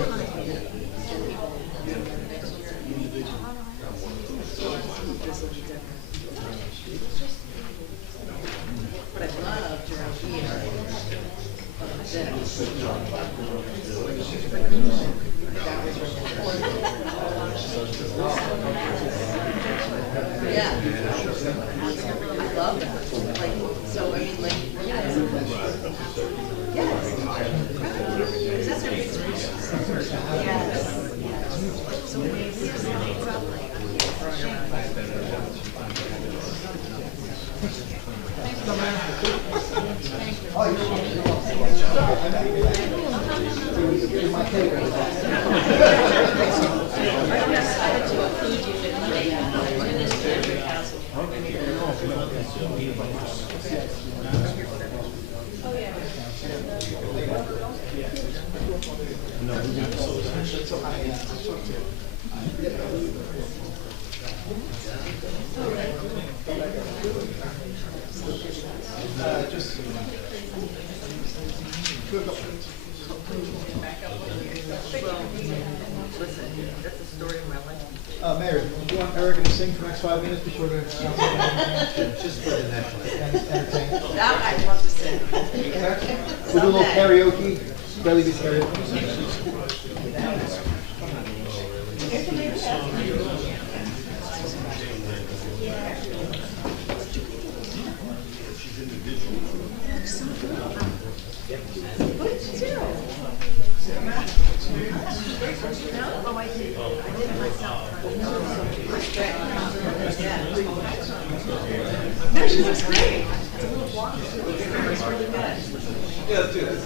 But I loved around here. Yeah. I love that. Like, so I mean, like, yes. Yes. That's a big experience. Yes. Yes. So maybe it's that's the story of my life. Mayor, do you want Erica to sing for the next 5 minutes before the Just for the national. entertain? That I'd love to sing. We'll do a little karaoke. Belly beats karaoke. No, she looks great. Yeah, let's do this.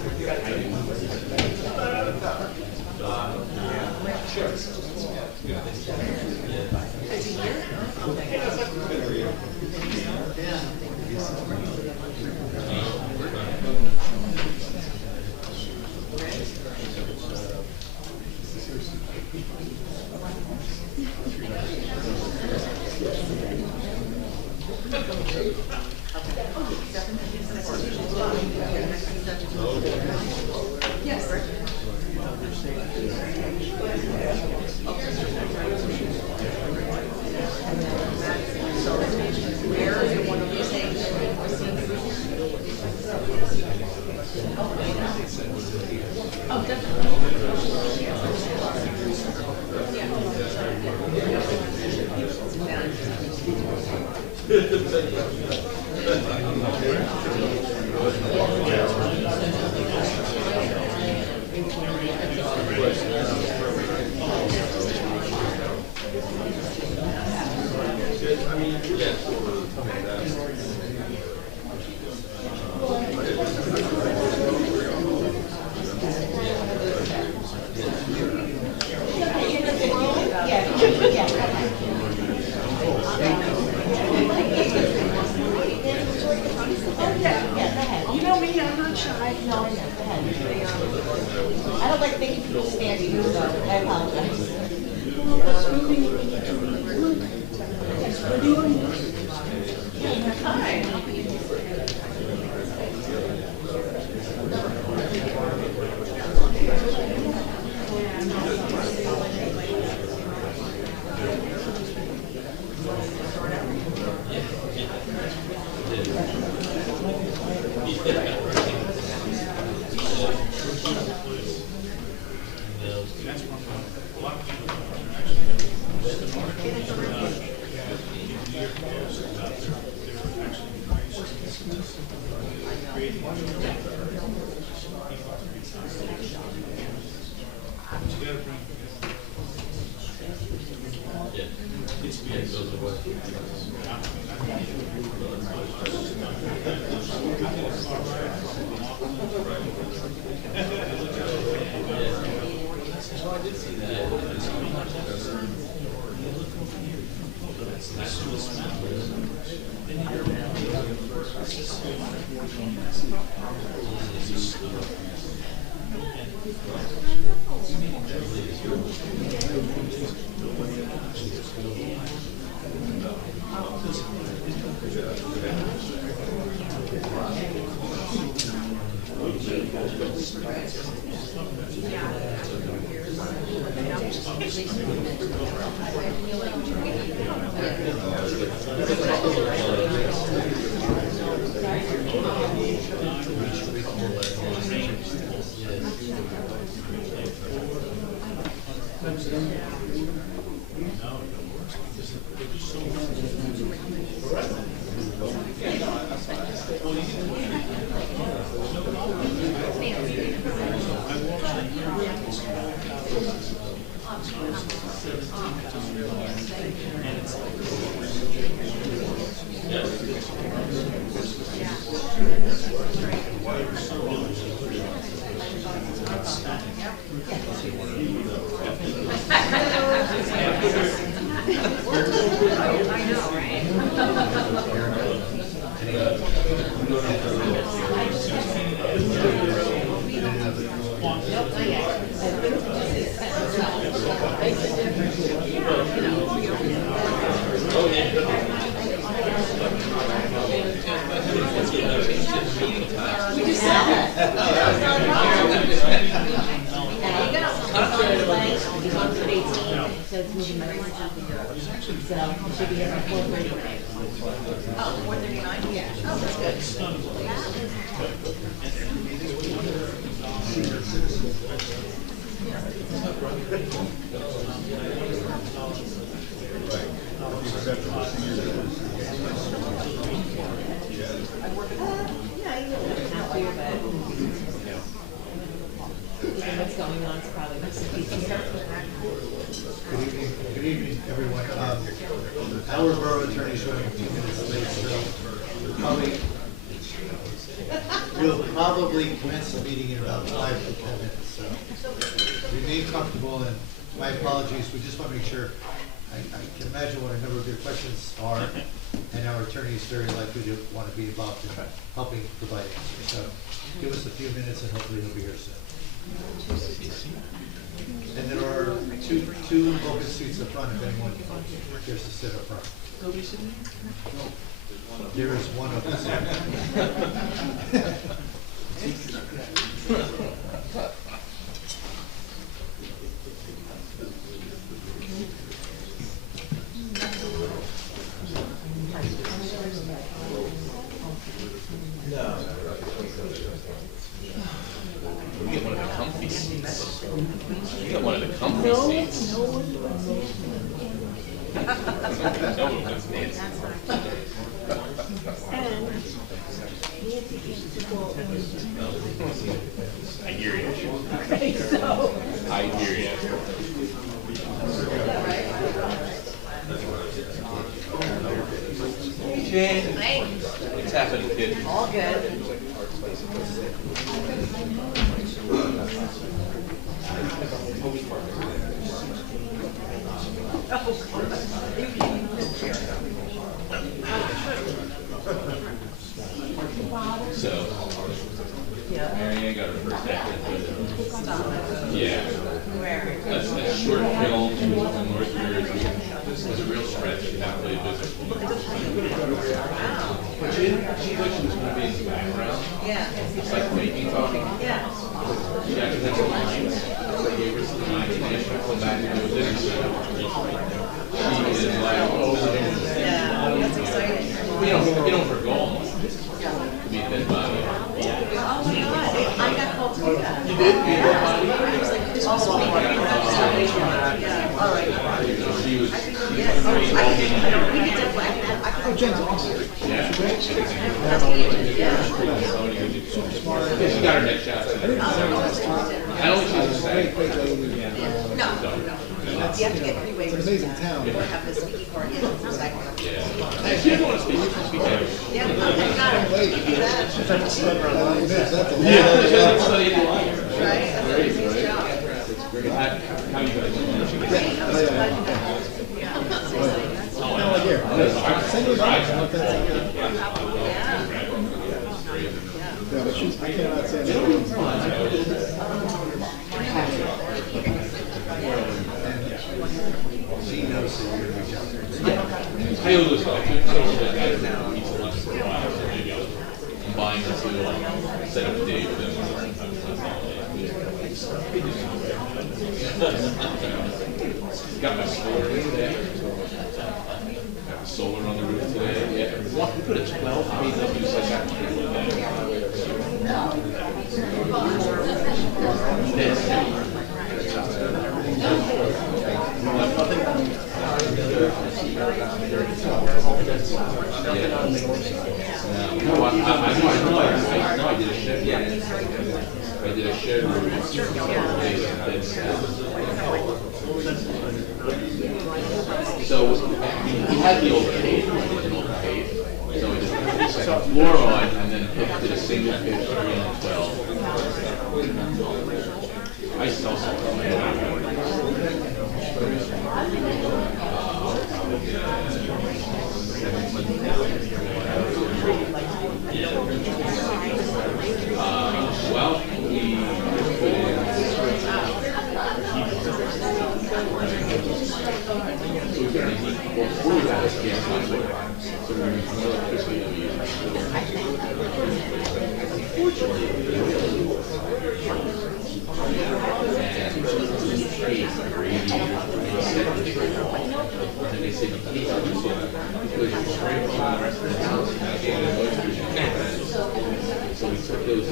You know me, I'm not shy. No, I don't like making people stand either, so I apologize. Hi. So it's moving my So it should be here at 4:30. Oh, 4:39? Yeah. Oh, that's good. Yeah, you know, it's not clear, but given what's going on, it's probably not so easy. Good evening, everyone. Our borough attorney showing a few minutes late, so we'll probably commence the meeting in about 5 to 10 minutes. So remain comfortable, and my apologies. We just want to make sure. I can imagine what a number of your questions are, and our attorney is very likely to want to be involved in helping provide answers. So give us a few minutes, and hopefully he'll be here soon. And there are two open seats up front if anyone cares to sit up front. There is one open seat. You get one of the comfy seats. You get one of the comfy seats. No one puts Nancy. I hear you. I hear you. Shane, what's happening, kid? All good. So, Mary Ann got her first actor. Yeah. Where? That's a short film. She was in North Jersey. This was a real stretch. She had played businesswoman. But she thought she was going to be in the background. Yeah. It's like making talking. Yeah. She actually had some lines. They gave her some lines, and she come back and do a dinner set. She is like, oh, Yeah. That's exciting. you know her goal to be a dead body. Oh, you know what? I got called to do that. You did? Be a dead body? I was like, this was sweet. Yeah. All right. She was Yes. great. We could definitely. Oh, Jen's awesome. Yeah. Yeah. She got her neck shot. I don't think she's Great, great lady. No. You have to get three waivers. It's an amazing town. Or have the speaking part in. It's like, Yeah. She doesn't want to speak. She can speak English. yeah, I got it. You do that. That's a Yeah, she doesn't study the line. Right? That's a nice job. How you guys doing? Send me a box. Yeah, but she's, I cannot say She knows that you're reaching out there. I always like it. So I got now eats lunch for a while, so maybe I'll combine the two, set up a date with them. Got my solar today. Got the solar on the roof today. Yeah, we put a 12 kW like that. No, I did a shed. Yeah. I did a shed roof. So we had the old cave, original cave. So we just put the second floor on and then did a single pitch 3 and 12. I sell well, we put in. Before we got this gas line, so we used more electricity than we used. Unfortunately, and they said you can't use it because you're spraying on the rest of the house and the moisture. So we took those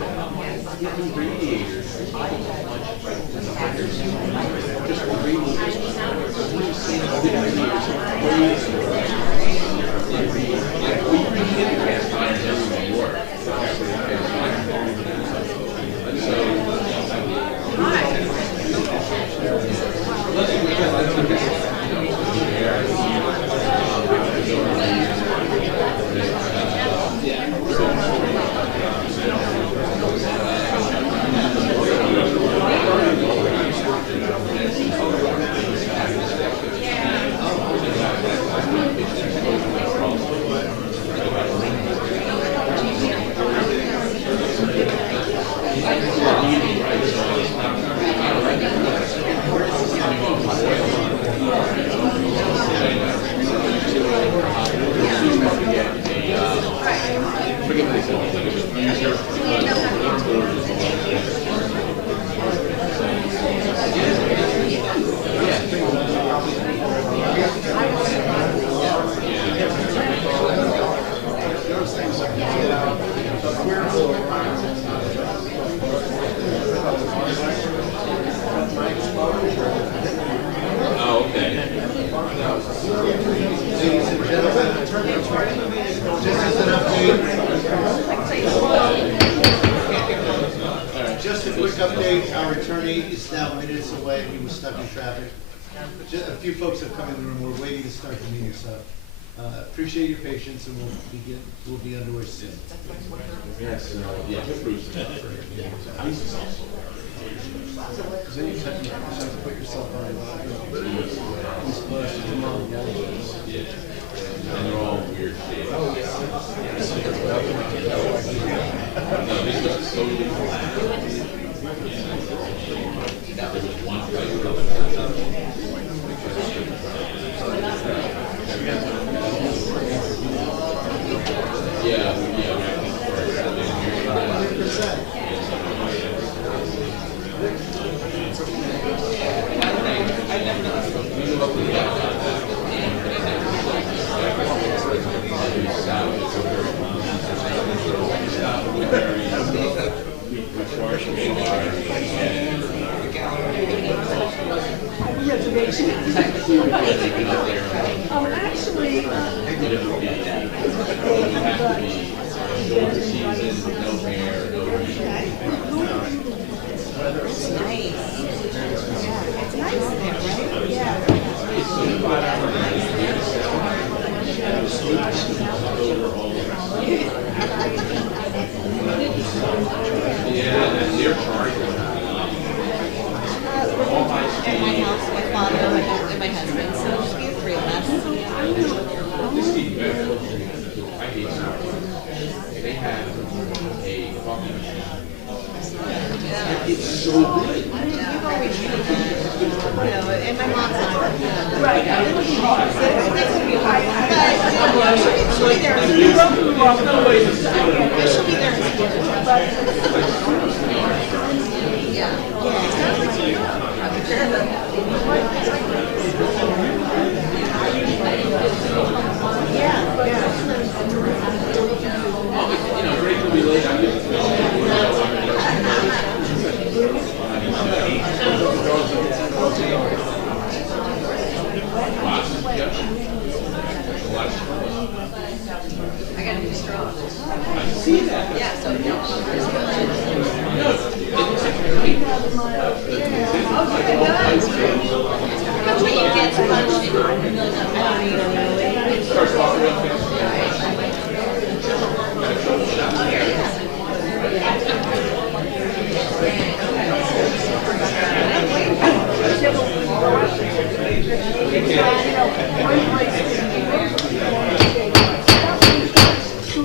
radiators, just the radiators. We redid the cast iron and everything worked. Oh, okay. Ladies and gentlemen, just as an update, just a quick update, our attorney is now minutes away, he was stuck in traffic. Just a few folks have come in the room, we're waiting to start the meeting, so appreciate your patience and we'll be underway soon. Yes, yeah, Bruce. Because then you have to put yourself on you're supposed to come on the Yeah. And they're all weird shapes. Oh, yeah. No, this was totally flat. There was one place Yeah. I got a new straw. I see that. Yeah, so. But you get punched. Starts walking real fast.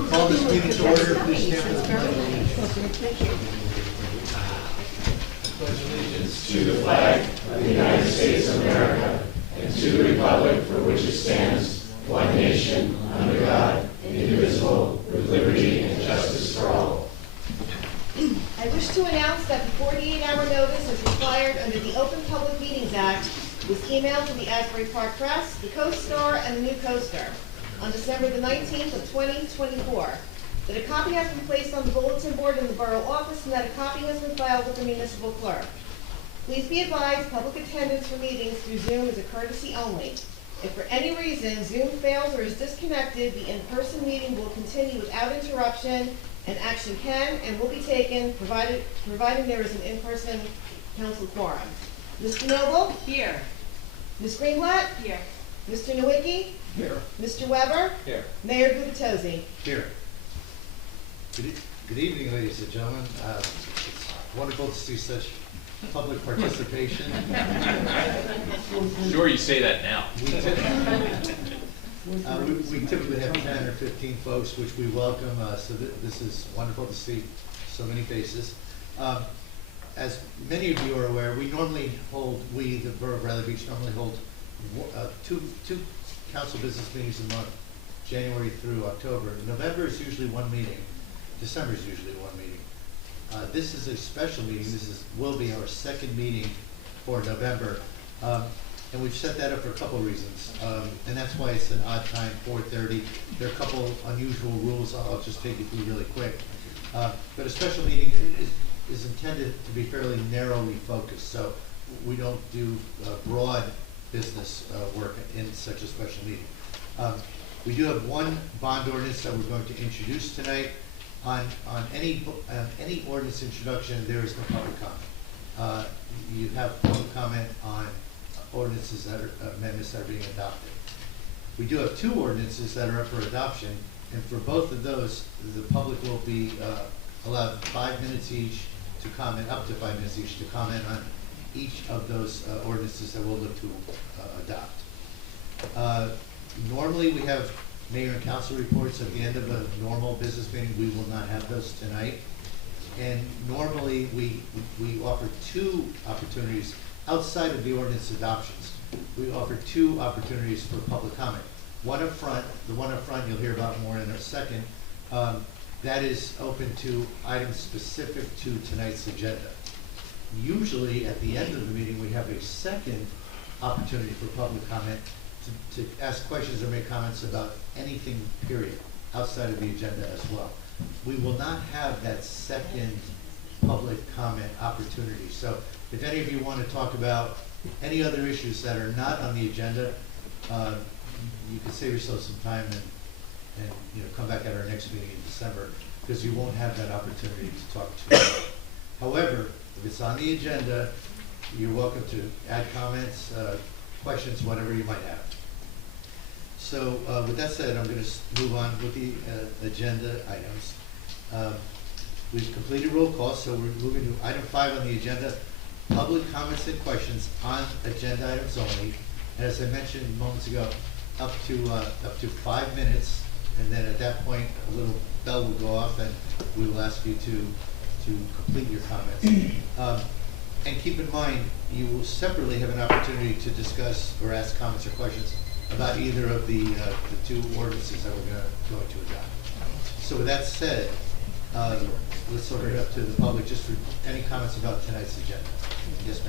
Call this meeting to order, please stand for the pledge of allegiance. I wish to announce that the 48-hour notice is required under the Open Public Meetings Act was emailed to the Asbury Park Press, the Coast Star, and the New Coaster on December the 19th of 2024. That a copy has been placed on the bulletin board in the borough office and that a copy has been filed with the municipal clerk. Please be advised, public attendance for meetings through Zoom is a courtesy only. If for any reason Zoom fails or is disconnected, the in-person meeting will continue without interruption, and action can and will be taken, providing there is an in-person council quorum. Mr. Noble? Here. Ms. Greenblatt? Here. Mr. Nowicki? Here. Mr. Weber? Here. Mayor Gubitosi? Here. Good evening, ladies and gentlemen. It's wonderful to see such public participation. Sure, you say that now. We typically have 10 or 15 folks, which we welcome, so this is wonderful to see so many faces. As many of you are aware, we, the Borough of Bradley Beach, normally hold two council business meetings a month, January through October. November is usually one meeting. December is usually one meeting. This is a special meeting. Will be our second meeting for November. And we've set that up for a couple of reasons. And that's why it's an odd time, 4:30. There are a couple unusual rules I'll just take you through really quick. But a special meeting is intended to be fairly narrowly focused. So we don't do broad business work in such a special meeting. We do have one bond ordinance that we're going to introduce tonight. On any ordinance introduction, there is no public comment. You have public comment on ordinances that are amendments that are being adopted. We do have two ordinances that are up for adoption, and for both of those, the public will be allowed 5 minutes each to comment, up to 5 minutes each to comment on each of those ordinances that we'll look to adopt. Normally, we have mayor and council reports at the end of a normal business meeting. We will not have those tonight. And normally, we offer two opportunities outside of the ordinance adoptions. We offer two opportunities for public comment. One up front, the one up front you'll hear about more in a second, that is open to items specific to tonight's agenda. Usually, at the end of the meeting, we have a second opportunity for public comment to ask questions or make comments about anything, period, outside of the agenda as well. We will not have that second public comment opportunity. So if any of you want to talk about any other issues that are not on the agenda, you can save yourself some time and come back at our next meeting in December, because you won't have that opportunity to talk to us. However, if it's on the agenda, you're welcome to add comments, questions, whatever you might have. So with that said, I'm going to move on with the agenda items. We've completed roll call, so we're moving to item 5 on the agenda, public comments and questions on agenda items only. And as I mentioned moments ago, up to 5 minutes, and then at that point, a little bell will go off, and we will ask you to complete your comments. And keep in mind, you will separately have an opportunity to discuss or ask comments or questions about either of the two ordinances that we're going to adopt. So with that said, let's open it up to the public just for any comments about tonight's agenda. Yes,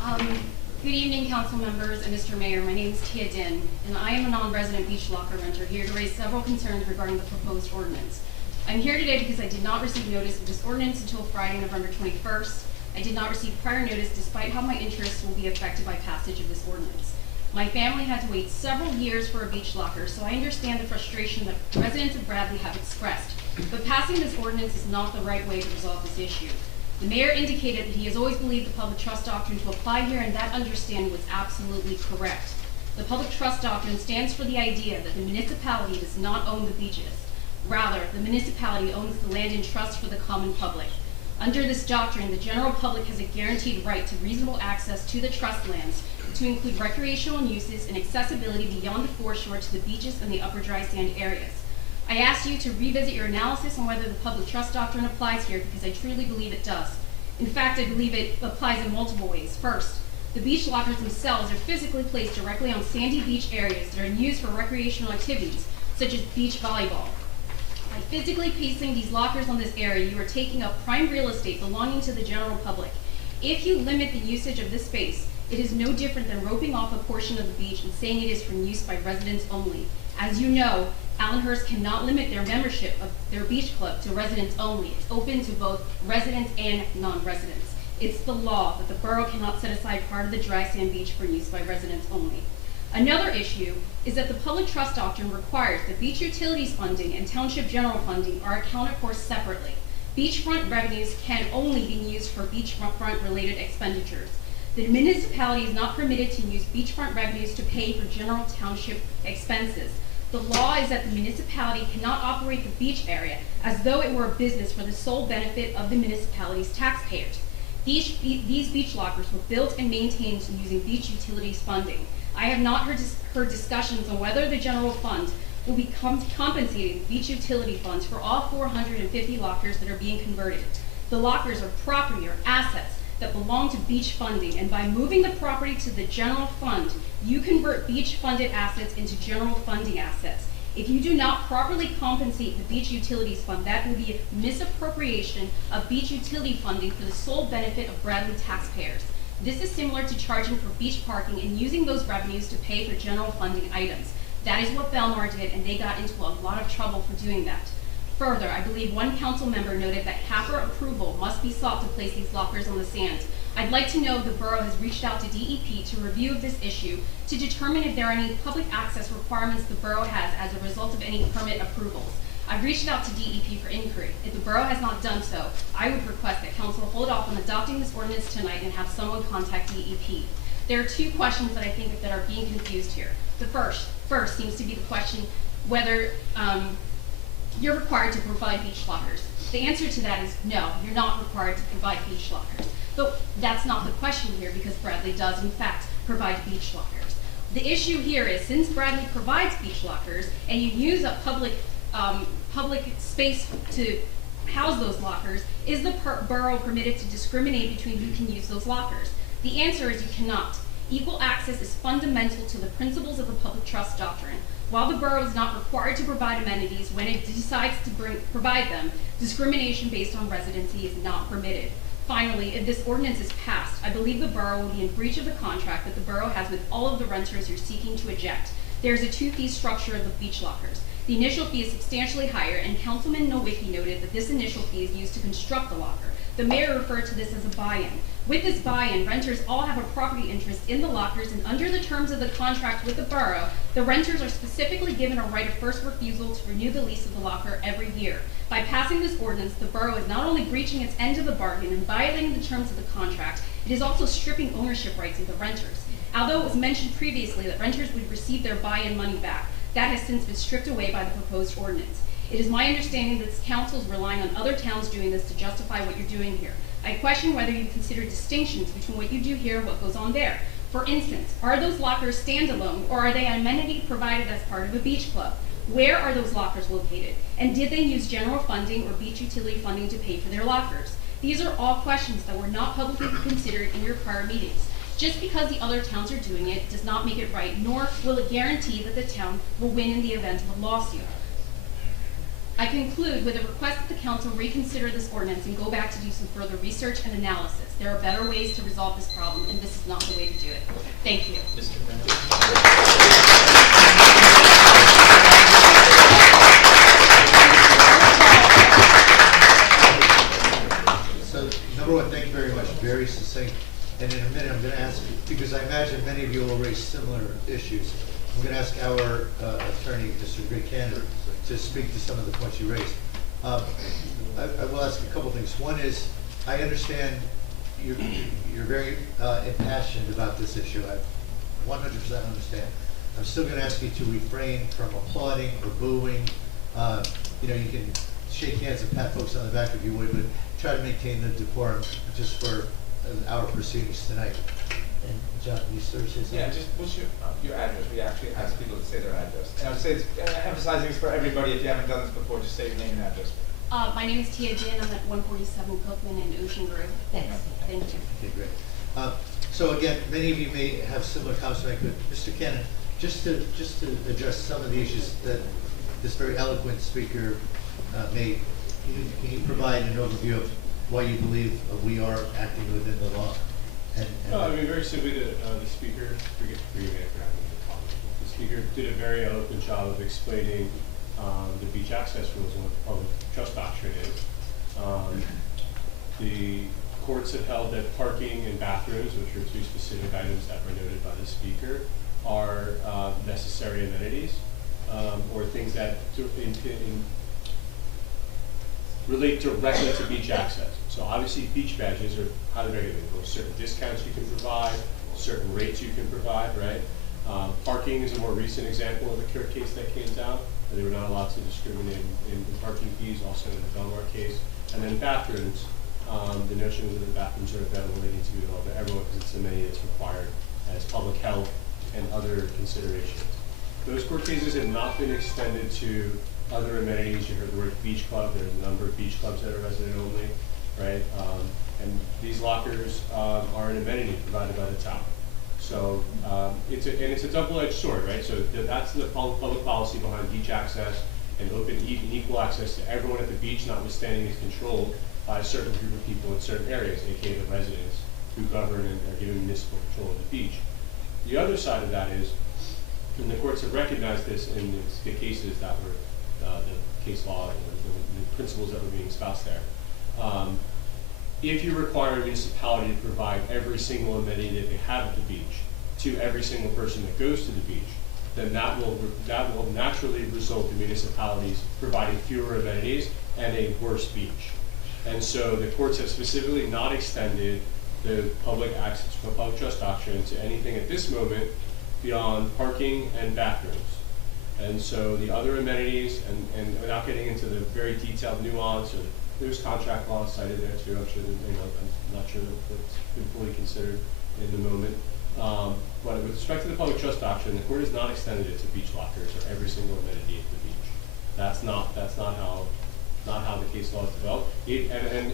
ma'am. Good evening, council members and Mr. Mayor. My name is Tia Din, and I am a non-resident beach locker renter here to raise several concerns regarding the proposed ordinance. I'm here today because I did not receive notice of this ordinance until Friday, November 21st. I I did not receive prior notice despite how my interests will be affected by passage of this ordinance. My family had to wait several years for a beach locker, so I understand the frustration that residents of Bradley have expressed. But passing this ordinance is not the right way to resolve this issue. The mayor indicated that he has always believed the public trust doctrine to apply here, and that understanding was absolutely correct. The public trust doctrine stands for the idea that the municipality does not own the beaches. Rather, the municipality owns the land in trust for the common public. Under this doctrine, the general public has a guaranteed right to reasonable access to the trust lands, to include recreational uses and accessibility beyond the foreshore to the beaches and the upper dry sand areas. I ask you to revisit your analysis on whether the public trust doctrine applies here, because I truly believe it does. In fact, I believe it applies in multiple ways. First, the beach lockers themselves are physically placed directly on sandy beach areas that are used for recreational activities, such as beach volleyball. By physically placing these lockers on this area, you are taking up prime real estate belonging to the general public. If you limit the usage of this space, it is no different than roping off a portion of the beach and saying it is for use by residents only. As you know, Allenhurst cannot limit their membership of their beach club to residents only. It's open to both residents and non-residents. It's the law that the borough cannot set aside part of the dry sand beach for use by residents only. Another issue is that the public trust doctrine requires that beach utilities funding and township general funding are accounted for separately. Beachfront revenues can only be used for beachfront related expenditures. The municipality is not permitted to use beachfront revenues to pay for general township expenses. The law is that the municipality cannot operate the beach area as though it were a business for the sole benefit of the municipality's taxpayers. These beach lockers were built and maintained using beach utilities funding. I have not heard discussions on whether the general fund will be compensating beach utility funds for all 450 lockers that are being converted. The lockers are property or assets that belong to beach funding, and by moving the property to the general fund, you convert beach funded assets into general funding assets. If you do not properly compensate the beach utilities fund, that will be a misappropriation of beach utility funding for the sole benefit of Bradley taxpayers. This is similar to charging for beach parking and using those revenues to pay for general funding items. That is what Belmar did, and they got into a lot of trouble for doing that. Further, I believe one council member noted that CAFR approval must be sought to place these lockers on the sands. I'd like to know if the borough has reached out to DEP to review this issue to determine if there are any public access requirements the borough has as a result of any permit approvals. I've reached out to DEP for inquiry. If the borough has not done so, I would request that council hold off on adopting this ordinance tonight and have someone contact DEP. There are two questions that I think that are being confused here. The first seems to be the question whether you're required to provide beach lockers. The answer to that is no, you're not required to provide beach lockers. But that's not the question here, because Bradley does in fact provide beach lockers. The issue here is, since Bradley provides beach lockers and you use a public space to house those lockers, is the borough permitted to discriminate between who can use those lockers? The answer is you cannot. Equal access is fundamental to the principles of the public trust doctrine. While the borough is not required to provide amenities, when it decides to provide them, discrimination based on residency is not permitted. Finally, if this ordinance is passed, I believe the borough will be in breach of the contract that the borough has with all of the renters you're seeking to eject. There is a two-fee structure of the beach lockers. The initial fee is substantially higher, and Councilman Nowicki noted that this initial fee is used to construct the locker. The mayor referred to this as a buy-in. With this buy-in, renters all have a property interest in the lockers, and under the terms of the contract with the borough, the renters are specifically given a right of first refusal to renew the lease of the locker every year. By passing this ordinance, the borough is not only breaching its end of the bargain and violating the terms of the contract, it is also stripping ownership rights of the renters. Although it was mentioned previously that renters would receive their buy-in money back, that has since been stripped away by the proposed ordinance. It is my understanding that this council is relying on other towns doing this to justify what you're doing here. I question whether you consider distinctions between what you do here and what goes on there. For instance, are those lockers standalone, or are they an amenity provided as part of a beach club? Where are those lockers located? And did they use general funding or beach utility funding to pay for their lockers? These are all questions that were not publicly considered in your prior meetings. Just because the other towns are doing it does not make it right, nor will it guarantee that the town will win in the event of a lawsuit. I conclude with a request that the council reconsider this ordinance and go back to do some further research and analysis. There are better ways to resolve this problem, and this is not the way to do it. Thank you. So, number one, thank you very much. Very succinct. And in a minute, I'm gonna ask, because I imagine many of you will raise similar issues. I'm gonna ask our attorney, Mr. Greg Cannon, to speak to some of the points you raised. I will ask a couple things. One is, I understand you're very impassioned about this issue. I 100% understand. I'm still gonna ask you to refrain from applauding or booing. You know, you can shake hands and pat folks on the back if you would, but try to maintain the decorum just for our proceedings tonight. And John, you sort of say something? Yeah, just what's your address? We actually ask people to say their address. And I would say, it's, emphasizing this for everybody, if you haven't done this before, just say your name and address. My name is Tia Jin. I'm at 147 Cookman in Ocean Grove. Thanks. Thank you. Okay, great. So again, many of you may have similar comments to make, but Mr. Cannon, just to address some of the issues that this very eloquent speaker made, can you provide an overview of why you believe we are acting within the law? No, I mean, very simply, the speaker, forgive me if you're having a comment. The speaker did a very eloquent job of explaining the beach access rules and what the public trust doctrine is. The courts have held that parking and bathrooms, which are two specific items that were noted by the speaker, are necessary amenities, or things that relate directly to beach access. So obviously beach badges are highly regulated. There's certain discounts you can provide, certain rates you can provide, right? Parking is a more recent example of a court case that came down. They were not allowed to discriminate in parking fees, also in the Belmar case. And then bathrooms, the notion was that the bathrooms are available, they need to be available to everyone because it's a amenity that's required as public health and other considerations. Those court cases have not been extended to other amenities. You heard the word beach club. There's a number of beach clubs that are resident only, right? And these lockers are an amenity provided by the town. So it's a double-edged sword, right? So that's the public policy behind beach access and open and equal access to everyone at the beach, notwithstanding it's controlled by a certain group of people in certain areas, aka the residents who govern and are given municipal control of the beach. The other side of that is, and the courts have recognized this in the cases that were the case law and the principles that were being espoused there. If you require a municipality to provide every single amenity that they have at the beach to every single person that goes to the beach, then that will naturally result in municipalities providing fewer amenities and a worse beach. And so the courts have specifically not extended the public access, public trust doctrine to anything at this moment beyond parking and bathrooms. And so the other amenities, and without getting into the very detailed nuance, or there's contract law cited there too. I'm sure that, I'm not sure that that's been fully considered in the moment. But with respect to the public trust doctrine, the court has not extended it to beach lockers or every single amenity at the beach. That's not how the case law is developed.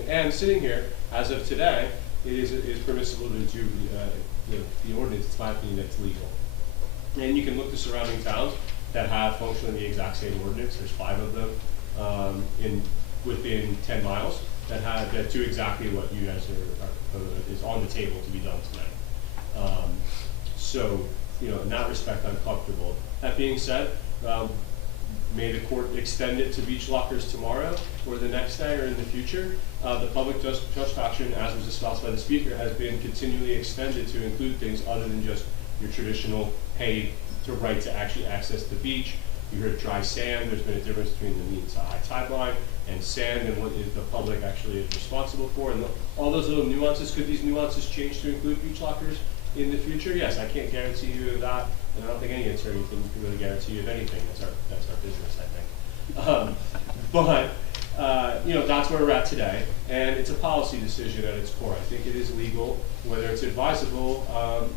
And sitting here as of today, it is permissible to do the ordinance. It's my opinion that it's legal. And you can look to surrounding towns that have functionally the exact same ordinance. There's 5 of them within 10 miles that do exactly what you guys is on the table to be done tonight. So, in that respect, I'm comfortable. That being said, may the court extend it to beach lockers tomorrow or the next day or in the future. The public trust doctrine, as was espoused by the speaker, has been continually extended to include things other than just your traditional pay to right to actually access the beach. You heard dry sand. There's been a difference between the mean to high tide line and sand and what is the public actually is responsible for. And all those little nuances, could these nuances change to include beach lockers in the future? Yes, I can't guarantee you that, and I don't think any attorney can really guarantee you of anything. That's our business, I think. That's where we're at today, and it's a policy decision at its core. I think it is legal, whether it's advisable, or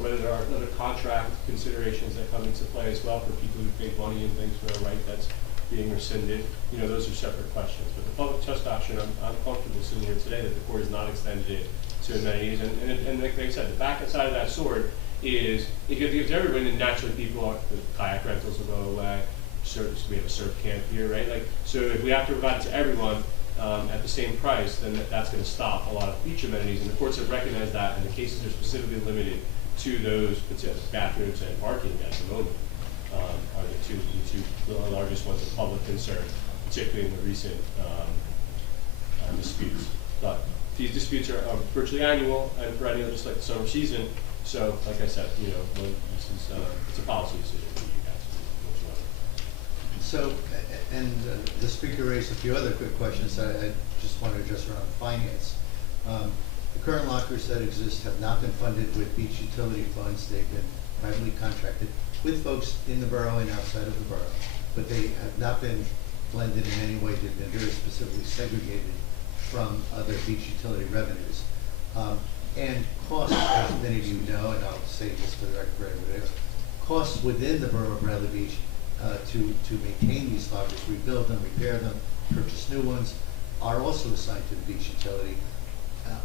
whether there are other contract considerations that come into play as well for people who pay money and things for a right that's being rescinded. Those are separate questions. But the public trust doctrine, I'm comfortable sitting here today that the court has not extended it to amenities. And like I said, the back side of that sword is if you give to everybody, then naturally the kayak rentals will go away. We have a surf camp here, right? So if we have to provide it to everyone at the same price, then that's going to stop a lot of beach amenities. And the courts have recognized that, and the cases are specifically limited to those bathrooms and parking at the moment. Are the two largest ones of public concern, particularly in the recent disputes. But these disputes are virtually annual and perennial, just like the summer season. So, like I said, you know, this is it's a policy decision for you guys. So, and the speaker raised a few other quick questions I just want to address around finance. The current lockers that exist have not been funded with beach utility funds. They've been privately contracted with folks in the borough and outside of the borough, but they have not been blended in any way. They've been very specifically segregated from other beach utility revenues. And costs, as many of you know, and I'll say this for the record for everybody else, costs within the borough of Bradley Beach to maintain these lockers, rebuild them, repair them, purchase new ones, are also assigned to the beach utility.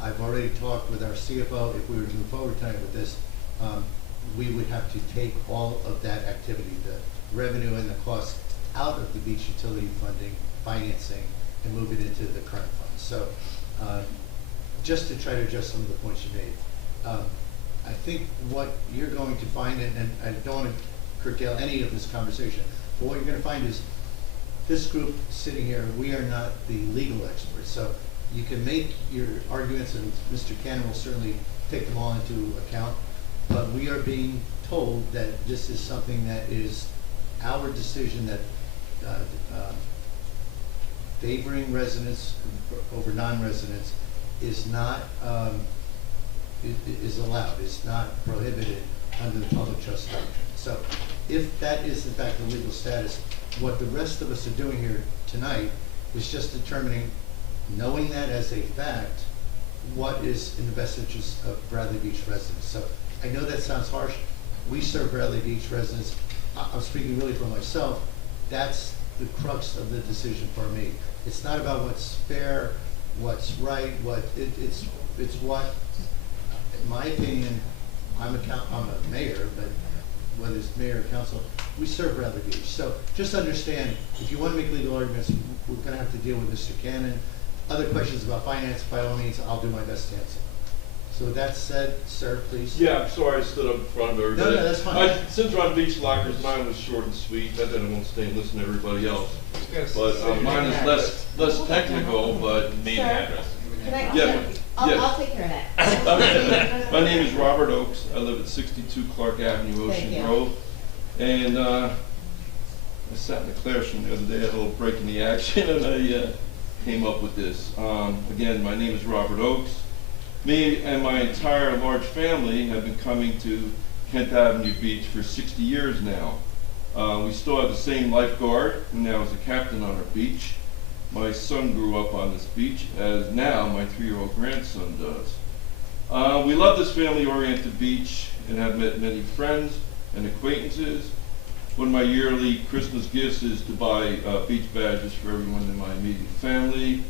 I've already talked with our CFO. If we were to move forward tonight with this, we would have to take all of that activity, the revenue and the costs, out of the beach utility funding, financing, and move it into the current funds. So just to try to address some of the points you made, I think what you're going to find, and I don't want to curtail any of this conversation, but what you're going to find is this group sitting here, we are not the legal experts. So you can make your arguments, and Mr. Cannon will certainly take them all into account, but we are being told that this is something that is our decision, that favoring residents over non-residents is not is allowed, is not prohibited under the public trust doctrine. So if that is in fact the legal status, what the rest of us are doing here tonight is just determining, knowing that as a fact, what is in the best interest of Bradley Beach residents. So I know that sounds harsh. We serve Bradley Beach residents. I'm speaking really for myself. That's the crux of the decision for me. It's not about what's fair, what's right, it's what, in my opinion, I'm a mayor, but whether it's mayor or council, we serve Bradley Beach. So just understand, if you want to make legal arguments, we're going to have to deal with Mr. Cannon. Other questions about finance, by all means, I'll do my best to answer. So with that said, sir, please. Yeah, I'm sorry I stood up in front of everybody. No, that's fine. Since we're on beach lockers, mine was short and sweet. Not that I won't stay and listen to everybody else. But mine is less technical, but name and address. Can I, Yeah, I'll take care of that. My name is Robert Oakes. I live at 62 Clark Avenue, Thank Ocean you. Grove. And I sat in the classroom the other day, I had a little break in the action, and I came up with this. Again, my name is Robert Oakes. Me and my entire large family have been coming to Kent Avenue Beach for 60 years now. We still have the same lifeguard, who now is a captain on our beach. My son grew up on this beach, as now my 3-year-old grandson does. We love this family-oriented beach and have met many friends and acquaintances. One of my yearly Christmas gifts is to buy beach badges for everyone in my immediate family.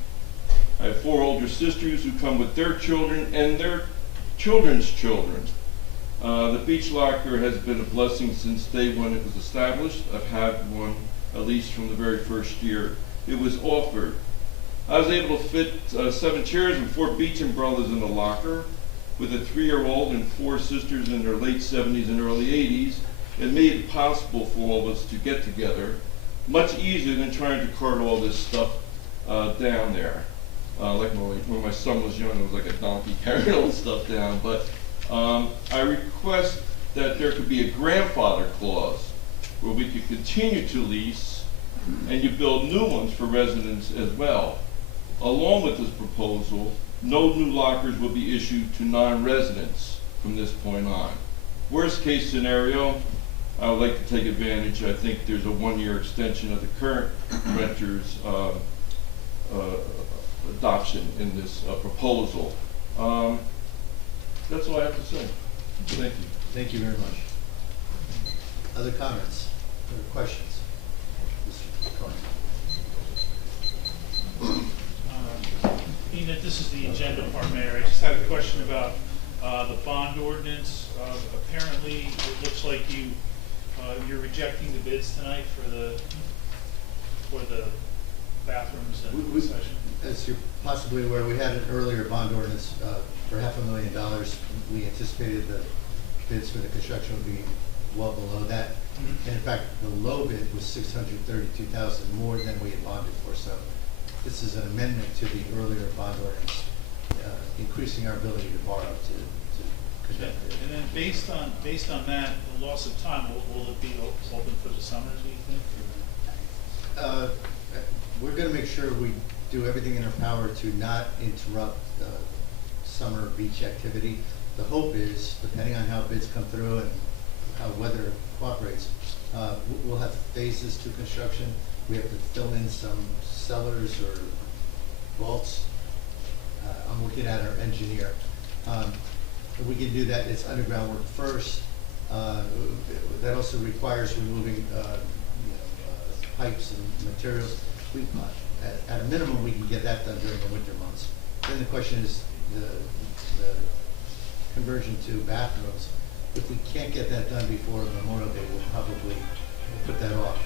I have 4 older sisters who come with their children and their children's children. The beach locker has been a blessing since day when it was established. I've had one at least from the very first year it was offered. I was able to fit 7 chairs and 4 beach umbrellas in the locker. With a 3-year-old and 4 sisters in their late 70s and early 80s, it made it possible for all of us to get together. Much easier than trying to cart all this stuff down there. Like when my son was young, it was like a donkey carrying all the stuff down. But I request that there could be a grandfather clause where we could continue to lease and you build new ones for residents as well. Along with this proposal, no new lockers will be issued to non-residents from this point on. Worst case scenario, I would like to take advantage. I think there's a 1-year extension of the current renters' adoption in this proposal. That's all I have to say. Thank you. Thank you very much. Other comments? Other questions? Mr. Cohen. Being that this is the agenda part, Mayor, I just had a question about the bond ordinance. Apparently, it looks like you're rejecting the bids tonight for the bathrooms and concession. As you're possibly aware, we had an earlier bond ordinance for $500,000. We anticipated the bids for the construction would be well below that. Mm-hmm. And in fact, the low bid was $632,000 more than we had bonded for. So this is an amendment to the earlier bond ordinance. increasing our ability to borrow to conduct it. And then based on that, the loss of time, will it be open for the summer, do you think? We're gonna make sure we do everything in our power to not interrupt summer beach activity. The hope is, depending on how bids come through and how weather cooperates, we'll have phases to construction. We have to fill in some cellars or vaults. I'm looking at our engineer. If we can do that, it's underground work first. That also requires removing pipes and materials. At a minimum, we can get that done during the winter months. Then the question is the conversion to bathrooms. If we can't get that done before Memorial Day, we'll probably put that off.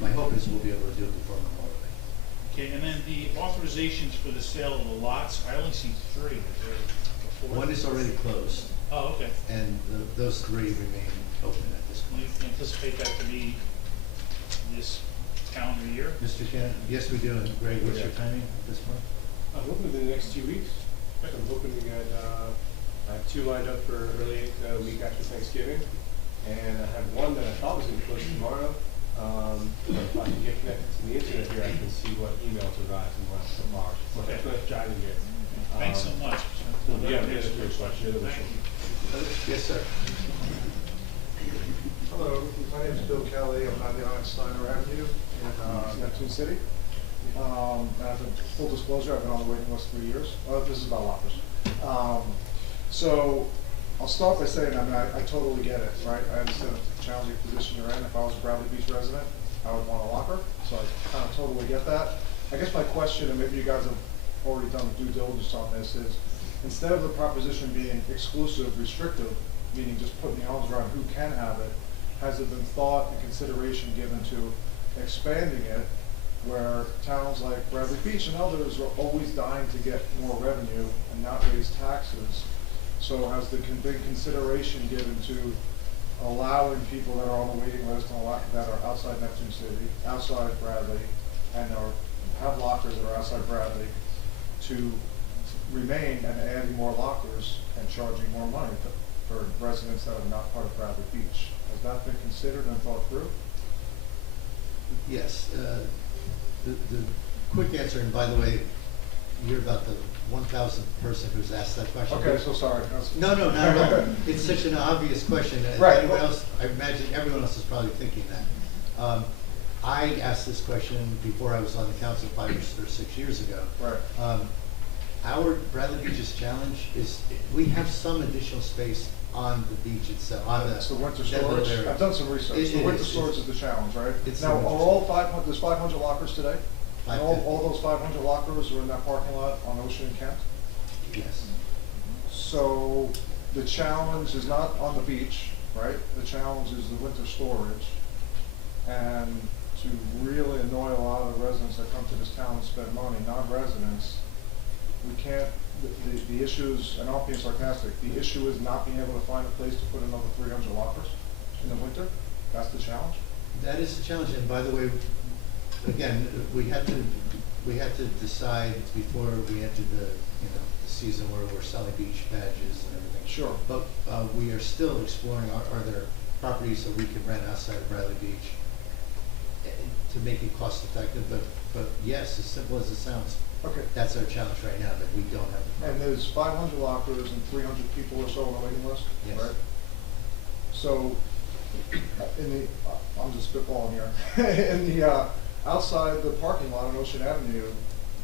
My hope is we'll be able to do it before Memorial Day. Okay, and then the authorizations for the sale of the lots, I only see 3. One is already closed, Oh, okay. and those 3 remain open at this Do you point. anticipate that to be this calendar year? Mr. Cannon, yes, we do. And Greg, what's your timing at this point? I'm hoping within the next 2 weeks. I'm hoping to get, I have 2 lined up for early week after Thanksgiving. And I have 1 that I thought was going to close tomorrow. If I can get connected to the internet here, I can see what emails arrived in the last couple hours. So Okay. that's what I'm driving here. Thanks so much. Yeah, that's a great question. Thank you. Yes, sir. Hello, my name is Bill Kelly. I'm 99 Steiner Avenue in Neptune City. As a full disclosure, I've been on the waiting list 3 years. This is about lockers. So I'll start by saying, I totally get it, right? I understand the challenging position you're in. If I was a Bradley Beach resident, I would want a locker. So I kind of totally get that. I guess my question, and maybe you guys have already done due diligence on this, is instead of the proposition being exclusive, restrictive, meaning just putting the arms around who can have it, has it been thought and consideration given to expanding it where towns like Bradley Beach and others are always dying to get more revenue and not raise taxes? So has there been consideration given to allowing people that are on the waiting list and that are outside Neptune City, outside Bradley, and have lockers that are outside Bradley to remain and adding more lockers and charging more money for residents that are not part of Bradley Beach? Has that been considered and thought through? Yes. The quick answer, and by the way, you're about the 1,000th person who's asked that question. Okay, so sorry. No, not at all. It's such an obvious question. Right. Anyone else, I imagine everyone else is probably thinking that. I asked this question before I was on the council 5 or 6 years ago. Right. Our Bradley Beach's challenge is we have some additional space on the beach itself. It's the winter that little storage. area. I've done some research. It The winter is. storage is the challenge, right? It's Now, the are winter all 500, there's 500 lockers today? And 550. all those 500 lockers are in that parking lot on Ocean and Kent? Yes. So the challenge is not on the beach, right? The challenge is the winter storage. And to really annoy a lot of residents that come to this town and spend money, non-residents, we can't, the issues, and I'm being sarcastic, the issue is not being able to find a place to put another 300 lockers in the winter? That's the challenge? That is the challenge, and by the way, again, we had to decide before we entered the season where we're selling beach badges and everything. Sure. But we are still exploring, are there properties that we can rent outside of Bradley Beach to make it cost effective, but yes, as simple as it sounds, Okay. that's our challenge right now, that we don't have the And property. there's 500 lockers and 300 people or so on the waiting list, Yes. right? So, I'm just spitballing here. In the outside the parking lot on Ocean Avenue,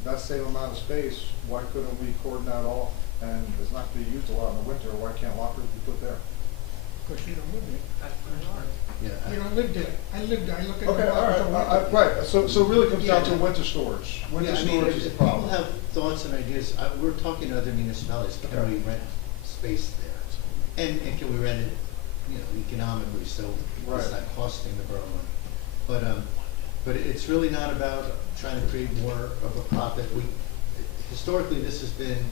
that same amount of space, why couldn't we cordon that off? And it's not going to be used a lot in the winter. Why can't lockers be put there? Because you don't live there. Yeah, You don't live there. I live there. I look at Okay, the all right, water. right. So it really comes down to Yeah. winter storage. Winter Yeah, I mean, storage is the if people problem. have thoughts and ideas, we're talking to other municipalities, can Okay. we rent space there? And can we rent it, economically, so Right. it's not costing the borough money? But it's really not about trying to create more of a profit. Historically, this has been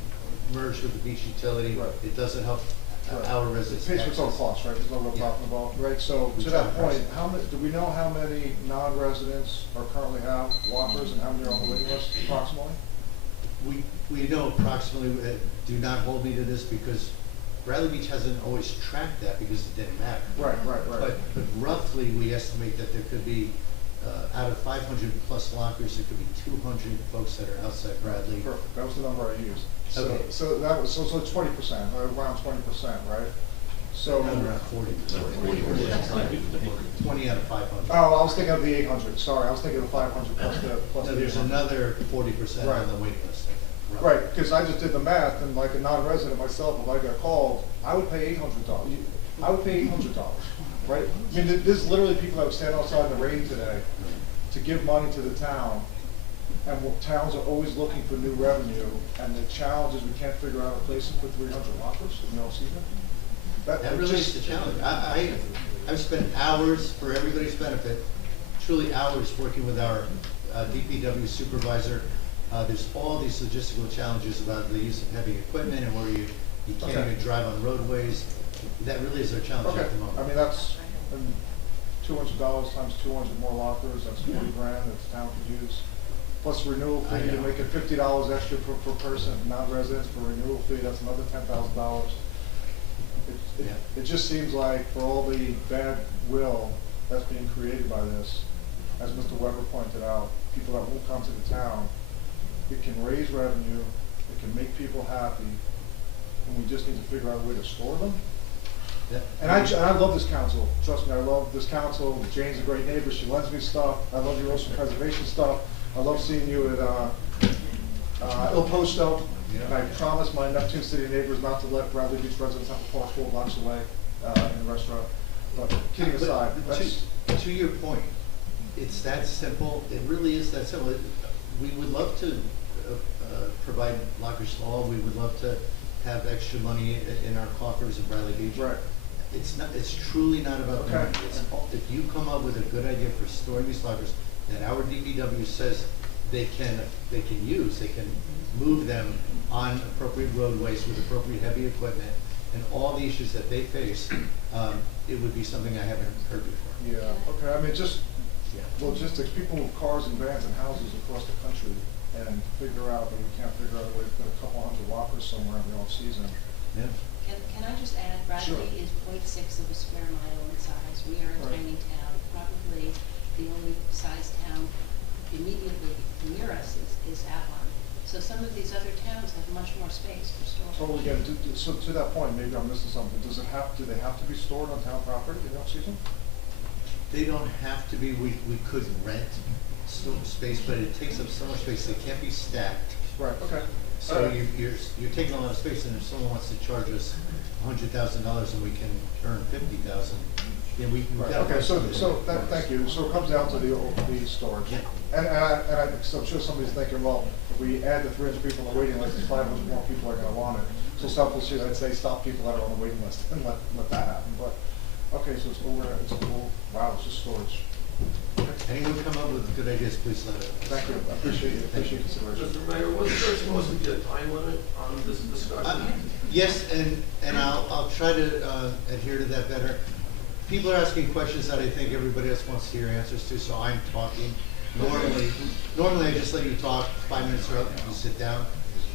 merged with the beach utility. Right. It doesn't help Right. our It residents. pays for its own access. costs, right? There's no real Yeah. profit involved, right? So We to try that to point, price. do we know how many non-residents are currently have lockers and how many are on the waiting list approximately? We know approximately, do not hold me to this because Bradley Beach hasn't always tracked that because it didn't matter. Right. But roughly, we estimate that there could be, out of 500 plus lockers, there could be 200 folks that are outside Bradley. Perfect, that was the number I used. So, Okay. so that was, so it's 20%, around 20%, right? So. Around 40. 20 out of 500. Oh, I was thinking of the 800, sorry, I was thinking of the 500 plus the No, there's 800. another 40% Right. on the waiting list. Right, because I just did the math, and like a non-resident myself, if I got called, I would pay $800. I would pay $800, right? I mean, there's literally people that would stand outside in the rain today to give money to the town, and towns are always looking for new revenue, and the challenge is we can't figure out a place to put 300 lockers in the off-season. That really is the challenge. I've spent hours, for everybody's benefit, truly hours working with our DPW supervisor. There's all these logistical challenges about the use of heavy equipment and where you can't Okay. even drive on roadways. That really is our challenge Okay, at the moment. I mean, that's $200 times 200 more lockers, that's 40 grand that the town could use. Plus renewal I fee, you're know. making $50 extra per person, non-residents for renewal fee, that's another $10,000. Yeah. It just seems like for all the bad will that's being created by this, as Mr. Weber pointed out, people that won't come to the town, it can raise revenue, it can make people happy, and we just need to figure out a way to store them. Yeah. And I love this council, trust me, I love this council. Jane's a great neighbor, she lends me stuff, I love your ocean preservation stuff, I love seeing you at Il Posto. And I promise my Neptune City neighbors not to let Bradley Beach residents have to park 4 blocks away in the restaurant. But kidding aside, But to your point, it's that simple. It really is that simple. We would love to provide lockers to all. We would love to have extra money in our coffers in Bradley Beach. Right. It's not. It's truly not about Okay. money. If you come up with a good idea for storing these lockers that our DPW says they can use, they can move them on appropriate roadways with appropriate heavy equipment, and all the issues that they face, it would be something I haven't heard before. Yeah, okay, I mean, just logistics, people with cars and vans and houses across the country, and figure out that we can't figure out a way to put a couple hundred lockers somewhere in the off-season. Yeah. Can I just add, Sure. Bradley is 0.6 of a square mile in size. We are a Right. tiny town, probably the only size town immediately near us is Avon. So some of these other towns have much more space for storage. Totally get it. So to that point, maybe I'm missing something. Do they have to be stored on town property in the off-season? They don't have to be. We could rent space, but it takes up so much space. They can't be stacked. Right, okay. So you're taking a lot of space, and if someone wants to charge us $100,000 and we can earn $50,000, then we've Right, got to. okay, thank you. So it comes down to the storage. Yeah. And so I'm sure somebody's thinking, well, if we add the 300 people on the waiting list, 500 more people are gonna want it. So selfishly, I'd say stop people that are on the waiting list and let that happen. But, okay, so it's cool, wow, it's just storage. Anyone come up with good ideas, please let us know. Thank you, I appreciate consideration. Mr. Mayor, was there supposed to be a time limit on this discussion? Yes, and I'll try to adhere to that better. People are asking questions that I think everybody else wants to hear answers to, so I'm talking. Normally I just let you talk, 5 minutes are up, you sit down.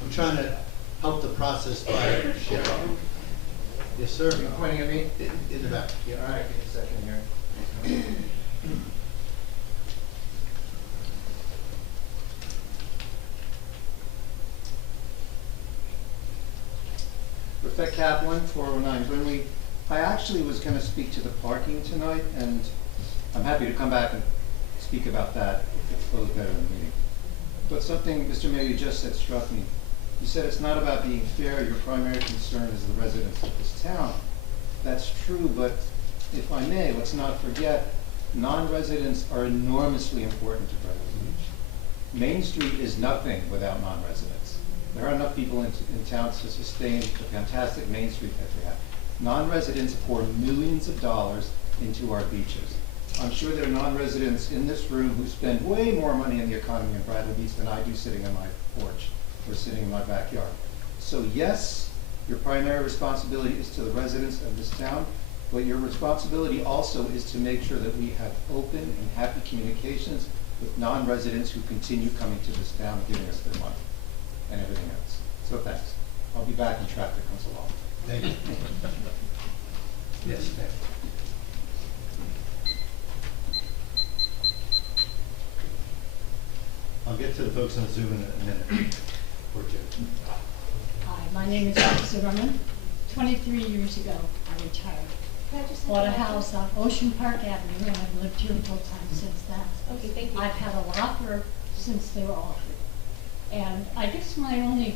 I'm trying to help the process by sharing. Yes, sir? Are you pointing at me? In the back. Yeah, all right, give me a second here. Rebecca Kaplan, 409 Glenley. I actually was going to speak to the parking tonight, and I'm happy to come back and speak about that if it flows better in the meeting. But something, Mr. Mayor, you just said struck me. You said it's not about being fair, your primary concern is the residents of this town. That's true, but if I may, let's not forget, non-residents are enormously important to Bradley Beach. Main Street is nothing without non-residents. There are enough people in town to sustain the fantastic Main Street that we have. Non-residents pour millions of dollars into our beaches. I'm sure there are non-residents in this room who spend way more money in the economy in Bradley Beach than I do sitting on my porch or sitting in my backyard. So yes, your primary responsibility is to the residents of this town, but your responsibility also is to make sure that we have open and happy communications with non-residents who continue coming to this town and giving us their money. and everything else. So thanks. I'll be back when traffic comes along. Thank you. Yes, ma'am. I'll get to the folks on Zoom in a minute or two. Hi, my name is Bob Zimmerman. 23 years ago, I retired. Bought a house on Ocean Park Avenue, and I've lived here full time since then. Okay, thank you. I've had a locker since they were offered. And I guess my only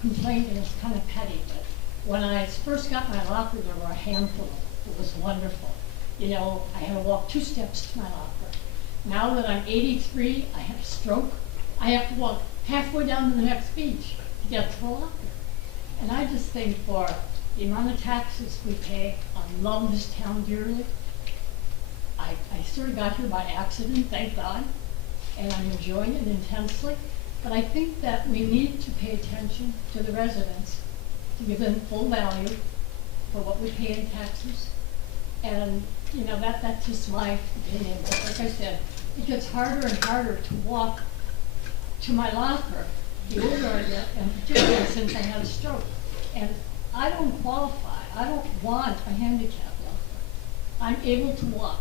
complaint, and it's kind of petty, but when I first got my locker, there were a handful of them. It was wonderful. You know, I had to walk 2 steps to my locker. Now that I'm 83, I had a stroke. I have to walk halfway down to the next beach to get to the locker. And I just think for the amount of taxes we pay, I love this town dearly. I sort of got here by accident, thank God, and I'm enjoying it intensely. But I think that we need to pay attention to the residents, to give them full value for what we pay in taxes. And, you know, that's just my opinion. But like I said, it gets harder and harder to walk to my locker, the older I get, and particularly since I had a stroke. And I don't qualify. I don't want a handicap locker. I'm able to walk.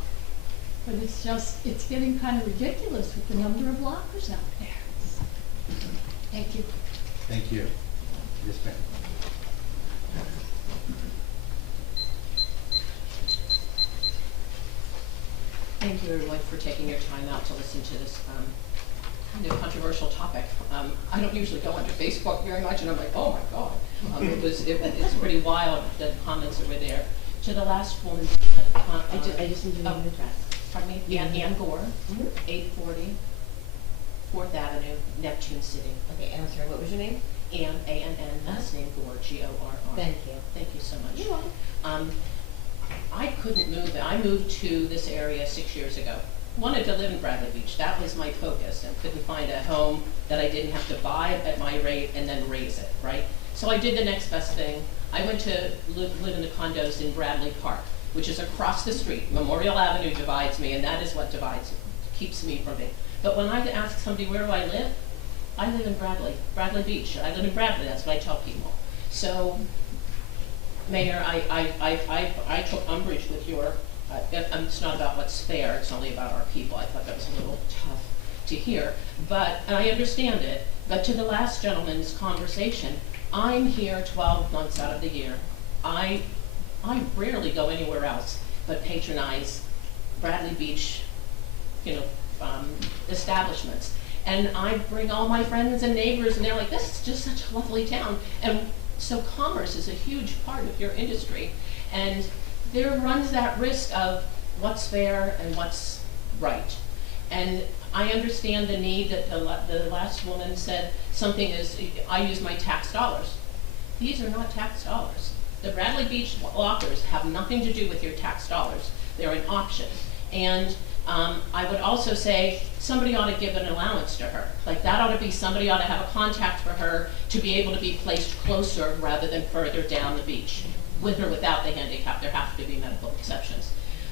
But it's just, it's getting kind of ridiculous with the number of lockers out there. Thank you. Thank you. Yes, ma'am. Thank you, everyone, for taking your time out to listen to this kind of controversial topic. I don't usually go onto Facebook very much, and I'm like, oh my God. It's pretty wild, the comments that were there. To the last woman. I just need to know the address. Pardon me? Ann Gore, 840 4th Avenue, Neptune City. Okay, and I'm sorry, what was your name? Ann, A-N-N, last name Gore, G-O-R-R. Thank you. Thank you so much. You're welcome. I couldn't move. I moved to this area 6 years ago. Wanted to live in Bradley Beach. That was my focus. I couldn't find a home that I didn't have to buy at my rate and then raise it, right? So I did the next best thing. I went to live in the condos in Bradley Park, which is across the street. Memorial Avenue divides me, and that is what keeps me from it. But when I ask somebody, where do I live in Bradley Beach. I live in Bradley, that's what I tell people. So, Mayor, I took umbrage with your, it's not about what's fair, it's only about our people. I thought that was a little tough to hear, and I understand it, but to the last gentleman's conversation, I'm here 12 months out of the year. I rarely go anywhere else but patronize Bradley Beach, establishments. And I bring all my friends and neighbors, and they're like, this is just such a lovely town. And so commerce is a huge part of your industry. And there runs that risk of what's fair and what's right. And I understand the need that the last woman said something is, I use my tax dollars. These are not tax dollars. The Bradley Beach lockers have nothing to do with your tax dollars. They're an option. And I would also say somebody ought to give an allowance to her. Like that ought to be, somebody ought to have a contact for her to be able to be placed closer rather than further down the beach. With or without the handicap, there have to be medical exceptions.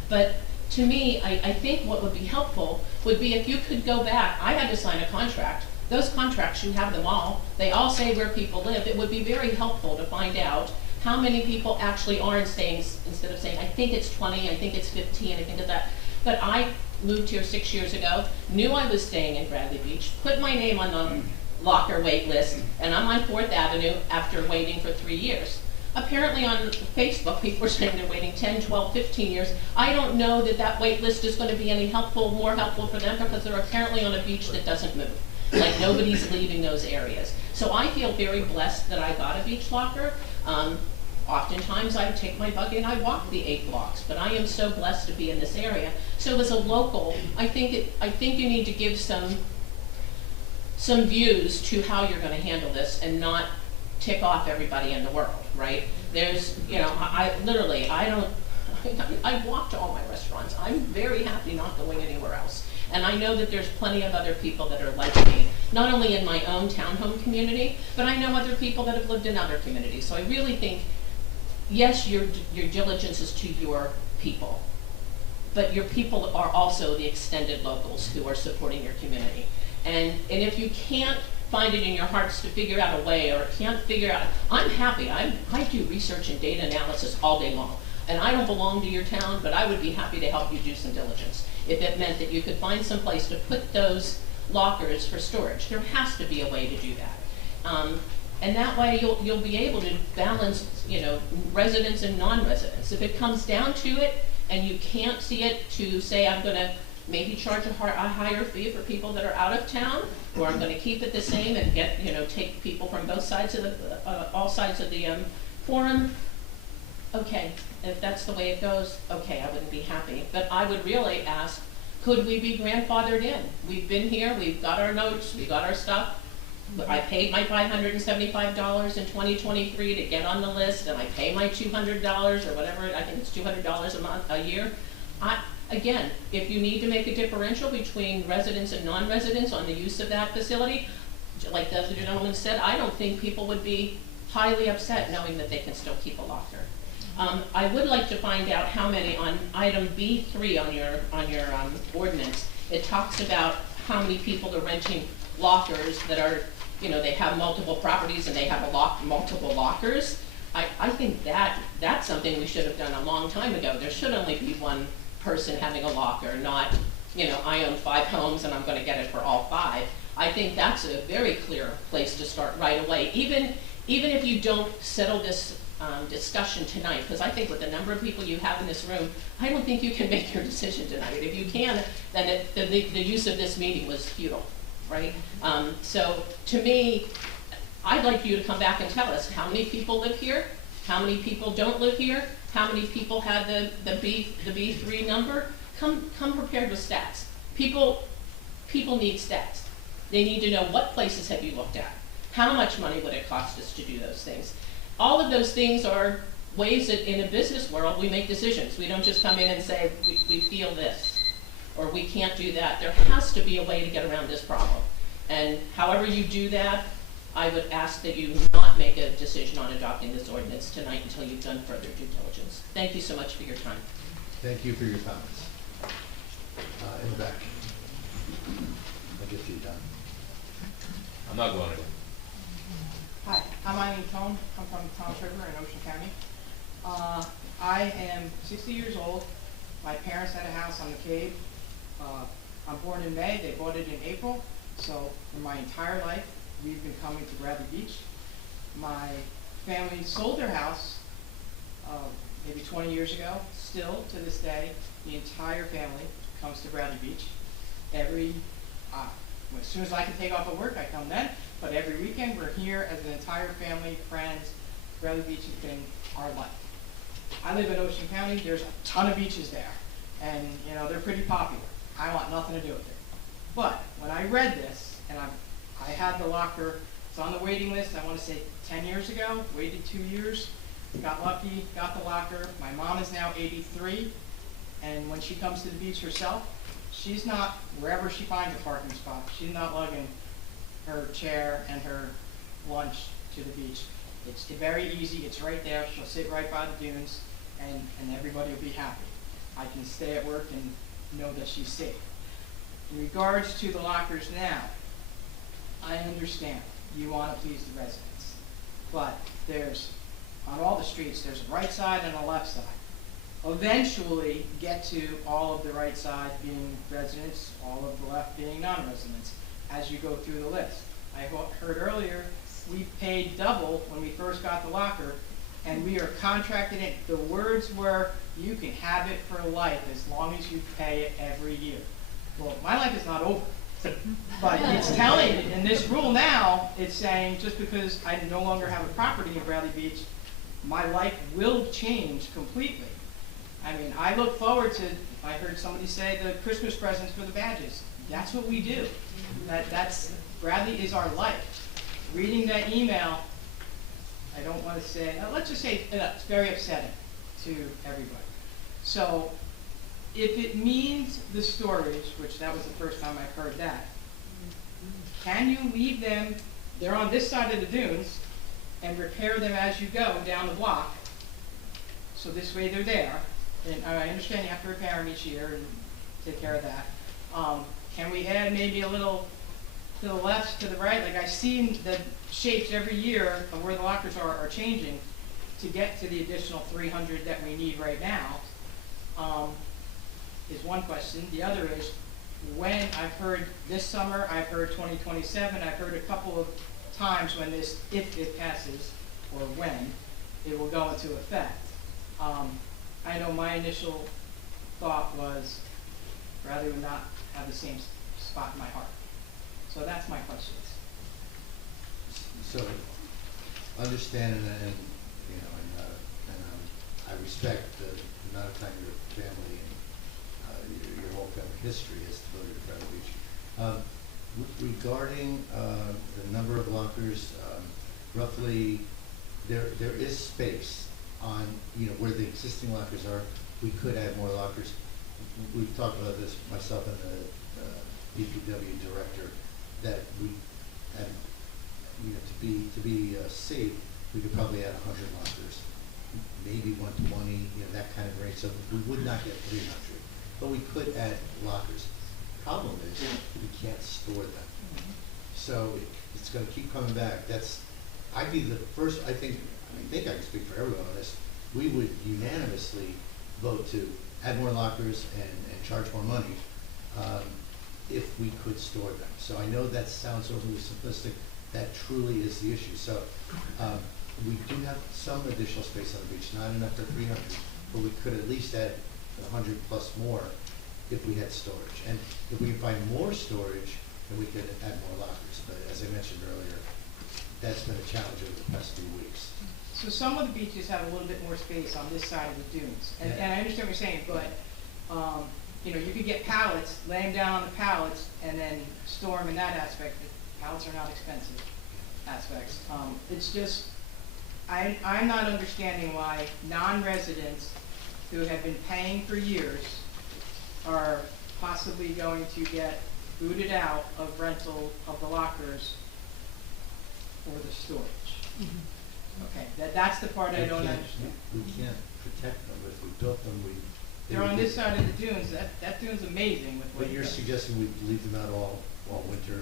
But to me, I think what would be helpful would be if you could go back. I had to sign a contract. Those contracts, you have them all. They all say where people live. It would be very helpful to find out how many people actually aren't staying, instead of saying, I think it's 20, I think it's 15, I think of that. But I moved here 6 years ago, knew I was staying in Bradley Beach, put my name on the locker wait list, and I'm on 4th Avenue after waiting for 3 years. Apparently on Facebook, people are saying they're waiting 10, 12, 15 years. I don't know that that wait list is going to be any more helpful for them because they're apparently on a beach that doesn't move. Like nobody's leaving those areas. So I feel very blessed that I got a beach locker. Oftentimes I take my buggy and I walk the 8 blocks, but I am so blessed to be in this area. So as a local, I think you need to give some views to how you're going to handle this and not tick off everybody in the world, right? There's, I walk to all my restaurants. I'm very happy not going anywhere else. And I know that there's plenty of other people that are like me, not only in my own townhome community, but I know other people that have lived in other communities. So I really think, yes, your diligence is to your people, but your people are also the extended locals who are supporting your community. And if you can't find it in your hearts to figure out a way, or can't figure out, I'm happy, I do research and data analysis all day long. And I don't belong to your town, but I would be happy to help you do some diligence. If it meant that you could find some place to put those lockers for storage, there has to be a way to do that. And that way you'll be able to balance, you know, residents and non-residents. If it comes down to it and you can't see it to say, I'm gonna maybe charge a higher fee for people that are out of town, or I'm gonna keep it the same and get, you know, take people from both sides of the, all sides of the forum, okay. If that's the way it goes, okay, I wouldn't be happy. But I would really ask, could we be grandfathered in? We've been here, we've got our notes, we got our stuff. I paid my $575 in 2023 to get on the list, and I pay my $200 or whatever, I think it's $200 a year. Again, if you need to make a differential between residents and non-residents on the use of that facility, like the other gentleman said, I don't think people would be highly upset knowing that they can still keep a locker. I would like to find out how many, on item B3 on your ordinance, it talks about how many people are renting lockers that are, you know, they have multiple properties and they have multiple lockers. I think that's something we should have done a long time ago. There should only be one person having a locker, not, you know, I own 5 homes and I'm going to get it for all 5. I think that's a very clear place to start right away, even if you don't settle this discussion tonight, because I think with the number of people you have in this room, I don't think you can make your decision tonight. If you can, then the use of this meeting was futile, right? So to me, I'd like you to come back and tell us how many people live here, how many people don't live here, how many people have the B3 number. Come prepared with stats. People need stats. They need to know what places have you looked at, how much money would it cost us to do those things. All of those things are ways that in a business world we make decisions. We don't just come in and say, we feel this, or we can't do that. There has to be a way to get around this problem. And however you do that, I would ask that you not make a decision on adopting this ordinance tonight until you've done further due diligence. Thank you so much for your time. Thank you for your comments. In the back. I'll get to you, Don. I'm not going anywhere. Hi, I'm Eileen Tone. I'm from Toms River in Ocean County. I am 60 years old. My parents had a house on the Cape. I'm born in May. They bought it in April. So for my entire life, we've been coming to Bradley Beach. My family sold their house maybe 20 years ago. Still, to this day, the entire family comes to Bradley Beach. As soon as I can take off of work, I come then. But every weekend, we're here as an entire family, friends. Bradley Beach has been our life. I live in Ocean County. There's a ton of beaches there. And, you know, they're pretty popular. I want nothing to do with it. But when I read this, and I had the locker, it's on the waiting list, I want to say 10 years ago, waited 2 years, got lucky, got the locker. My mom is now 83, and when she comes to the beach herself, she's not, wherever she finds a parking spot, she's not lugging her chair and her lunch to the beach. It's very easy, it's right there, she'll sit right by the dunes, and everybody will be happy. I can stay at work and know that she's safe. In regards to the lockers now, I understand you want to please the residents, but there's, on all the streets, there's a right side and a left side. Eventually get to all of the right side being residents, all of the left being non-residents as you go through the list. I heard earlier we paid double when we first got the locker, and we are contracted in. The words were, you can have it for life as long as you pay it every year. Well, my life is not over. But it's telling, in this rule now, it's saying just because I no longer have a property in Bradley Beach, my life will change completely. I mean, I look forward to, I heard somebody say the Christmas presents for the badges. That's what we do. Bradley is our life. Reading that email, I don't want to say, let's just say it's very upsetting to everybody. So if it means the storage, which that was the first time I've heard that, can you leave them, they're on this side of the dunes, and repair them as you go down the block, so this way they're there. And I understand you have to repair them each year and take care of that. Can we add maybe a little to the left, to the right, like I've seen the shapes every year of where the lockers are changing to get to the additional 300 that we need right now, is one question. The other is, when I've heard this summer, I've heard 2027, I've heard a couple of times when this, if it passes, or when, it will go into effect. I know my initial thought was rather than not have the same spot in my heart. So that's my questions. So, understand and I respect the amount of time your family and your whole family history has devoted to Bradley Beach. Regarding the number of lockers, roughly there is space on where the existing lockers are. We could add more lockers. We've talked about this, myself and the DPW director, that we had, to be safe, we could probably add 100 lockers, maybe 120, that kind of range. So we would not get 300, but we could add lockers. Problem is, we can't store them. So it's going to keep coming back. I'd be the first. I think I can speak for everyone on this. We would unanimously vote to add more lockers and charge more money if we could store them. So I know that sounds overly simplistic. That truly is the issue. So we do have some additional space on the beach, not enough for 300, but we could at least add 100 plus more if we had storage. And if we can find more storage, then we could add more lockers. But as I mentioned earlier, that's been a challenge over the past few weeks. So some of the beaches have a little bit more space on this side of the dunes. And I understand what you're saying, but you could get pallets, lay them down on the pallets, and then store them in that aspect. Pallets are not expensive aspects. It's just, I'm not understanding why non-residents who have been paying for years are possibly going to get booted out of rental of the lockers for the storage. Okay, that's the part I don't understand. We can't protect them. If we built them, they're on this side of the dunes. That dune's amazing with what But you're suggesting we leave them out all winter.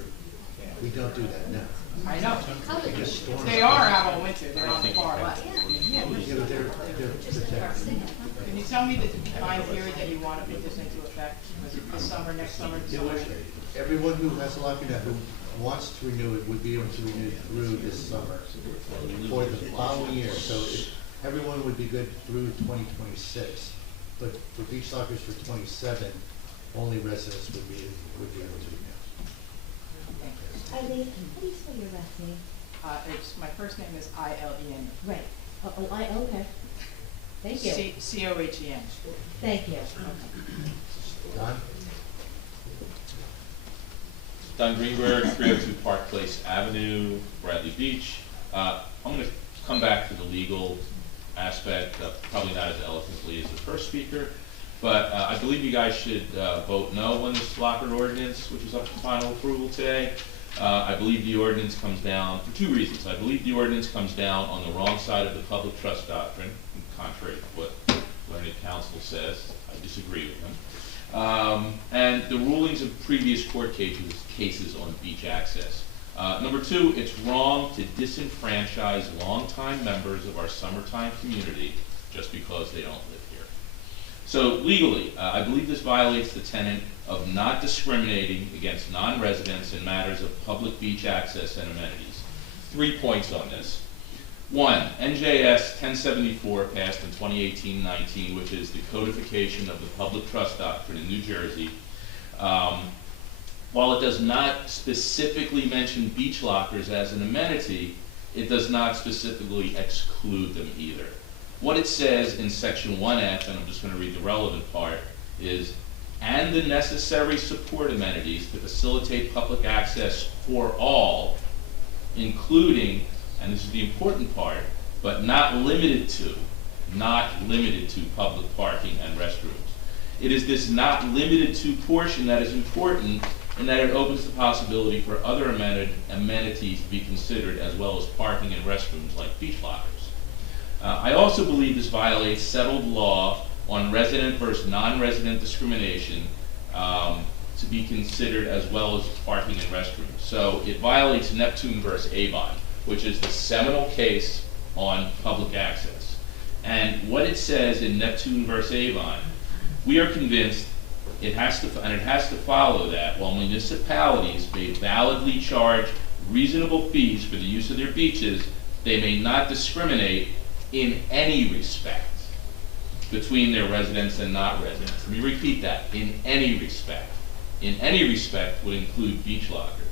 We don't do that now. I know. We just store them. They are out all winter. They're on the far left. Yeah, but they're protected. Can you tell me the time period that you want to put this into effect? Was it this summer, next summer, this summer? Everyone who has a locker now who wants to renew it would be able to renew it through this summer for the following year. So everyone would be good through 2026. But for beach lockers for 27, only residents would be able to renew. Eileen, how do you spell your last name? My first name is I-L-E-N. Right. Okay. Thank you. C-O-H-E-N. Thank you. Don? Don Greenberg, 302 Park Place Avenue, Bradley Beach. I'm going to come back to the legal aspect, probably not as eloquently as the first speaker, but I believe you guys should vote no on this locker ordinance, which is up for final approval today. I believe the ordinance comes down for two reasons. I believe the ordinance comes down on the wrong side of the public trust doctrine, contrary to what learned counsel says. I disagree with him. And the rulings of previous court cases on beach access. Number two, it's wrong to disenfranchise longtime members of our summertime community just because they don't live here. So legally, I believe this violates the tenet of not discriminating against non-residents in matters of public beach access and amenities. 3 points on this. One, NJS 1074 passed in 2018-19, which is the codification of the public trust doctrine in New Jersey. While it does not specifically mention beach lockers as an amenity, it does not specifically exclude them either. What it says in section 1F, and I'm just going to read the relevant part, is, and the necessary support amenities to facilitate public access for all, including, and this is the important part, but not limited to public parking and restrooms. It is this not limited to portion that is important, in that it opens the possibility for other amenities to be considered, as well as parking and restrooms like beach lockers. I also believe this violates settled law on resident versus non-resident discrimination to be considered as well as parking and restrooms. So it violates Neptune versus Avon, which is the seminal case on public access. And what it says in Neptune versus Avon, we are convinced it has to follow that while municipalities may validly charge reasonable fees for the use of their beaches, they may not discriminate in any respect between their residents and not residents. Let me repeat that, in any respect. In any respect would include beach lockers.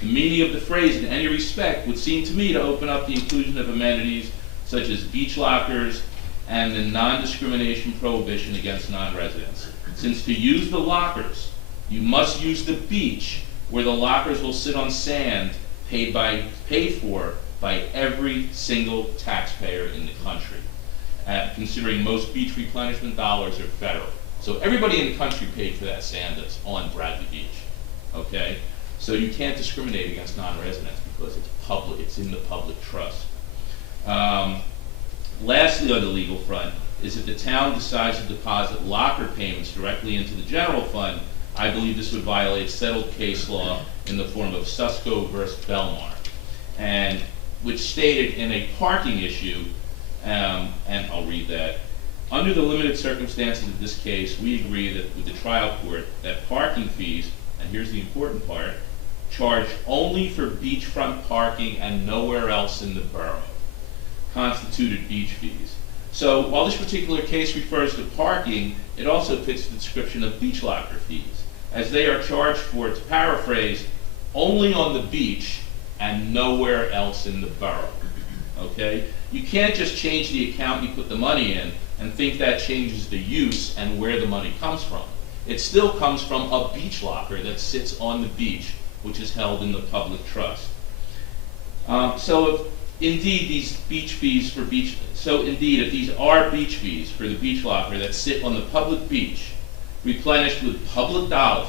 The meaning of the phrase in any respect would seem to me to open up the inclusion of amenities such as beach lockers and the non-discrimination prohibition against non-residents. Since to use the lockers, you must use the beach where the lockers will sit on sand paid for by every single taxpayer in the country. Considering most beach replenishment dollars are federal. So everybody in the country paid for that sand that's on Bradley Beach, okay? So you can't discriminate against non-residents because it's public, it's in the public trust. Lastly, on the legal front, is if the town decides to deposit locker payments directly into the general fund, I believe this would violate settled case law in the form of Susco versus Belmar, and which stated in a parking issue, and I'll read that. Under the limited circumstances of this case, we agree that with the trial court that parking fees, and here's the important part, charged only for beachfront parking and nowhere else in the borough, constituted beach fees. So while this particular case refers to parking, it also fits the description of beach locker fees, as they are charged for, to paraphrase, only on the beach and nowhere else in the borough, okay? You can't just change the account you put the money in and think that changes the use and where the money comes from. It still comes from a beach locker that sits on the beach, which is held in the public trust. So if indeed these beach fees for beach, so indeed if these are beach fees for the beach locker that sit on the public beach, replenished with public dollars,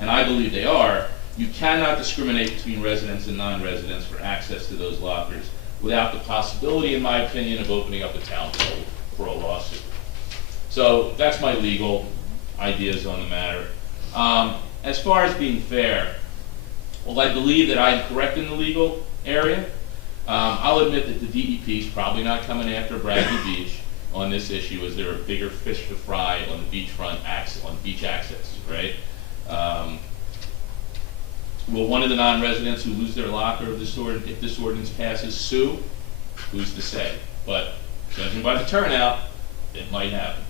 and I believe they are, you cannot discriminate between residents and non-residents for access to those lockers without the possibility, in my opinion, of opening up the town for a lawsuit. So that's my legal ideas on the matter. As far as being fair, well, I believe that I'm correct in the legal area. I'll admit that the DEP is probably not coming after Bradley Beach on this issue, as there are bigger fish to fry on the beachfront access, on beach access, right? Will one of the non-residents who lose their locker if this ordinance passes sue? Who's to say? But judging by the turnout, it might happen.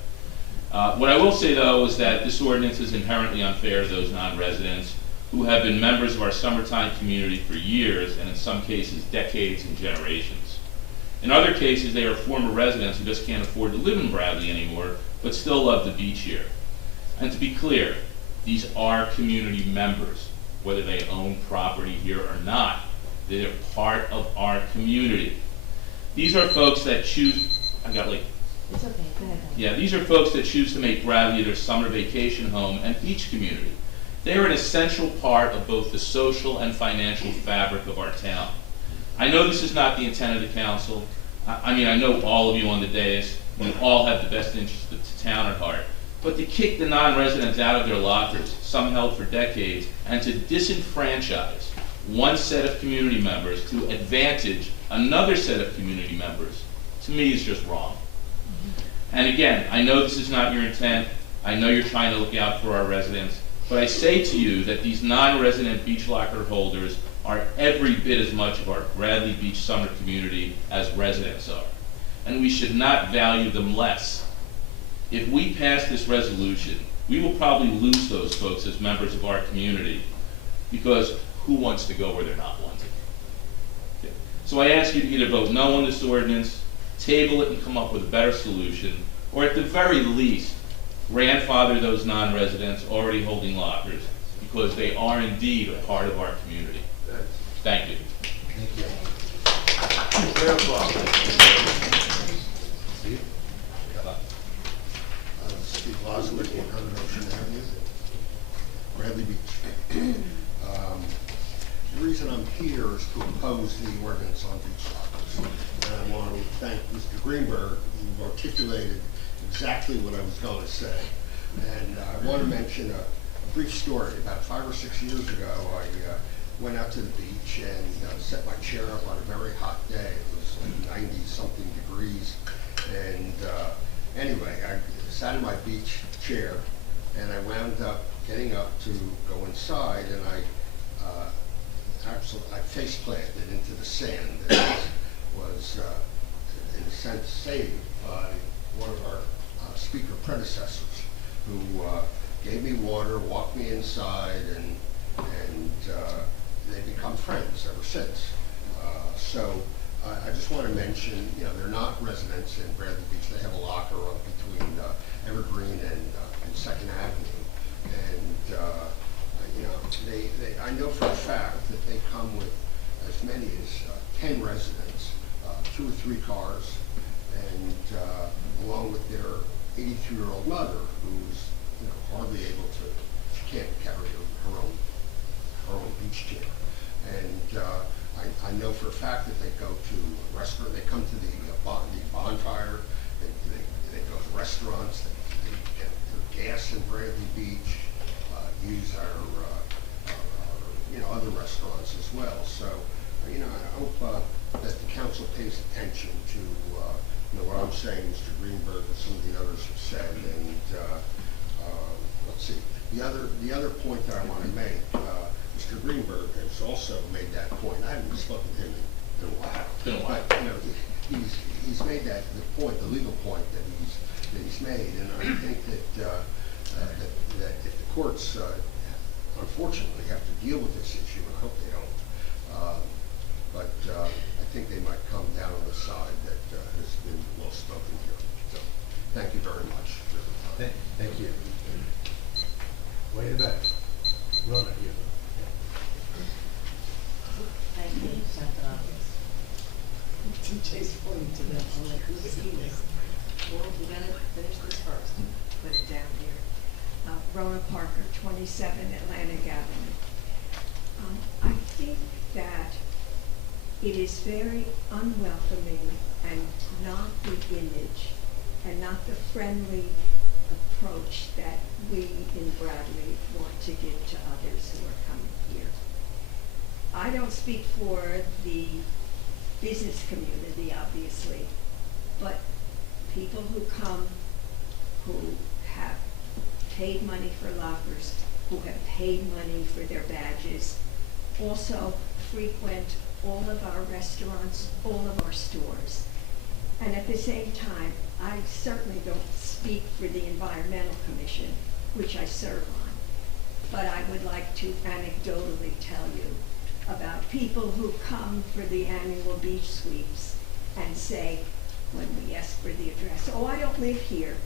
What I will say, though, is that this ordinance is inherently unfair to those non-residents who have been members of our summertime community for years, and in some cases, decades and generations. In other cases, they are former residents who just can't afford to live in Bradley anymore, but still love the beach here. And to be clear, these are community members, whether they own property here or not. They're part of our community. These are folks that choose, I got like, It's okay, go ahead. yeah, these are folks that choose to make Bradley their summer vacation home and beach community. They are an essential part of both the social and financial fabric of our town. I know this is not the intent of the council. I mean, I know all of you on the dais, we all have the best interest of the town at heart. But to kick the non-residents out of their lockers, some held for decades, and to disenfranchise one set of community members to advantage another set of community members, to me is just wrong. And again, I know this is not your intent. I know you're trying to look out for our residents. But I say to you that these non-resident beach locker holders are every bit as much of our Bradley Beach summer community as residents are. And we should not value them less. If we pass this resolution, we will probably lose those folks as members of our community, because who wants to go where they're not wanted? Okay. So I ask you to either vote no on this ordinance, table it and come up with a better solution, or at the very least, grandfather those non-residents already holding lockers, because they are indeed a part of our community. Thank you. Thank you. Steve Losler, 800 Ocean Avenue, Bradley Beach. The reason I'm here is to oppose the ordinance on beach lockers. And I want to thank Mr. Greenberg, who articulated exactly what I was going to say. And I want to mention a brief story. About 5 or 6 years ago, I went out to the beach and set my chair up on a very hot day. It was like 90-something degrees. And anyway, I sat in my beach chair, and I wound up getting up to go inside, and I face planted into the sand that was in a sense saved by one of our speaker predecessors, who gave me water, walked me inside, and they've become friends ever since. So I just want to mention, they're not residents in Bradley Beach. They have a locker up between Evergreen and Second Avenue, and I know for a fact that they come with as many as 10 residents, 2 or 3 cars, and along with their 82-year-old mother, who's hardly able to, she can't carry her own beach chair. And I know for a fact that they go to a restaurant, they come to the bonfire, they go to restaurants, they get their gas in Bradley Beach, use our other restaurants as well. So, I hope that the council pays attention to what I'm saying, Mr. Greenberg, and some of the others have said. And let's see, the other point that I want to make, Mr. Greenberg has also made that point. I haven't spoken to him in a while. But he's made the legal point that he's made, and I think that if the courts unfortunately have to deal with this issue, and I hope they don't, but I think they might come down on the side that has been well spoken here. So thank you very much. Thank you. Way in the back. Rona, you. Thank you. TJ's pointing to them. I'm like, who's eating this? Well, we gotta finish this first. Put it down here. Rona Parker, 27 Atlantic Avenue. I think that it is very unwelcoming and not the image and not the friendly approach that we in Bradley want to give to others who are coming here. I don't speak for the business community, obviously, but people who come who have paid money for lockers, who have paid money for their badges, also frequent all of our restaurants, all of our stores. And at the same time, I certainly don't speak for the Environmental Commission, which I serve on, but I would like to anecdotally tell you about people who come for the annual beach sweeps and say, when we ask for the address, oh, I don't live here,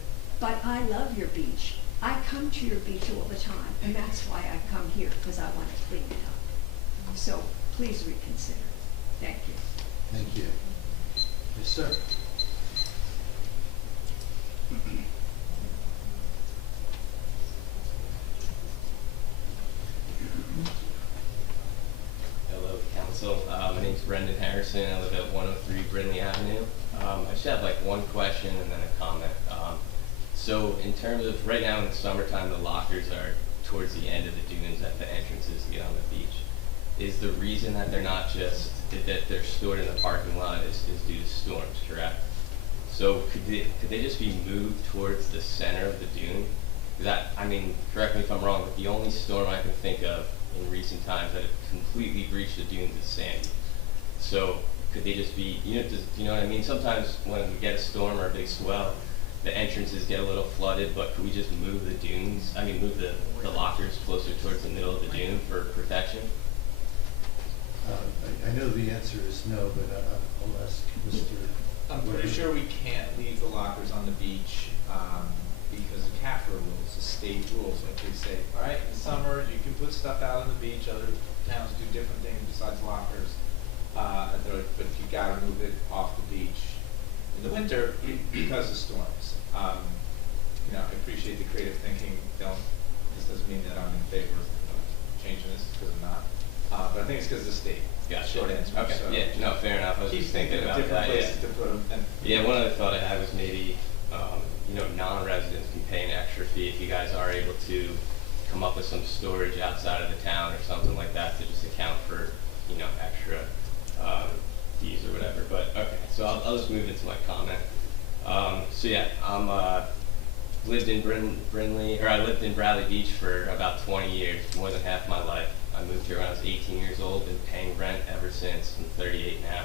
but I love your beach. I come to your beach all the time, and that's why I come here, because I want to clean it up. So please reconsider. Thank you. Thank you. Yes, sir. Hello, council. My name's Brendan Harrison. I live at 103 Brindley Avenue. I just have like one question and then a comment. So in terms of right now in the summertime, the lockers are towards the end of the dunes at the entrances to get on the beach. Is the reason that they're not just, that they're stored in the parking lot is due to storms, correct? So could they just be moved towards the center of the dune? I mean, correct me if I'm wrong, but the only storm I can think of in recent times that have completely breached the dunes is Sandy. So could they just be, do you know what I mean? Sometimes when we get a storm or a big swell, the entrances get a little flooded, but could we just move the dunes, move the lockers closer towards the middle of the dune for protection? I know the answer is no, but I'll ask Mr. I'm pretty sure we can't leave the lockers on the beach because of CAFRA rules, the state rules. Like they say, all right, in the summer you can put stuff out on the beach. Other towns do different things besides lockers. But you got to move it off the beach in the winter because of storms. I appreciate the creative thinking. This doesn't mean that I'm in favor of changing this, because I'm not. But I think it's because of the state. Gotcha. Short answer. Okay. So yeah. No. Fair enough. I was just thinking about different that. places to put them. Yeah. One other thought I had was maybe non-residents can pay an extra fee if you guys are able to come up with some storage outside of the town or something like that to just account for, you know, extra fees or whatever. But okay, so I'll just move into my comment. So yeah, lived in I lived in Bradley Beach for about 20 years, more than half my life. I moved here when I was 18 years old, been paying rent ever since. I'm 38 now.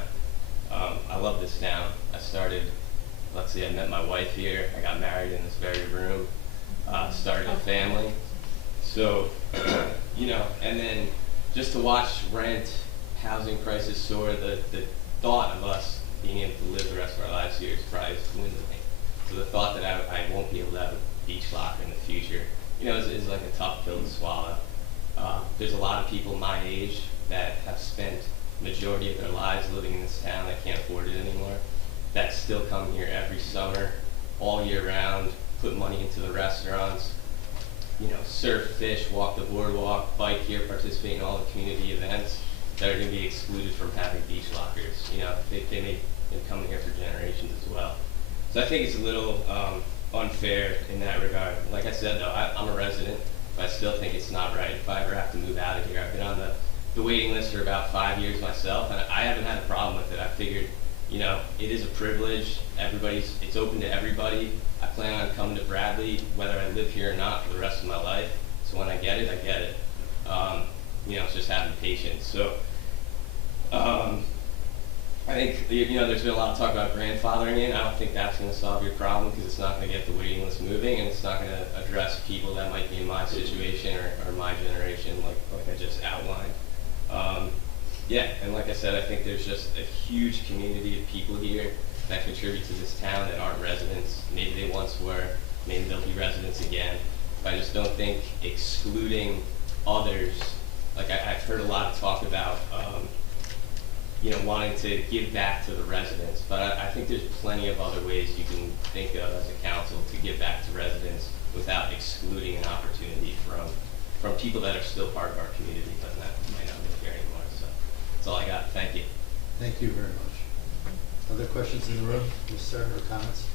I love this town. I met my wife here. I got married in this very room. Started a family. So, you know, and then just to watch rent, housing prices soar, the thought of us being able to live the rest of our lives here is probably dwindling. So the thought that I won't be able to have a beach locker in the future, you know, is like a tough pill to swallow. There's a lot of people my age that have spent majority of their lives living in this town that can't afford it anymore, that still come here every summer, all year round, put money into the restaurants, you know, surf, fish, walk the boardwalk, bike here, participate in all the community events, that are going to be excluded from having beach lockers. You know, they may have been coming here for generations as well. So I think it's a little unfair in that regard. Like I said, though, I'm a resident, but I still think it's not right if I ever have to move out of here. I've been on the waiting list for about 5 years myself, and I haven't had a problem with it. I figured, you know, it is a privilege. It's open to everybody. I plan on coming to Bradley, whether I live here or not, for the rest of my life. So when I get it, I get it. You know, it's just having patience. So I think, you know, there's been a lot of talk about grandfathering in. I don't think that's going to solve your problem, because it's not going to get the waiting list moving, and it's not going to address people that might be in my situation or my generation, like I just outlined. Yeah, and like I said, I think there's just a huge community of people here that contribute to this town that aren't residents. Maybe they once were, maybe they'll be residents again. But I just don't think excluding others, like I've heard a lot of talk about, you know, wanting to give back to the residents. But I think there's plenty of other ways you can think of as a council to give back to residents without excluding an opportunity from people that are still part of our community but might not live here anymore. So that's all I got. Thank you. Thank you very much. Other questions in the room, Ms. Sir, or comments?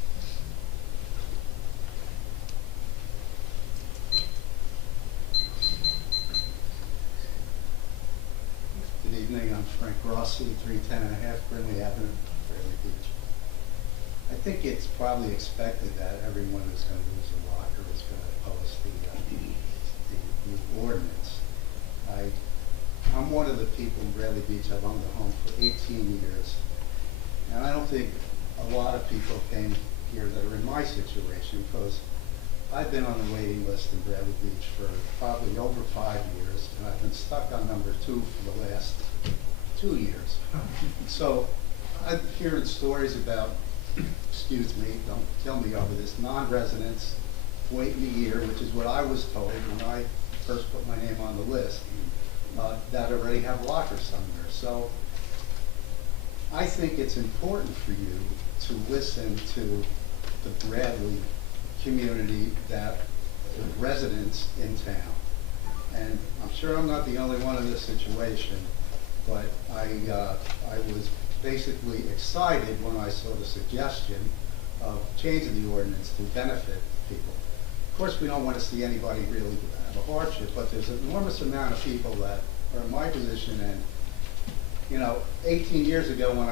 Good evening, I'm Frank Rossi, 310 and a half Brindley Avenue, Fairleigh Beach. I think it's probably expected that everyone who's going to lose a locker is going to oppose the new ordinance. I'm one of the people in Fairleigh Beach. I've owned a home for 18 years. And I don't think a lot of people came here that are in my situation, because I've been on the waiting list in Bradley Beach for probably over 5 years, and I've been stuck on number 2 for the last 2 years. So I'm hearing stories about, excuse me, don't kill me over this, non-residents waiting a year, which is what I was told when I first put my name on the list, that already have lockers somewhere. So I think it's important for you to listen to the Bradley community, that residents in town. And I'm sure I'm not the only one in this situation, but I was basically excited when I saw the suggestion of changing the ordinance to benefit people. Of course, we don't want to see anybody really have a hardship, but there's an enormous amount of people that are in my position. And you know, 18 years ago when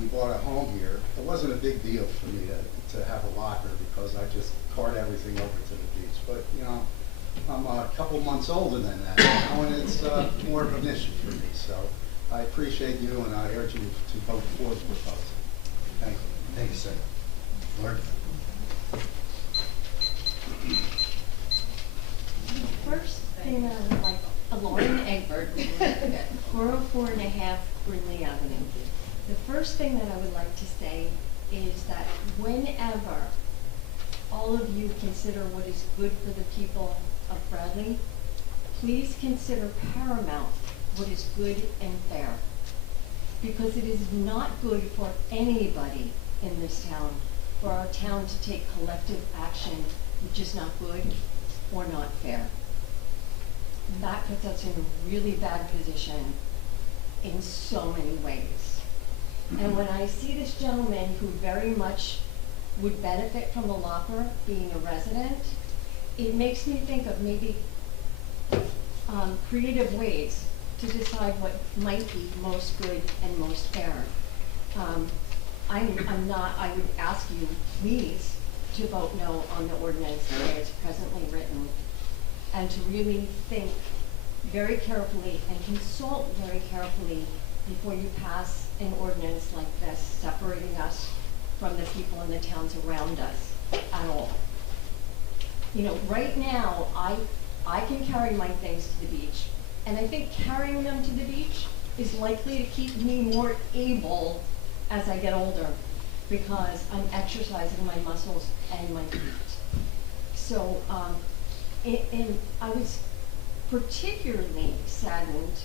we bought a home here, it wasn't a big deal for me to have a locker, because I just cart everything over to the beach. But you know, I'm a couple months older than that now, and it's more of an issue for me. So I appreciate you, and I urge you to vote for the proposal. Thank you. Thank you, sir. Lord? First thing I would like, Lauren Egbert, 404 and a half Brindley Avenue. The first thing that I would like to say is that whenever all of you consider what is good for the people of Bradley, please consider paramount what is good and fair. Because it is not good for anybody in this town, for our town to take collective action which is not good or not fair. And that puts us in a really bad position in so many ways. And when I see this gentleman who very much would benefit from a locker being a resident, it makes me think of maybe creative ways to decide what might be most good and most fair. I'm not, I would ask you, please, to vote no on the ordinance the way it's presently written, and to really think very carefully and consult very carefully before you pass an ordinance like this, separating us from the people in the towns around us at all. You know, right now, I can carry my things to the beach, and I think carrying them to the beach is likely to keep me more able as I get older, because I'm exercising my muscles and my feet. So, and I was particularly saddened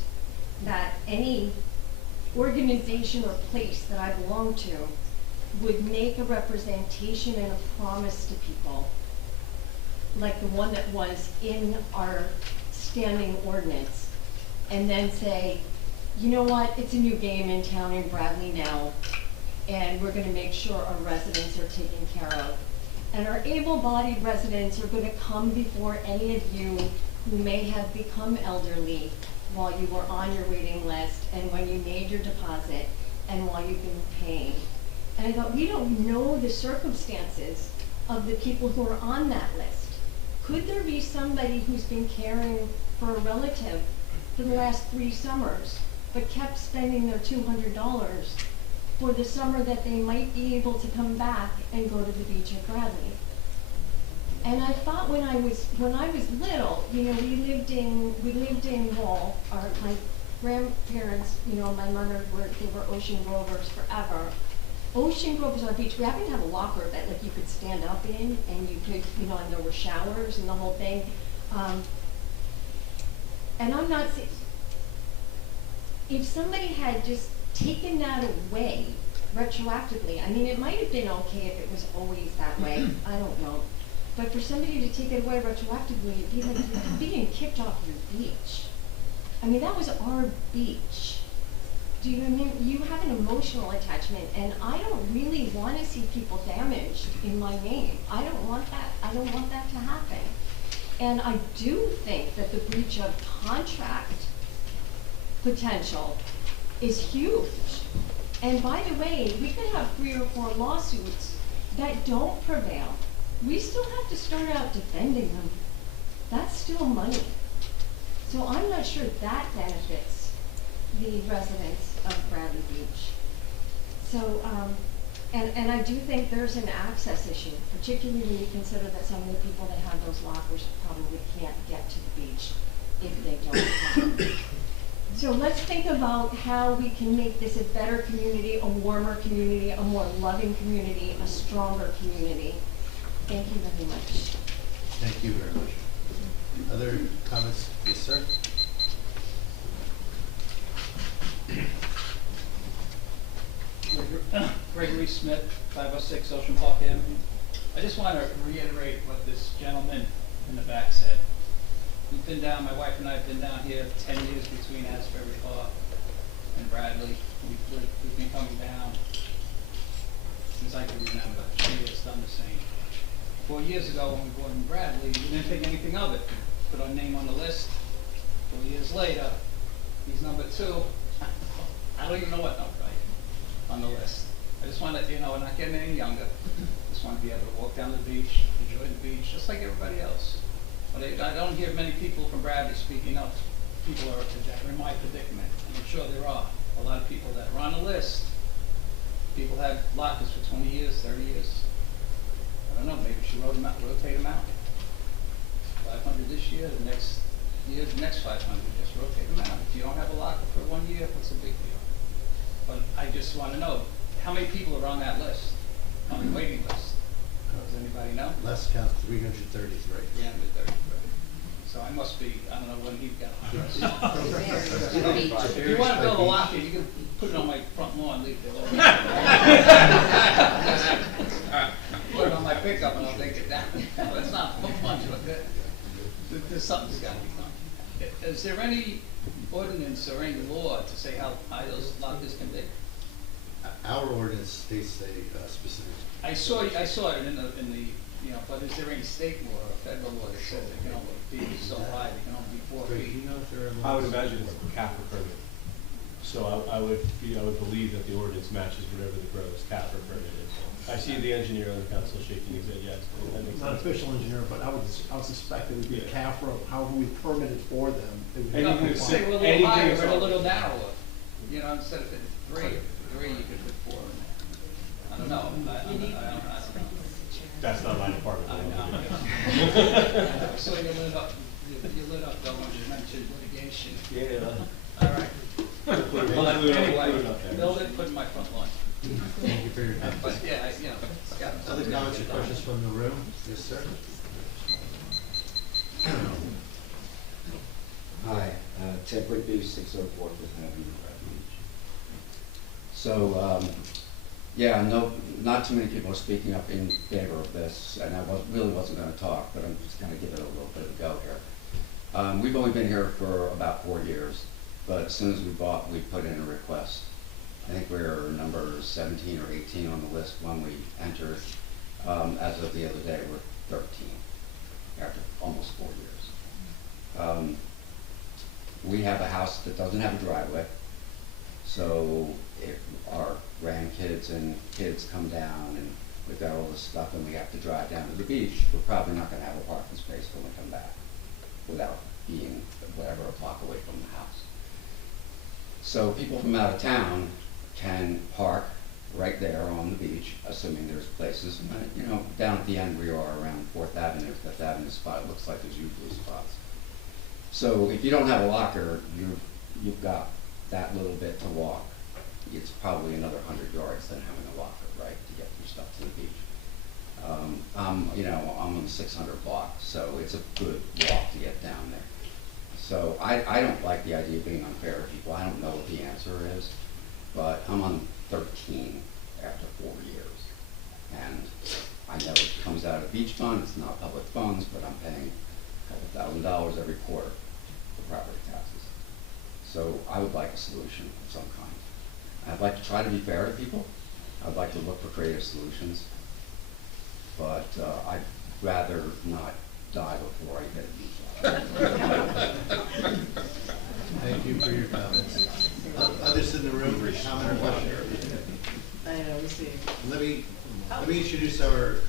that any organization or place that I belong to would make a representation and a promise to people like the one that was in our standing ordinance, and then say, you know what, it's a new game in town in Bradley now, and we're gonna make sure our residents are taken care of. And our able-bodied residents are gonna come before any of you who may have become elderly while you were on your waiting list, and when you made your deposit, and while you've been paying. And I thought, we don't know the circumstances of the people who are on that list. Could there be somebody who's been caring for a relative for the last 3 summers, but kept spending their $200 for the summer that they might be able to come back and go to the beach at Bradley? And I thought when I was little, you know, we lived in Wall. My grandparents, you know, my mother they were Ocean Rovers forever. Ocean Grove was our beach. We happened to have a locker that like you could stand up in, and you could, you know, and there were showers and the whole thing. And I'm not saying, if somebody had just taken that away retroactively, I mean, it might have been okay if it was always that way. I don't know. But for somebody to take it away retroactively, it'd be like you're being kicked off your beach. I mean, that was our beach. Do you know what I mean? You have an emotional attachment, and I don't really want to see people damaged in my name. I don't want that. I don't want that to happen. And I do think that the breach of contract potential is huge. And by the way, we could have 3 or 4 lawsuits that don't prevail. We still have to start out defending them. That's still money. So I'm not sure that benefits the residents of Bradley Beach. So, and I do think there's an access issue, particularly when you consider that some of the people that have those lockers probably can't get to the beach if they don't come. So let's think about how we can make this a better community, a warmer community, a more loving community, a stronger community. Thank you very much. Thank you very much. Other comments? Yes, sir? Gregory Smith, 506 Ocean Park Avenue. I just want to reiterate what this gentleman in the back said. We've been down, my wife and I have been down here 10 years between Asbury Park and Bradley. We've been coming down since I can remember. It's done the same. 4 years ago when we bought in Bradley, we didn't think anything of it. Put our name on the list. 4 years later, he's number 2. I don't even know what number on the list. I just want to, you know, we're not getting any younger. Just want to be able to walk down the beach, enjoy the beach, just like everybody else. But I don't hear many people from Bradley speaking up. People are in my predicament, and I'm sure there are a lot of people that are on the list. People have lockers for 20 years, 30 years. I don't know, maybe we should rotate them out. 500 this year, the next year, the next 500, just rotate them out. If you don't have a locker for 1 year, what's the big deal? But I just want to know, how many people are on that list, on the waiting list? Does anybody know? Last count, 333. 333. So I must be, I don't know when he got on this. If you want to build a locker, you can put it on my front lawn, leave it alone. Put it on my pickup and I'll take it down. It's not much of it. There's something's got to be done. Is there any ordinance or any law to say how high those lockers can be? Our ordinance states a specific. I saw it in the you know, but is there any state law or federal law that says it can only be so high, it can only be 4 Greg, do feet? you know if there are I would laws? imagine it's cap or permit. So I would believe that the ordinance matches whatever the gross cap or permit is. I see the engineer on the council shaking his head, yes. That makes Not sense. official engineer, but I would suspect it would be a CAFRA, however we permit it for them. It would be No, Anything but compliant. say we're a little anything higher, is but a on- little narrower, you know, instead of 3, you could put 4 in there. I don't know, I don't know. That's not my department. I know. So you lit up, though, when you mentioned litigation. Yeah. All right. Well, anyway, Include it up there. build it, put it in my front lawn. Thank you for your comments. But yeah, you know, it's got. Other comments or questions from the room? Yes, sir. Hi, Ted Whitby, 604 Fifth Avenue, Beach. So, yeah, no, not too many people are speaking up in favor of this, and I really wasn't going to talk, but I'm just going to give it a little bit of a go here. We've only been here for about 4 years, but as soon as we bought, we put in a request. I think we're number 17 or 18 on the list when we entered. As of the other day, we're 13 after almost 4 years. We have a house that doesn't have a driveway, so if our grandkids and kids come down and we've got all this stuff and we have to drive down to the beach, we're probably not going to have a parking space when we come back without being whatever a block away from the house. So people from out of town can park right there on the beach, assuming there's places. You know, down at the end we are around 4th Avenue, 5th Avenue spot, it looks like there's usually spots. So if you don't have a locker, you've got that little bit to walk. It's probably another 100 yards than having a locker, right, to get your stuff to the beach. I'm on the 600 block, so it's a good walk to get down there. So I don't like the idea of being unfair to people. I don't know what the answer is, but I'm on 13 after 4 years. And I know it comes out of beach fund, it's not public funds, but I'm paying a couple $1,000s every quarter for property taxes. So I would like a solution of some kind. I'd like to try to be fair to people. I'd like to look for creative solutions. But I'd rather not die before I get a beach. Thank you for your comments. Others in the room, comment or question? I know, we see. Let me introduce our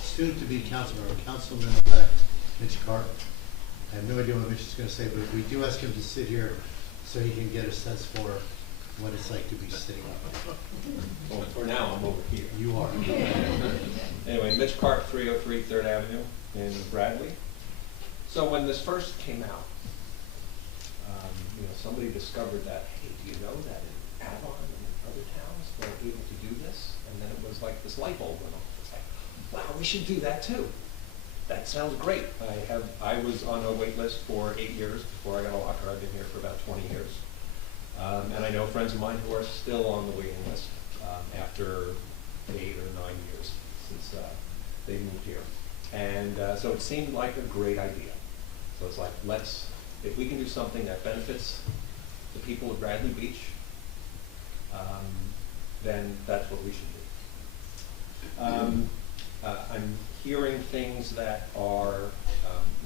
soon-to-be councilman, or councilman-elect Mitch Carp. I have no idea what Mitch is going to say, but we do ask him to sit here so he can get a sense for what it's like to be sitting up. Well, for now, I'm over here. You are. Anyway, Mitch Carp, 303 3rd Avenue in Bradley. So when this first came out, somebody discovered that, hey, do you know that in Avon and other towns they're able to do this? And then it was like this light bulb went off. It's like, wow, we should do that too. That sounds great. I was on a wait list for 8 years before I got a locker. I've been here for about 20 years. And I know friends of mine who are still on the waiting list after 8 or 9 years since they moved here. And so it seemed like a great idea. So it's like, if we can do something that benefits the people of Bradley Beach, then that's what we should do. I'm hearing things that are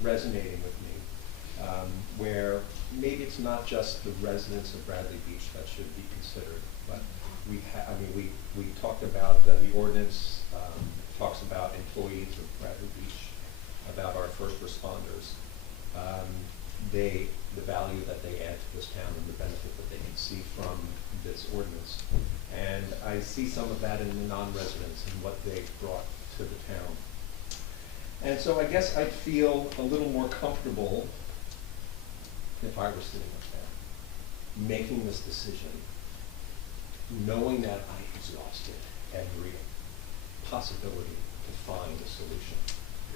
resonating with me, where maybe it's not just the residents of Bradley Beach that should be considered, but we talked about the ordinance talks about employees of Bradley Beach, about our first responders, the value that they add to this town and the benefit that they can see from this ordinance. And I see some of that in the non-residents and what they brought to the town. And so I guess I'd feel a little more comfortable if I were sitting up there, making this decision, knowing that I exhausted every possibility to find a solution.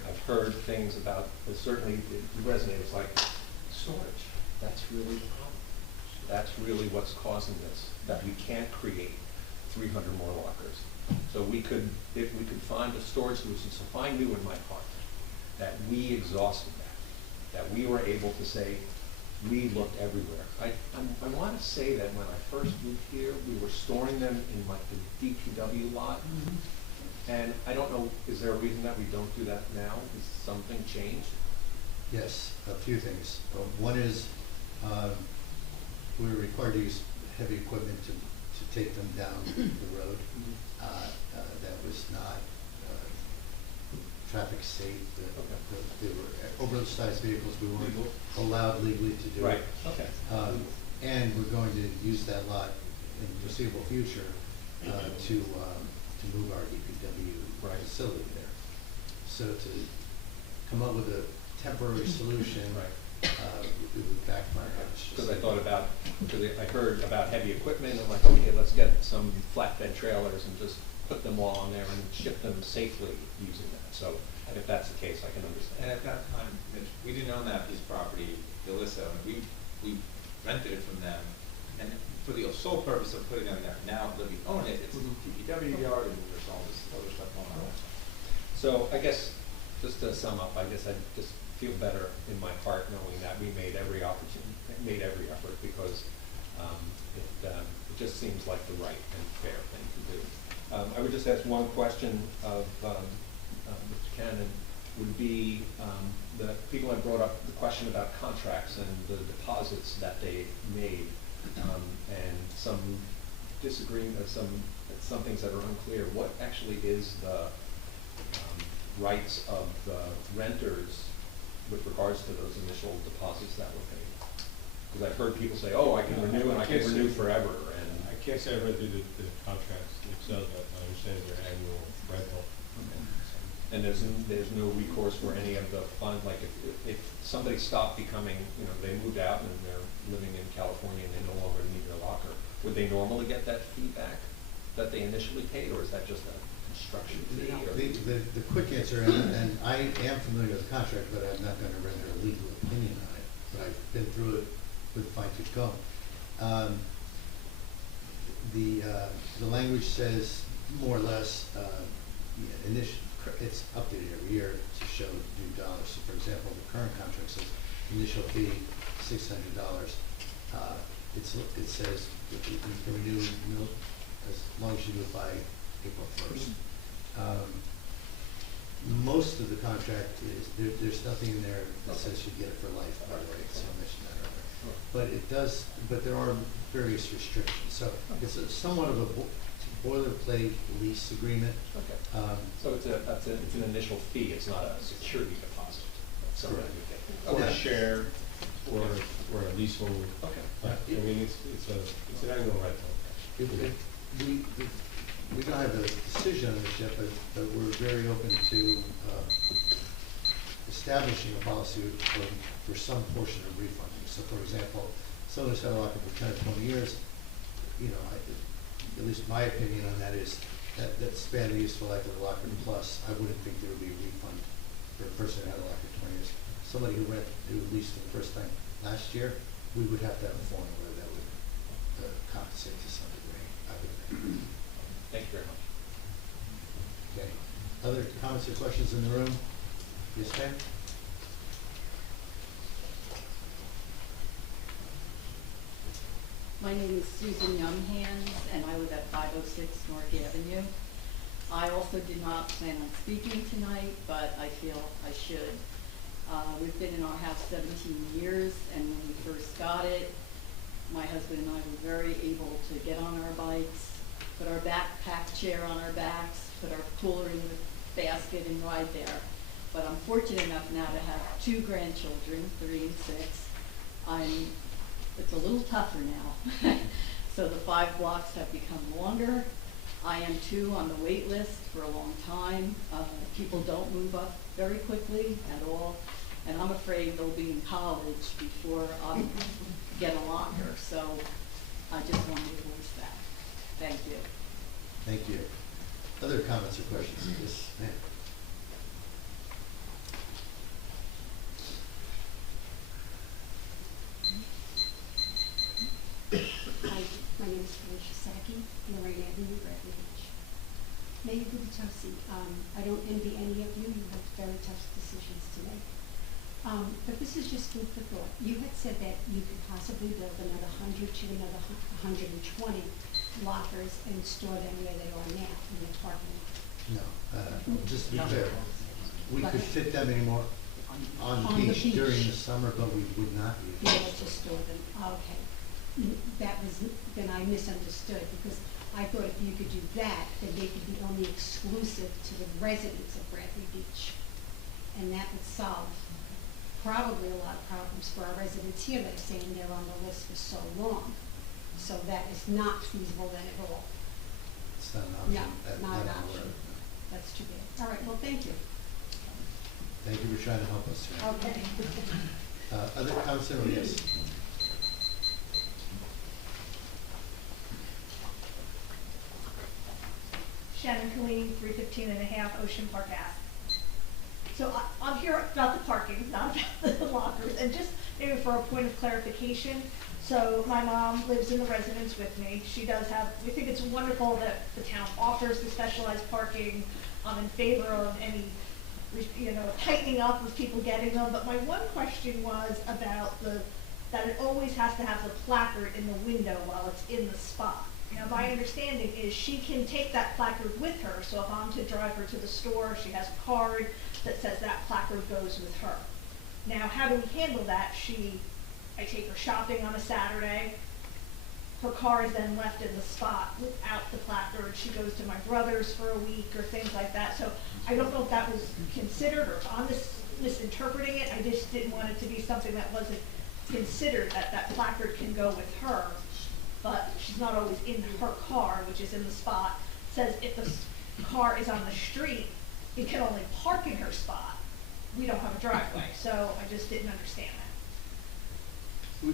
I've heard things about, certainly the resonates like, storage, that's really the problem. That's really what's causing this, that we can't create 300 more lockers. So if we could find a storage solution, so if I knew in my heart that we exhausted that we were able to say, we looked everywhere. I want to say that when I first moved here, we were storing them in like the DPW lot. And I don't know, is there a reason that we don't do that now? Is something changed? Yes, a few things. One is, we're required to use heavy equipment to take them down the road. That was not traffic safe. They were oversized vehicles. We weren't allowed legally to do it. Right, okay. And we're going to use that lot in the foreseeable future to move our DPW facility there. So to come up with a temporary solution, it would backfire. Because I thought about, because I heard about heavy equipment, I'm like, okay, let's get some flatbed trailers and just put them all on there and ship them safely using that. So if that's the case, I can understand. And at that time, Mitch, we didn't own that piece of property, Delissa, we rented it from them, and for the sole purpose of putting them there. Now that we own it, it's a DPW yard, and there's all this other stuff going on. So I guess, just to sum up, I guess I just feel better in my heart knowing that we made every effort, because it just seems like the right and fair thing to do. I would just ask one question of Mr. Cannon, would be the people have brought up the question about contracts and the deposits that they made, and some disagreement, some things that are unclear. What actually is the rights of the renters with regards to those initial deposits that were paid? Because I've heard people say, oh, I can renew and I can renew forever. And I can't say I read through the contracts themselves, but I understand their annual rental. And there's no recourse for any of the fund, like if somebody stopped becoming, they moved out and they're living in California and they no longer need their locker, would they normally get that feedback that they initially paid, or is that just a construction fee? The quick answer, and I am familiar with the contract, but I'm not going to render a legal opinion on it, but I've been through it with fine-tooth comb. The language says more or less, it's updated every year to show due dollars. So for example, the current contract says initial fee $600. It says that you can renew as long as you do it by April 1st. Most of the contract is, there's nothing in there that says you get it for life, by the way, so I mentioned that earlier. But it does, but there are various restrictions. So it's somewhat of a boilerplate lease agreement. Okay. So it's an initial fee, it's not a security deposit. Correct. Okay. Or a share, or a leasehold. Okay. I mean, it's an annual rental. We don't have a decision on this yet, but we're very open to establishing a policy for some portion of refunding. So for example, someone's got a locker for 10 or 20 years, at least my opinion on that is that span the useful life of the locker plus, I wouldn't think there would be a refund for a person who had a locker 20 years. Somebody who leased for the first time last year, we would have to have a formula that would compensate to some degree, I would think. Thank you very much. Okay. Other comments or questions in the room? Yes, ma'am? My name is Susan Younghans, and I live at 506 North Avenue. I also did not plan on speaking tonight, but I feel I should. We've been in our house 17 years, and when we first got it, my husband and I were very able to get on our bikes, put our backpack chair on our backs, put our cooler in the basket and ride there. But I'm fortunate enough now to have 2 grandchildren, 3 and 6. It's a little tougher now. So the 5 blocks have become longer. I am too on the wait list for a long time. People don't move up very quickly at all. And I'm afraid they'll be in college before I get a locker. So I just wanted to voice that. Thank you. Thank you. Other comments or questions? Yes, ma'am. Hi, my name is Felicia Sacchi, Lorraine Avenue, Bradley Beach. Mayor Gubitosi, I don't envy any of you. You have very tough decisions to make. But this is just food for thought. You had said that you could possibly build another 100 to another 120 lockers and store them where they are now in the parking lot. No, just to be clear, we could fit them anymore on the beach during the summer, but we would not use Be them. able to store them, okay. That was, then I misunderstood, because I thought if you could do that, then they could be only exclusive to the residents of Bradley Beach. And that would solve probably a lot of problems for our residents here that are saying they're on the list for so long. So that is not feasible then at all. It's not an option. No, not an that I'm option. aware of. That's too bad. All right, well, thank you. Thank you for trying to help us. Okay. Other council, yes. Shannon Colleen, 315.5 Ocean Park Ave. So I'm here about the parking, not about the lockers, and just maybe for a point of clarification. So my mom lives in the residence with me. She does have, we think it's wonderful that the town offers the specialized parking. I'm in favor of any, tightening up of people getting them. But my one question was about that it always has to have the placard in the window while it's in the spot. Now, my understanding is she can take that placard with her, so if I'm to drive her to the store, she has a card that says that placard goes with her. Now, how do we handle that? I take her shopping on a Saturday, her car is then left in the spot without the placard, she goes to my brother's for a week or things like that. So I don't know if that was considered or if I'm misinterpreting it. I just didn't want it to be something that wasn't considered, that placard can go with her, but she's not always in her car, which is in the spot. Says if the car is on the street, it can only park in her spot. We don't have a driveway, so I just didn't understand that. Can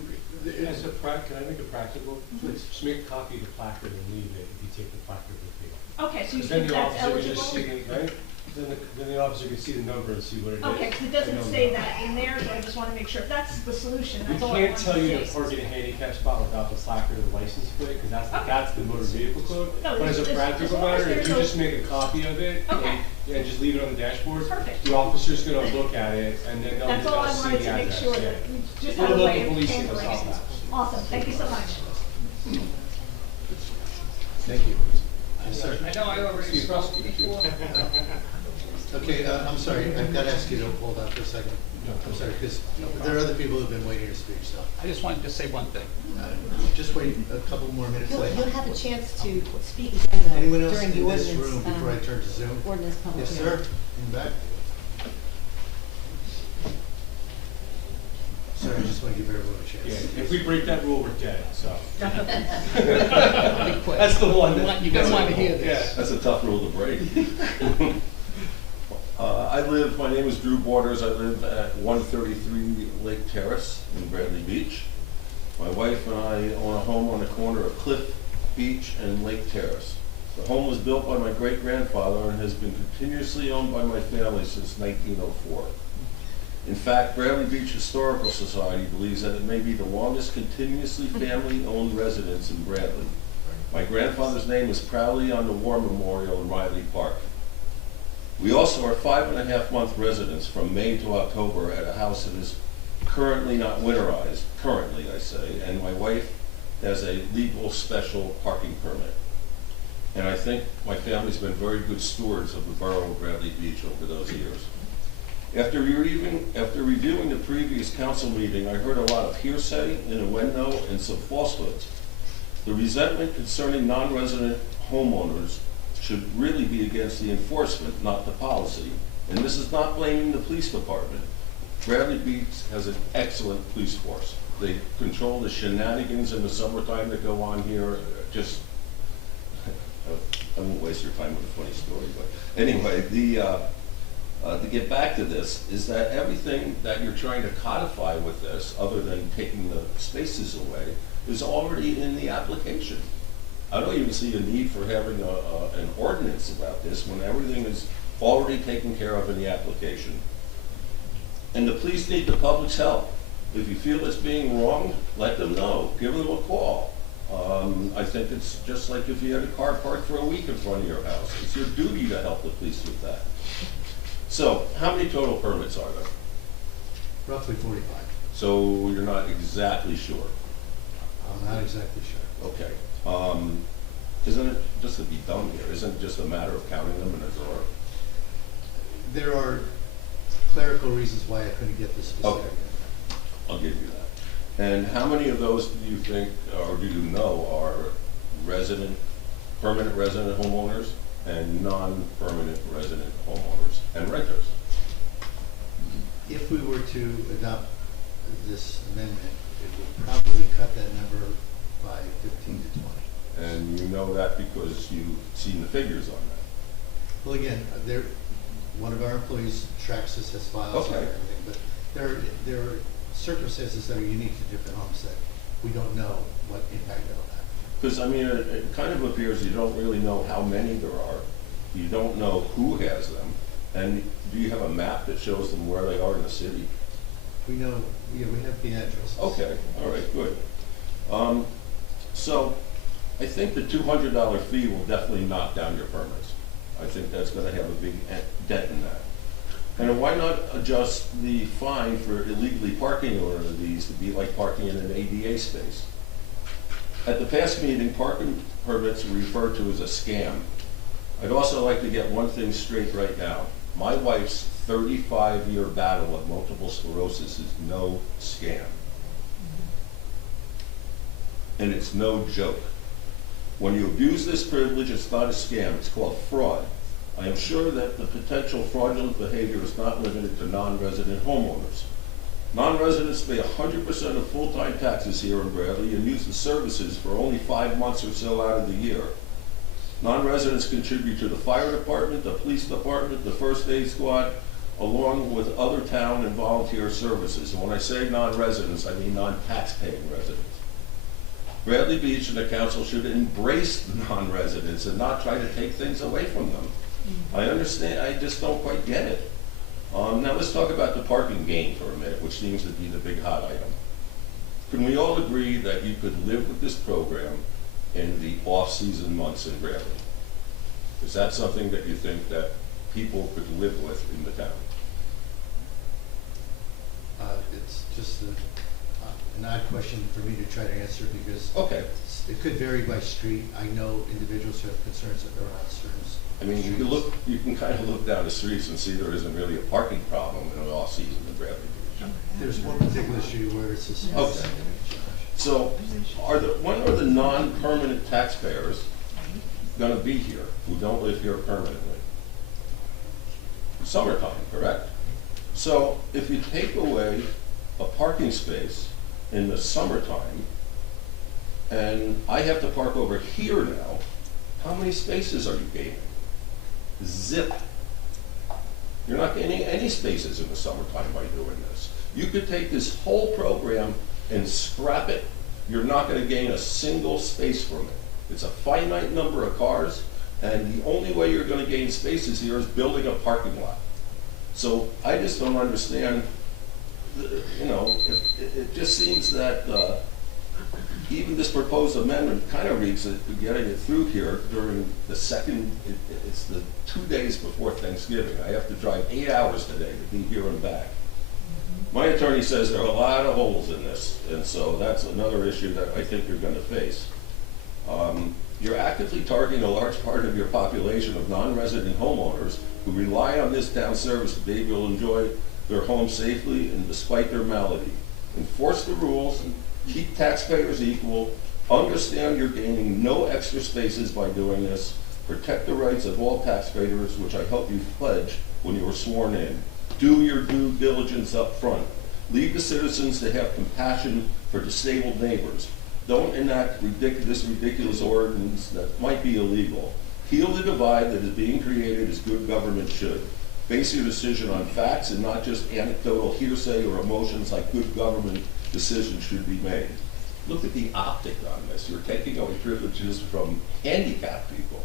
I make it practical? Just make a copy of the placard and leave it if you take the placard with you. Okay, so you Then think the that's officer can just eligible? see the, right? Then the officer can see the number and see what it is. Okay, because it doesn't say that in there, so I just want to make sure if that's the solution. We That's all I can't wanted tell to you say. to park in a handicap spot without the placard or the license plate, because that's the motor vehicle code. No, But as a as practical long as matter, if there's you no- just make a copy of it and just leave it on the dashboard, Perfect. the officer's gonna look at it and then That's all I they'll see wanted the to make address. sure yeah. that we just Or have a the way local of police will handling solve it. that. Awesome, thank you so much. Thank you. Yes, sir. I know I already spoke before. Okay, I'm sorry, I've got to ask you to hold on for a second. I'm sorry, because there are other people who've been waiting to speak, so. I just wanted to say one thing. Just wait a couple more minutes You'll later. have a chance to speak again though Anyone else during the in this ordinance, room before I turn to Zoom? ordinance public Yes, hearing. sir, in the back. Sorry, I just want to give everyone a chance. Yeah, if we break that rule, we're dead, so. Be quick. That's the one You don't want to hear this. Yeah. That's a tough rule to break. My name is Drew Borders. I live at 133 Lake Terrace in Bradley Beach. My wife and I own a home on the corner of Cliff Beach and Lake Terrace. The home was built by my great-grandfather and has been continuously owned by my family since 1904. In fact, Bradley Beach Historical Society believes that it may be the longest continuously family-owned residence in Bradley. My grandfather's name is proudly on the War Memorial in Riley Park. We also are 5.5-month residents from May to October at a house that is currently not winterized, currently I say, and my wife has a legal special parking permit. And I think my family's been very good stewards of the borough of Bradley Beach over those years. After reviewing the previous council meeting, I heard a lot of hearsay, innuendo, and some falsehoods. The resentment concerning non-resident homeowners should really be against the enforcement, not the policy. And this is not blaming the police department. Bradley Beach has an excellent police force. They control the shenanigans in the summertime that go on here. Just, I won't waste your time with a funny story, but anyway, to get back to this, is that everything that you're trying to codify with this, other than taking the spaces away, is already in the application. I don't even see a need for having an ordinance about this when everything is already taken care of in the application. And the police need the public's help. If you feel it's being wrong, let them know. Give them a call. I think it's just like if you had a car parked for a week in front of your house. It's your duty to help the police with that. So, how many total permits are there? Roughly 45. So you're not exactly sure? I'm not exactly sure. Okay. Isn't it just to be done here? Isn't it just a matter of counting them in a drawer? There are clerical reasons why I couldn't get this specific. Okay. I'll give you that. And how many of those do you think, or do you know, are permanent resident homeowners and non-permanent resident homeowners and renters? If we were to adopt this amendment, it would probably cut that number by 15 to 20. And you know that because you've seen the figures on that. Well, again, one of our employees tracks this, has files and Okay. everything, but there are circumstances that are unique to different homes that we don't know what impact they'll have. Because, I mean, it kind of appears you don't really know how many there are. You don't know who has them. And do you have a map that shows them where they are in the city? We know, yeah, we have the addresses. Okay, all right, good. So I think the $200 fee will definitely knock down your permits. I think that's going to have a big dent in that. And why not adjust the fine for illegally parking in one of these to be like parking in an ADA space? At the past meeting, parking permits were referred to as a scam. I'd also like to get one thing straight right now. My wife's 35-year battle of multiple sclerosis is no scam. And it's no joke. When you abuse this privilege, it's not a scam, it's called fraud. I am sure that the potential fraudulent behavior is not limited to non-resident homeowners. Non-residents pay 100% of full-time taxes here in Bradley and use the services for only 5 months or so out of the year. Non-residents contribute to the fire department, the police department, the first aid squad, along with other town and volunteer services. And when I say non-residents, I mean non-tax-paying residents. Bradley Beach and the council should embrace the non-residents and not try to take things away from them. I understand, I just don't quite get it. Now let's talk about the parking gain for a minute, which seems to be the big hot item. Can we all agree that you could live with this program in the off-season months in Bradley? Is that something that you think that people could live with in the town? It's just an odd question for me to try to answer because okay. It could vary by street. I know individuals who have concerns that there are on certain I mean, you can kind of look down the streets and see there isn't really a parking problem in an off-season in Bradley Beach. There's one particular street where it's a okay. So, when are the non-permanent taxpayers going to be here who don't live here permanently? Summertime, correct? So, if you take away a parking space in the summertime, and I have to park over here now, how many spaces are you gaining? Zip. You're not gaining any spaces in the summertime by doing this. You could take this whole program and scrap it. You're not going to gain a single space from it. It's a finite number of cars, and the only way you're going to gain spaces here is building a parking lot. So I just don't understand, you know, it just seems that even this proposed amendment kind of reads that getting it through here during the it's the 2 days before Thanksgiving. I have to drive 8 hours today to be here and back. My attorney says there are a lot of holes in this, and so that's another issue that I think you're going to face. You're actively targeting a large part of your population of non-resident homeowners who rely on this town service to be able to enjoy their home safely and despite their malady. Enforce the rules, keep taxpayers equal, understand you're gaining no extra spaces by doing this, protect the rights of all taxpayers, which I hope you pledged when you were sworn in. Do your due diligence up front. Leave the citizens to have compassion for disabled neighbors. Don't enact this ridiculous ordinance that might be illegal. Heal the divide that is being created as good government should. Base your decision on facts and not just anecdotal hearsay or emotions like good government decisions should be made. Look at the optic on this. You're taking away privileges from handicapped people.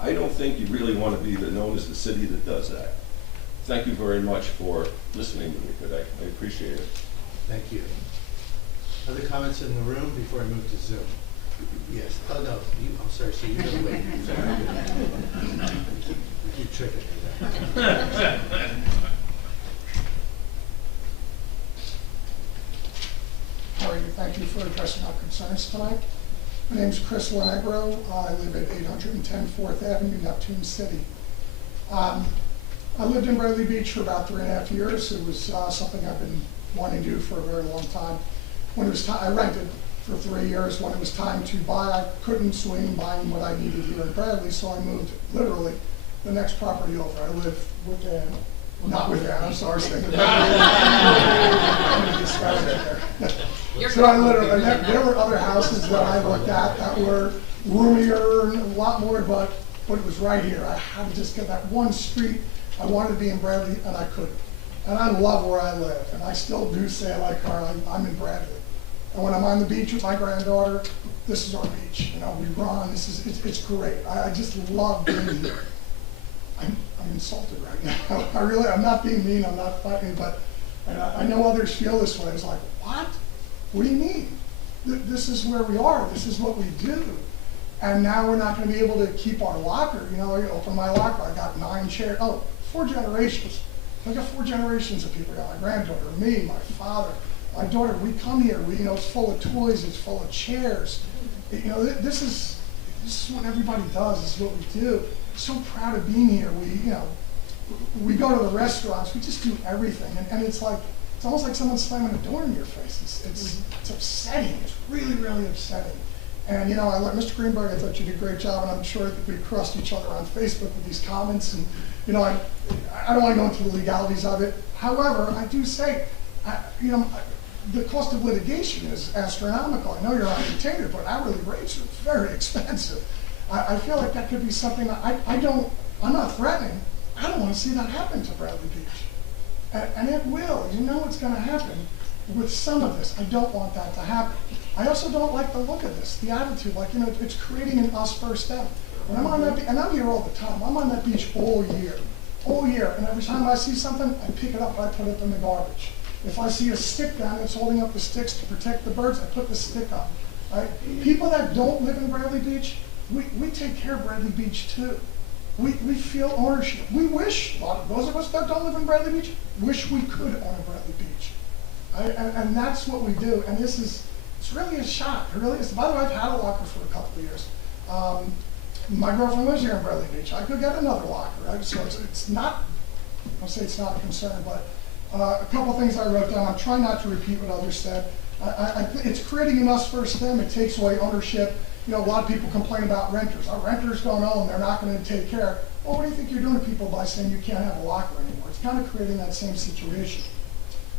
I don't think you really want to be known as the city that does that. Thank you very much for listening to me today. I appreciate it. Thank you. Other comments in the room before I move to Zoom? Yes. Oh, no. I'm sorry. So you're going to wait. We keep tricking you. Harry, thank you for addressing our concerns tonight. My name's Chris Lenegro. I live at 810 4th Avenue, Neptune City. I lived in Bradley Beach for about 3.5 years. It was something I've been wanting to do for a very long time. When it was time, I rented for 3 years. When it was time to buy, I couldn't swing buying what I needed here in Bradley, so I moved literally the next property over. I live with Ann, not with Ann, I'm sorry. So I literally, there were other houses that I looked at that were roomier and a lot more, but it was right here. I had to just get that one street. I wanted to be in Bradley, and I couldn't. And I love where I live, and I still do say I like Carl. I'm in Bradley. And when I'm on the beach with my granddaughter, this is our beach. You know, we run. It's great. I just love being here. I'm insulted right now. I'm not being mean. I'm not fighting, but I know others feel this way. It's like, what? What do you mean? This is where we are. This is what we do. And now we're not going to be able to keep our locker. You know, I open my locker. I got 9 chairs. Oh, 4 generations. I got 4 generations of people. I got my granddaughter, me, my father, my daughter. We come here. It's full of toys. It's full of chairs. You know, this is what everybody does. This is what we do. So proud of being here. We go to the restaurants. We just do everything, and it's like it's almost like someone's slamming a door in your face. It's upsetting. It's really, really upsetting. And you know, I let Mr. Greenberg. I thought you did a great job, and I'm sure that we crossed each other on Facebook with these comments. And you know, I don't want to go into the legalities of it. However, I do say, the cost of litigation is astronomical. I know you're on retainer, but hourly rates are very expensive. I feel like that could be something that I'm not threatening. I don't want to see that happen to Bradley Beach. And it will. You know it's going to happen with some of this. I don't want that to happen. I also don't like the look of this, the attitude. Like, you know, it's creating an us first them. When I'm on that beach, and I'm here all the time. I'm on that beach all year. And every time I see something, I pick it up and I put it in the garbage. If I see a stick down that's holding up the sticks to protect the birds, I put the stick up. Right? People that don't live in Bradley Beach, we take care of Bradley Beach too. We feel ownership. We wish, a lot of those of us that don't live in Bradley Beach, wish we could own a Bradley Beach. And that's what we do. And it's really a shock. It really is. By the way, I've had a locker for a couple of years. My girlfriend lives here in Bradley Beach. I could get another locker, right? So it's not, I'll say it's not a concern, but a couple things I wrote down. I'm trying not to repeat what others said. It's creating an us first them. It takes away ownership. You know, a lot of people complain about renters. Our renters don't own, they're not going to take care. Well, what do you think you're doing to people by saying you can't have a locker anymore? It's kind of creating that same situation.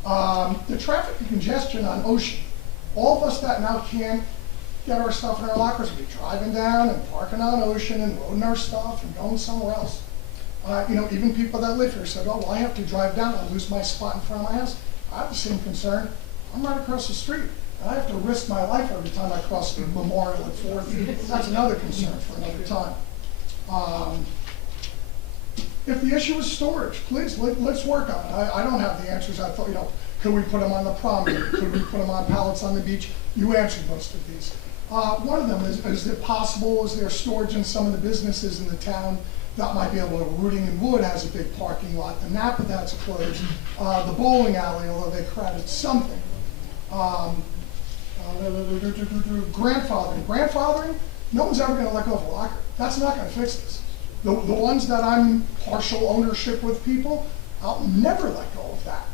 The traffic and congestion on Ocean. All of us that now can't get our stuff in our lockers, we driving down and parking on Ocean and loading our stuff and going somewhere else. You know, even people that live here said, oh, well, I have to drive down, I'll lose my spot in front of my house. I have the same concern. I'm right across the street. And I have to risk my life every time I cross the Memorial at 4th. That's another concern for another time. If the issue is storage, please, let's work on it. I don't have the answers. I thought, you know, could we put them on the promenade? Could we put them on pallets on the beach? You answered most of these. One of them is it possible, is there storage in some of the businesses in the town that might be able to, Rooting and Wood has a big parking lot, the Napa that's closed, the bowling alley, although they crowded something. Grandfathering, no one's ever going to let go of a locker. That's not going to fix this. The ones that I'm partial ownership with people, I'll never let go of that.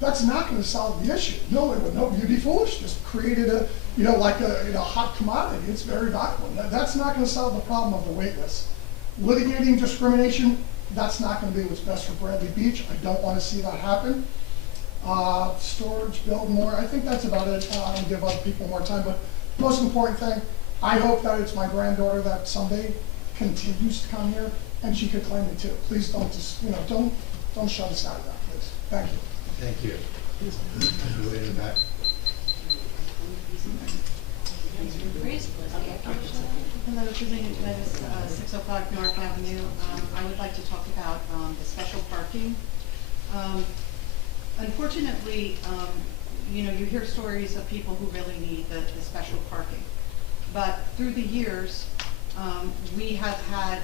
That's not going to solve the issue. No, it would. No, you'd be foolish. Just created a, like a hot commodity. It's very valuable. That's not going to solve the problem of the wait list. Litigating discrimination, that's not going to be what's best for Bradley Beach. I don't want to see that happen. Storage, build more. I think that's about it. I don't give other people more time, but most important thing, I hope that it's my granddaughter that someday continues to come here and she could claim it too. Please don't just, don't shut us out of that, please. Thank you. Thank you. Way in the back. Hello, Julie Nicoletis, 605 North Avenue. I would like to talk about the special parking. Unfortunately, you hear stories of people who really need the special parking. But through the years, we have had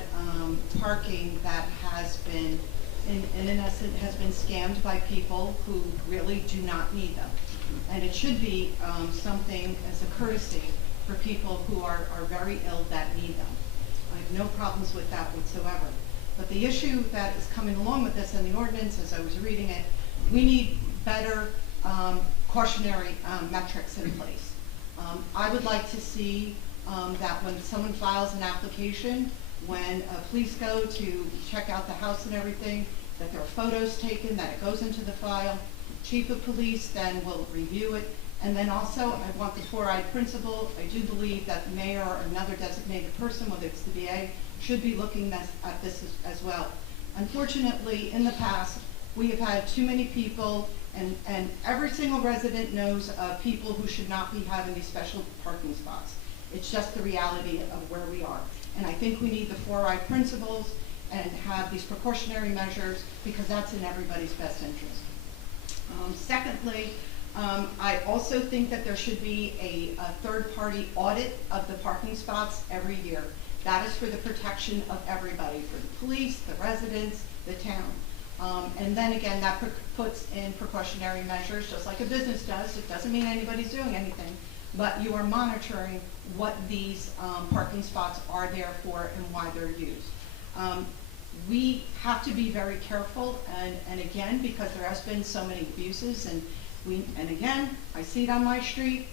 parking that has been, in essence, has been scammed by people who really do not need them. And it should be something as a courtesy for people who are very ill that need them. I have no problems with that whatsoever. But the issue that is coming along with this and the ordinance, as I was reading it, we need better cautionary metrics in place. I would like to see that when someone files an application, when police go to check out the house and everything, that there are photos taken, that it goes into the file. Chief of police then will review it. And then also, I want the four-eyed principle. I do believe that the mayor or another designated person, whether it's the VA, should be looking at this as well. Unfortunately, in the past, we have had too many people, and every single resident knows of people who should not be having these special parking spots. It's just the reality of where we are. And I think we need the four-eyed principles and have these precautionary measures because that's in everybody's best interest. Secondly, I also think that there should be a third-party audit of the parking spots every year. That is for the protection of everybody, for the police, the residents, the town. And then again, that puts in precautionary measures, just like a business does. It doesn't mean anybody's doing anything, but you are monitoring what these parking spots are there for and why they're used. We have to be very careful, and again, because there has been so many abuses, and again, I see it on my street,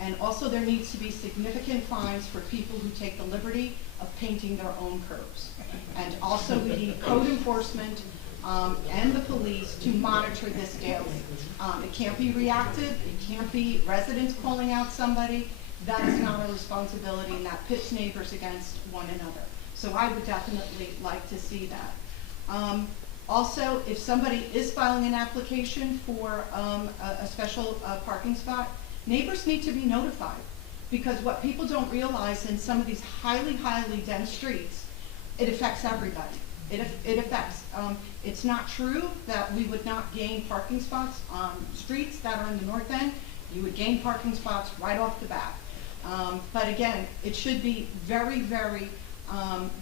and also there needs to be significant fines for people who take the liberty of painting their own curbs. And also we need code enforcement and the police to monitor this daily. It can't be reactive, it can't be residents calling out somebody. That is not a responsibility, and that pits neighbors against one another. So I would definitely like to see that. Also, if somebody is filing an application for a special parking spot, neighbors need to be notified. Because what people don't realize in some of these highly, highly dense streets, it affects everybody. It affects. It's not true that we would not gain parking spots on streets that are in the north end. You would gain parking spots right off the bat. But again, it should be very, very,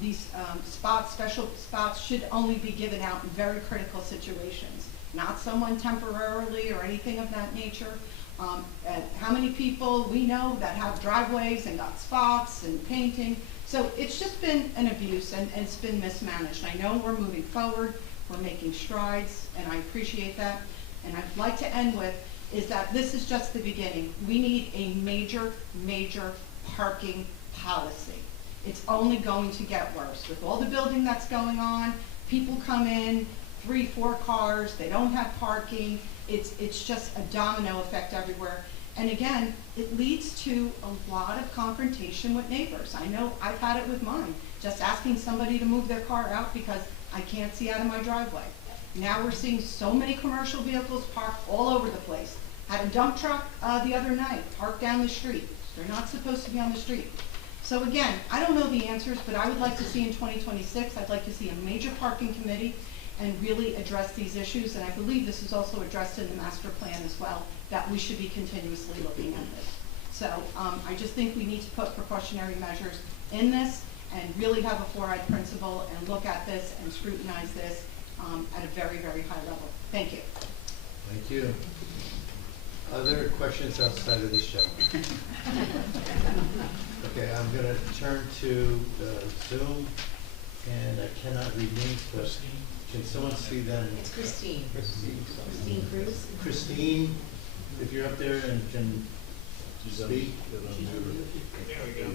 these special spots should only be given out in very critical situations, not someone temporarily or anything of that nature. How many people we know that have driveways and got spots and painting? So it's just been an abuse, and it's been mismanaged. I know we're moving forward, we're making strides, and I appreciate that. And I'd like to end with is that this is just the beginning. We need a major, major parking policy. It's only going to get worse. With all the building that's going on, people come in, 3, 4 cars, they don't have parking. It's just a domino effect everywhere. And again, it leads to a lot of confrontation with neighbors. I know I've had it with mine, just asking somebody to move their car out because I can't see out of my driveway. Now we're seeing so many commercial vehicles parked all over the place. Had a dump truck the other night parked down the street. They're not supposed to be on the street. So again, I don't know the answers, but I would like to see in 2026, I'd like to see a major parking committee and really address these issues. And I believe this is also addressed in the master plan as well, that we should be continuously looking at this. So I just think we need to put precautionary measures in this and really have a four-eyed principle and look at this and scrutinize this at a very, very high level. Thank you. Thank you. Other questions outside of this gentleman? Okay, I'm going to turn to Zoom, and I cannot read names, but can someone see them? It's Christine. Christine Cruz. Christine, if you're up there and can speak. There we go.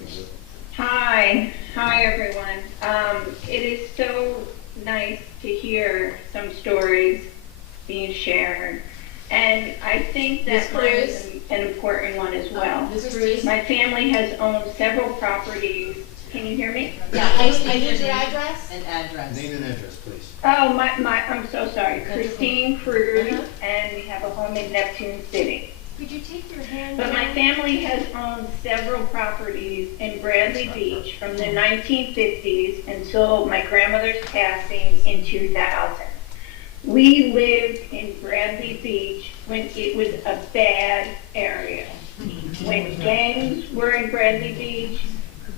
Hi everyone. It is so nice to hear some stories being shared. And I think that mine is an important one as well. My family has owned several properties. Can you hear me? Yeah, I need your address. And address. Name and address, please. Oh, I'm so sorry. Christine Cruz, and we have a home in Neptune City. Could you take your hand But my down? family has owned several properties in Bradley Beach from the 1950s until my grandmother's passing in 2000. We lived in Bradley Beach when it was a bad area. When gangs were in Bradley Beach,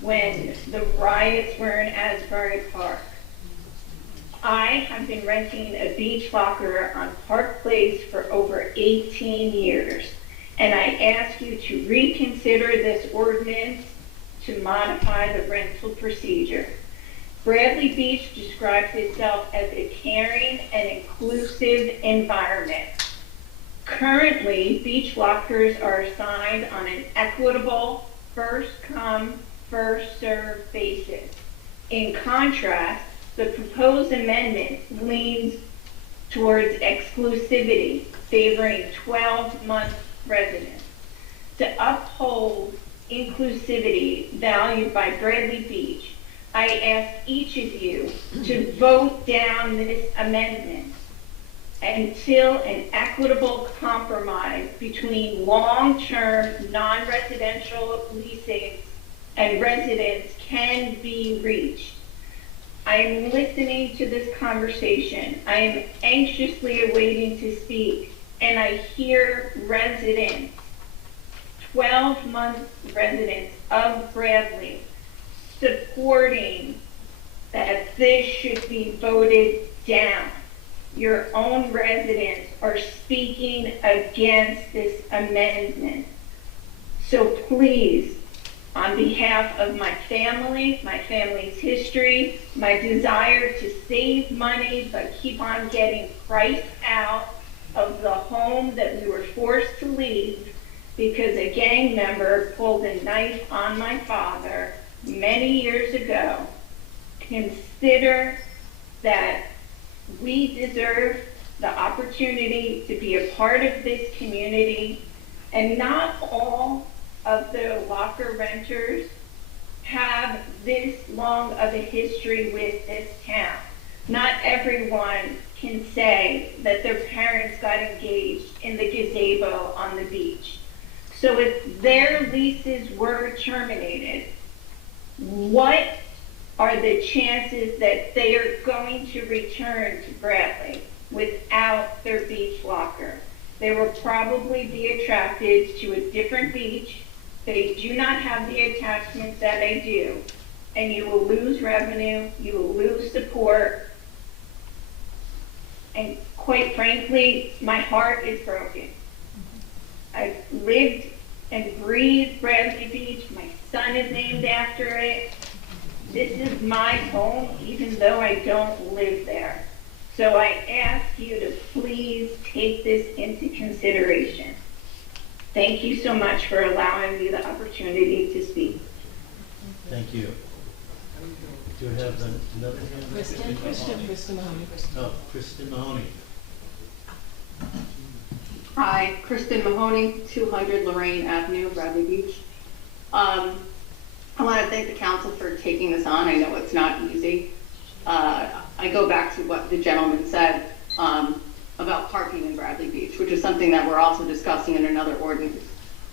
when the riots were in Asbury Park. I have been renting a beach locker on Park Place for over 18 years. and I ask you to reconsider this ordinance to modify the rental procedure. Bradley Beach describes itself as a caring and inclusive environment. Currently, beach lockers are assigned on an equitable, first-come, first-served basis. In contrast, the proposed amendment leans towards exclusivity, favoring 12-month residents. To uphold inclusivity valued by Bradley Beach, I ask each of you to vote down this amendment until an equitable compromise between long-term non-residential leasing and residents can be reached. I am listening to this conversation. I am anxiously awaiting to speak, and I hear residents, 12-month residents of Bradley, supporting that this should be voted down. Your own residents are speaking against this amendment. So please, on behalf of my family's history, my desire to save money but keep on getting priced out of the home that we were forced to leave because a gang member pulled a knife on my father many years ago, consider that we deserve the opportunity to be a part of this community, and not all of the locker renters have this long of a history with this town. Not everyone can say that their parents got engaged in the gazebo on the beach. So if their leases were terminated, what are the chances that they are going to return to Bradley without their beach locker? They will probably be attracted to a different beach. They do not have the attachments that I do, and you will lose revenue, you will lose support, and quite frankly, my heart is broken. I've lived and breathed Bradley Beach. My son is named after it. This is my home, even though I don't live there. So I ask you to please take this into consideration. Thank you so much for allowing me the opportunity to speak. Thank you. Do we have another hand? Kristen Mahoney. Oh, Kristen Mahoney. Hi, Kristen Mahoney, 200 Lorraine Avenue, Bradley Beach. I want to thank the council for taking this on. I know it's not easy. I go back to what the gentleman said about parking in Bradley Beach, which is something that we're also discussing in another ordinance.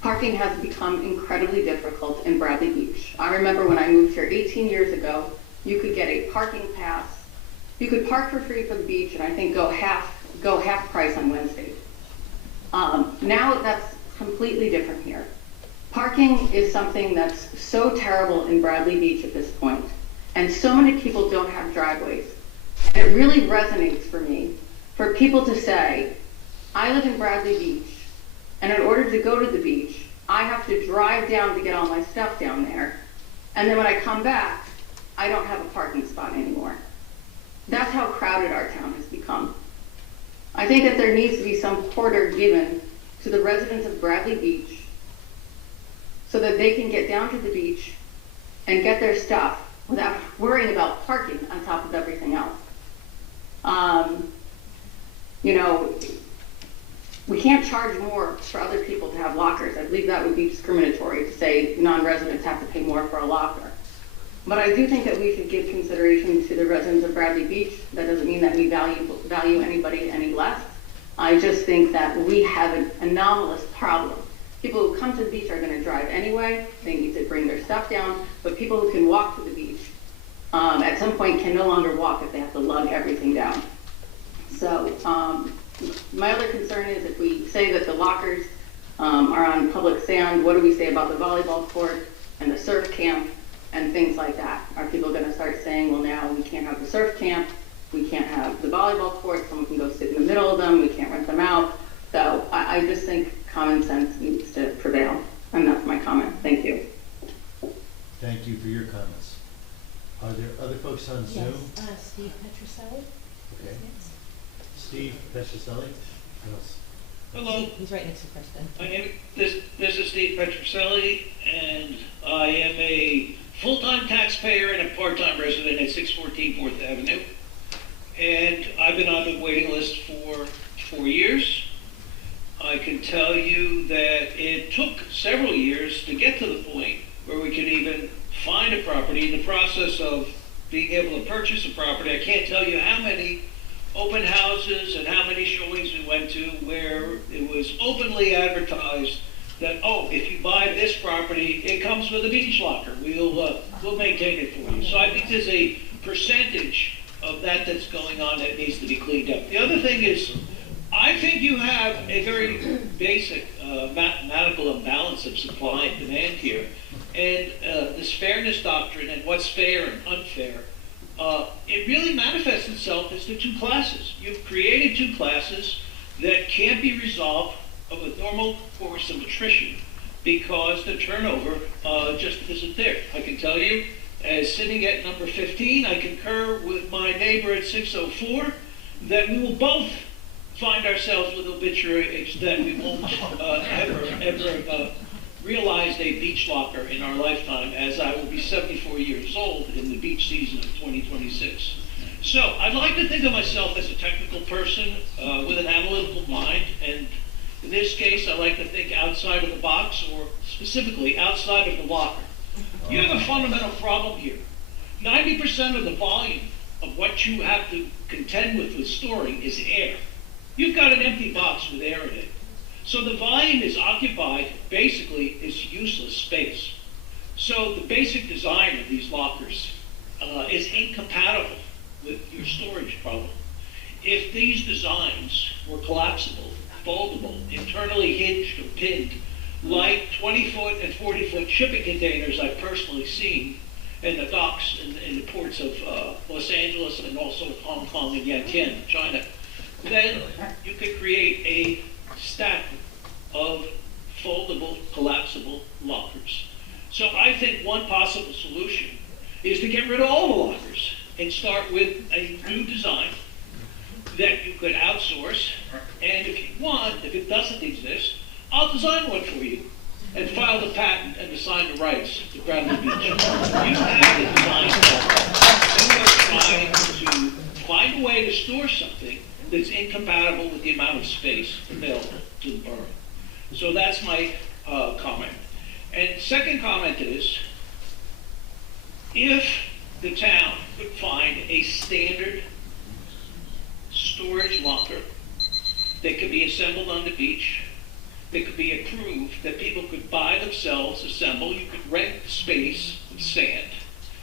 Parking has become incredibly difficult in Bradley Beach. I remember when I moved here 18 years ago, you could get a parking pass. You could park for free for the beach, and I think go half price on Wednesdays. Now that's completely different here. Parking is something that's so terrible in Bradley Beach at this point, and so many people don't have driveways. And it really resonates for me for people to say, I live in Bradley Beach, and in order to go to the beach, I have to drive down to get all my stuff down there, and then when I come back, I don't have a parking spot anymore. That's how crowded our town has become. I think that there needs to be some quarter given to the residents of Bradley Beach so that they can get down to the beach and get their stuff without worrying about parking on top of everything else. You know, we can't charge more for other people to have lockers. I believe that would be discriminatory to say non-residents have to pay more for a locker. But I do think that we should give consideration to the residents of Bradley Beach. That doesn't mean that we value anybody any less. I just think that we have an anomalous problem. People who come to the beach are going to drive anyway. They need to bring their stuff down. But people who can walk to the beach at some point can no longer walk if they have to lug everything down. So my other concern is if we say that the lockers are on public sand, what do we say about the volleyball court and the surf camp and things like that? Are people going to start saying, well, now we can't have the surf camp, we can't have the volleyball court, someone can go sit in the middle of them, we can't rent them out? So I just think common sense needs to prevail. And that's my comment. Thank you. Thank you for your comments. Are there other folks on Zoom? Steve Petroselli. Okay. Steve Petroselli? Hello. He's right next to Preston. My name, this is Steve Petroselli, and I am a full-time taxpayer and a part-time resident at 614 4th Avenue. And I've been on the waiting list for 4 years. I can tell you that it took several years to get to the point where we could even find a property. In the process of being able to purchase a property, I can't tell you how many open houses and how many showings we went to where it was openly advertised that, oh, if you buy this property, it comes with a beach locker. We'll maintain it for you. So I think there's a percentage of that that's going on that needs to be cleaned up. The other thing is, I think you have a very basic mathematical imbalance of supply and demand here. And this fairness doctrine and what's fair and unfair, it really manifests itself as the two classes. You've created two classes that can't be resolved of a normal course of attrition because the turnover just isn't there. I can tell you, as sitting at number 15, I concur with my neighbor at 604 that we will both find ourselves with obituaries that we won't ever realize a beach locker in our lifetime, as I will be 74 years old in the beach season of 2026. So I'd like to think of myself as a technical person with an analytical mind, and in this case, I like to think outside of the box, or specifically outside of the locker. You have a fundamental problem here. 90% of the volume of what you have to contend with storing is air. You've got an empty box with air in it. So the volume is occupied, basically, is useless space. So the basic design of these lockers is incompatible with your storage problem. If these designs were collapsible, foldable, internally hinged or pinned, like 20-foot and 40-foot shipping containers I've personally seen in the docks in the ports of Los Angeles and also Hong Kong and Yantian, China, then you could create a stack of foldable, collapsible lockers. So I think one possible solution is to get rid of all the lockers and start with a new design that you could outsource. And if you want, if it doesn't exist, I'll design one for you and file the patent and assign the rights to Bradley Beach. You have the design. You are trying to find a way to store something that's incompatible with the amount of space available to the borough. So that's my comment. And second comment is, if the town could find a standard storage locker that could be assembled on the beach, that could be approved, that people could buy themselves, assemble, you could rent the space with sand,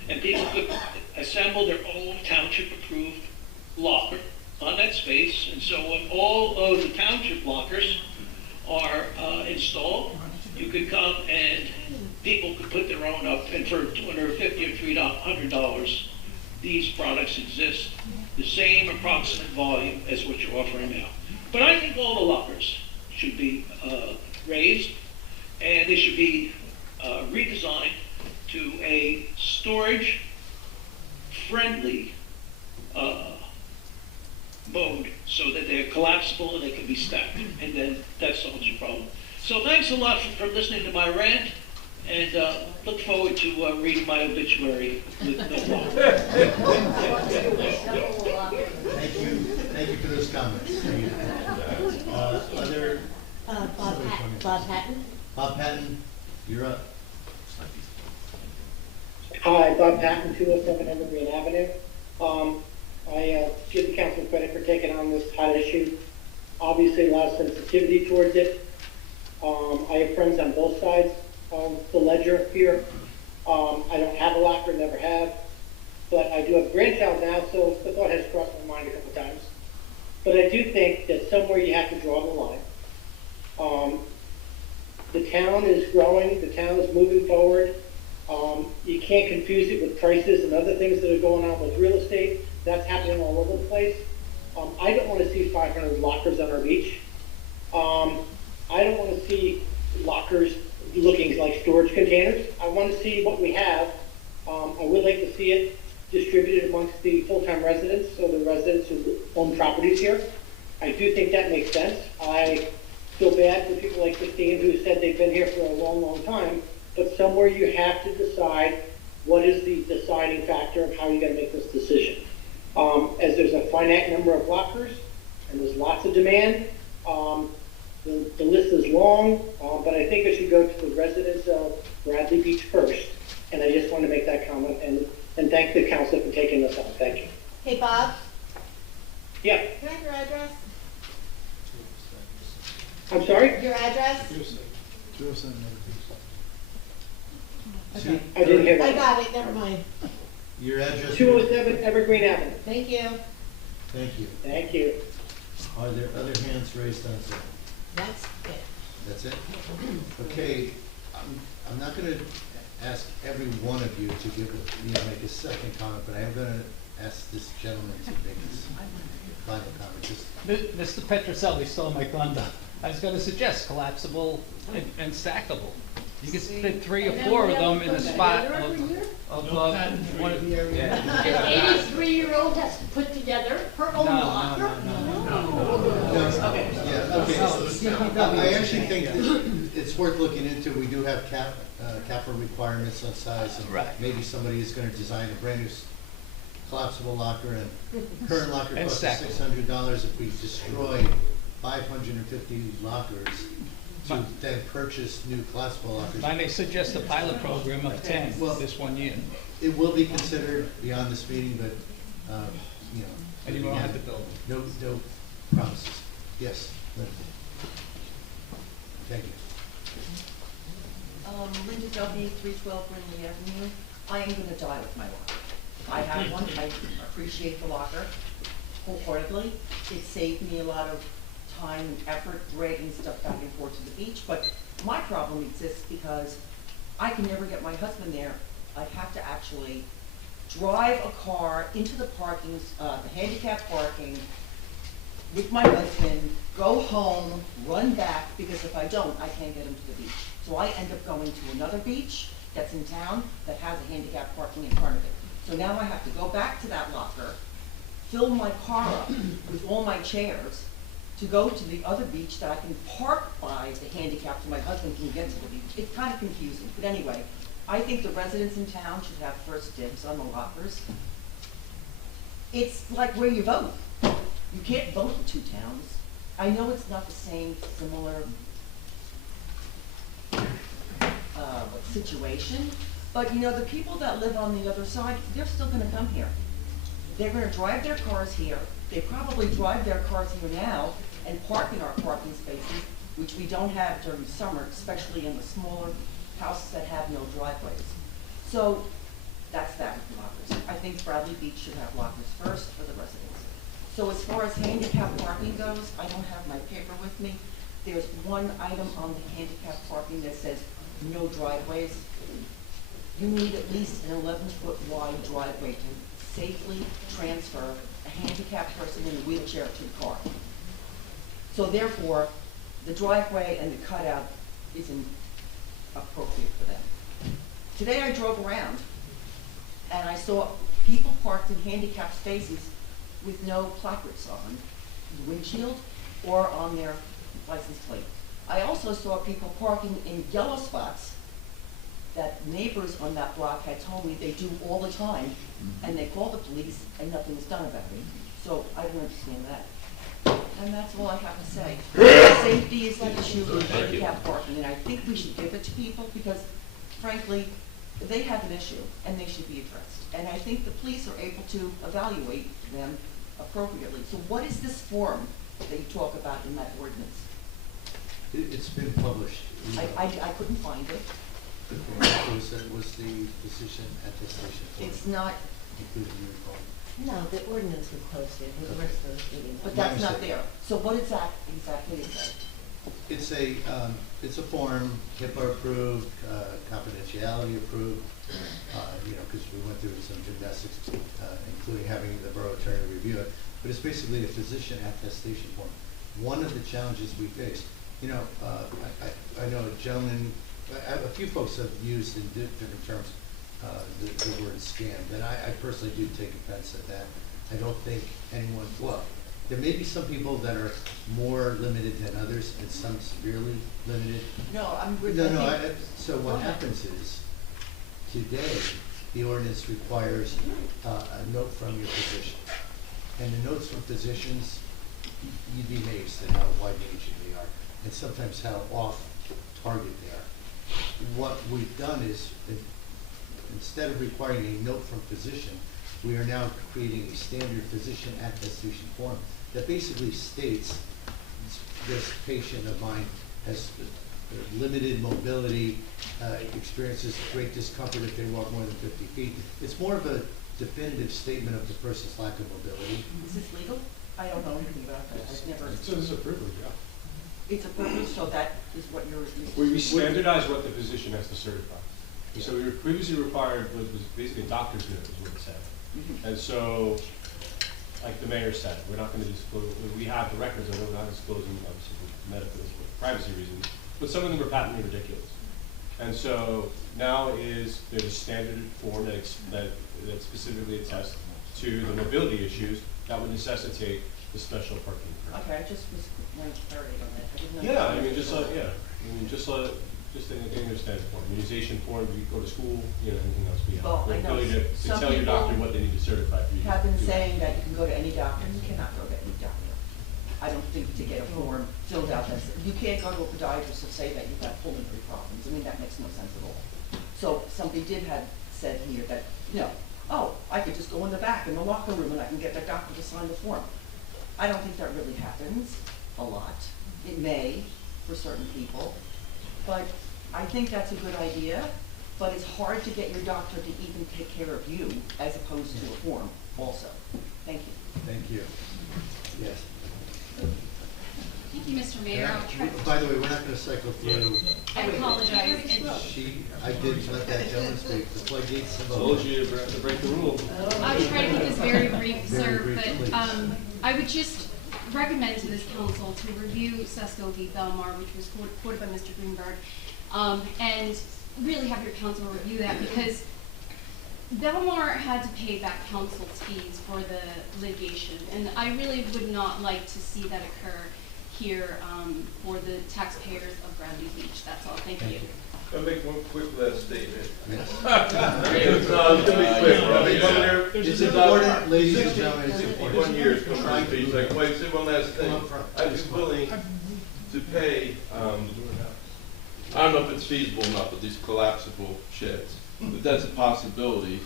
and people could assemble their own township-approved locker on that space. And so when all of the township lockers are installed, you could come and people could put their own up, and for $250 or $300, these products exist, the same approximate volume as what you're offering now. But I think all the lockers should be raised, and they should be redesigned to a storage-friendly mode so that they're collapsible and they can be stacked, and then that solves your problem. So thanks a lot for listening to my rant, and look forward to reading my obituary with no problem. Thank you for those comments. Other Bob Patton. Bob Patton, you're up. Hi, Bob Patton, 207 Evergreen Avenue. I give the council credit for taking on this hot issue. Obviously, a lot of sensitivity towards it. I have friends on both sides of the ledger here. I don't have a locker, never have, but I do have a grandchild now, so the thought has crossed my mind a couple times. But I do think that somewhere you have to draw the line. The town is growing, the town is moving forward. You can't confuse it with prices and other things that are going on with real estate. That's happening all over the place. I don't want to see 500 lockers on our beach. I I don't want to see lockers looking like storage containers. I want to see what we have. I would like to see it distributed amongst the full-time residents, so the residents who own properties here. I do think that makes sense. I feel bad for people like Christine who said they've been here for a long, long time, but somewhere you have to decide what is the deciding factor of how you're going to make this decision. As there's a finite number of lockers and there's lots of demand, the list is long, but I think it should go to the residents of Bradley Beach first. And I just want to make that comment and thank the council for taking this on. Thank you. Hey, Bob, Yeah, can I have your address? I'm sorry? Your address? 207 I didn't hear I that. got it, never mind. Your address? 207 Evergreen Avenue. Thank you. Thank you. Thank you. Are there other hands raised on Zoom? That's it. That's it? Okay, I'm not gonna ask every one of you to give, make a second comment, but I am gonna ask this gentleman to make his final comment. Just Mr. Petroselli stole my thunder. I was gonna suggest collapsible and stackable. You could fit 3 or 4 of them in a spot of one of the areas. An 83-year-old has to put together her own locker? Okay, yeah, okay. I actually think that it's worth looking into. We do have capital requirements on size, and maybe somebody is gonna design a brand new collapsible locker, and current locker And costs stackable. $600. If we destroy 550 lockers to then purchase new collapsible lockers. I may suggest a pilot program of 10 this 1 year. It will be considered beyond this meeting, but, And you won't have to build No promises. Yes, Linda. Thank you. Linda W., 312 Brindley Avenue. I am gonna die with my locker. I have one, I appreciate the locker wholeheartedly. It saved me a lot of time and effort dragging stuff back and forth to the beach, but my problem exists because I can never get my husband there. I have to actually drive a car into the parking, the handicap parking with my husband, go home, run back, because if I don't, I can't get him to the beach. So I end up going to another beach that's in town that has a handicap parking in front of it. So now I have to go back to that locker, fill my car up with all my chairs to go to the other beach that I can park by the handicap so my husband can get to the beach. It's kind of confusing, but anyway, I think the residents in town should have first dibs on the lockers. It's like where you vote. You can't vote in 2 towns. I know it's not the same similar situation, but the people that live on the other side, they're still gonna come here. They're gonna drive their cars here. They probably drive their cars here now and park in our parking spaces, which we don't have during the summer, especially in the smaller houses that have no driveways. So that's that with lockers. I think Bradley Beach should have lockers first for the residents. So as far as handicap parking goes, I don't have my paper with me. There's one item on the handicap parking that says no driveways. You need at least an 11-foot wide driveway to safely transfer a handicapped person in a wheelchair to the car. So therefore, the driveway and the cutout isn't appropriate for them. Today I drove around and I saw people parked in handicapped spaces with no placards on the windshield or on their license plate. I also saw people parking in yellow spots that neighbors on that block had told me they do all the time, and they call the police and nothing's done about it. So I don't understand that. And that's all I have to say. Safety is the issue with handicap parking, and I think we should give it to people because, frankly, they have an issue and they should be addressed. And I think the police are able to evaluate them appropriately. So what is this form that you talk about in that ordinance? It's been published. I couldn't find it. The form was the decision attestation form. It's not. Included in your report. No, the ordinance was posted with the rest of those meetings. But that's not there. So what is that exactly is that? It's a form, HIPAA approved, confidentiality approved, because we went through some gymnastics, including having the borough attorney review it. But it's basically a physician attestation form. One of the challenges we face You know, I know a gentleman, a few folks have used in different terms the word scam, and I personally do take offense at that. I don't think anyone, well, there may be some people that are more limited than others, and some severely limited. No, I'm. So what happens is, today, the ordinance requires a note from your physician. And the notes from physicians, you'd be amazed at how wide-ranging they are, and sometimes how off target they are. What we've done is, instead of requiring a note from physician, we are now creating a standard physician attestation form that basically states this patient of mine has limited mobility, experiences great discomfort if they walk more than 50 feet. It's more of a definitive statement of the person's lack of mobility. Is this legal? I don't know anything about that. I've never. So this is a privilege, yeah. It's a privilege, so that is what you're. We standardize what the physician has to certify. And so we were previously required was basically a doctor's note is what it said. And so, like the mayor said, we're not going to disclose, we have the records, I know we're not disclosing obviously for medical for privacy reasons, but some of them are patently ridiculous. And so now there's a standard form that specifically attests to the mobility issues that would necessitate the special parking permit. Okay, I just was wanting clarity on that. I didn't know. Yeah, I mean, just anything that's standard form, immunization form, you go to school, anything else we have. Well, The I know ability to some tell your doctor people what they need to certify for you. have been to do it. saying that you can go to any doctor. You cannot go to any doctor. I don't think to get a form filled out that you can't go to a podiatrist and say that you've got pulmonary problems. I mean, that makes no sense at all. So somebody had said here that, oh, I could just go in the back in the locker room and I can get the doctor to sign the form. I don't think that really happens a lot. It may for certain people, but I think that's a good idea, but it's hard to get your doctor to even take care of you as opposed to a form also. Thank you. Thank you. Yes. Thank you, Mr. Mayor. I'll try. By the way, we're not going to cycle through. I apologize. I didn't let that gentleman speak. The floodgates have Told opened. you to break the rule. I'll try to keep this very brief, sir, Very brief, but please. I would just recommend to this council to review Sesko v. Belmar, which was quoted by Mr. Greenberg, and really have your council review that, because Belmar had to pay back council's fees for the litigation, and I really would not like to see that occur here for the taxpayers of Bradley Beach. That's all. Thank you. I'll make one quick last statement. Yes. It's gonna be quick. I mean, come here. It's important, ladies and gentlemen, it's 61 important. years from Bradley Beach. Like, wait, say one last thing. Come up front. I'd be willing to pay, I don't know if it's feasible or not, but these collapsible sheds. But that's a possibility.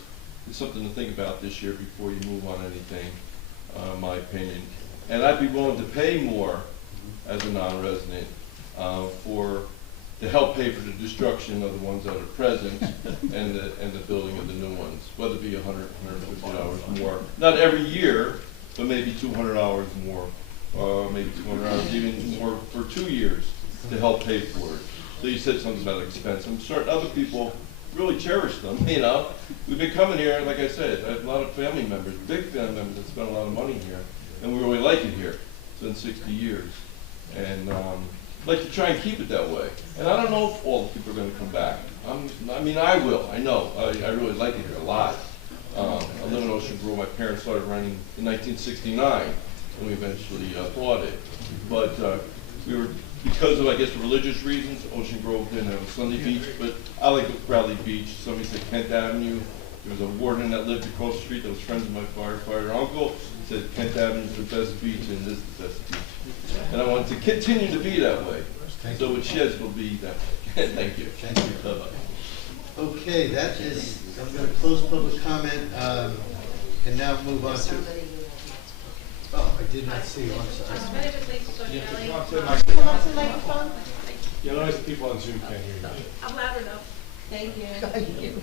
It's something to think about this year before you move on anything, my opinion. And I'd be willing to pay more as a non-resident to help pay for the destruction of the ones that are present and the building of the new ones, whether it be $100, $150 more. Not every year, but maybe $200 more, maybe $200 even more for 2 years to help pay for it. So you said something about expense. I'm certain other people really cherish them, We've been coming here, like I said, I have a lot of family members, big family members that spend a lot of money here, and we really like it here. It's been 60 years. And I'd like to try and keep it that way. And I don't know if all the people are going to come back. I will, I know. I really like it here a lot. I live in Ocean Grove. My parents started renting in 1969, and we eventually bought it. But we were, because of, I guess, religious reasons, Ocean Grove didn't have a Sunday beach, but I like Bradley Beach. Somebody said Kent Avenue. There was a warden that lived across the street that was friends with my firefighter uncle. Said Kent Avenue is the best beach and this is the best beach. And I want to continue to be that way. So with sheds will be that way. Thank you. Thank you. Bye-bye. Okay, that is, I'm going to close public comment and now move on to. Oh, I did not see you. I'm sorry. Come up to the microphone. You'll notice the people on Zoom can't hear you. I'm loud enough. Thank you. Thank you.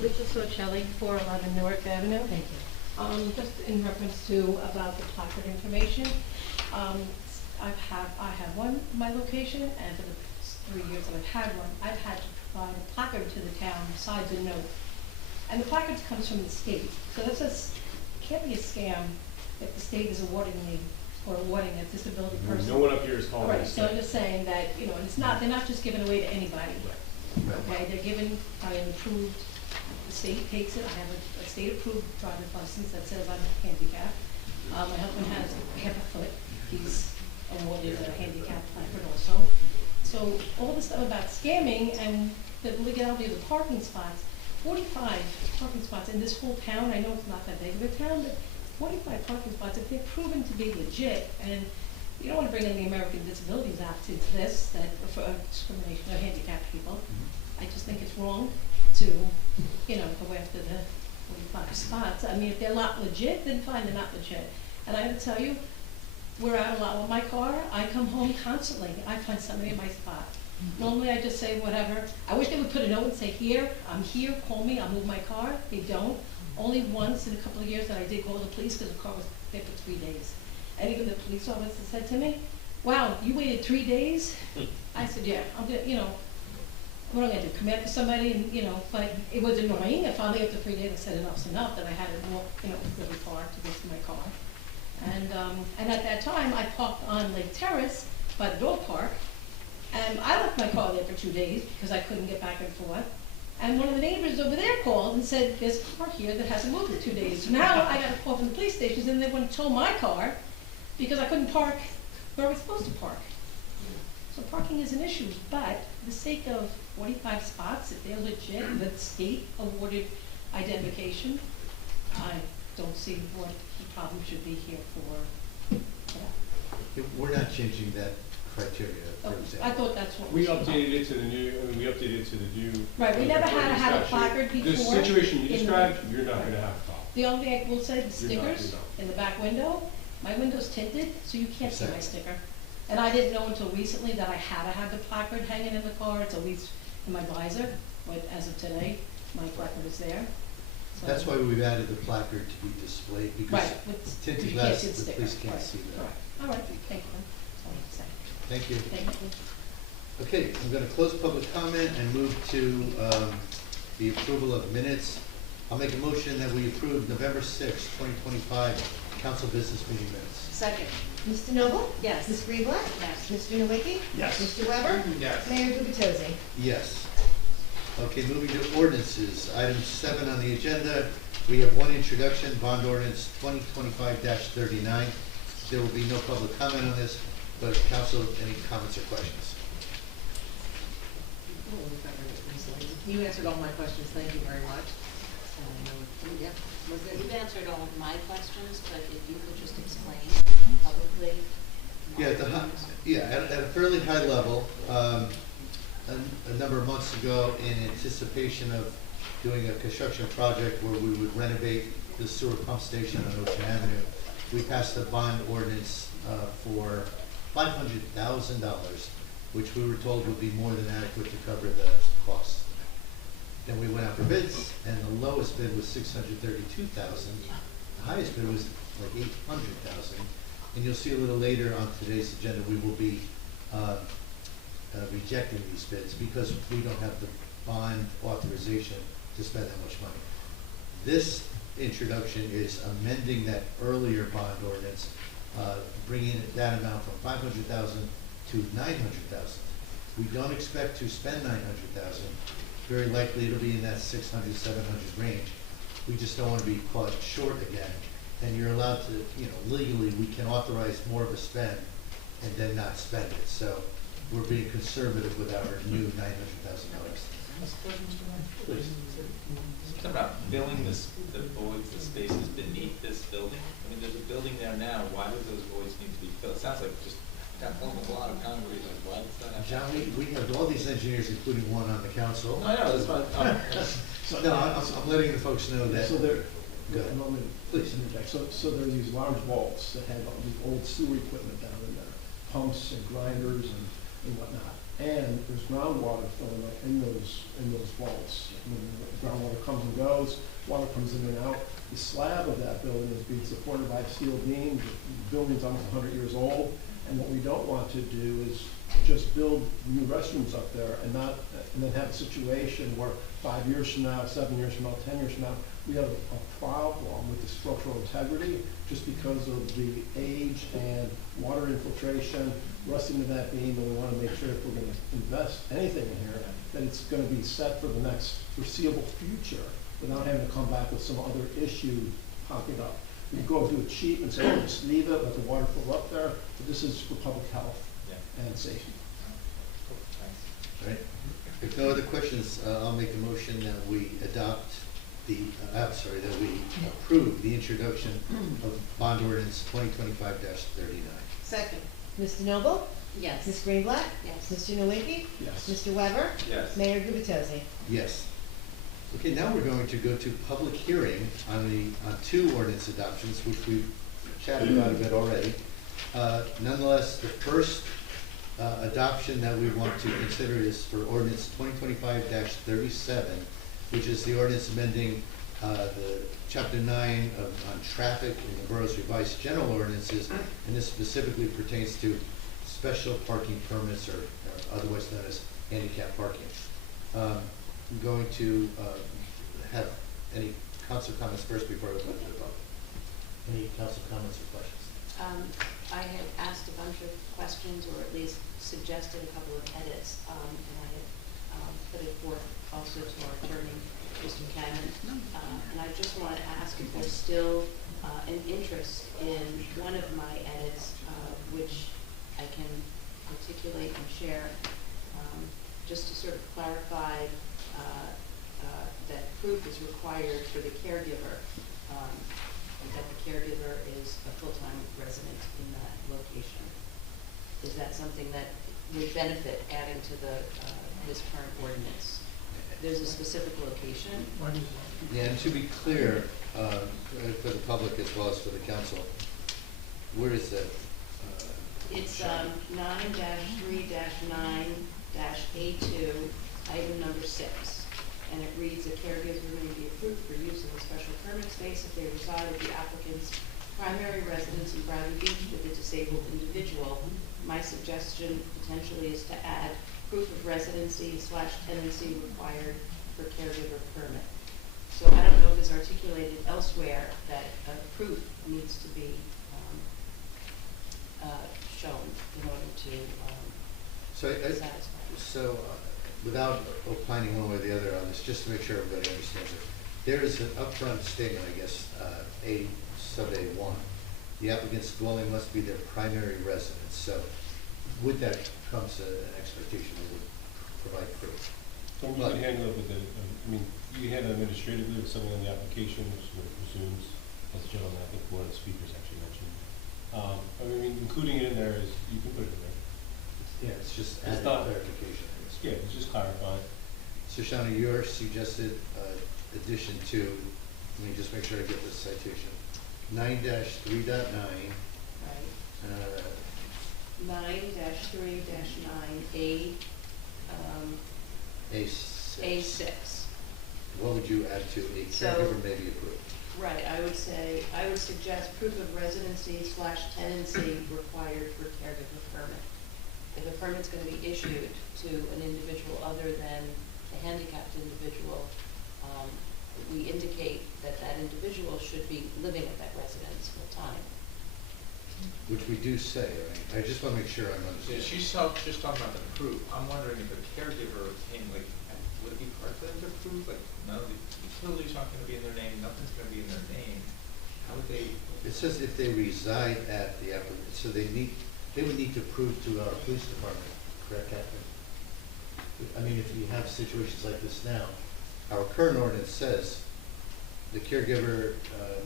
Lisa Socelli, 411 Newark Avenue. Thank you. Just in reference to about the placard information, I have one in my location, and for the 3 years that I've had one, I've had to provide a placard to the town besides a note. And the placard comes from the state, so this can't be a scam if the state is awarding me for awarding a disability No person. one up here is calling Right, this so I'm sick. just saying that, you know, and it's not, they're not just given away to anybody. Okay, they're given by an approved, the state takes it, I have a state-approved driver's license that says I'm handicapped. My husband has half a foot, he's awarded a handicap placard also. So all this stuff about scamming and the legality of the parking spots, 45 parking spots in this whole town, I know it's not that big of a town, but 45 parking spots, if they're proven to be legit, and you don't want to bring in the American Disabilities Act into this, that for discrimination of handicapped people. I just think it's wrong to, you know, go after the 45 spots. I mean, if they're not legit, then fine, they're not legit. And I have to tell you, we're out a lot with my car. I come home constantly. I find somebody in my spot. Normally I just say whatever. I wish they would put a note and say, here, I'm here, call me, I'll move my car. They don't. Only once in a couple of years that I did call the police because the car was there for 3 days. And even the police officer said to me, wow, you waited 3 days? I said, yeah, I'm gonna, you know, what am I gonna do, come after somebody and, you know, but it was annoying. And finally after 3 days I said enough's enough, that I had to walk, you know, really far to get to my car. And at that time I parked on Lake Terrace by the dog park. And I left my car there for 2 days because I couldn't get back and forth. And one of the neighbors over there called and said, there's a car here that hasn't moved in 2 days. So now I got a call from the police station and they want to tow my car because I couldn't park where I was supposed to park. So parking is an issue, but for the sake of 45 spots, if they're legit with state awarded identification, I don't see what the problem should be here for that. We're not changing that criteria, for example. I thought that's what We should updated it to the new, I mean, we updated it to the new. Right, we never had to have a statute. placard before. The situation you in the- described, you're not gonna have a problem. The only thing I will say, the You're not, stickers you're not. in the back window, my window's tinted, so you can't see my Exactly. sticker. And I didn't know until recently that I had to have the placard hanging in the car, it's always in my visor, but as of today, my placard is there. So- That's why we've added the placard to be displayed, because Right, with- tinted you glass, can't see the the sticker. police can't Right, see that. correct. All right, thank you. That's all I have to say. Thank you. Thank you. Okay, I'm gonna close public comment and move to, the approval of minutes. I'll make a motion that we approve November 6, 2025 council business meeting minutes. Second. Mr. Noble? Yes. Ms. Greenblatt? Yes. Mr. Nowicki? Yes. Mr. Weber? Yes. Mayor Gubatosi? Yes. Okay, moving to ordinances, item 7 on the agenda, we have one introduction, bond ordinance 2025-39. There will be no public comment on this, but council, any comments or questions? You answered all my questions, thank you very much. Yeah, was it? You've answered all of my questions, but if you could just explain publicly. Yeah, at a fairly high level, a number of months ago, in anticipation of doing a construction project where we would renovate the sewer pump station on Ocean Avenue, we passed a bond ordinance for $500,000, which we were told would be more than adequate to cover the costs. Then we went out for bids, and the lowest bid was $632,000. The highest bid was like $800,000. And you'll see a little later on today's agenda, we will be rejecting these bids because we don't have the bond authorization to spend that much money. This introduction is amending that earlier bond ordinance, bringing that amount from $500,000 to $900,000. We don't expect to spend $900,000. Very likely it'll be in that 600, 700 range. We just don't want to be caught short again. And you're allowed to, you know, legally, we can authorize more of a spend and then not spend it. So we're being conservative with our new $900,000. Please. Something about filling the voids, the spaces beneath this building. I mean, there's a building there now. Why do those voids need to be filled? It sounds like just got a lot of concrete. Like, why does that have to John, we have all these engineers, including one on the council. I know, that's fine. No, I'm letting the folks know that. So there, Good. please interject. So there are these large vaults that have these old sewer equipment down in there, pumps and grinders and whatnot. And there's groundwater filling up in those vaults. When the groundwater comes and goes, water comes in and out. The slab of that building is being supported by a steel beam. The building's almost 100 years old. And what we don't want to do is just build new restrooms up there and then have a situation where 5 years from now, 7 years from now, 10 years from now, we have a problem with the structural integrity just because of the age and water infiltration, rusting of that beam, and we want to make sure if we're going to invest anything in here, that it's going to be set for the next foreseeable future without having to come back with some other issue popping up. We can go do it cheap and say, oh, just leave it, let the water flow up there, but this is for public health and safety. All right. If no other questions, I'll make a motion that we adopt the, that we approve the introduction of bond ordinance 2025-39. Second. Mr. Noble? Yes. Ms. Greenblatt? Yes. Mr. Nowicki? Yes. Mr. Weber? Yes. Mayor Gubitosi? Yes. Okay, now we're going to go to public hearing on two ordinance adoptions, which we've chatted about a bit already. Nonetheless, the first adoption that we want to consider is for ordinance 2025-37, which is the ordinance amending the Chapter 9 on traffic in the borough's revised general ordinances, and this specifically pertains to special parking permits, or otherwise known as handicap parking. I'm going to have any council comments first before I open it to the public. Any council comments or questions? I had asked a bunch of questions, or at least suggested a couple of edits, and I had put it forth also to our attorney, Mr. Cannon. And I just want to ask if there's still an interest in one of my edits, which I can articulate and share, just to sort of clarify that proof is required for the caregiver, that the caregiver is a full-time resident in that location. Is that something that would benefit adding to the this current ordinance? There's a specific location. Yeah, and to be clear, for the public as well as for the council, where is that? It's 9-3-9-A2, item number 6. And it reads, a caregiver may be approved for use of a special permit space if they reside at the applicant's primary residence in Bradley Beach with a disabled individual. My suggestion potentially is to add proof of residency/tenancy required for caregiver permit. So I don't know if it's articulated elsewhere that proof needs to be shown in order to satisfy. So without opining one way or the other on this, just to make sure everybody understands it, there is an upfront statement, I guess, A sub A1. The applicant's dwelling must be their primary residence. So with that comes an expectation that would provide proof. So you can handle it with you can handle it administratively with something on the application, which presumes, as the gentleman, I think one of the speakers actually mentioned. Including it in there is, you can put it in there. Yeah, it's just added clarification. Yeah, it's just clarifying. So Shauna, your suggested addition to, let me just make sure I get this citation, 9-3.9. Right. 9-3-9A, A6. What would you add to a caregiver may be approved? Right, I would suggest proof of residency/tenancy required for caregiver permit. If a permit's going to be issued to an individual other than the handicapped individual, we indicate that that individual should be living at that residence full time. Which we do say, right? I just want to make sure I'm understanding. Yeah, she's just talking about the proof. I'm wondering if a caregiver came, like, would it be part of the proof? Like, none of the utilities aren't going to be in their name, nothing's going to be in their name. How would they? It says if they reside at the applicant, so they would need to prove to our police department, correct, Catherine? I mean, if you have situations like this now, our current ordinance says the caregiver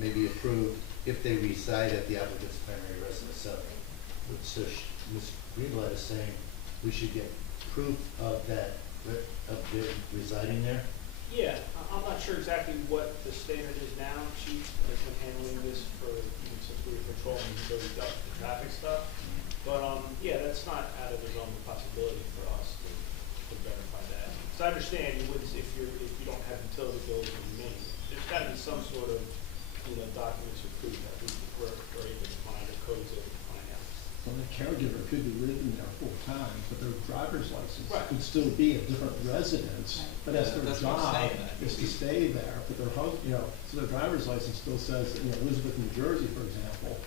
may be approved if they reside at the applicant's primary residence. So Ms. Greenblatt is saying we should get proof of that, of their residing there? Yeah, I'm not sure exactly what the standard is now. Chief has been handling this for, since we were patrolling the traffic stuff. But yeah, that's not out of the realm of possibility for us to verify that. So I understand you wouldn't, if you don't have utility bills in your name, there's got to be some sort of documents or proof that we're able to find or codes that we can find out. So the caregiver could be living there full time, but their driver's license Right. could still be a different residence, but as their That's what I'm job saying, that is to stay there, but their so their driver's license still says, Elizabeth, New Jersey, for example,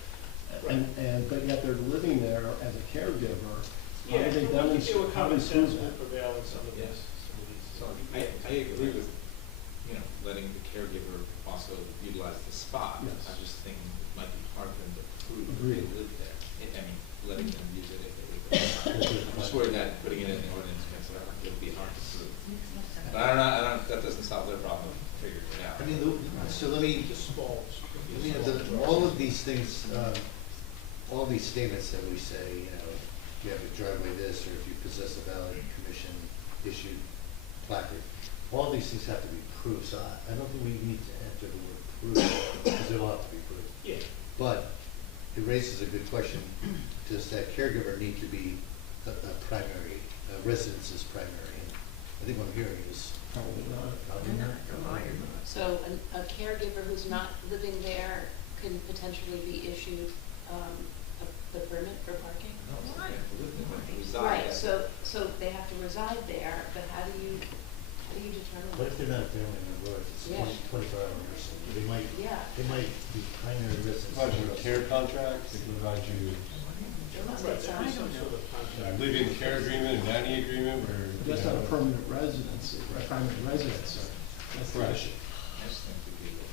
and, but yet they're living there as a caregiver. How Yeah, do they we can demonstrate, do a how do common they sense prove will that? prevail in some of Yes. this, some of these. So I agree with, letting the caregiver also utilize the spot. Yes. I just think it might be hard for them to prove that Agreed. they live there. I mean, letting them use it if they live there. I'm just worried that putting it in the ordinance makes it be hard to prove. But I don't, that doesn't solve their problem, figuring it out. I mean, so let me, all of these things, all these statements that we say, you have a driveway this, or if you possess a valid commission issued placard, all these things have to be proved, so I don't think we need to enter the word prove, because it'll have to be proved. Yeah. But it raises a good question, does that caregiver need to be a primary, residence is primary? And I think what I'm hearing is Probably not. probably not. So a caregiver who's not living there can potentially be issued the permit for parking? Right, so they have to reside there, but how do you determine? What if they're not a family member, if it's Yeah. 24-hour nursing, they might be primary residents. Provide you a care contract, they can provide you There must be Right, some, there'd I be some don't sort know. of contract. a live-in care agreement, a nanny agreement, or. But that's not a permanent residency, right, primary residence, that's the Right. issue. I just think the people.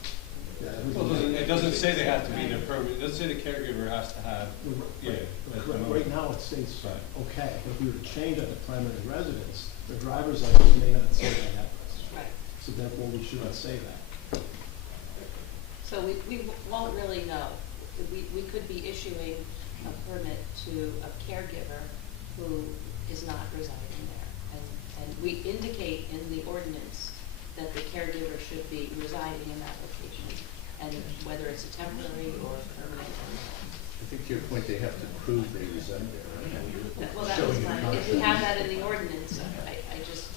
Yeah, Well, it doesn't say they have to be there permanent, it doesn't say the caregiver has to have, yeah. at the moment. Right now, it states, Right. okay, but if we were to change it to primary residence, the driver's license may not say that. Right. So therefore, we should not say that. So we won't really know. We could be issuing a permit to a caregiver who is not residing there. And we indicate in the ordinance that the caregiver should be residing in that location, and whether it's a temporary or permanent. I think to your point, they have to prove they reside there, right? Well, that was Showing my, your if we have contract. that in the ordinance, I just,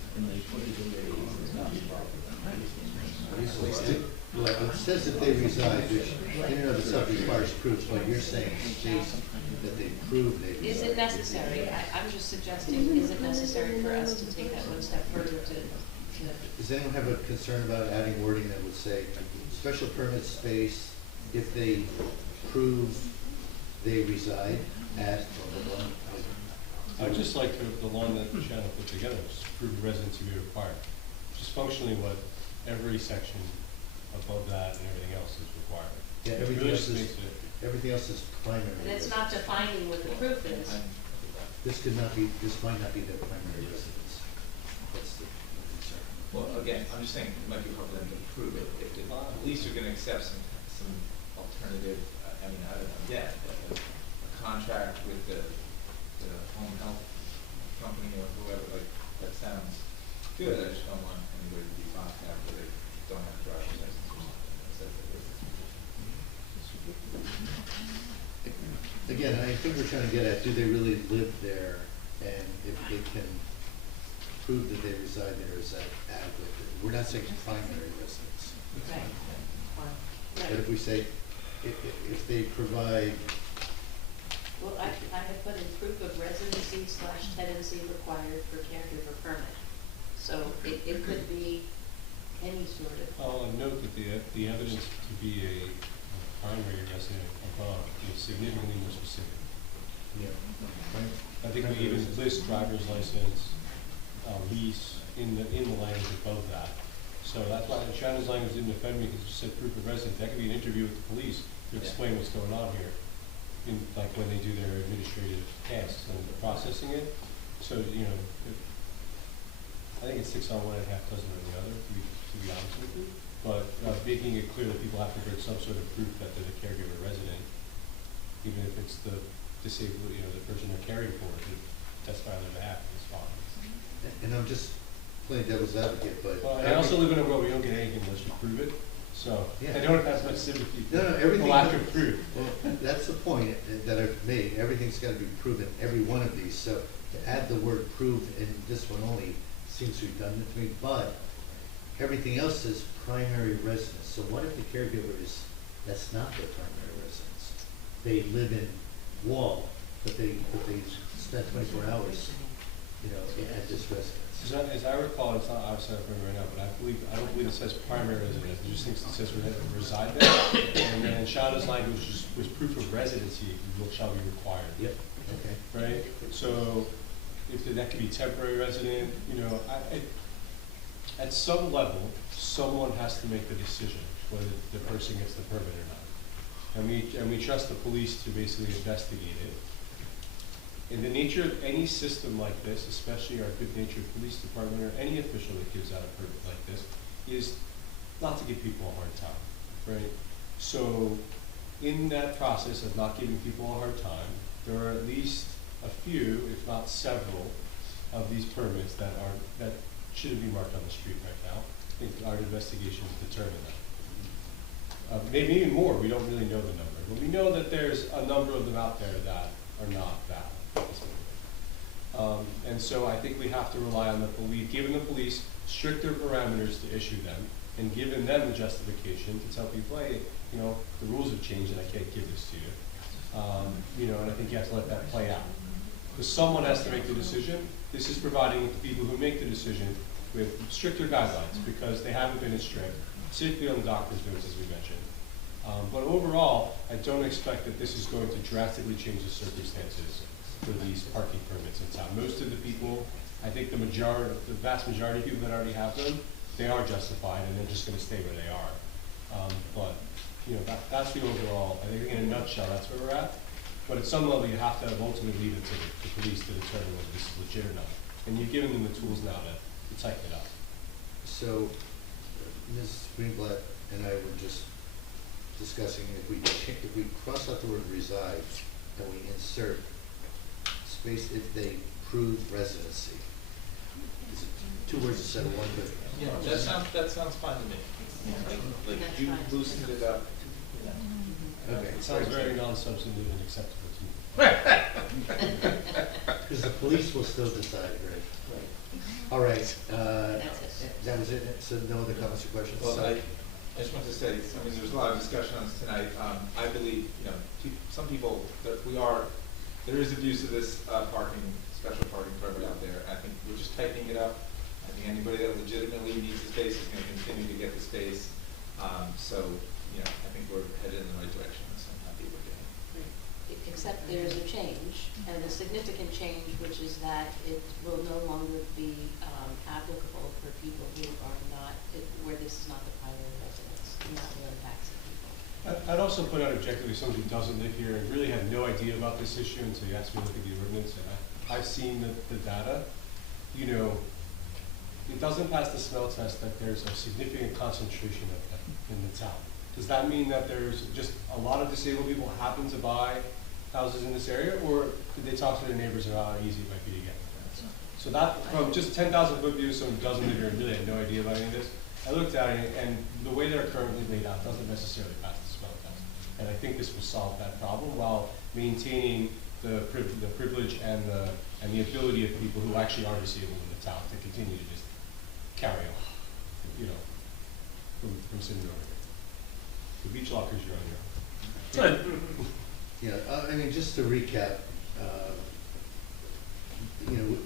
Well, it says that they reside, which in and of itself requires proof, but you're saying states that they prove they reside. is it necessary? I'm just suggesting, is it necessary for us to take that one step further to Does anyone have a concern about adding wording that would say, special permit space, if they prove they reside at, blah, blah, blah? I'd just like the line that Shannon put together, just prove residency be required. Just functionally what every section above that and everything else is required. Yeah, It everything really else just is, makes it- everything else is primary. And it's not residence. defining what the proof is. This could not be, this might not be their primary residence. That's the concern. Well, again, I'm just saying, it might be hard for them to prove it, if the police are gonna accept some alternative, I don't know, a contract with the home health company or whoever, like, that sounds good, I just don't want anybody to be locked out where they don't have a driver's license or something, that says that Again, I think we're trying to get at, do they really live there? And if they can prove that they reside there, is that adequate? We're not saying primary residence. Right. But if we say, if they provide, Well, I have put in proof of residency/tenancy required for caregiver permit. So it could be any sort of. I'll note that the evidence to be a primary resident above is significantly more specific. yeah, I think we even list driver's license, lease in the language above that. So that's why Shannon's language didn't offend me, because it just said proof of residence. That could be an interview with the police to explain what's going on here, in, like when they do their administrative tasks and processing it. So, I think it's 6 on one and a half dozen on the other, to be honest with you. But making it clear that people have to bring some sort of proof that they're the caregiver resident, even if it's the disabled, the person they're caring for, to testify on their behalf, is fine. and I'm just playing devil's advocate, but. Well, I also live in a world where you don't get anything unless you prove it, so Yeah. I don't have much sympathy for No, everything. the lack of proof. Well, that's the point that I've made. Everything's gotta be proven, every one of these. So to add the word prove in this one only seems redundant to me, but everything else is primary residence. So what if the caregiver that's not their primary residence? They live in Wall, but they spent 24 hours, you know, at this residence. As I recall, it's not obviously not right now, but I don't believe it says primary residence. It just thinks it says reside there. And then in Shada's language was proof of residency shall be required. Yep. Okay. Right? So if that could be temporary resident, you know, at some level, someone has to make the decision whether the person gets the permit or not. And we trust the police to basically investigate it. In the nature of any system like this, especially our good-natured police department or any official that gives out a permit like this, is not to give people a hard time, right? So in that process of not giving people a hard time, there are at least a few, if not several, of these permits that shouldn't be marked on the street right now. I think our investigations determine that. Maybe even more, we don't really know the number, but we know that there's a number of them out there that are not valid. And so I think we have to rely on the police, given the police stricter parameters to issue them, and given them the justification to tell people, hey, you know, the rules have changed and I can't give this to you. You know, and I think you have to let that play out. Because someone has to make the decision. This is providing the people who make the decision with stricter guidelines, because they haven't been as strict, particularly on the doctor's notes, as we mentioned. But overall, I don't expect that this is going to drastically change the circumstances for these parking permits in town. Most of the people, I think the vast majority of people that already have them, they are justified and they're just going to stay where they are. But you know, that's the overall, I think in a nutshell, that's where we're at. But at some level, you have to ultimately leave it to the police to determine whether this is legit or not. And you've given them the tools now to tighten it up. So, Ms. Greenblatt and I were just discussing if we cross out the word reside and we insert space if they prove residency. Is it 2 words instead of 1 word? Yeah, that sounds fine to me. Like you loosened it up. Okay. It sounds very non-substantive and acceptable to me. Because the police will still decide, right? All right. That was it. So no other comments or questions? Well, I just want to say, I mean, there's a lot of discussion on this tonight. I believe, you know, some people, there is abuse of this special parking permit out there. I think we're just tightening it up. I think anybody that legitimately needs the space is going to continue to get the space. So, you know, I think we're headed in the right direction. So I'm happy we're doing it. Except there's a change, and a significant change, which is that it will no longer be applicable for people who are not, where this is not the primary residence, and that will impact some people. I'd also put out objectively someone who doesn't live here and really had no idea about this issue until you asked me to look at the ordinance, and I've seen the data. You know, it doesn't pass the smell test that there's a significant concentration of them in the town. Does that mean that there's just a lot of disabled people who happen to buy houses in this area, or did they talk to their neighbors about how easy it might be to get? So that, from just 10,000 foot view, someone who doesn't live here and really had no idea about any of this, I looked at it, and the way they're currently laid out doesn't necessarily pass the smell test. And I think this will solve that problem while maintaining the privilege and the ability of people who actually are disabled in the town to continue to just carry on, you know, from sitting over here. The beach lockers you're on here. Yeah, I mean, just to recap, you know,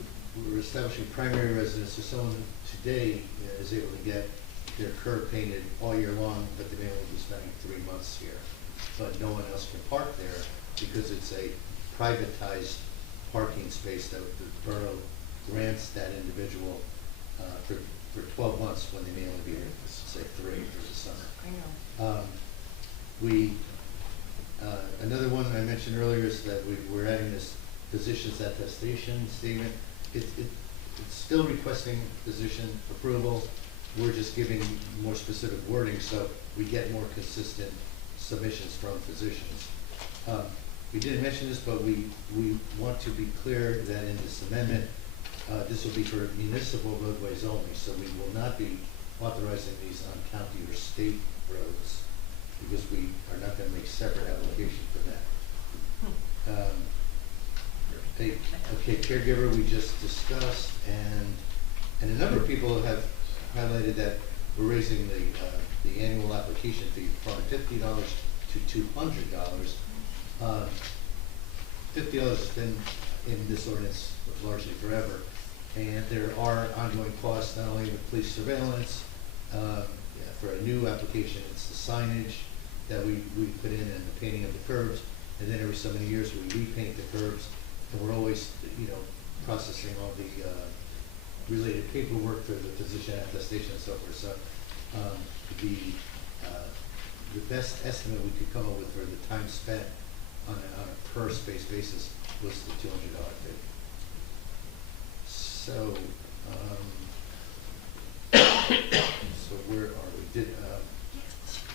we're establishing primary residence, so someone today is able to get their curb painted all year long, but they may only be spending 3 months here. But no one else can park there because it's a privatized parking space that the borough grants that individual for 12 months when they may only be here, say 3 for the summer. I know. Another one I mentioned earlier is that we're adding this physician's attestation statement. It's still requesting physician approval. We're just giving more specific wording so we get more consistent submissions from physicians. We didn't mention this, but we want to be clear that in this amendment, this will be for municipal roadways only, so we will not be authorizing these on county or state roads, because we are not going to make separate application for that. Okay, caregiver we just discussed, and a number of people have highlighted that we're raising the annual application fee from $50 to $200. $50 has been in this ordinance largely forever. And there are ongoing costs, not only with police surveillance, for a new application, it's the signage that we put in and the painting of the curbs. And then every so many years, we repaint the curbs. And we're always, processing all the related paperwork for the physician attestation and so forth. So the best estimate we could come up with for the time spent on a per space basis was the $200 fee. So, so where are we?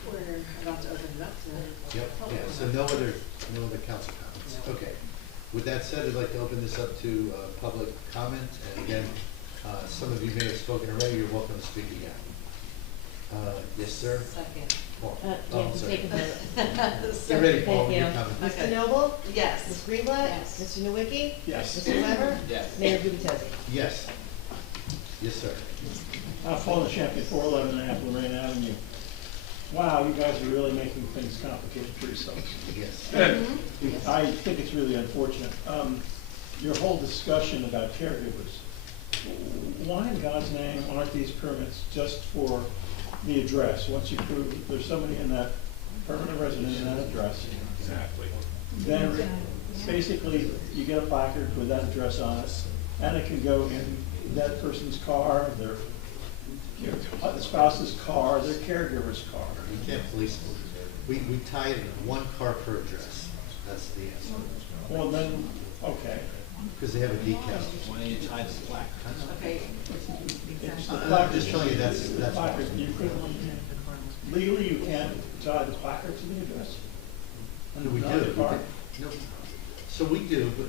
We're about to open it up to. Yep, yeah, so no other council comments. Okay. With that said, I'd like to open this up to public comment. And again, some of you may have spoken already. You're welcome to speak again. Yes, sir? Second. Paul. Yeah, Sorry. take a vote. Get ready, Paul, Thank your you. comment. Mr. Noble? Yes. Ms. Greenblatt? Yes. Mr. Nowicki? Yes. Mr. Weber? Yes. Mayor Gubitosi? Yes. Yes, sir. Paul Champion, 411 and a half Lorraine Avenue. Wow, you guys are really making things complicated for yourselves. Yes. I think it's really unfortunate. Your whole discussion about caregivers, why in God's name aren't these permits just for the address? Once you prove there's somebody in that permanent resident in that address, Exactly. then basically you get a placard with that address on it, and it can go in that person's car, their spouse's car, their caregiver's car. You can't police them. We tie it in one car per address. That's the answer. Well, then, okay. Because they have a decal. Why don't you tie the plaque? Okay. It's the I'm placard. just telling you that's Placard. You could, legally, you can't tie the placard to the address. No, we Not do. the car. No. So we do, but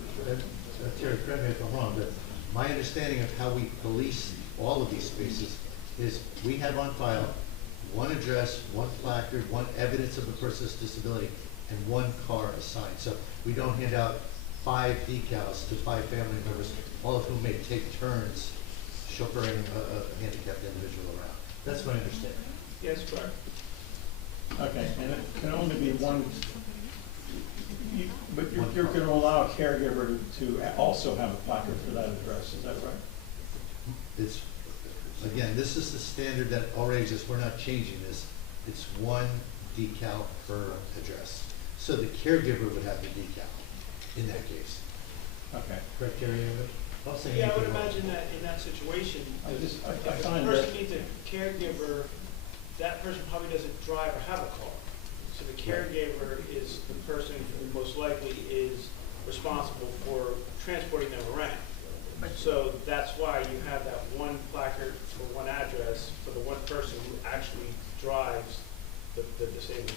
Terry, correct me if I'm wrong, but my understanding of how we police all of these spaces is we have on file one address, one placard, one evidence of a person's disability, and one car assigned. So we don't hand out 5 decals to 5 family members, all of whom may take turns chauffeuring a handicapped individual around. That's my understanding. Yes, correct. Okay, and it can only be one, but you're going to allow a caregiver to also have a placard for that address, is that right? It's, again, this is the standard that already exists. We're not changing this. It's one decal per address. So the caregiver would have the decal in that case. Okay. Correct, Terry? I'm saying Yeah, I would anything wrong. imagine that in that situation, I if the find person that, needs a caregiver, that person probably doesn't drive or have a car. So the caregiver is the person who most likely is responsible for transporting them around. So that's why you have that one placard for one address for the one person who actually drives the disabled.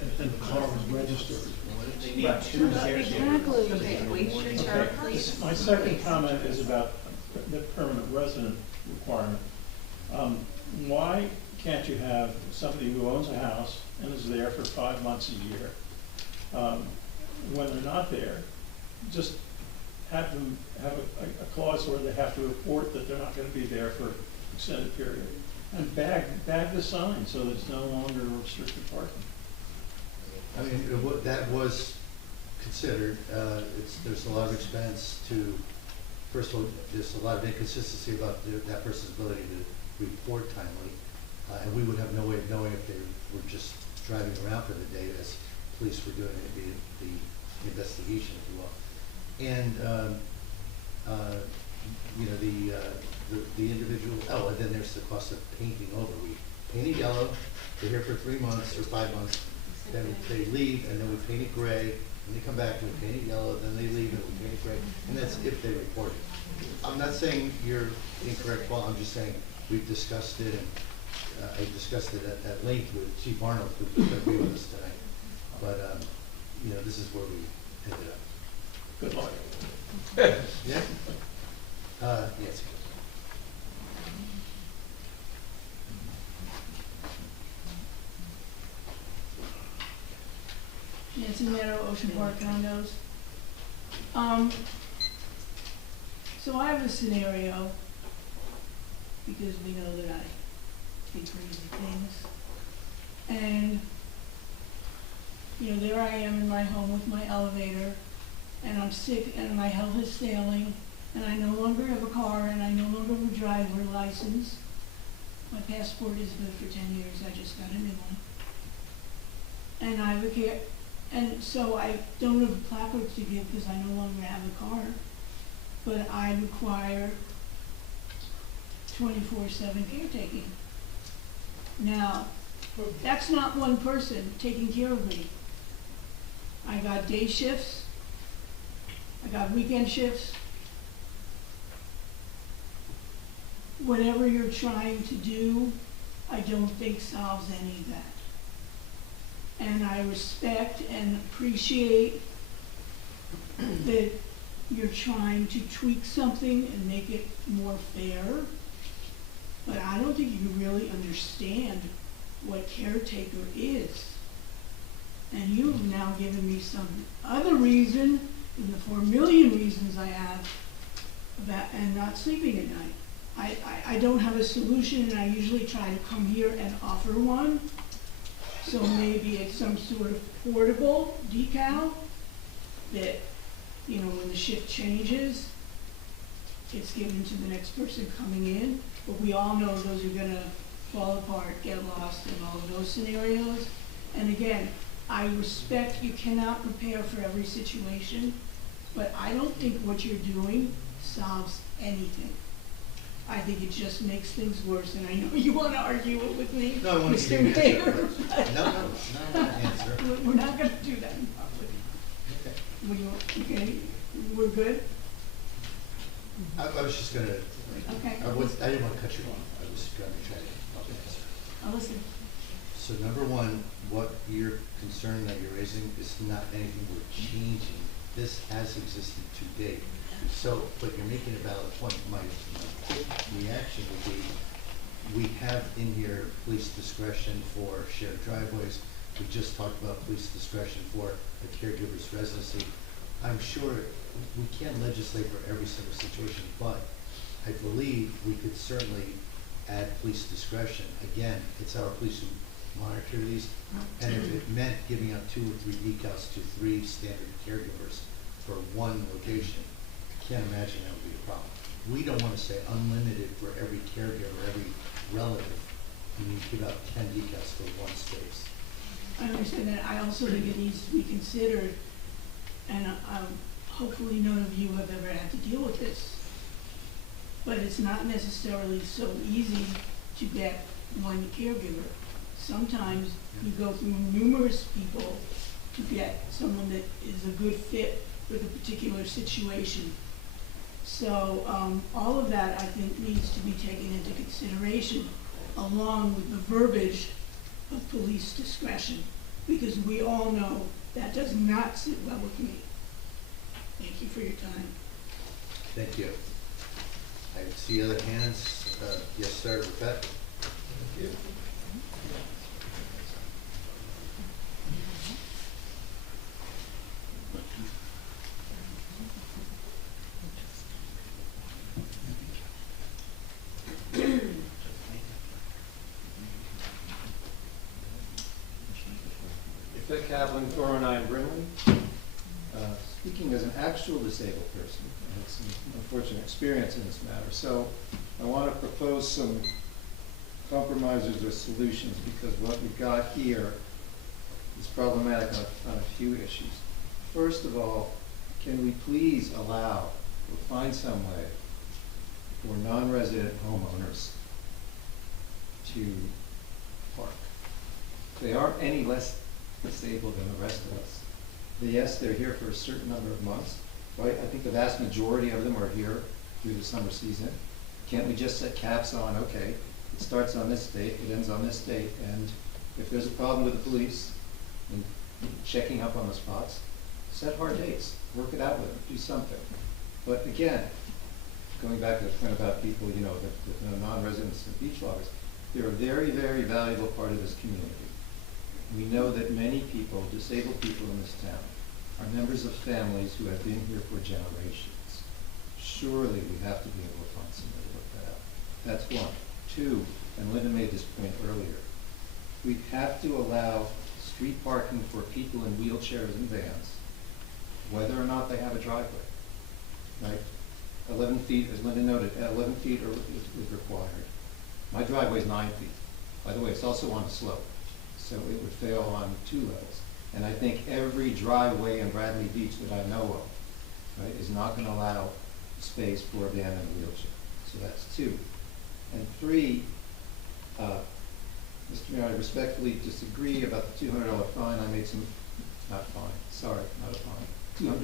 and the car was registered. They need Right. two caregivers. Okay, wait your turn, please. My second comment is about the permanent resident requirement. Why can't you have somebody who owns a house and is there for 5 months a year, when they're not there, just have them have a clause where they have to report that they're not going to be there for an extended period, and bag the sign so that it's no longer restricted parking. I mean, that was considered. There's a lot of expense to, first of all, there's a lot of inconsistency about that person's ability to report timely. And we would have no way of knowing if they were just driving around for the day as police were doing the investigation, if you will. And, the individual, and then there's the cost of painting over. We paint it yellow, they're here for 3 months or 5 months, then they leave, and then we paint it gray, and they come back and we paint it yellow, then they leave and we paint it gray, and that's if they report it. I'm not saying you're incorrect, Paul, I'm just saying we've discussed it, and I discussed it at length with Chief Arnold, who's going to be with us tonight. But, this is where we ended up. Good luck. Yeah? Yes. Nancy Meadow, Ocean Park Condos. So I have a scenario, because we know that I do crazy things. And, there I am in my home with my elevator, and I'm sick, and my health is failing, and I no longer have a car, and I no longer have a driver license. My passport is good for 10 years, I just got a new one. And I have a care, and so I don't have a placard to give because I no longer have a car, but I require 24/7 caretaking. Now, that's not one person taking care of me. I got day shifts, I got weekend shifts. Whatever you're trying to do, I don't think solves any of that. And I respect and appreciate that you're trying to tweak something and make it more fair, but I don't think you really understand what caretaker is. And you've now given me some other reason in the 4 million reasons I have about and not sleeping at night. I don't have a solution, and I usually try to come here and offer one. So maybe it's some sort of portable decal that, you know, when the shift changes, it's given to the next person coming in. But we all know those are gonna fall apart, get lost in all of those scenarios. And again, I respect you cannot prepare for every situation, but I don't think what you're doing solves anything. I think it just makes things worse, and I know you want to argue it with me, No, I want to Mr. give you an Mayor. answer. No, not an answer. We're not gonna do that in public. Okay. Okay, we're good? I was just gonna, Okay. I didn't want to cut you off. I was gonna try to answer. I'll listen. So number one, what you're concerned that you're raising is not anything we're changing. This has existed to date. So, but you're making a valid point. My quick reaction would be, we have in here police discretion for shared driveways. We just talked about police discretion for a caregiver's residency. I'm sure we can't legislate for every single situation, but I believe we could certainly add police discretion. Again, it's our police who monitor these, and if it meant giving out 2 or 3 decals to 3 standard caregivers for one location, I can't imagine that would be a problem. We don't want to say unlimited for every caregiver, every relative. You need to give out 10 decals for one space. I understand that. I also think it needs to be considered, and hopefully none of you have ever had to deal with this, but it's not necessarily so easy to get one caregiver. Sometimes you go through numerous people to get someone that is a good fit for the particular situation. So all of that, I think, needs to be taken into consideration along with the verbiage of police discretion, because we all know that does not sit well with me. Thank you for your time. Thank you. I see other hands. Yes, sir, with that. Thank you. Vic Kaplan, 409 Brimley. Speaking as an actual disabled person, I had some unfortunate experience in this matter. So I want to propose some compromises or solutions, because what we've got here is problematic on a few issues. First of all, can we please allow or find some way for non-resident homeowners to park? They aren't any less disabled than the rest of us. Yes, they're here for a certain number of months, right? I think the vast majority of them are here through the summer season. Can't we just set caps on, okay, it starts on this date, it ends on this date, and if there's a problem with the police and checking up on the spots, set hard dates, work it out with them, do something. But again, going back to the point about people, you know, the non-residents and beach loggers, they're a very, very valuable part of this community. We know that many people, disabled people in this town, are members of families who have been here for generations. Surely we have to be able to find some way to work that out. That's one. Two, and Linda made this point earlier, we have to allow street parking for people in wheelchairs and vans whether or not they have a driveway, right? 11 feet, as Linda noted, 11 feet is required. My driveway's 9 feet. By the way, it's also on a slope, so it would fail on 2 levels. And I think every driveway in Bradley Beach that I know of, right, is not going to allow space for a van and a wheelchair. So that's 2. And 3, Mr. Mayor, I respectfully disagree about the $200 fine. I made some, not fine, sorry, not a fine,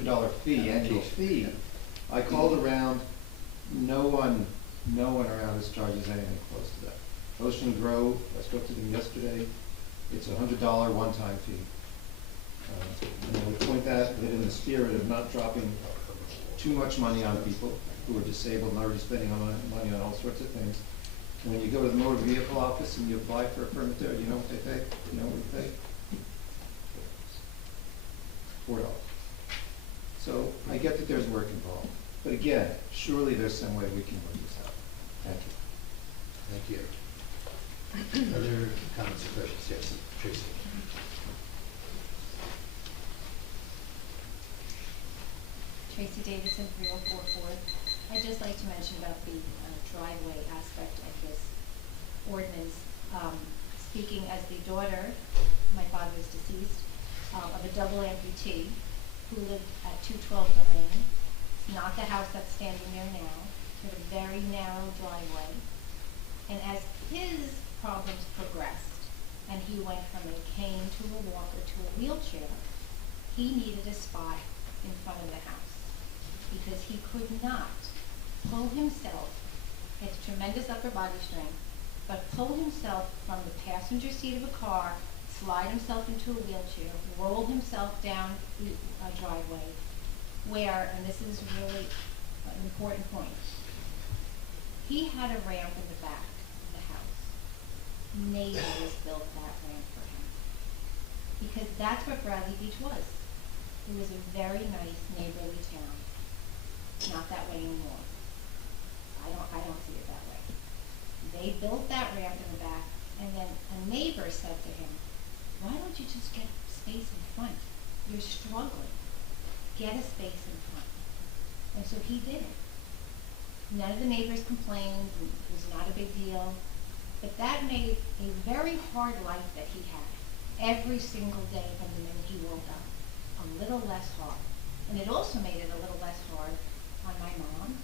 $200 fee, annual fee. I called around, no one around us charges anything close to that. Ocean Grove, I spoke to them yesterday, it's a $100 one-time fee. And I would point that in the spirit of not dropping too much money on people who are disabled and already spending money on all sorts of things. And when you go to the motor vehicle office and you apply for a permit there, you know what they pay? You know what you pay? $4. So I get that there's work involved. But again, surely there's some way we can work this out. Thank you. Thank you. Other comments or questions? Yes, Tracy. Tracy Davidson, 3044. I'd just like to mention about the driveway aspect of this ordinance. Speaking as the daughter, my father is deceased, of a double amputee who lived at 212 Lorraine. It's not the house that's standing there now. It's a very narrow driveway. And as his problems progressed, and he went from a cane to a walker to a wheelchair, he needed a spot in front of the house because he could not pull himself, he has tremendous upper body strength, but pull himself from the passenger seat of a car, slide himself into a wheelchair, roll himself down a driveway, where, and this is really an important point, he had a ramp in the back of the house. Neighbors built that ramp for him. Because that's what Bradley Beach was. It was a very nice neighborly town. Not that way anymore. I don't see it that way. They built that ramp in the back, and then a neighbor said to him, why don't you just get space in front? You're struggling. Get a space in front. And so he did it. None of the neighbors complained. It was not a big deal. But that made a very hard life that he had every single day from the minute he woke up a little less hard. And it also made it a little less hard on my mom,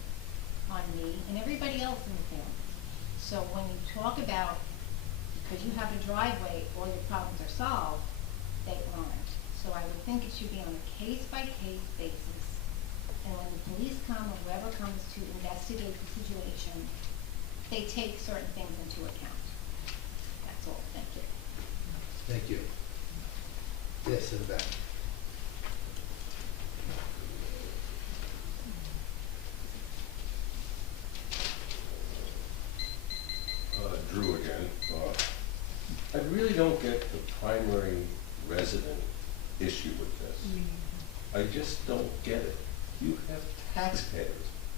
on me, and everybody else in the family. So when you talk about, because you have a driveway, all your problems are solved, they aren't. So I would think it should be on a case-by-case basis. And when the police come or whoever comes to investigate the situation, they take certain things into account. That's all. Thank you. Thank you. Yes, in the back. Drew again. I really don't get the primary resident issue with this. I just don't get it. You have taxpayers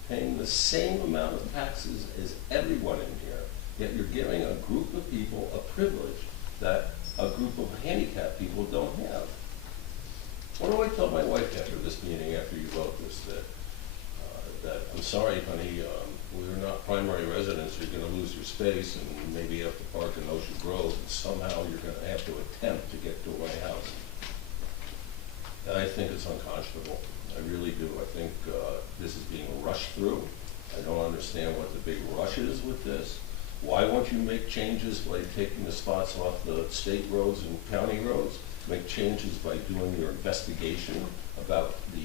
paying the same amount of taxes as everyone in here, yet you're giving a group of people a privilege that a group of handicapped people don't have. What do I tell my wife after this meeting, after you vote this, that I'm sorry, honey, we're not primary residents, you're gonna lose your space and maybe you have to park in Ocean Grove and somehow you're gonna have to attempt to get to my house. And I think it's unconscionable. I really do. I think this is being rushed through. I don't understand what the big rush is with this. Why won't you make changes by taking the spots off the state roads and county roads? Make changes by doing your investigation about the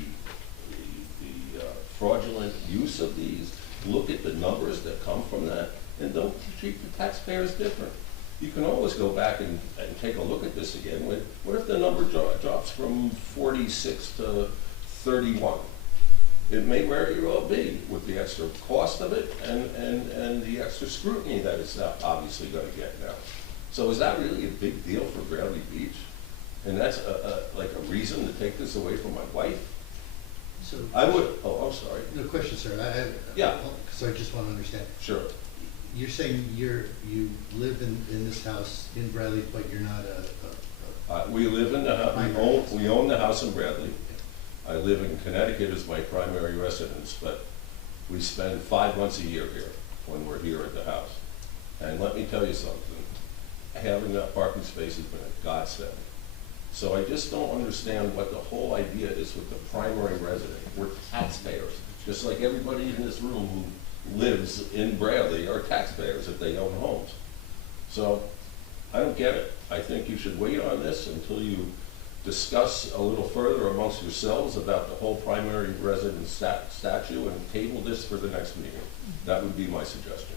fraudulent use of these. Look at the numbers that come from that, and don't treat the taxpayers different. You can always go back and take a look at this again. What if the number drops from 46 to 31? It may very well be with the extra cost of it and the extra scrutiny that it's obviously going to get now. So is that really a big deal for Bradley Beach? And that's like a reason to take this away from my wife? So I would, oh, I'm sorry. No question, sir. Yeah. So I just want to understand. Sure. You're saying you live in this house in Bradley, but you're not we live in the house. We own the house in Bradley. I live in Connecticut as my primary residence, but we spend 5 months a year here when we're here at the house. And let me tell you something, having that parking space has been a godsend. So I just don't understand what the whole idea is with the primary resident. We're taxpayers, just like everybody in this room who lives in Bradley are taxpayers if they own homes. So I don't get it. I think you should wait on this until you discuss a little further amongst yourselves about the whole primary residence statute and table this for the next meeting. That would be my suggestion.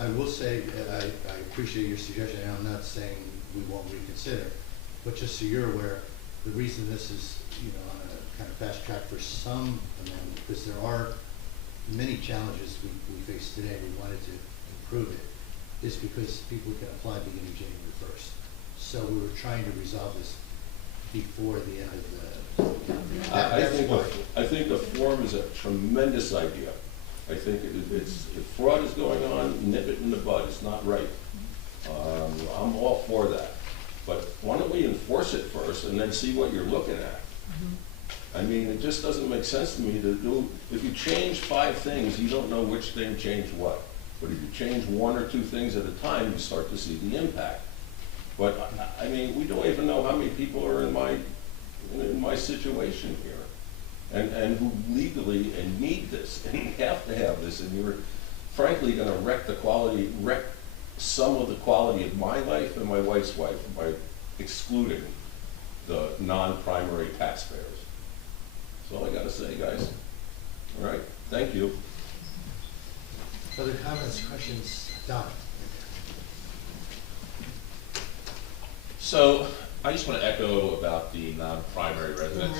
I will say, I appreciate your suggestion, and I'm not saying we won't reconsider, but just so you're aware, the reason this is, on a kind of fast track for some amendment, because there are many challenges we face today, we wanted to improve it, is because people can apply beginning January 1st. So we were trying to resolve this before the end of the. I think the form is a tremendous idea. I think if fraud is going on, nip it in the bud. It's not right. I'm all for that. But why don't we enforce it first and then see what you're looking at? I mean, it just doesn't make sense to me to do, if you change 5 things, you don't know which thing changed what. But if you change 1 or 2 things at a time, you start to see the impact. But, I mean, we don't even know how many people are in my situation here. And who legally and need this and have to have this, and you're frankly going to wreck some of the quality of my life and my wife's life by excluding the non-primary taxpayers. That's all I got to say, guys. All right, thank you. Other comments, questions? Don? So, I just want to echo about the non-primary residents.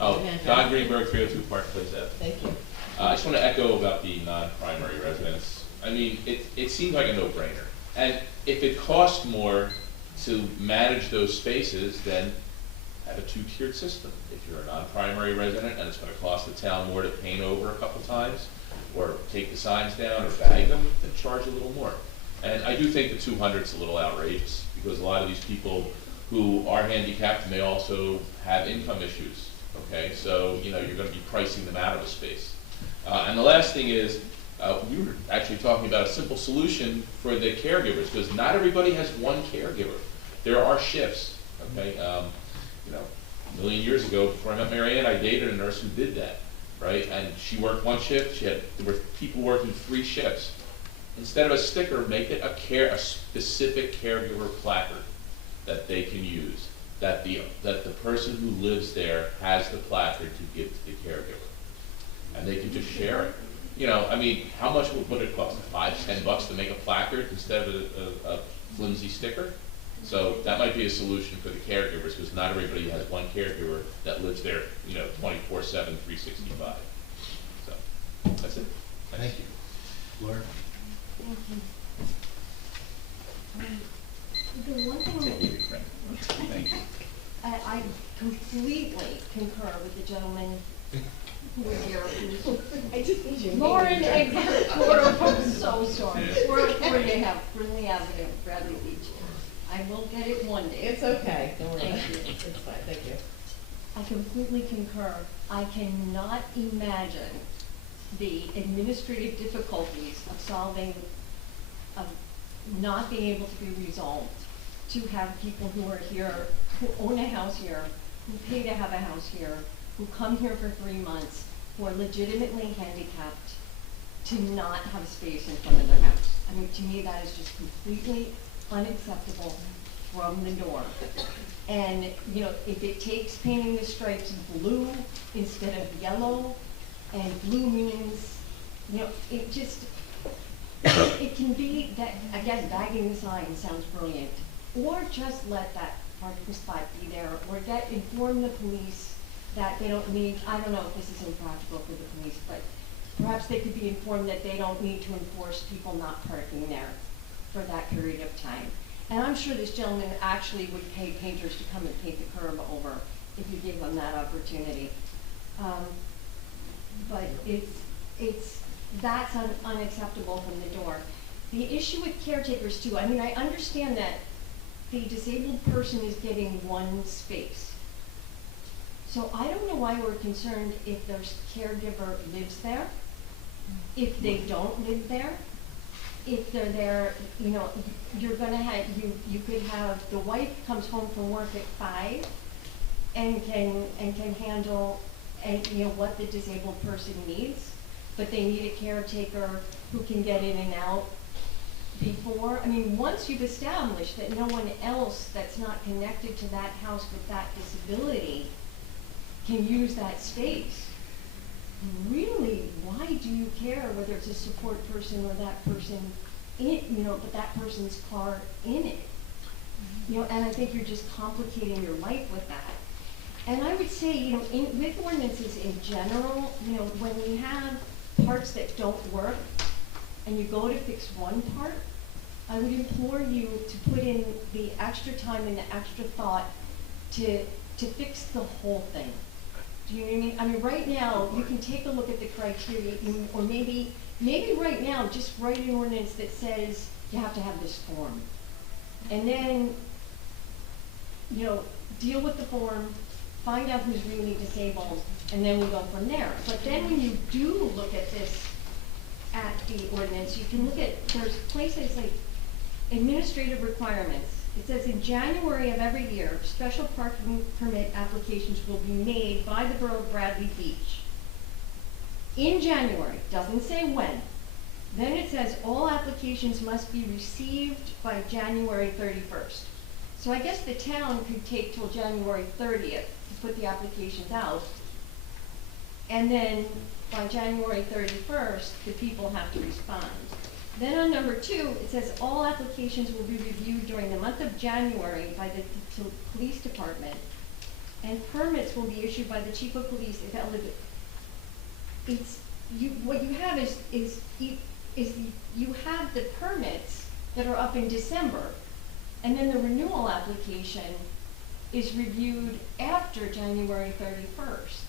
Oh, Don Greenberg, 302 Park Place Ave. Thank you. I just want to echo about the non-primary residents. I mean, it seems like a no-brainer. And if it costs more to manage those spaces, then have a 2-tiered system. If you're a non-primary resident and it's going to cost the town more to paint over a couple times, or take the signs down or bag them, then charge a little more. And I do think the 200 is a little outrageous, because a lot of these people who are handicapped may also have income issues. Okay, so you're going to be pricing them out of a space. And the last thing is, we were actually talking about a simple solution for the caregivers, because not everybody has one caregiver. There are shifts. Okay, a million years ago, before I met Mary Ann, I dated a nurse who did that, right? And she worked 1 shift. There were people working 3 shifts. Instead of a sticker, make it a specific caregiver placard that they can use. That the person who lives there has the placard to give to the caregiver, and they can just share it. I mean, how much would it cost? $5-10 to make a placard instead of a flimsy sticker? So that might be a solution for the caregivers, because not everybody has one caregiver that lives there, 24/7, 365. So that's it. Thank you. Laura? The one thing Thank you. I completely concur with the gentleman who was here. I just need your name. Lauren, Laura, I'm so sorry. 440 Brindley Avenue, Bradley Beach. I will get it one day. It's okay, don't worry. Thank you. It's fine, thank you. I completely concur. I cannot imagine the administrative difficulties of not being able to be resolved, to have people who are here, who own a house here, who pay to have a house here, who come here for 3 months, who are legitimately handicapped, to not have a space in front of their house. I mean, to me, that is just completely unacceptable from the door. And, if it takes painting the stripes blue instead of yellow, and blue means, it just, it can be that, again, bagging the sign sounds brilliant. Or just let that parking spot be there, or inform the police that they don't need, I don't know if this is impractical for the police, but perhaps they could be informed that they don't need to enforce people not parking there for that period of time. And I'm sure this gentleman actually would pay painters to come and paint the curb over if you gave them that opportunity. But that's unacceptable from the door. The issue with caretakers too, I mean, I understand that the disabled person is getting 1 space. So I don't know why we're concerned if their caregiver lives there, if they don't live there, if they're there, you know, you're gonna have, you could have, the wife comes home from work at 5 and can handle, and, you know, what the disabled person needs, but they need a caretaker who can get in and out before. I mean, once you've established that no one else that's not connected to that house with that disability can use that space, really, why do you care whether it's a support person or that person in, you know, but that person's car in it? You know, and I think you're just complicating your life with that. And I would say, you know, with ordinances in general, you know, when we have parts that don't work and you go to fix one part, I would implore you to put in the extra time and the extra thought to fix the whole thing. Do you know what I mean? I mean, right now, you can take a look at the criteria, or maybe right now, just write an ordinance that says you have to have this form. And then, you know, deal with the form, find out who's really disabled, and then we go from there. But then when you do look at this, at the ordinance, you can look at, there's places like administrative requirements. It says in January of every year, special parking permit applications will be made by the Borough of Bradley Beach. In January, doesn't say when. Then it says all applications must be received by January 31st. So I guess the town could take till January 30th to put the applications out. And then by January 31st, the people have to respond. Then on number 2, it says all applications will be reviewed during the month of January by the police department, and permits will be issued by the chief of police if eligible. It's what you have is you have the permits that are up in December, and then the renewal application is reviewed after January 31st.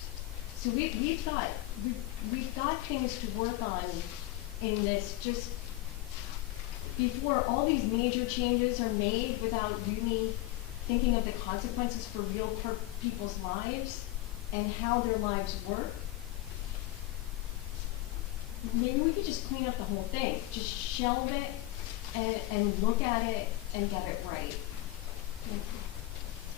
So we've got things to work on in this, just before all these major changes are made without really thinking of the consequences for real people's lives and how their lives work. Maybe we could just clean up the whole thing. Just shelve it and look at it and get it right. Thank you.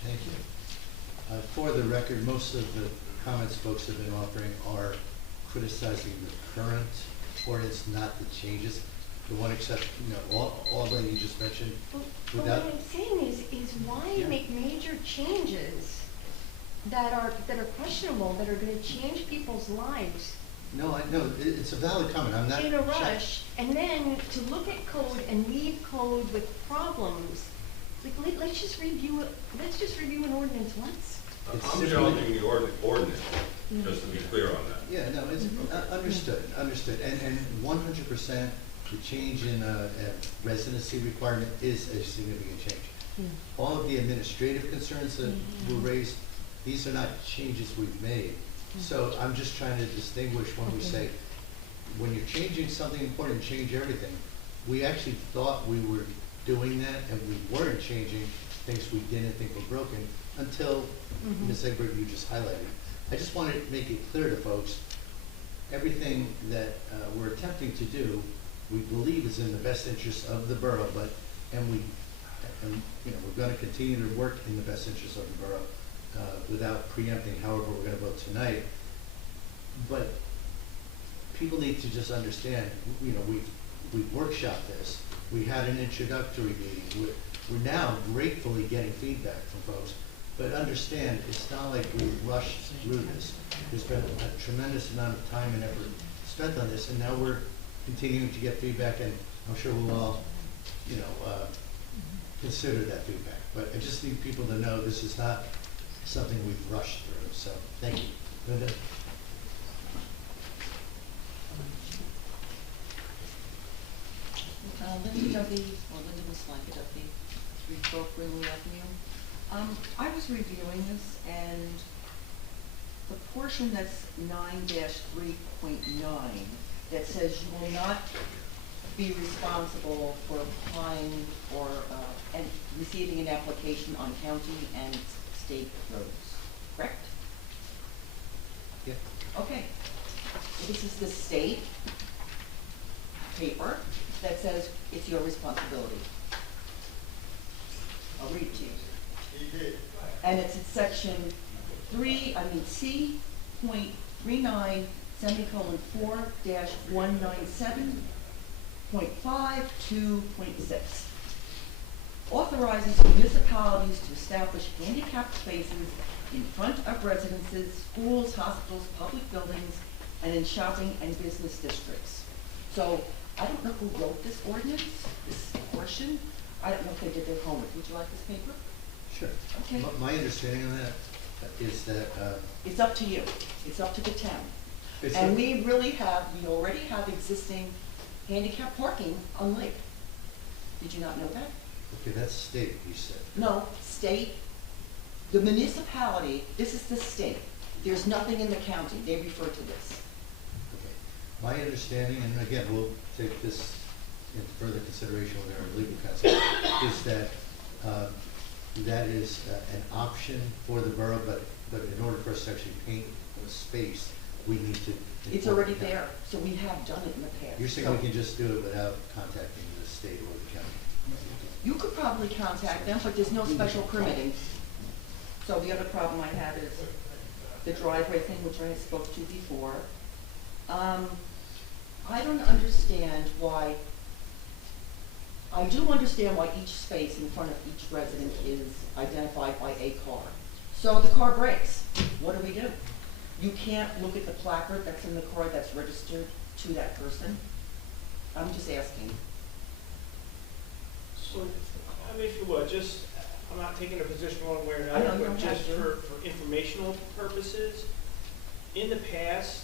Thank you. For the record, most of the comments folks have been offering are criticizing the current ordinance, not the changes. The one exception, you know, all that you just mentioned, without. What I'm saying is why make major changes that are questionable, that are going to change people's lives No, I know, it's a valid comment, I'm not. in a rush, and then to look at code and leave code with problems? Like, let's just review it. Let's just review an ordinance once. It's I'm challenging the ordinance, just to be clear on that. Yeah, no, it's understood, and 100%, the change in residency requirement is a significant change. All of the administrative concerns that were raised, these are not changes we've made. So I'm just trying to distinguish when we say, when you're changing something important, change everything. We actually thought we were doing that, and we weren't changing things we didn't think were broken until Ms. Egbert, you just highlighted. I just want to make it clear to folks, everything that we're attempting to do, we believe is in the best interest of the borough, and you know, we're going to continue to work in the best interest of the borough without preempting however we're going to vote tonight. But people need to just understand, you know, we've workshopped this. We had an introductory meeting. We're now gratefully getting feedback from folks, but understand it's not like we rushed through this. There's been a tremendous amount of time and effort spent on this, and now we're continuing to get feedback, and I'm sure we'll all, you know, consider that feedback. But I just need people to know this is not something we've rushed through. So thank you. Linda? Linda Duffy, or Linda Mislike Duffy, 312 Greenway Avenue. I was reviewing this, and the portion that's 9-3.9 that says you will not be responsible for applying for and receiving an application on county and state roads, correct? Okay. This is the state paper that says it's your responsibility. I'll read it to you. And it's in section C.39, semicolon 4-197.52.6. Authorizes municipalities to establish handicapped spaces in front of residences, schools, hospitals, public buildings, and in shopping and business districts. So I don't know who wrote this ordinance, this portion. I don't know if they did their homework. Would you like this paper? Sure. Okay. My understanding of that is that, It's up to you. It's up to the town. It's And a- we already have existing handicap parking on Lake. Did you not know that? okay, that's state, you said. No, state, the municipality, this is the state. There's nothing in the county. They refer to this. My understanding, and again, we'll take this into further consideration with our legal counsel, is that that is an option for the borough, but in order for us to actually paint a space, we need to. It's already there, so we have done it in the past. You're saying So we can just do it without contacting the state or the county? you could probably contact them, but there's no special permitting. So the other problem I have is the driveway thing, which I spoke to before. I don't understand why, I do understand why each space in front of each resident is identified by a car. So the car breaks, what do we do? You can't look at the placard that's in the car that's registered to that person? I'm just asking. So, I mean, if you would, just, I'm not taking a position one way or I know another, you but don't have just to. for informational purposes, in the past,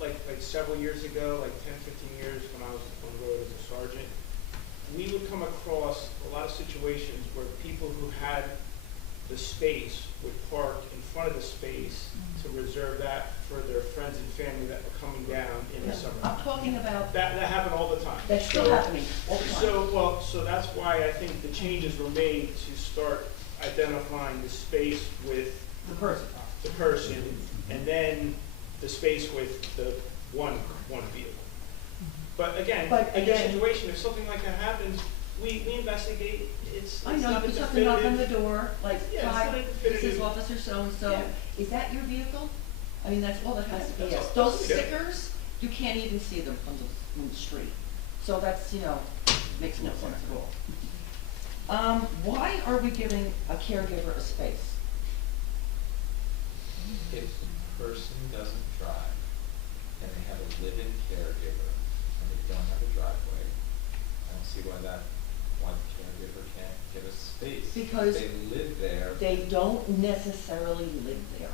like several years ago, like 10, 15 years when I was on the road as a sergeant, we would come across a lot of situations where people who had the space would park in front of the space to reserve that for their friends and family that were coming down in the summer. I'm talking about, That happened all the time. that's still So- happening all the time. So that's why I think the changes were made to start identifying the space with The person. the person, and then the space with the one vehicle. But again, But in this again- situation, if something like that happens, we investigate, it's I know, not you a just have to knock on the definitive. door, like, Yeah, it's hi, not a this is definitive- Officer so-and-so, Yeah. is that your vehicle? I mean, that's all that has to be That's asked. all. Those Yeah. stickers, you can't even see them from the street. So that's, makes no sense at all. Why are we giving a caregiver a space? If the person doesn't drive and they have a live-in caregiver and they don't have a driveway, I don't see why the caregiver can't get a space. Because If they live there. They don't necessarily live there.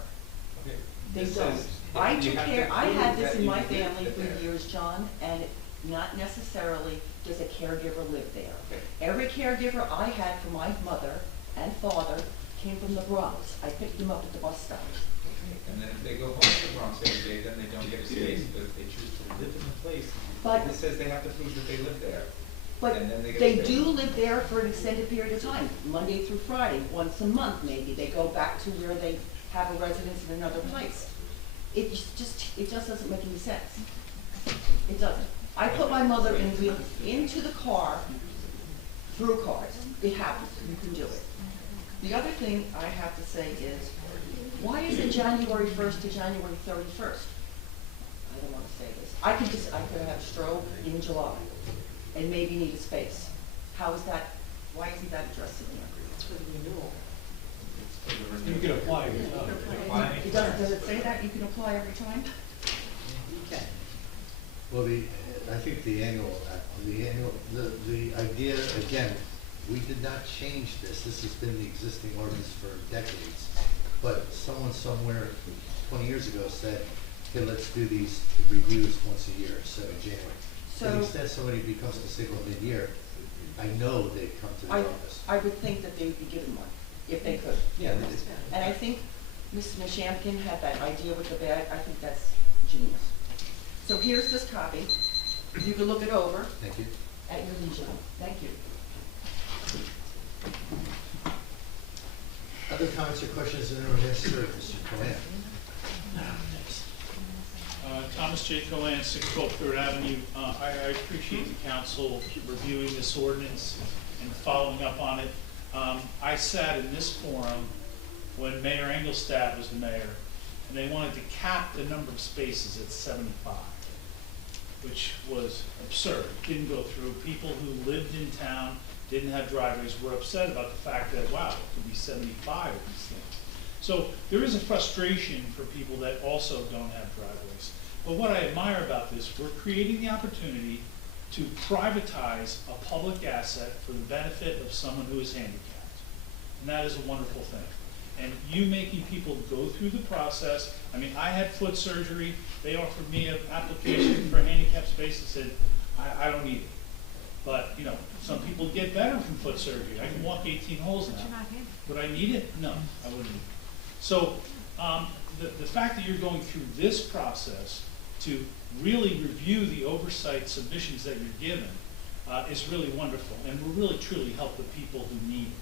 Okay. They This don't. says I you took have to care, I prove had this that in you my live family there. for years, John, and not necessarily does a caregiver live there. Okay. Every caregiver I had for my mother and father came from the Bronx. I picked them up at the bus stop. Okay, and then if they go home to the Bronx every day, then they don't get a space, but if they choose to live in the place, But- this says they have to prove that they live there. But And then they get they a do space. live there for an extended period of time, Monday through Friday, once a month maybe. They go back to where they have a residence in another place. It just doesn't make any sense. It doesn't. I put my mother into the car through cars. It happens. You can do it. The other thing I have to say is, why is it January 1st to January 31st? I don't want to say this. I could have a stroke in July and maybe need a space. How is that, why isn't that addressed in there? It's for the renewal. You can apply it yourself. It does it say that you can apply every time? Okay. Well, I think the idea, again, we did not change this. This has been the existing ordinance for decades. But someone somewhere 20 years ago said, okay, let's do these reviews once a year, so in January. To the extent somebody becomes disabled mid-year, I know they'd come to the office. I would think that they would be given one, if they could. Yeah, And I think Mrs. Nishampkin had that idea with the bag. I think that's genius. So here's this copy. You can look it over. Thank you. At your leisure. Thank you. Other comments or questions that are necessary, Mr. Cohen? Thomas J. Colan, 612 Third Avenue. I appreciate the council reviewing this ordinance and following up on it. I sat in this forum when Mayor Engelstad was the mayor, and they wanted to cap the number of spaces at 75, which was absurd. Didn't go through. People who lived in town, didn't have driveways, were upset about the fact that, wow, it could be 75 of these things. So there is a frustration for people that also don't have driveways. But what I admire about this, we're creating the opportunity to privatize a public asset for the benefit of someone who is handicapped. And that is a wonderful thing. And you making people go through the process. I mean, I had foot surgery. They offered me an application for a handicap space and said, I don't need it. But, you know, some people get better from foot surgery. I can walk 18 holes now. Would I need it? No, I wouldn't need it. So the fact that you're going through this process to really review the oversight submissions that you're given is really wonderful and will really truly help the people who need it.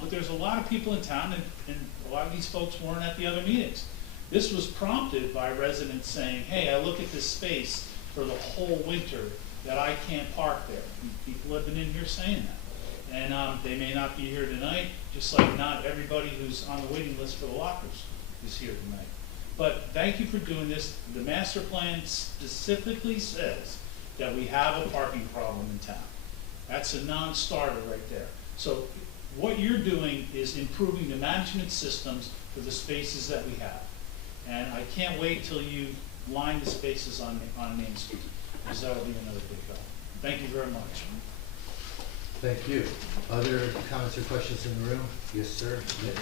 But there's a lot of people in town, and a lot of these folks weren't at the other meetings. This was prompted by residents saying, hey, I look at this space for the whole winter that I can't park there. And people have been in here saying that. And they may not be here tonight, just like not everybody who's on the waiting list for the lockers is here tonight. But thank you for doing this. The master plan specifically says that we have a parking problem in town. That's a non-starter right there. So what you're doing is improving the management systems for the spaces that we have. And I can't wait till you line the spaces on Main Street, because that'll be another big help. Thank you very much. Thank you. Other comments or questions in the room? Yes, sir. Mitch?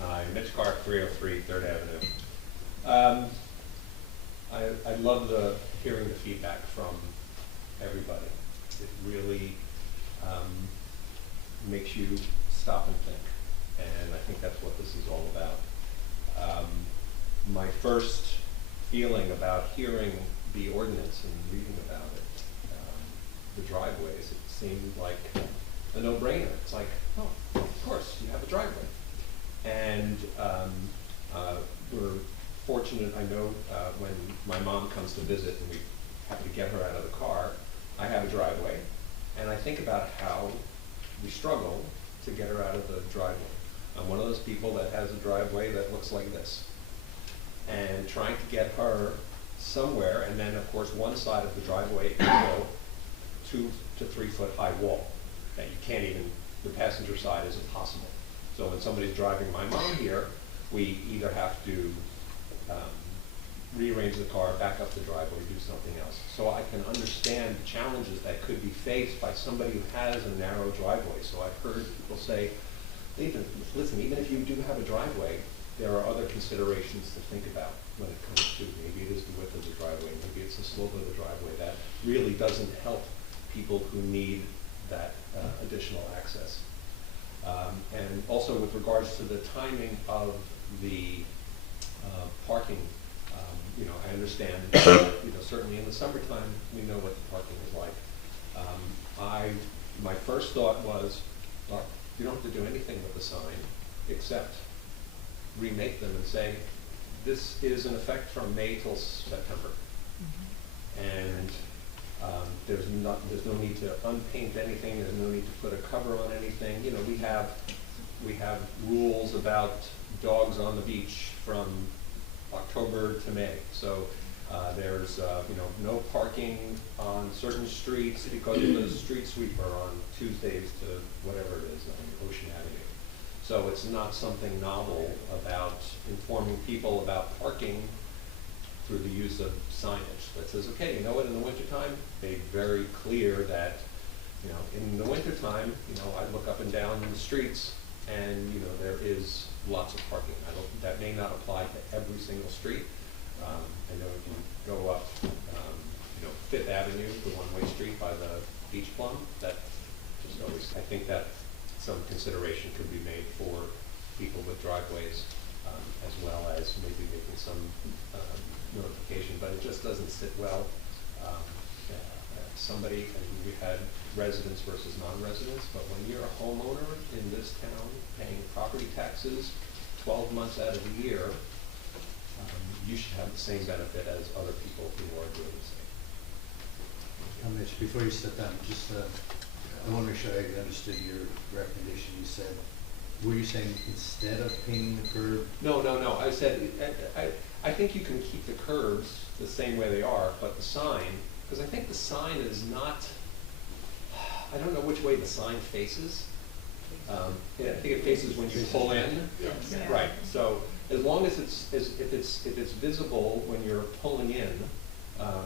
Hi, Mitch Clark, 303 3rd Avenue. I love hearing the feedback from everybody. It really makes you stop and think, and I think that's what this is all about. My first feeling about hearing the ordinance and reading about it, the driveways, it seemed like a no-brainer. It's like, oh, of course, you have a driveway. And we're fortunate, I know, when my mom comes to visit and we have to get her out of the car, I have a driveway, and I think about how we struggle to get her out of the driveway. I'm one of those people that has a driveway that looks like this. And trying to get her somewhere, and then of course one side of the driveway is a 2 to 3 foot high wall that you can't even, the passenger side is impossible. So when somebody's driving my mom here, we either have to rearrange the car, back up the driveway, do something else. So I can understand the challenges that could be faced by somebody who has a narrow driveway. So I've heard people say, listen, even if you do have a driveway, there are other considerations to think about when it comes to, maybe it is the width of the driveway, maybe it's the slope of the driveway that really doesn't help people who need that additional access. And also with regards to the timing of the parking, you know, I understand, you know, certainly in the summertime, we know what the parking is like. My first thought was, well, you don't have to do anything with the sign except remake them and say, this is in effect from May till September. And there's no need to unpaint anything, there's no need to put a cover on anything. You know, we have rules about dogs on the beach from October to May. So there's you know, no parking on certain streets because of the street sweeper on Tuesdays to whatever it is on Ocean Avenue. So it's not something novel about informing people about parking through the use of signage that says, okay, you know what, in the wintertime, made very clear that, you know, in the wintertime, you know, I look up and down the streets and, you know, there is lots of parking. That may not apply to every single street. I know if you go up, you know, 5th Avenue, the one-way street by the Beach Plum, that just always, I think that some consideration could be made for people with driveways, as well as maybe making some notification, but it just doesn't sit well somebody, and we've had residents versus non-residents, but when you're a homeowner in this town paying property taxes 12 months out of the year, you should have the same benefit as other people who are doing the same. Mitch, before you step down, just, I want to make sure I understood your recommendation. You said, were you saying instead of painting the curb? No. I said, I think you can keep the curbs the same way they are, but the sign, because I think the sign is not, I don't know which way the sign faces. I think it faces when you pull in. Yes. Right, so as long as if it's visible when you're pulling in, I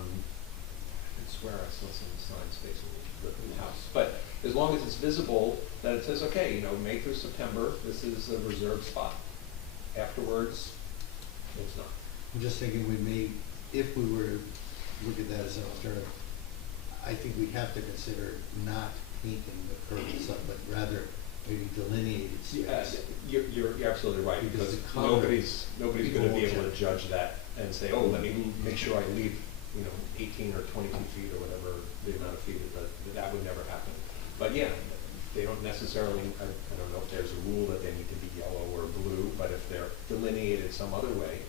swear I saw some signs facing the house. But as long as it's visible, that it says, okay, May through September, this is a reserved spot. Afterwards, it's not. I'm just thinking we may, if we were to look at that as an alternative, I think we have to consider not painting the curb itself, but rather maybe delineated space. You're absolutely right, because the color, nobody's going to be able to judge. judge that and say, oh, let me make sure I leave 18 or 22 feet or whatever the amount of feet is, that would never happen. But yeah, they don't necessarily, I don't know if there's a rule that they need to be yellow or blue, but if they're delineated some other way,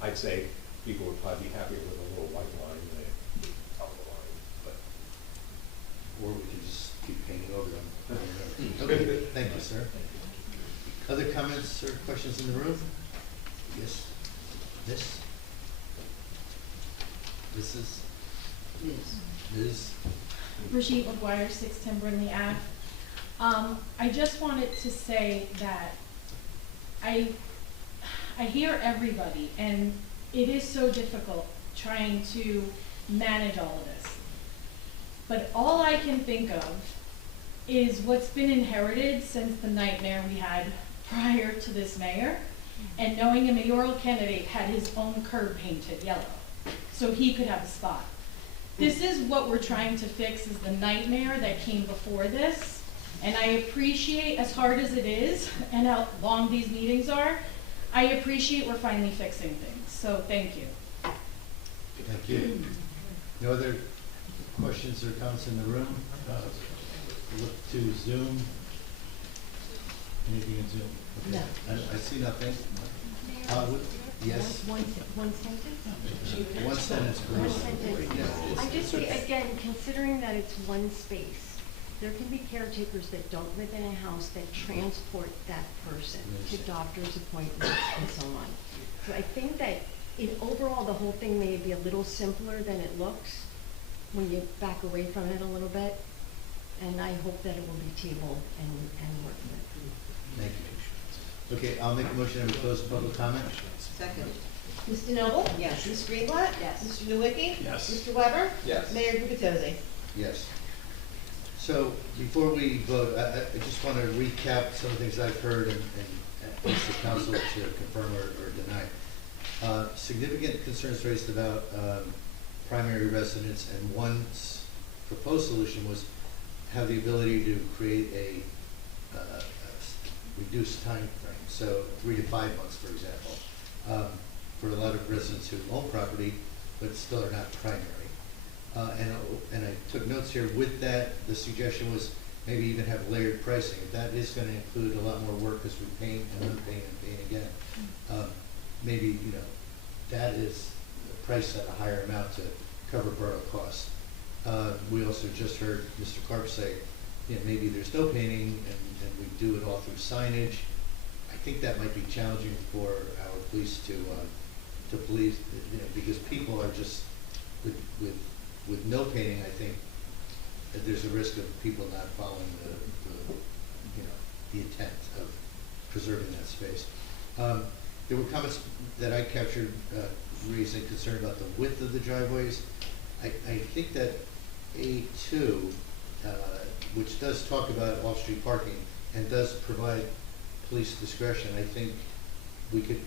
I'd say people would probably be happier with a little white line than a top of the line. But Or we could just keep painting over them. Okay, thank you, sir. Other comments or questions in the room? Yes. Miss? Mrs.? Ms.? Brigitte McGuire, 610 Brindley Ave. I just wanted to say that I hear everybody, and it is so difficult trying to manage all of this. But all I can think of is what's been inherited since the nightmare we had prior to this mayor, and knowing a mayoral candidate had his own curb painted yellow, so he could have a spot. This is what we're trying to fix, is the nightmare that came before this. And I appreciate, as hard as it is, and how long these meetings are, I appreciate we're finally fixing things. So thank you. Thank you. No other questions or comments in the room? Look to Zoom. Anything in Zoom? Okay. No. I see nothing. Yes? One sentence? One sentence, One please. sentence. I just say, again, considering that it's one space, there can be caretakers that don't live in a house that transport that person to doctor's appointments and so on. So I think that overall, the whole thing may be a little simpler than it looks when you back away from it a little bit. And I hope that it will be tabled and worked with. Thank you. Okay, I'll make a motion and we close the public comment. Second. Mr. Noble? Yes. Ms. Greenblatt? Yes. Mr. Nowicki? Yes. Mr. Weber? Yes. Mayor Gubitosi? Yes. So before we vote, I just want to recap some of the things I've heard and ask the council to confirm or deny. Significant concerns raised about primary residence, and one proposed solution was have the ability to create a reduced time frame, so 3 to 5 months, for example, for a lot of residents who own property but still are not primary. And I took notes here. With that, the suggestion was maybe even have layered pricing. That is going to include a lot more work as we paint and unpaint and paint again. Maybe, that is priced at a higher amount to cover borough costs. We also just heard Mr. Karp say, maybe there's no painting and we do it all through signage. I think that might be challenging for our police to police, because people are just, with no painting, I think that there's a risk of people not following the intent of preserving that space. There were comments that I captured raising concern about the width of the driveways. I think that A2, which does talk about off-street parking and does provide police discretion, I think we could,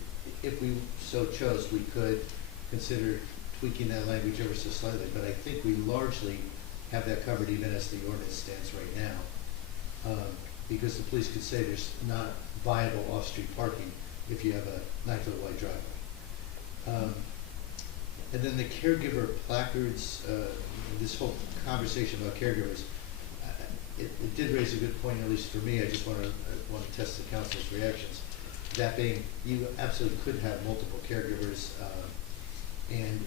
if we so chose, we could consider tweaking that language ever so slightly, but I think we largely have that covered even as the ordinance stands right now, because the police could say there's not viable off-street parking if you have a 9-foot wide driveway. And then the caregiver placards, this whole conversation about caregivers, it did raise a good point, at least for me. I just want to test the council's reactions. That being, you absolutely could have multiple caregivers, and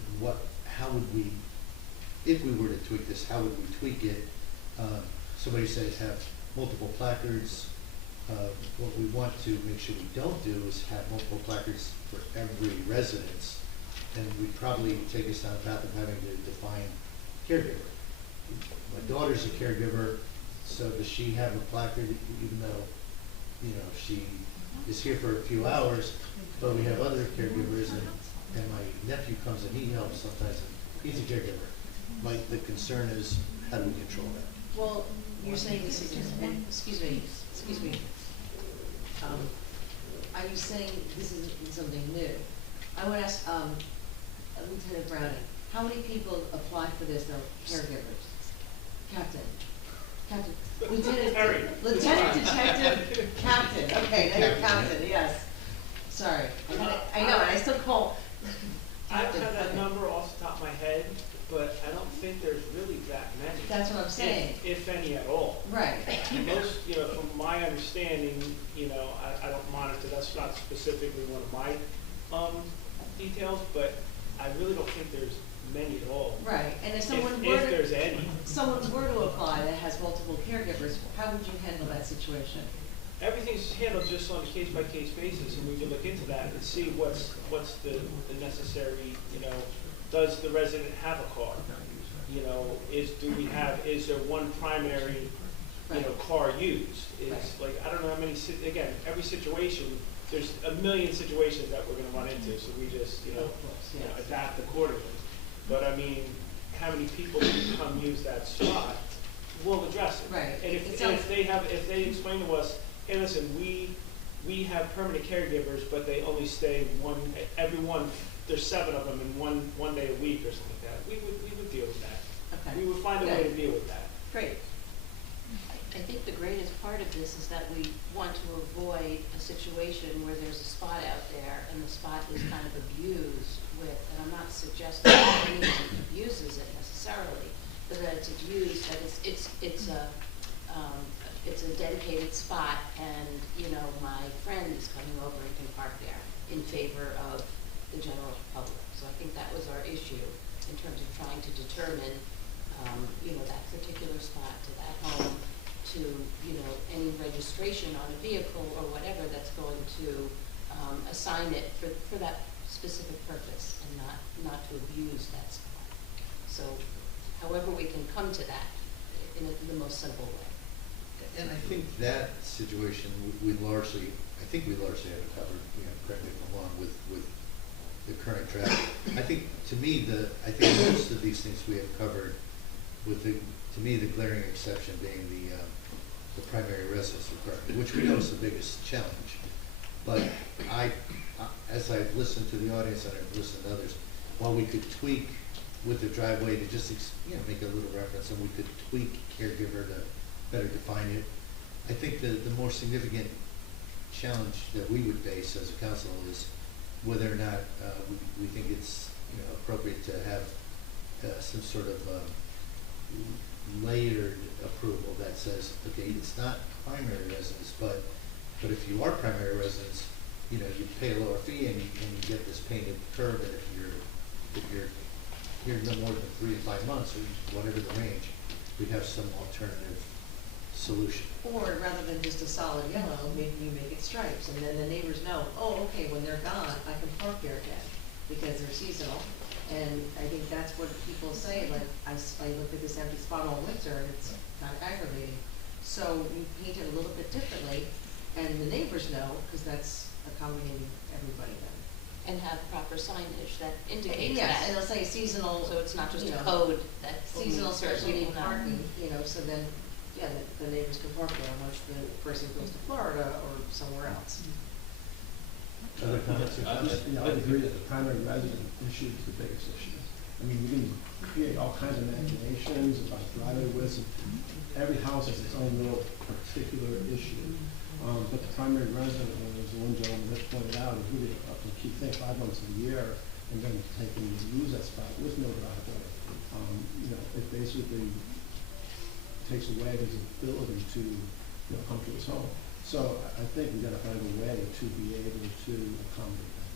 how would we, if we were to tweak this, how would we tweak it? Somebody says have multiple placards. What we want to make sure we don't do is have multiple placards for every residence, and we'd probably take us down the path of having to define caregiver. My daughter's a caregiver, so does she have a placard, even though, you know, she is here for a few hours, but we have other caregivers, and my nephew comes and he helps sometimes, and he's a caregiver. The concern is, how do we control that? Well, you're saying this is, and, excuse me, are you saying this is something new? I would ask, Lieutenant Browning, how many people apply for this that are caregivers? Captain, Lieutenant Detective Captain, okay, now you're Captain, yes. Sorry, I know, and I still call. I don't have that number off the top of my head, but I don't think there's really that many. That's what I'm saying. If any at all. Right. Most, you know, from my understanding, you know, I don't monitor, that's not specifically one of my details, but I really don't think there's many at all. Right, and if someone if there's any. someone were to apply that has multiple caregivers, how would you handle that situation? Everything's handled just on a case-by-case basis, and we can look into that and see what's the necessary, you know, does the resident have a car? You know, is there one primary, you know, car used? Like, I don't know how many, again, every situation, there's a million situations that we're gonna run into, so we just, you know, adapt accordingly. But I mean, how many people can come use that spot, we'll address it. Right. And if they explain to us, hey, listen, we have permanent caregivers, but they only stay there's 7 of them in one day a week or something like that, we would deal with that. Okay. We would find a way to deal with that. Great. I think the greatest part of this is that we want to avoid a situation where there's a spot out there and the spot is kind of abused with, and I'm not suggesting that anyone abuses it necessarily, but that it's abused, that it's a dedicated spot, and, you know, my friend is coming over and can park there in favor of the general public. So I think that was our issue in terms of trying to determine, you know, that particular spot to that home, to, you know, any registration on a vehicle or whatever that's going to assign it for that specific purpose, and not to abuse that spot. So however we can come to that in the most simple way. And I think that situation, we largely have it covered, you know, correct me if I'm wrong, with the current draft. I think, to me, most of these things we have covered, with to me, the glaring exception being the primary residence requirement, which we know is the biggest challenge. But as I've listened to the audience and I've listened to others, while we could tweak with the driveway to just, you know, make a little reference, and we could tweak caregiver to better define it, I think the more significant challenge that we would face as a council is whether or not we think it's, you know, appropriate to have some sort of layered approval that says, okay, it's not primary residence, but if you are primary residence, you know, you pay a lower fee and you get this painted curb, and if you're here no more than 3 to 5 months, or whatever the range, we'd have some alternative solution. Or rather than just a solid yellow, maybe you make it stripes, and then the neighbors know, oh, okay, when they're gone, I can park there again, because they're seasonal. And I think that's what people say, like, I look at this empty spot all winter, and it's kind of aggravating. So you paint it a little bit differently, and the neighbors know, because that's accommodating everybody then. And have proper signage that indicates Yeah, that. and they'll say seasonal. So it's not just you a know, code that. seasonal certain special people know. parking, you know, so then, yeah, the neighbors can park there unless the person goes to Florida or somewhere else. Other comments? Yeah, I would agree that the primary resident issue is the biggest issue. I mean, you can create all kinds of imaginations about driveway widths. Every house has its own little particular issue. But the primary resident, as one gentleman just pointed out, is really a key thing. 5 months of the year, and then taking, lose that spot with no driveway, you know, it basically takes away his ability to, you know, come to his home. So I think we gotta find a way to be able to accommodate that.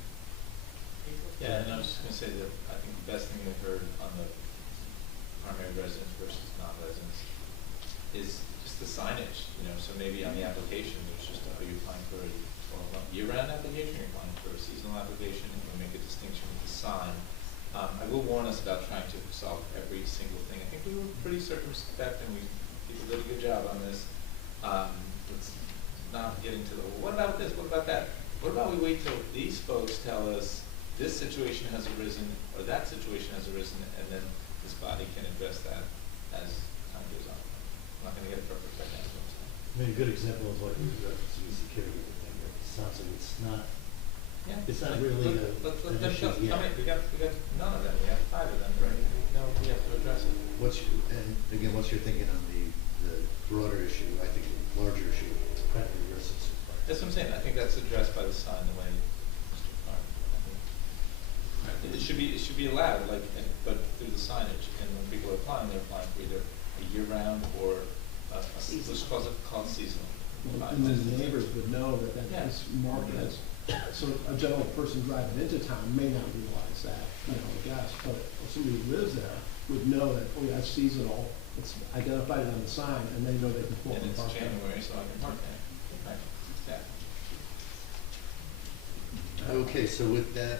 Yeah, and I was just gonna say that I think the best thing we've heard on the primary residence versus non-residents is just the signage, you know, so maybe on the application, there's just, are you applying for a year-round application, or you're applying for a seasonal application, and we'll make a distinction with the sign. I will warn us about trying to solve every single thing. I think we were pretty circumspect, and we did a good job on this. Let's not get into the, well, what about this, what about that? What about we wait till these folks tell us this situation has arisen, or that situation has arisen, and then this body can address that as time goes on. I'm not gonna get it perfect right now. I mean, a good example of what you referenced is security. It sounds like it's not, Yeah. it's not really Let's an them issue go. yet. I mean, we got none of them, we have 5 of them, right? No, we have to address it. And again, what's your thinking on the broader issue, I think the larger issue, primary residence. That's what I'm saying, I think that's addressed by the sign, the way Mr. Clark, I think. It should be allowed, like, but through the signage, and when people are applying, they're applying for either a year-round or let's call it seasonal. And then the neighbors would know that that Yeah. is marked as, so a general person driving into town may not realize that, you know, I guess, but somebody who lives there would know that, oh yeah, it's seasonal, it's identified on the sign, and they know they can pull up And and it's park there. January, so I can park there. Right, exactly. Okay, so with that,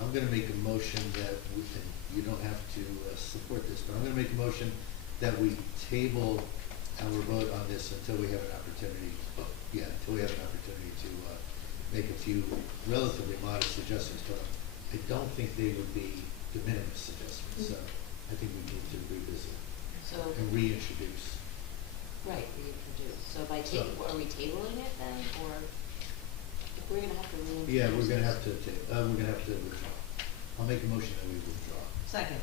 I'm gonna make a motion that we can, you don't have to support this, but I'm gonna make a motion that we table our vote on this until we have an opportunity, until we have an opportunity to make a few relatively modest adjustments, but I don't think they would be de minimis adjustments, so I think we need to revisit So, and reintroduce. right, reintroduce. So by So- are we tabling it then, or if we're gonna have to reintroduce? Yeah, we're gonna have to withdraw. I'll make a motion that we withdraw. Second.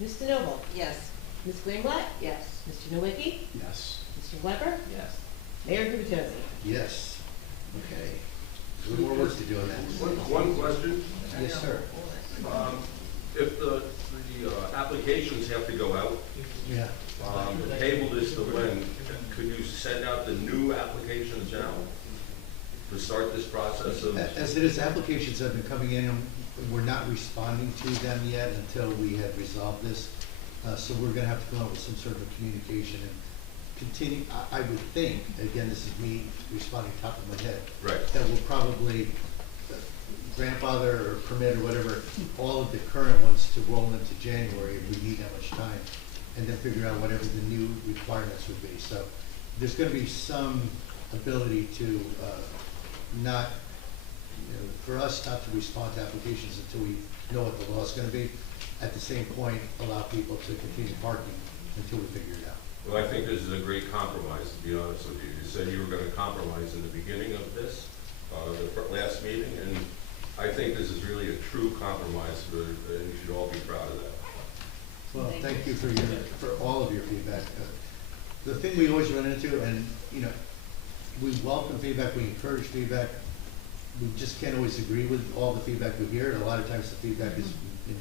Ms. DeNoble? Yes. Ms. Greenblatt? Yes. Mr. Nowicki? Yes. Mr. Weber? Yes. Mayor Gubatose? Yes. Okay. A little more work to do on that. One question. Yes, sir. If the applications have to go out, Yeah. table this to when, could you send out the new applications now? To start this process of? As it is, applications have been coming in, and we're not responding to them yet until we have resolved this. So we're gonna have to come up with some sort of a communication and continue, I would think, again, this is me responding top of my head. Right. That will probably grandfather or permit or whatever, all of the current ones to roll into January if we need that much time, and then figure out whatever the new requirements would be. So there's gonna be some ability to not, you know, for us not to respond to applications until we know what the law is gonna be. At the same point, allow people to continue parking until we figure it out. Well, I think this is a great compromise, to be honest with you. You said you were gonna compromise in the beginning of this, the last meeting, and I think this is really a true compromise, and you should all be proud of that. Well, thank you for all of your feedback. The thing we always run into, and, you know, we welcome feedback, we encourage feedback. We just can't always agree with all the feedback we hear, and a lot of times the feedback is in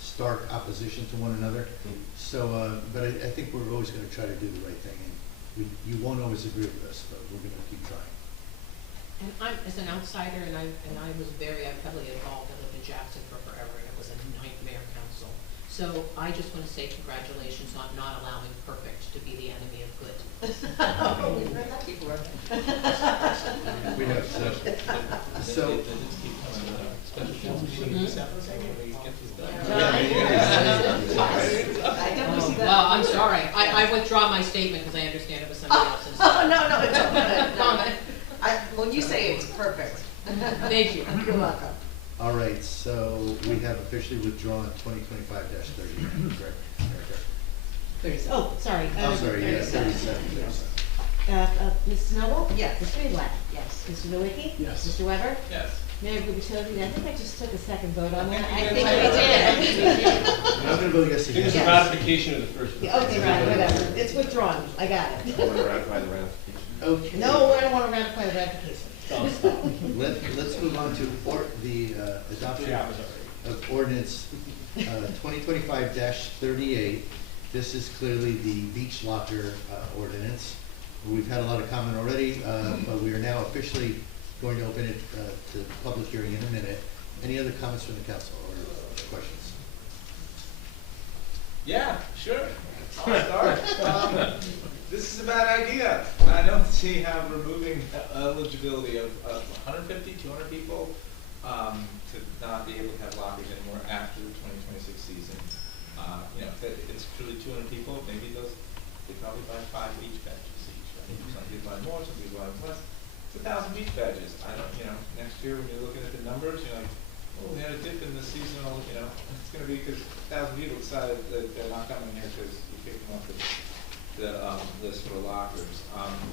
stark opposition to one another. So, but I think we're always gonna try to do the right thing, and you won't always agree with us, but we're gonna keep trying. And I'm, as an outsider, and I was very heavily involved. I lived in Jackson for forever, and it was a nightmare council. So I just want to say congratulations on not allowing perfect to be the enemy of good. Oh, we've heard that before. We have, so. Well, I'm sorry. I withdraw my statement because I understand it was somebody else's. Oh, no, it's okay. Comment. When you say it's perfect. Thank you. You're welcome. All right, so we have officially withdrawn 2025-30, correct? Erica? Oh, sorry. I'm sorry, yeah, 37. Ms. Noble? Yes. Ms. Greenblatt? Yes. Mr. Nowicki? Yes. Mr. Weber? Yes. Mayor Gubatose? I think I just took a second vote on that. I think we did. I'm gonna vote yes I think again. it's a ratification of the first. Yeah, okay, right, whatever. It's withdrawn. I got it. I want to ratify the ratification. Okay. No, I don't want to ratify the ratification. Let's move on to the adoption of ordinance 2025-38. This is clearly the beach locker ordinance. We've had a lot of comment already, but we are now officially going to open it to public hearing in a minute. Any other comments from the council or questions? Yeah, sure. I'll start. This is a bad idea. I don't see how removing eligibility of 150, 200 people to not be able to have lockers anymore after the 2026 season. You know, if it's truly 200 people, maybe they probably buy 5 beach badges each. Right? Some people buy more, some people buy less. It's 1,000 beach badges. I don't, you know, next year when you're looking at the numbers, you're like, oh, we had a dip in the seasonal, you know, it's going to be because 1,000 people decided that they're not coming here because you kicked them off the list for lockers.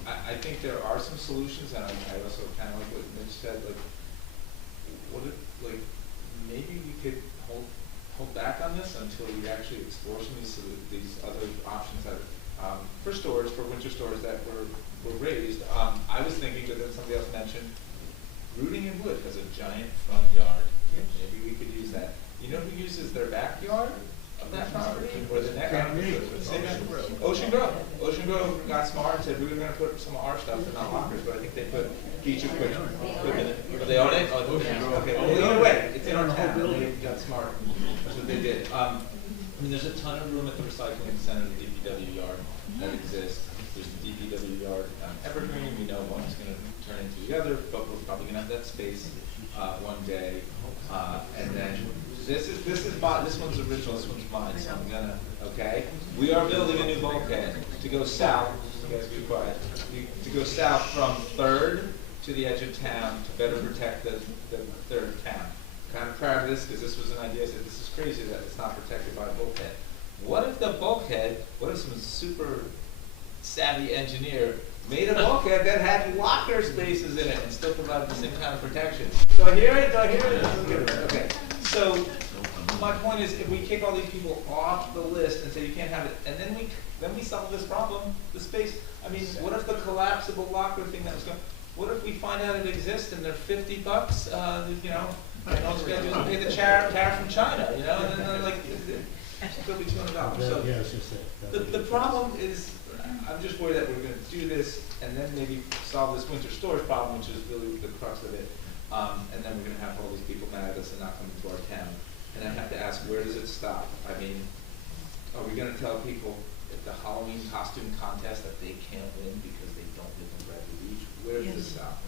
I think there are some solutions, and I also kind of like what Mitch said, like, what if, like, maybe we could hold back on this until we actually explore some of these other options that, for storage, for winter storage that were raised. I was thinking, but then somebody else mentioned, Rooting and Wood has a giant front yard. Maybe we could use that. You know who uses their backyard of that property? Or the next? Ocean Grove. Ocean Grove got smart and said we were going to put some of our stuff in our lockers, but I think they put beach equipment. Oh, they own it? Oh, okay. Well, either way, it's in our town. They got smart. That's what they did. I mean, there's a ton of room at the recycling center, the DPW yard that exists. There's the DPW yard Evergreen. We know one is going to turn into the other, but we're probably going to have that space one day. And then this one's original. This one's mine. So I'm gonna. Okay. We are building a new bulkhead to go south. You guys be quiet. To go south from 3rd to the edge of town to better protect the 3rd town. Kind of proud of this because this was an idea. I said this is crazy that it's not protected by a bulkhead. What if the bulkhead? What if some super savvy engineer made a bulkhead that had locker spaces in it and still provided the same kind of protection? Do I hear it? Do I hear it? Okay. So my point is, if we kick all these people off the list and say you can't have it, and then we solve this problem, the space. I mean, what if the collapsible locker thing that was going? What if we find out it exists and they're $50? You know, and all you gotta do is pay the tariff from China. You know, and then they're like, it'll be $200. So Yeah, I was just saying. the problem is, I'm just worried that we're going to do this and then maybe solve this winter storage problem, which is really the crux of it. And then we're going to have all these people mad at us and not come into our town. And I have to ask, where does it stop? I mean, are we going to tell people at the Halloween costume contest that they can't win because they don't live in Bradley Beach? Where does it stop?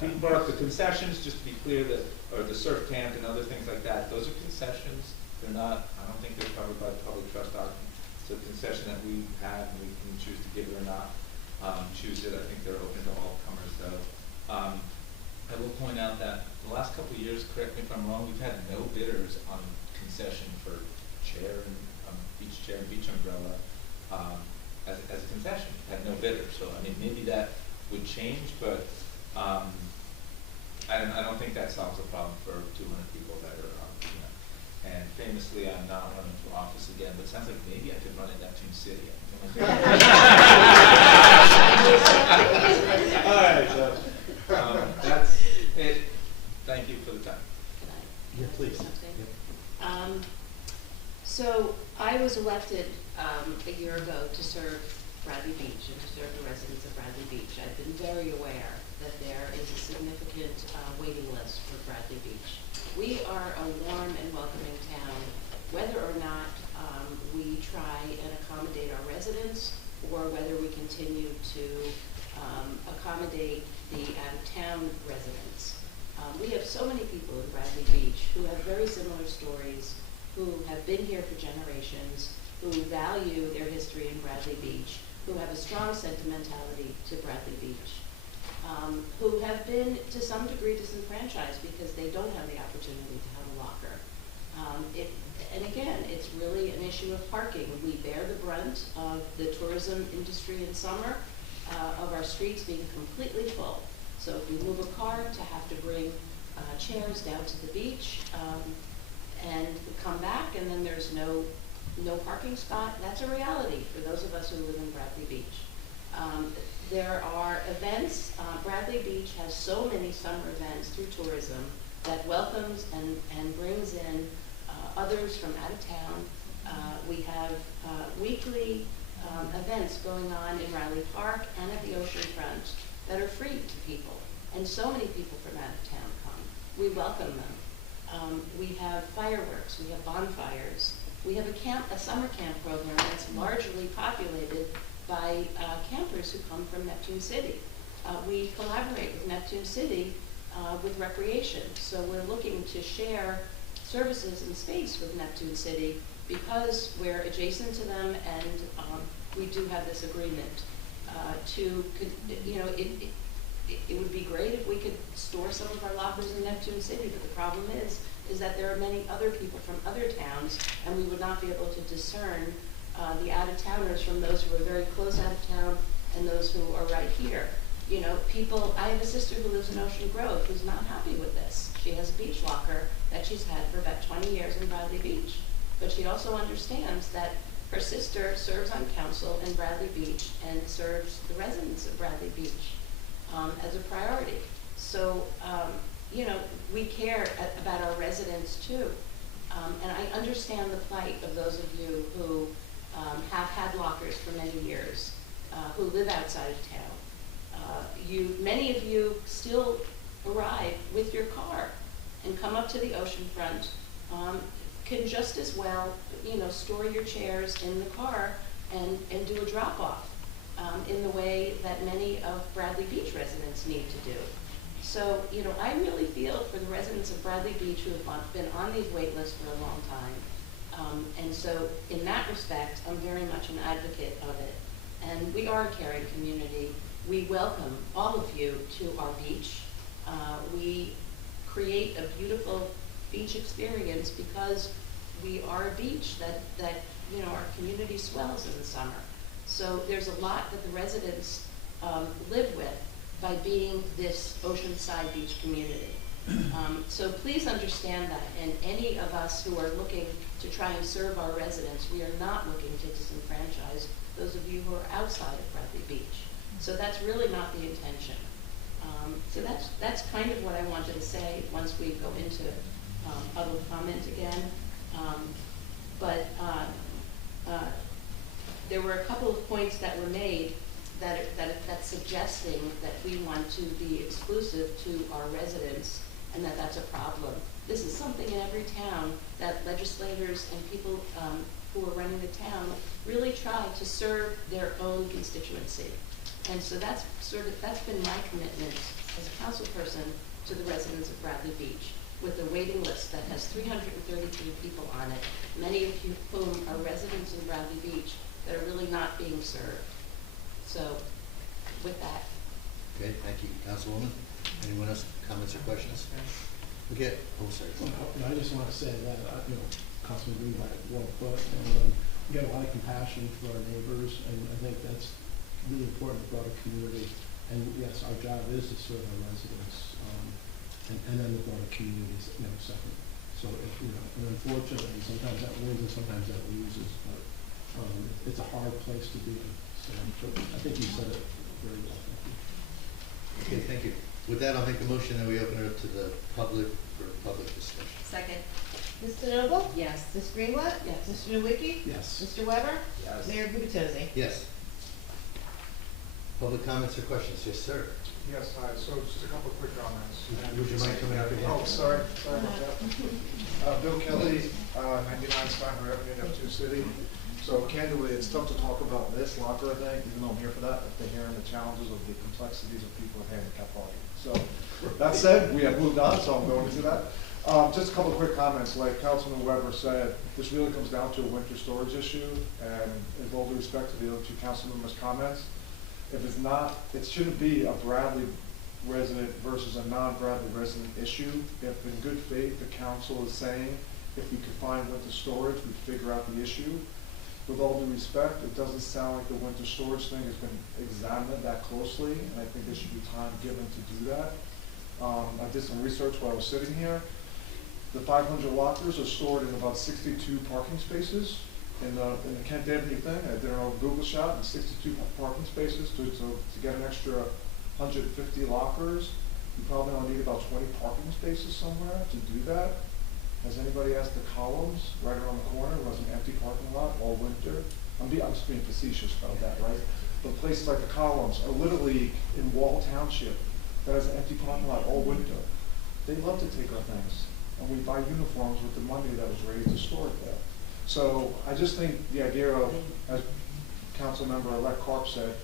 People brought up the concessions, just to be clear, or the surf camp and other things like that. Those are concessions. They're not, I don't think they're covered by the public trust document. It's a concession that we have, and we can choose to give it or not. Choose it. I think they're open to all comers, though. I will point out that the last couple of years, correct me if I'm wrong, we've had no bidders on concession for chair and beach chair and beach umbrella as a concession. Had no bidders. So I mean, maybe that would change, but I don't think that solves the problem for 200 people that are. And famously, I'm not running for office again, but it sounds like maybe I could run in Neptune City. All right, so that's it. Thank you for the time. Yeah, please. Something? So I was elected a year ago to serve Bradley Beach and to serve the residents of Bradley Beach. I've been very aware that there is a significant waiting list for Bradley Beach. We are a warm and welcoming town, whether or not we try and accommodate our residents or whether we continue to accommodate the out-of-town residents. We have so many people in Bradley Beach who have very similar stories, who have been here for generations, who value their history in Bradley Beach, who have a strong sentimentality to Bradley Beach. Who have been, to some degree, disenfranchised because they don't have the opportunity to have a locker. And again, it's really an issue of parking. We bear the brunt of the tourism industry in summer, of our streets being completely full. So if we move a car, to have to bring chairs down to the beach and come back, and then there's no parking spot. That's a reality for those of us who live in Bradley Beach. there are events, Bradley Beach has so many summer events through tourism that welcomes and brings in others from out of town. We have weekly events going on in Riley Park and at the ocean front that are free to people. And so many people from out of town come. We welcome them. We have fireworks, we have bonfires. We have a summer camp program that's largely populated by campers who come from Neptune City. We collaborate with Neptune City with recreation. So we're looking to share services and space with Neptune City because we're adjacent to them and we do have this agreement it would be great if we could store some of our lockers in Neptune City, but the problem is that there are many other people from other towns and we would not be able to discern the out-of-towners from those who are very close out of town and those who are right here. You know, I have a sister who lives in Ocean Grove who's not happy with this. She has a beach locker that she's had for about 20 years in Bradley Beach. But she also understands that her sister serves on council in Bradley Beach and serves the residents of Bradley Beach as a priority. So, you know, we care about our residents too. And I understand the plight of those of you who have had lockers for many years, who live outside of town. Many of you still arrive with your car and come up to the ocean front, can just as well, you know, store your chairs in the car and do a drop-off in the way that many of Bradley Beach residents need to do. So, you know, I really feel for the residents of Bradley Beach who have been on these wait lists for a long time. And so in that respect, I'm very much an advocate of it. And we are a caring community. We welcome all of you to our beach. We create a beautiful beach experience because we are a beach that you know, our community swells in the summer. So there's a lot that the residents live with by being this oceanside beach community. So please understand that, and any of us who are looking to try and serve our residents, we are not looking to disenfranchise those of you who are outside of Bradley Beach. So that's really not the intention. So that's kind of what I wanted to say once we go into public comment again. There were a couple of points that were made that's suggesting that we want to be exclusive to our residents and that's a problem. This is something in every town that legislators and people who are running the town really try to serve their own constituency. And so that's been my commitment as a council person to the residents of Bradley Beach, with a waiting list that has 333 people on it, many of whom are residents in Bradley Beach that are really not being served. So, with that. Okay, thank you, Councilwoman. Anyone else, comments or questions? Okay, sorry. I just want to say that, you know, Councilman Greenblatt, well put, and we got a lot of compassion for our neighbors, and I think that's really important for our community. And yes, our job is to serve our residents, and then the broader communities, you know, second. So, you know, and unfortunately, sometimes that wins and sometimes that loses, but it's a hard place to be. So I think you said it very well. Thank you. Okay, thank you. With that, I'll make the motion that we open it up to the public for public discussion. Second. Mr. Noble? Yes. Ms. Greenblatt? Yes. Mr. Nowicki? Yes. Mr. Weber? Yes. Mayor Gubitosi? Yes. Public comments or questions? Yes, sir. Yes, hi, so just a couple of quick comments. Would you mind coming up again? Oh, sorry about that. Bill Kelly, 99 Steiner Avenue, Neptune City. So candidly, it's tough to talk about this locker thing, even though I'm here for that, if they're hearing the challenges of the complexities of people with handicap parking. So that said, we have moved on, so I'm going into that. Just a couple of quick comments. Like Councilman Weber said, this really comes down to a winter storage issue, and with all due respect to the other two council members' comments, if it's not, it shouldn't be a Bradley resident versus a non-Bradley resident issue. If in good faith the council is saying, if we could find winter storage, we'd figure out the issue. With all due respect, it doesn't sound like the winter storage thing has been examined that closely, and I think there should be time given to do that. I did some research while I was sitting here. The 500 lockers are stored in about 62 parking spaces. in the Kent Avenue thing, I did a Google shot, and 62 parking spaces to get an extra 150 lockers. You probably only need about 20 parking spaces somewhere to do that. Has anybody asked the Columns right around the corner, was an empty parking lot all winter? I'm just being facetious about that, right? But places like the Columns, a Little League in Wall Township that has an empty parking lot all winter. They love to take our things, and we buy uniforms with the money that was raised to store it there. So I just think the idea of, as Councilmember-elect Karp said,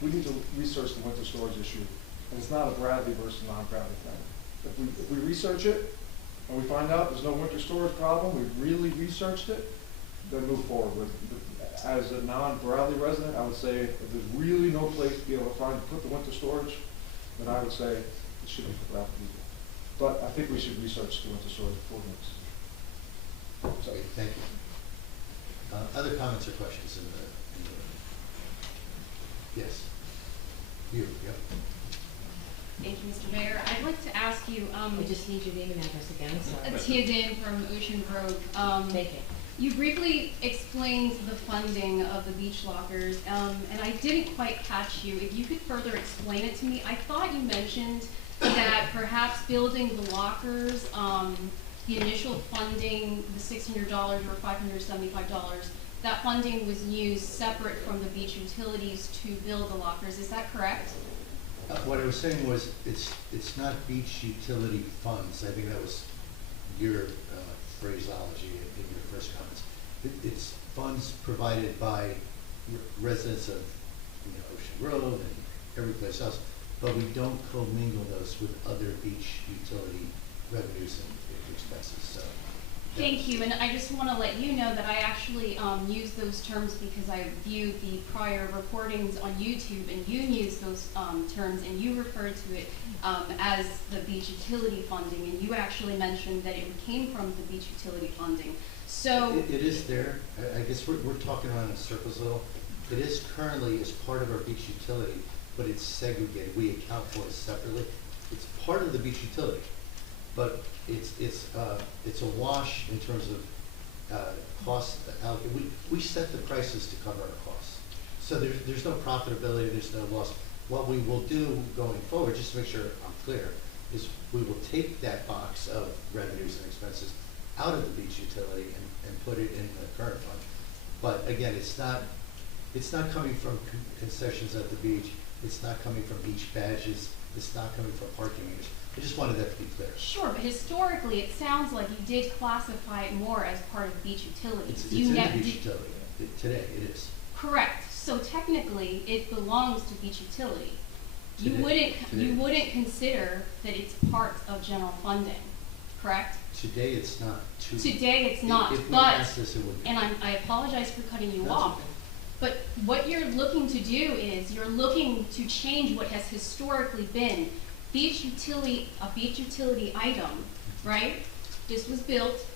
we need to research the winter storage issue. And it's not a Bradley versus non-Bradley thing. If we research it, and we find out there's no winter storage problem, we've really researched it, then move forward with it. As a non-Bradley resident, I would say if there's really no place to be able to put the winter storage, then I would say it should be for Bradley people. But I think we should research the winter storage ordinance. So, Thank you. Other comments or questions in the yes. You, yep. Thank you, Mr. Mayor. I'd like to ask you, I just need your name and address again, sorry. Tia Din from Ocean Grove. Make it. You briefly explained the funding of the beach lockers, and I didn't quite catch you. If you could further explain it to me. I thought you mentioned that perhaps building the lockers, the initial funding, the $600 or $575, that funding was used separate from the beach utilities to build the lockers. Is that correct? What I was saying was, it's not beach utility funds. I think that was your phraseology in your first comments. It's funds provided by residents of Ocean Grove and every place else, but we don't commingle those with other beach utility revenues and expenses. So. Thank you, and I just want to let you know that I actually use those terms because I viewed the prior recordings on YouTube, and you used those terms, and you referred to it as the beach utility funding, and you actually mentioned that it came from the beach utility funding. So it is there. I guess we're talking around in circles a little. It is currently as part of our beach utility, but it's segregated. We account for it separately. It's part of the beach utility, but it's a wash in terms of cost allocated. We set the prices to cover our costs, so there's no profitability, there's no loss. What we will do going forward, just to make sure I'm clear, is we will take that box of revenues and expenses out of the beach utility and put it in the current fund. But again, it's not coming from concessions at the beach. It's not coming from beach badges. It's not coming from parking meters. I just wanted that to be clear. sure, but historically, it sounds like you did classify it more as part of beach utilities. It's in the beach utility. Today it is. Correct. So technically, it belongs to beach utility. Today. You wouldn't consider that it's part of general funding, correct? Today it's not. Today it's not, If we but, pass this, it would be. and I apologize for cutting you That's off, okay. but what you're looking to do is you're looking to change what has historically been a beach utility item, right? This was built,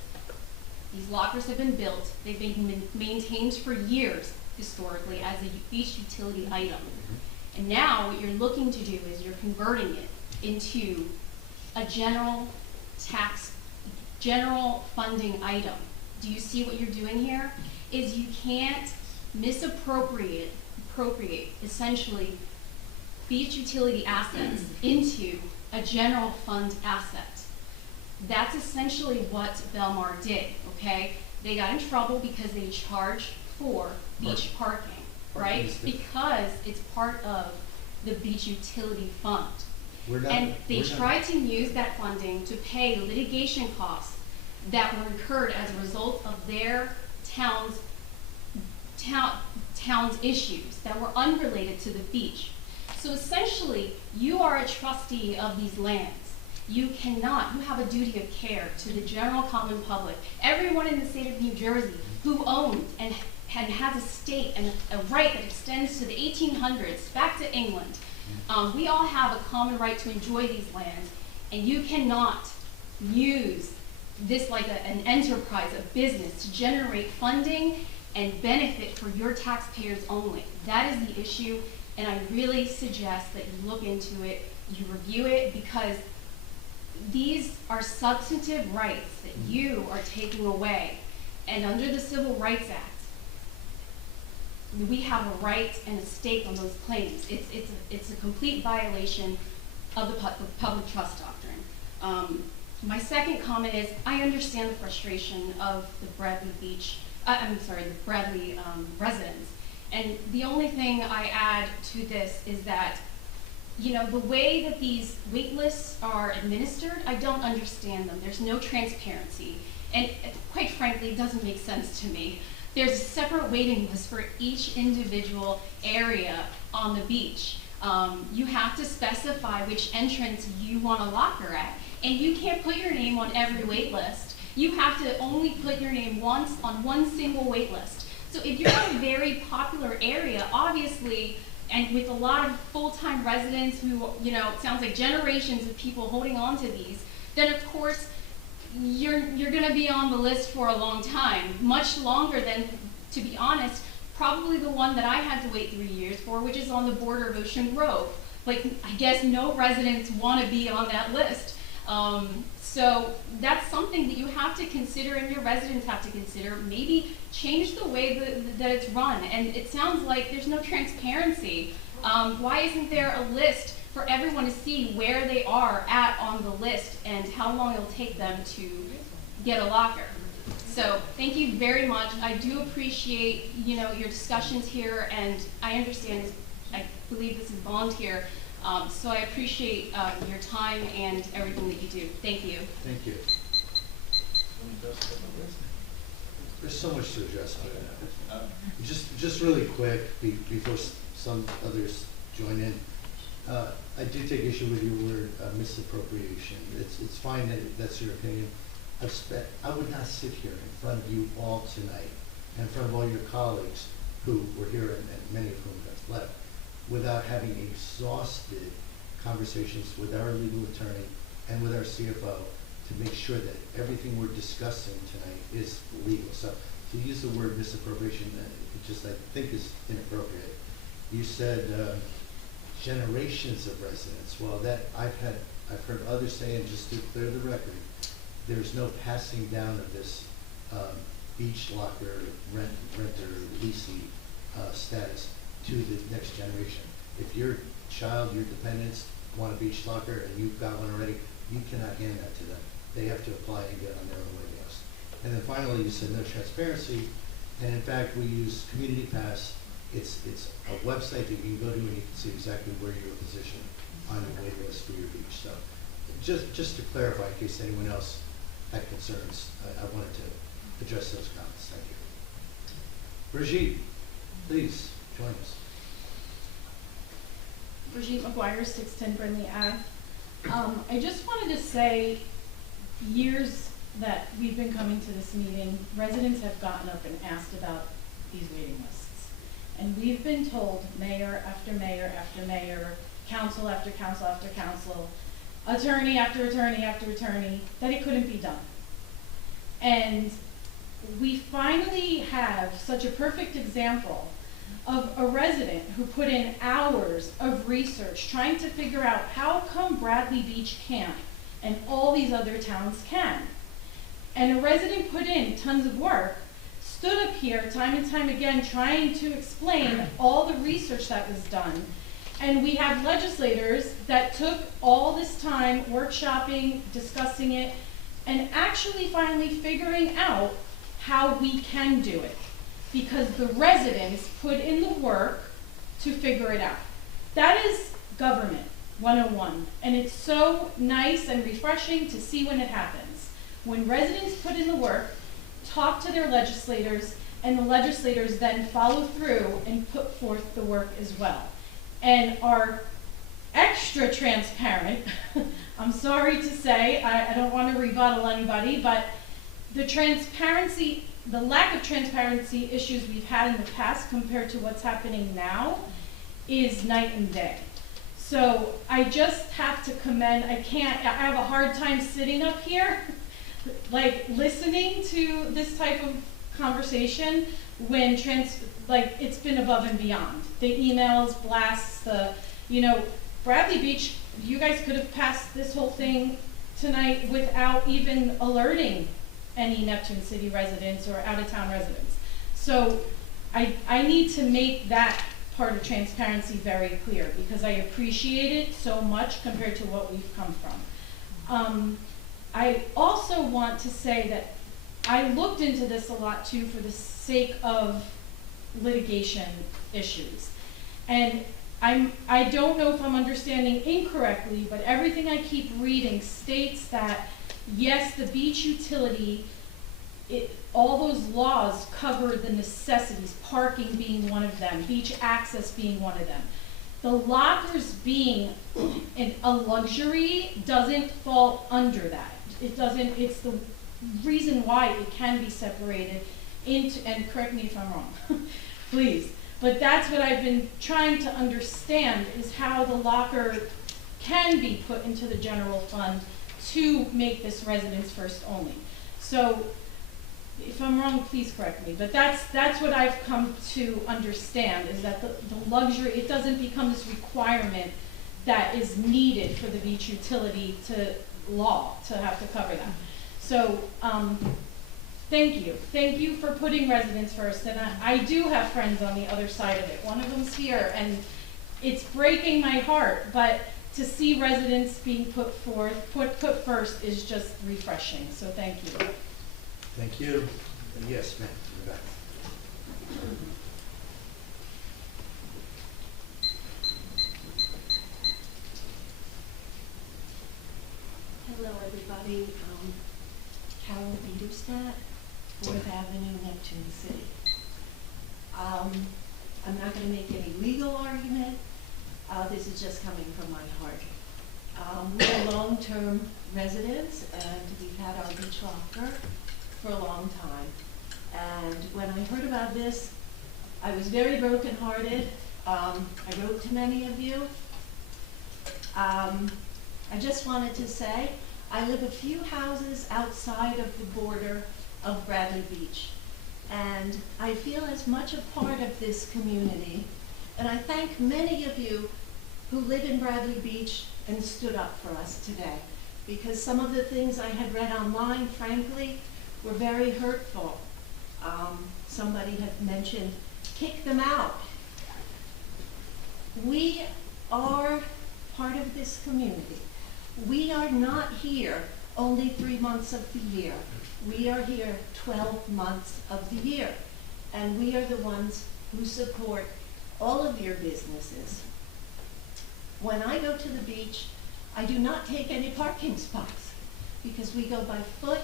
these lockers have been built, they've been maintained for years historically as a beach utility item. And now what you're looking to do is you're converting it into a general funding item. Do you see what you're doing here? Is you can't misappropriate essentially beach utility assets into a general fund asset. That's essentially what Belmar did, okay? They got in trouble because they charged for beach parking, right? Because it's part of the beach utility fund. And they tried to use that funding to pay litigation costs that were incurred as a result of their town's issues that were unrelated to the beach. So essentially, you are a trustee of these lands. You have a duty of care to the general common public. Everyone in the state of New Jersey who owns and has a state and a right that extends to the 1800s, back to England. We all have a common right to enjoy these lands, and you cannot use this like an enterprise, a business, to generate funding and benefit for your taxpayers only. That is the issue, and I really suggest that you look into it, you review it, because these are substantive rights that you are taking away. And under the Civil Rights Act, we have a right and a stake on those claims. It's a complete violation of the public trust doctrine. My second comment is, I understand the frustration of the Bradley residents. And the only thing I add to this is that, you know, the way that these wait lists are administered, I don't understand them. There's no transparency. And quite frankly, it doesn't make sense to me. There's a separate waiting list for each individual area on the beach. You have to specify which entrance you want a locker at. And you can't put your name on every wait list. You have to only put your name once on one single wait list. So if you're in a very popular area, obviously, and with a lot of full-time residents who, you know, it sounds like generations of people holding on to these, then of course, you're gonna be on the list for a long time, much longer than, to be honest, probably the one that I had to wait 3 years for, which is on the border of Ocean Grove. Like, I guess no residents wanna be on that list. So that's something that you have to consider and your residents have to consider. Maybe change the way that it's run. And it sounds like there's no transparency. Why isn't there a list for everyone to see where they are at on the list and how long it'll take them to get a locker? So thank you very much. I do appreciate, you know, your discussions here, and I understand, I believe this is volunteer. So I appreciate your time and everything that you do. Thank you. Thank you. There's so much to address on that. Just really quick, before some others join in, I do take issue with your word misappropriation. It's fine that that's your opinion. I would not sit here in front of you all tonight, and in front of all your colleagues who were here and many of whom have left, without having exhausted conversations with our legal attorney and with our CFO to make sure that everything we're discussing tonight is legal. So to use the word misappropriation, I think is inappropriate. You said generations of residents. Well, that I've heard others say, and just to clear the record, there's no passing down of this beach locker renter leasing status to the next generation. If your child, your dependents want a beach locker and you've got one already, you cannot hand that to them. They have to apply and get on their own waiting list. And then finally, you said no transparency, and in fact, we use Community Pass. It's a website that you can go to and you can see exactly where you're positioned on your waiting list for your beach. So just to clarify, in case anyone else had concerns, I wanted to address those comments. Thank you. Brigitte, please join us. Brigitte McGuire, 610 Brindley Ave. I just wanted to say, years that we've been coming to this meeting, residents have gotten up and asked about these waiting lists. And we've been told, mayor after mayor after mayor, council after council after council, attorney after attorney after attorney, that it couldn't be done. And we finally have such a perfect example of a resident who put in hours of research trying to figure out how come Bradley Beach can't and all these other towns can. And a resident put in tons of work, stood up here time and time again trying to explain all the research that was done. And we have legislators that took all this time workshopping, discussing it, and actually finally figuring out how we can do it. Because the residents put in the work to figure it out. That is government 101. And it's so nice and refreshing to see when it happens. When residents put in the work, talk to their legislators, and the legislators then follow through and put forth the work as well. And are extra transparent. I'm sorry to say, I don't want to rebuttal anybody, but the transparency, the lack of transparency issues we've had in the past compared to what's happening now is night and day. So I just have to commend, I have a hard time sitting up here like listening to this type of conversation when it's been above and beyond. The emails, blasts, Bradley Beach, you guys could have passed this whole thing tonight without even alerting any Neptune City residents or out-of-town residents. So I need to make that part of transparency very clear, because I appreciate it so much compared to what we've come from. I also want to say that I looked into this a lot too for the sake of litigation issues. And I don't know if I'm understanding incorrectly, but everything I keep reading states that, yes, the beach utility, all those laws cover the necessities, parking being one of them, beach access being one of them. The lockers being a luxury doesn't fall under that. It doesn't, it's the reason why it can be separated into, and correct me if I'm wrong, please. But that's what I've been trying to understand, is how the locker can be put into the general fund to make this residence first only. So if I'm wrong, please correct me, but that's what I've come to understand, is that the luxury, it doesn't become this requirement that is needed for the beach utility to law to have to cover that. So thank you. Thank you for putting residents first. And I do have friends on the other side of it. One of them's here, and it's breaking my heart, but to see residents being put first is just refreshing. So thank you. Thank you. And yes, ma'am, in the back. Hello, everybody. Carol Biederstadt, 4th Avenue, Neptune City. I'm not going to make any legal argument. This is just coming from my heart. We're long-term residents, and we've had our beach locker for a long time. And when I heard about this, I was very brokenhearted. I wrote to many of you. I just wanted to say, I live a few houses outside of the border of Bradley Beach, and I feel as much a part of this community, and I thank many of you who live in Bradley Beach and stood up for us today, because some of the things I had read online, frankly, were very hurtful. Somebody had mentioned, kick them out. We are part of this community. We are not here only 3 months of the year. We are here 12 months of the year. And we are the ones who support all of your businesses. When I go to the beach, I do not take any parking spots because we go by foot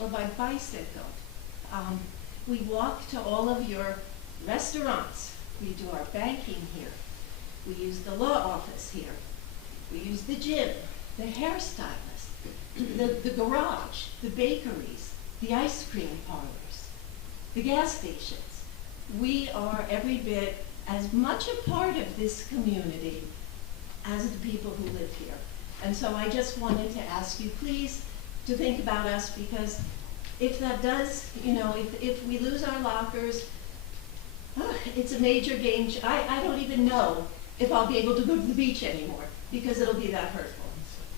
or by bicycle. We walk to all of your restaurants. We do our banking here. We use the law office here. We use the gym, the hairstylist, the garage, the bakeries, the ice cream parlors, the gas stations. We are every bit as much a part of this community as the people who live here. And so I just wanted to ask you, please, to think about us, because if that does, if we lose our lockers, it's a major game. I don't even know if I'll be able to go to the beach anymore because it'll be that hurtful.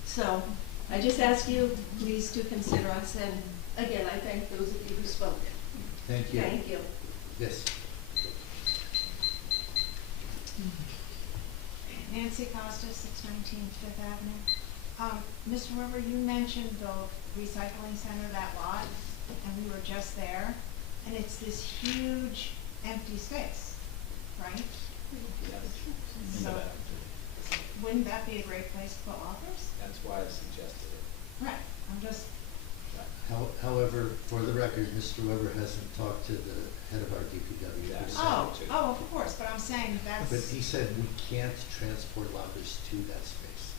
So I just ask you, please, to consider us. And again, I thank those of you who spoke. Thank you. Thank you. Yes. Nancy Costa, 619 Fifth Avenue. Mr. Weber, you mentioned the recycling center, that lot, and we were just there, and it's this huge empty space, right? So, wouldn't that be a great place to put lockers? That's why I suggested it. Right, I'm just, However, for the record, Mr. Weber hasn't talked to the head of our DPW. of course, but I'm saying that's. But he said we can't transport lockers to that space.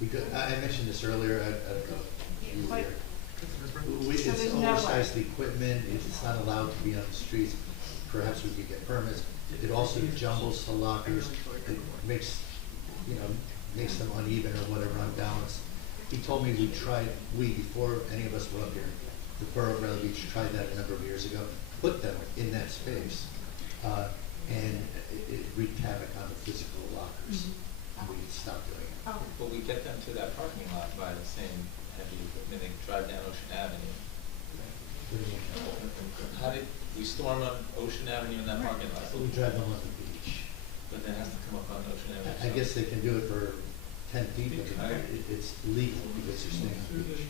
Because, I mentioned this earlier, I don't know, you were But- here. So It's there's no way. oversized equipment, it's not allowed to be on the streets. Perhaps we could get permits. It also jumbles the lockers, it makes, makes them uneven or whatever, unbalanced. He told me before any of us were up here, the Borough of Bradley Beach tried that a number of years ago, put them in that space, and it wreaked havoc on the physical lockers. And we stopped doing it. But we get them to that parking lot by the same heavy equipment, they drive down Ocean Avenue. How did, we store them on Ocean Avenue in that parking lot? We drive them on the beach. But then it has to come up on Ocean Avenue. I guess they can do it for 10 feet, but it's legal because you're staying on the beach.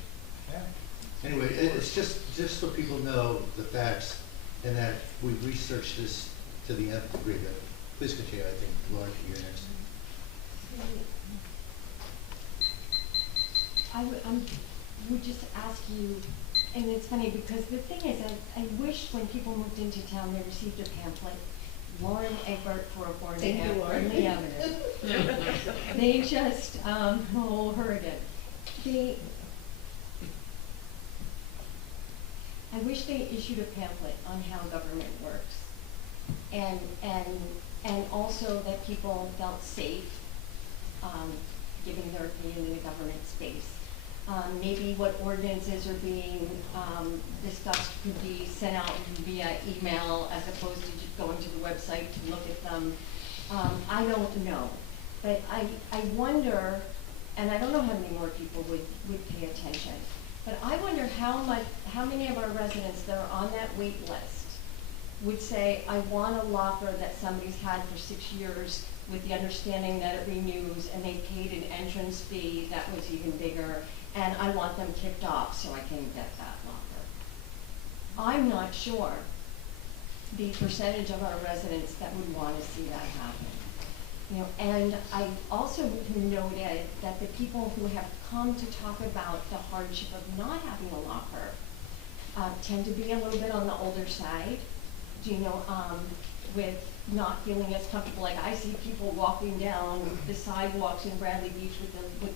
Anyway, it's just so people know the facts and that we researched this to the nth degree. Please continue, I think, Lauren, you're next. would just ask you, and it's funny because the thing is, I wish when people moved into town, they received a pamphlet, Lauren Egbert for a Born Thank you, Lauren. Friendly Avenue. They just, her again. I wish they issued a pamphlet on how government works. And also that people felt safe, giving their opinion in the government space. Maybe what ordinances are being discussed could be sent out via email as opposed to just going to the website to look at them. I don't know, but I wonder, and I don't know how many more people would pay attention, but I wonder how many of our residents that are on that wait list would say, I want a locker that somebody's had for 6 years with the understanding that it renews and they paid an entrance fee that was even bigger, and I want them kicked off so I can get that locker. I'm not sure the percentage of our residents that would want to see that happen. You know, and I also noted that the people who have come to talk about the hardship of not having a locker tend to be a little bit on the older side, you know, with not feeling as comfortable. Like I see people walking down the sidewalks in Bradley Beach with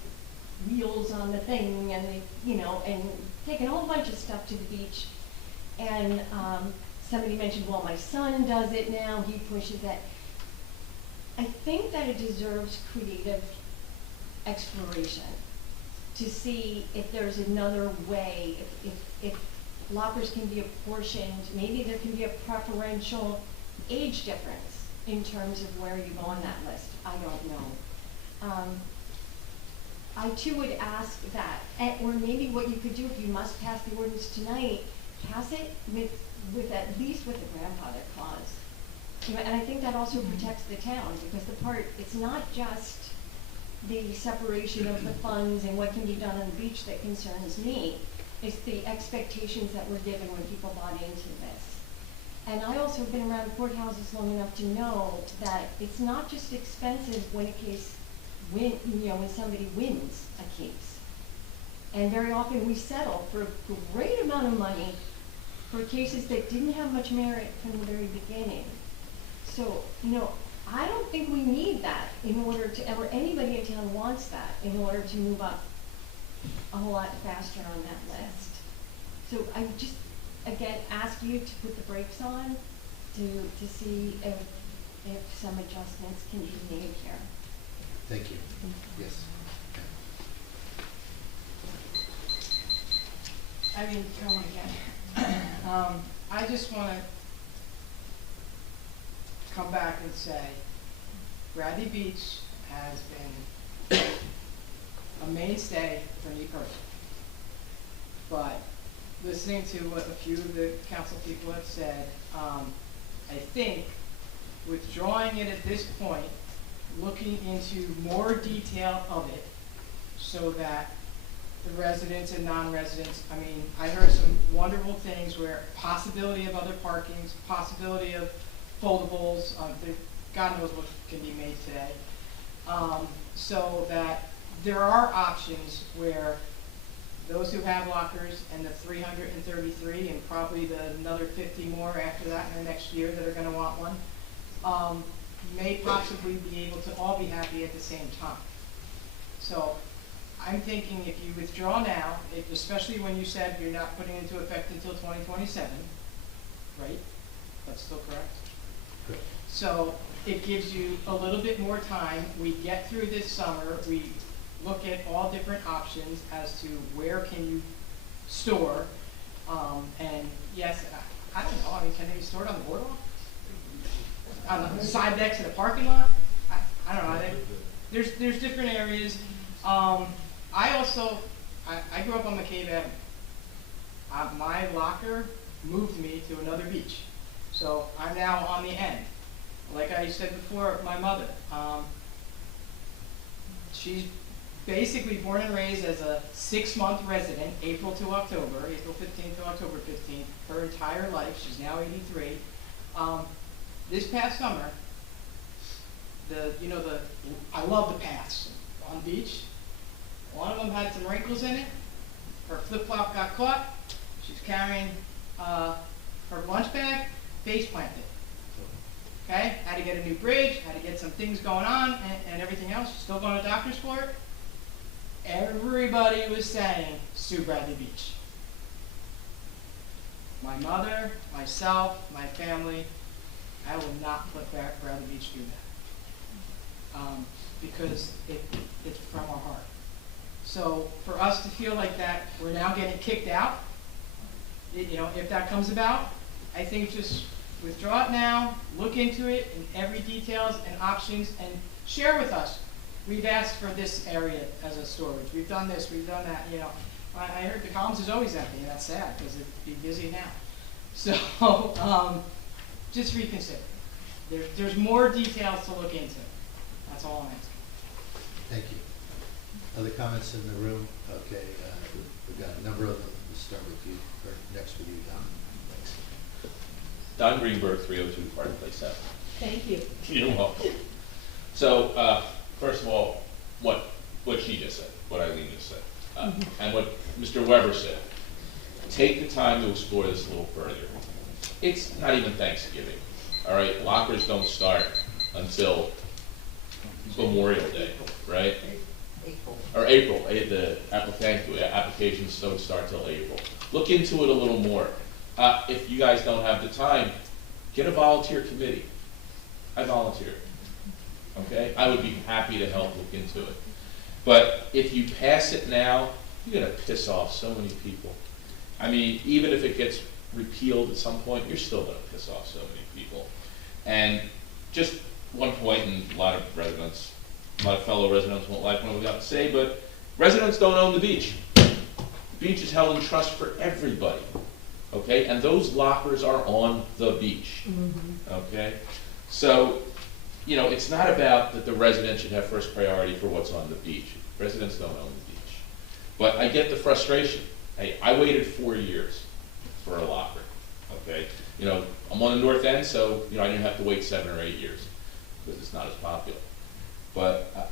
wheels on the thing, and they, you know, and taking a whole bunch of stuff to the beach. And somebody mentioned, well, my son does it now, he pushes it. I think that it deserves creative exploration to see if there's another way, if lockers can be apportioned, maybe there can be a preferential age difference in terms of where you go on that list. I don't know. I too would ask that, or maybe what you could do if you must pass the ordinance tonight, pass it with at least with a grandfather clause. You know, and I think that also protects the town, because it's not just the separation of the funds and what can be done on the beach that concerns me. It's the expectations that were given when people bought into this. And I also have been around courthouses long enough to know that it's not just expensive when when somebody wins a case. And very often we settle for a great amount of money for cases that didn't have much merit from the very beginning. So, you know, I don't think we need that in order to, or anybody in town wants that in order to move up a whole lot faster on that list. So I just, again, ask you to put the brakes on to see if some adjustments can be made here. Thank you. Yes. I mean, come on again. I just want to come back and say Bradley Beach has been a mainstay for me personally. But listening to what a few of the council people have said, I think withdrawing it at this point, looking into more detail of it so that the residents and non-residents, I mean, I heard some wonderful things where possibility of other parkings, possibility of foldables, God knows what can be made today. So that there are options where those who have lockers and the 333 and probably another 50 more after that in the next year that are going to want one, may possibly be able to all be happy at the same time. So I'm thinking if you withdraw now, especially when you said you're not putting it into effect until 2027, right? That's still correct? Good. So it gives you a little bit more time. We get through this summer. We look at all different options as to where can you store. And yes, I don't know. I mean, can they be stored on the boardwalk? On the side decks in the parking lot? I don't know. There's different areas. I grew up on McCabe Avenue. My locker moved me to another beach. So I'm now on the end. Like I said before, my mother, she's basically born and raised as a 6-month resident, April to October, April 15th to October 15th, her entire life. She's now 83. This past summer, I love the paths on the beach. One of them had some wrinkles in it. Her flip-flop got caught. She's carrying her lunch bag, face planted. Okay, had to get a new bridge, had to get some things going on and everything else. She's still going to doctors for it. Everybody was saying, sue Bradley Beach. My mother, myself, my family, I will not let Bradley Beach do that. Because it's from our heart. So for us to feel like that, we're now getting kicked out, if that comes about, I think just withdraw it now, look into it in every details and options, and share with us. We've asked for this area as a storage. We've done this, we've done that, I heard the Commons is always empty, and that's sad, because it'd be busy now. So, just reconsider. There's more details to look into. That's all I'm asking. Thank you. Other comments in the room? Okay, we've got a number of them. We'll start with you, or next with you, Don. Thanks. Don Greenberg, 302 Garden Place 7. Thank you. You're welcome. So, first of all, what she just said, what Eileen just said, and what Mr. Weber said, take the time to explore this a little further. It's not even Thanksgiving, all right? Lockers don't start until Memorial Day, right? Or April. Thank you. Applications don't start till April. Look into it a little more. If you guys don't have the time, get a volunteer committee. I volunteer. Okay? I would be happy to help look into it. But if you pass it now, you're going to piss off so many people. I mean, even if it gets repealed at some point, you're still going to piss off so many people. And just one point, and a lot of fellow residents won't like what I'm about to say, but residents don't own the beach. The beach is held in trust for everybody, okay? And those lockers are on the beach, okay? So, it's not about that the residents should have first priority for what's on the beach. Residents don't own the beach. But I get the frustration. Hey, I waited 4 years for a locker, okay? I'm on the north end, so, I didn't have to wait 7 or 8 years because it's not as popular. But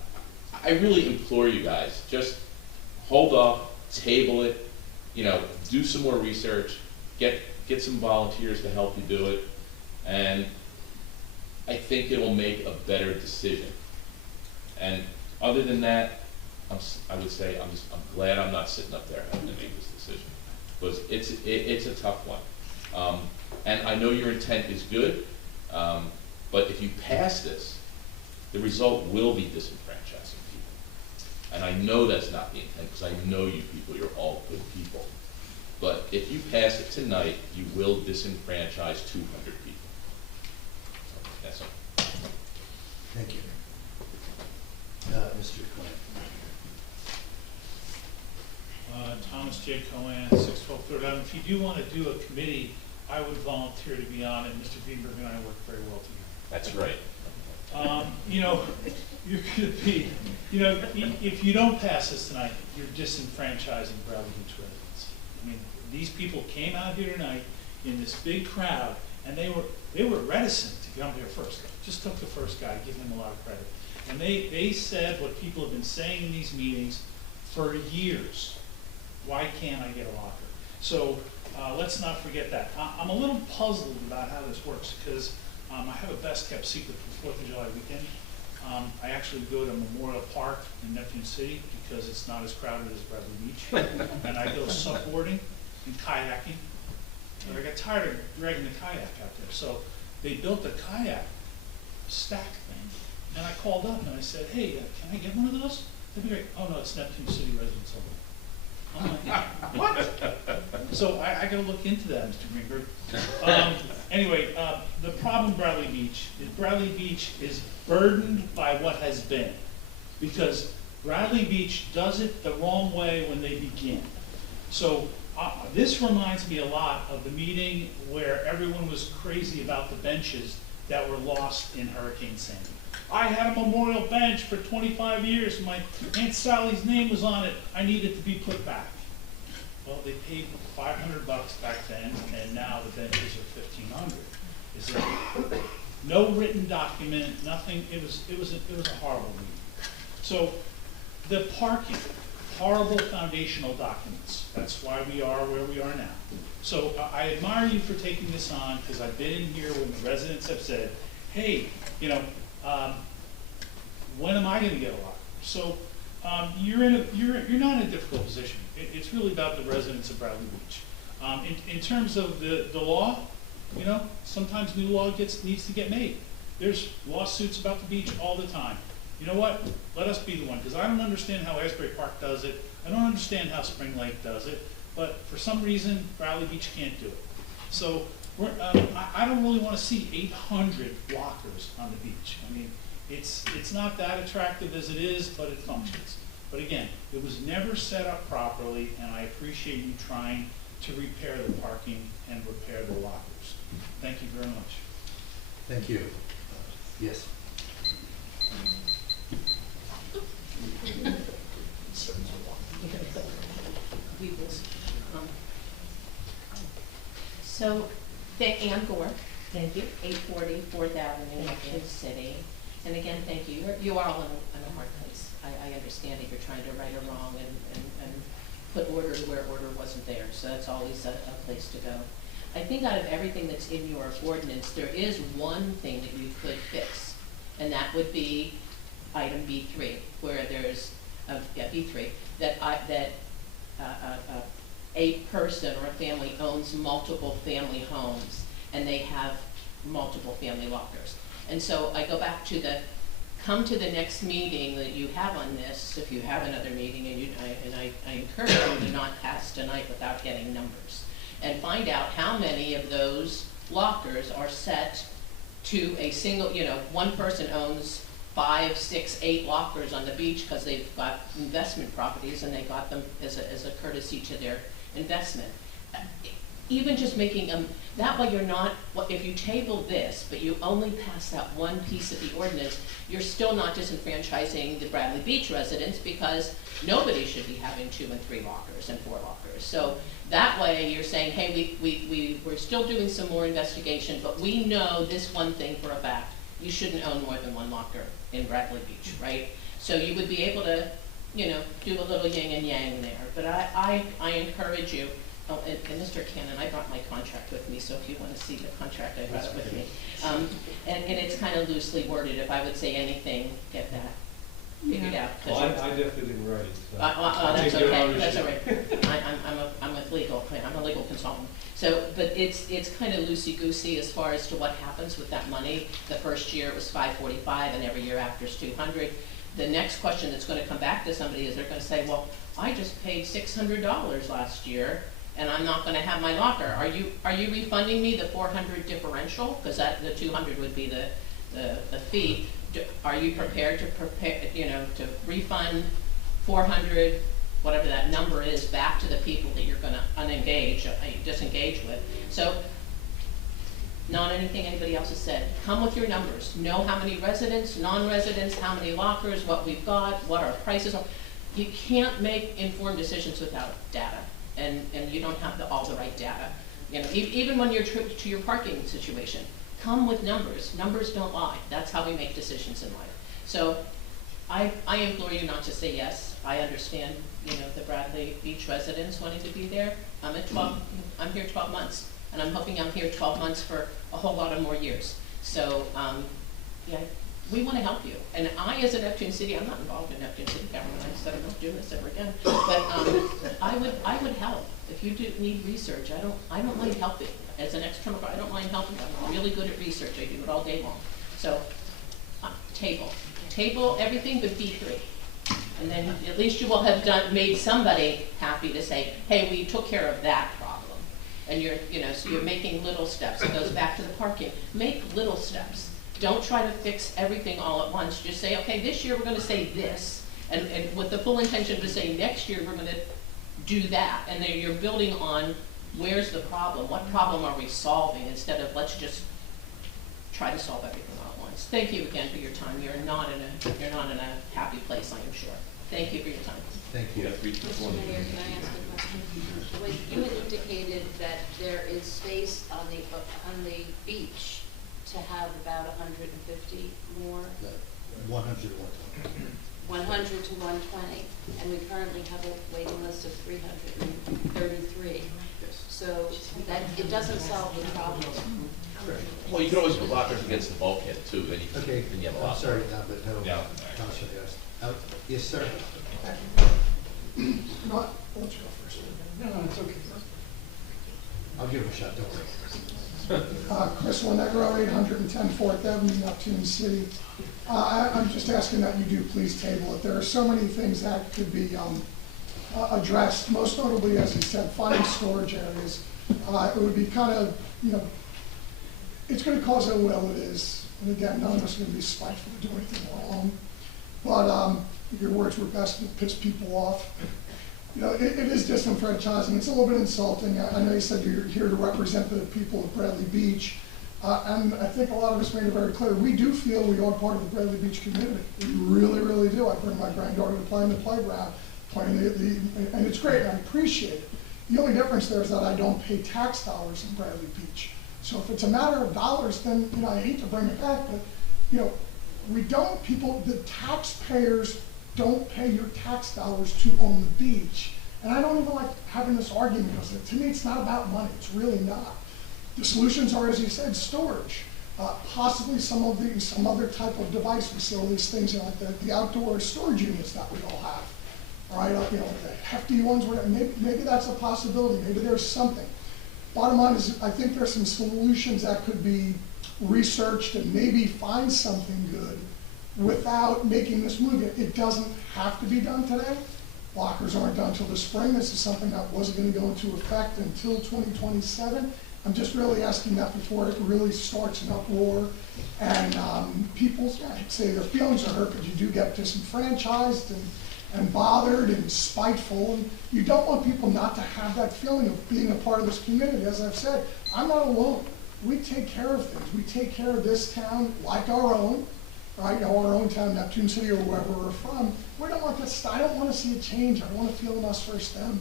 I really implore you guys, just hold off, table it, do some more research, get some volunteers to help you do it, and I think it'll make a better decision. And other than that, I would say I'm glad I'm not sitting up there having to make this decision, because it's a tough one. And I know your intent is good, but if you pass this, the result will be disenfranchising people. And I know that's not the intent, because I know you people, you're all good people. But if you pass it tonight, you will disenfranchise 200 people. So that's all. Thank you. Mr. Cohen. Thomas J. Cohen, 612 Third Avenue. If you do want to do a committee, I would volunteer to be on it. Mr. Greenberg and I work very well together. That's right. You're going to be, if you don't pass this tonight, you're disenfranchising Bradley Beach residents. I mean, these people came out here tonight in this big crowd, and they were reticent to come here first. Just took the first guy, give him a lot of credit. And they said what people have been saying in these meetings for years. Why can't I get a locker? So let's not forget that. I'm a little puzzled about how this works, because I have a best kept secret for 4th of July weekend. I actually go to Memorial Park in Neptune City because it's not as crowded as Bradley Beach. And I go subboarding and kayaking. And I got tired of dragging the kayak out there. So they built a kayak stack thing. And I called up and I said, hey, can I get one of those? They'd be great. Oh no, it's Neptune City residents only. I'm like, what? So I got to look into that, Mr. Greenberg. Anyway, the problem with Bradley Beach is burdened by what has been, because Bradley Beach does it the wrong way when they begin. So This reminds me a lot of the meeting where everyone was crazy about the benches that were lost in Hurricane Sandy. I had a memorial bench for 25 years. My Aunt Sally's name was on it. I need it to be put back. Well, they paid $500 back then, and now the benches are $1,500. Is there no written document? Nothing. It was a horrible meeting. So the parking, horrible foundational documents. That's why we are where we are now. So I admire you for taking this on, because I've been in here when the residents have said, hey, you know, when am I going to get a locker? So you're not in a difficult position. It's really about the residents of Bradley Beach. In terms of the law, you know, sometimes new law needs to get made. There's lawsuits about the beach all the time. You know what? Let us be the one, because I don't understand how Asbury Park does it. I don't understand how Spring Lake does it. But for some reason, Bradley Beach can't do it. So I don't really want to see 800 lockers on the beach. I mean, it's not that attractive as it is, but it functions. But again, it was never set up properly, and I appreciate you trying to repair the parking and repair the lockers. Thank you very much. Thank you. Yes. So, Ann Gore, thank you, 840 4th Avenue in City. And again, thank you. You are all in a hard place. I understand that you're trying to right a wrong and put order where order wasn't there. So that's always a place to go. I think out of everything that's in your ordinance, there is one thing that you could fix, and that would be item B3, where there's B3 that a person or a family owns multiple family homes, and they have multiple family lockers. And so I go back to come to the next meeting that you have on this, if you have another meeting, and I encourage you to not pass tonight without getting numbers, and find out how many of those lockers are set to a single, you know, one person owns 5, 6, 8 lockers on the beach because they've got investment properties and they got them as a courtesy to their investment. Even just making them, that way you're not, if you table this, but you only pass that one piece of the ordinance, you're still not disenfranchising the Bradley Beach residents, because nobody should be having 2 and 3 lockers and 4 lockers. So that way you're saying, hey, we're still doing some more investigation, but we know this one thing for a fact: you shouldn't own more than 1 locker in Bradley Beach, right? So you would be able to, you know, do a little yin and yang there. But I encourage you. Oh, and Mr. Cannon, I brought my contract with me, so if you want to see the contract, I brought it with me. And it's kind of loosely worded. If I would say anything, get that figured out. Well, I definitely didn't write it. So that's okay. That's all right. I'm with legal. I'm a legal consultant. So, but it's kind of loosey-goosey as far as to what happens with that money. The first year it was $545, and every year after is $200. The next question that's going to come back to somebody is they're going to say, well, I just paid $600 last year, and I'm not going to have my locker. Are you refunding me the $400 differential? Because the $200 would be the fee. Are you prepared to refund $400, whatever that number is, back to the people that you're going to disengage with? So, not anything anybody else has said. Come with your numbers. Know how many residents, non-residents, how many lockers, what we've got, what our prices are. You can't make informed decisions without data. And you don't have all the right data. You know, even when you're to your parking situation, come with numbers. Numbers don't lie. That's how we make decisions in life. So I implore you not to say yes. I understand, you know, the Bradley Beach residents wanting to be there. I'm here 12 months, and I'm hoping I'm here 12 months for a whole lot of more years. So yeah, we want to help you. And I, as a Neptune City, I'm not involved in Neptune City government. I said I'm not doing this ever again. But I would help. If you do need research, I don't mind helping. As an external, I don't mind helping. I'm really good at research. I do it all day long. So table everything but B3. And then at least you will have made somebody happy to say, hey, we took care of that problem. And so you're making little steps. It goes back to the parking. Make little steps. Don't try to fix everything all at once. Just say, okay, this year we're going to say this, and with the full intention to say next year we're going to do that, and then you're building on, where's the problem? What problem are we solving, instead of let's just try to solve everything all at once. Thank you again for your time. You're not in a happy place, I am sure. Thank you for your time. Thank you. Mr. Mayor, can I ask a question? The way you had indicated that there is space on the beach to have about 150 more, 100 to 120. 100 to 120, and we currently have a waiting list of 333. So that, it doesn't solve the problem. Well, you can always put lockers against the bulkhead too, then you Okay, then you have a I'm lot. sorry, now, but no. Yeah. Counselor, yes. Yes, sir. Let's go first. No, it's okay. I'll give him a shot, don't worry. Chris Lenegro, 810 4th Avenue, Neptune City. I'm just asking that you do please table it. There are so many things that could be addressed, most notably, as you said, finding storage areas. It would be kind of, it's going to cause ill will, it is. And again, none of us are going to be spiteful to do anything wrong. But your words were best to piss people off. It is disenfranchising. It's a little bit insulting. I know you said you're here to represent the people of Bradley Beach. And I think a lot of us made it very clear. We do feel we are part of the Bradley Beach community. We really, really do. I bring my granddaughter to play in the playground, and it's great, and I appreciate it. The only difference there is that I don't pay tax dollars in Bradley Beach. So if it's a matter of dollars, then, I hate to bring it back, but, the taxpayers don't pay your tax dollars to own the beach. And I don't even like having this argument, because to me, it's not about money. It's really not. The solutions are, as you said, storage, possibly some other type of device facilities, things like the outdoor storage units that we all have. All right, the hefty ones, whatever. Maybe that's a possibility. Maybe there's something. Bottom line is, I think there's some solutions that could be researched and maybe find something good without making this move. It doesn't have to be done today. Lockers aren't done until the spring. This is something that wasn't going to go into effect until 2027. I'm just really asking that before it really starts an uproar, and people say their feelings are hurt, because you do get disenfranchised and bothered and spiteful, and you don't want people not to have that feeling of being a part of this community. As I've said, I'm not alone. We take care of things. We take care of this town like our own, right? Our own town, Neptune City, or wherever we're from. We don't want this. I don't want to see a change. I want to feel them us first them.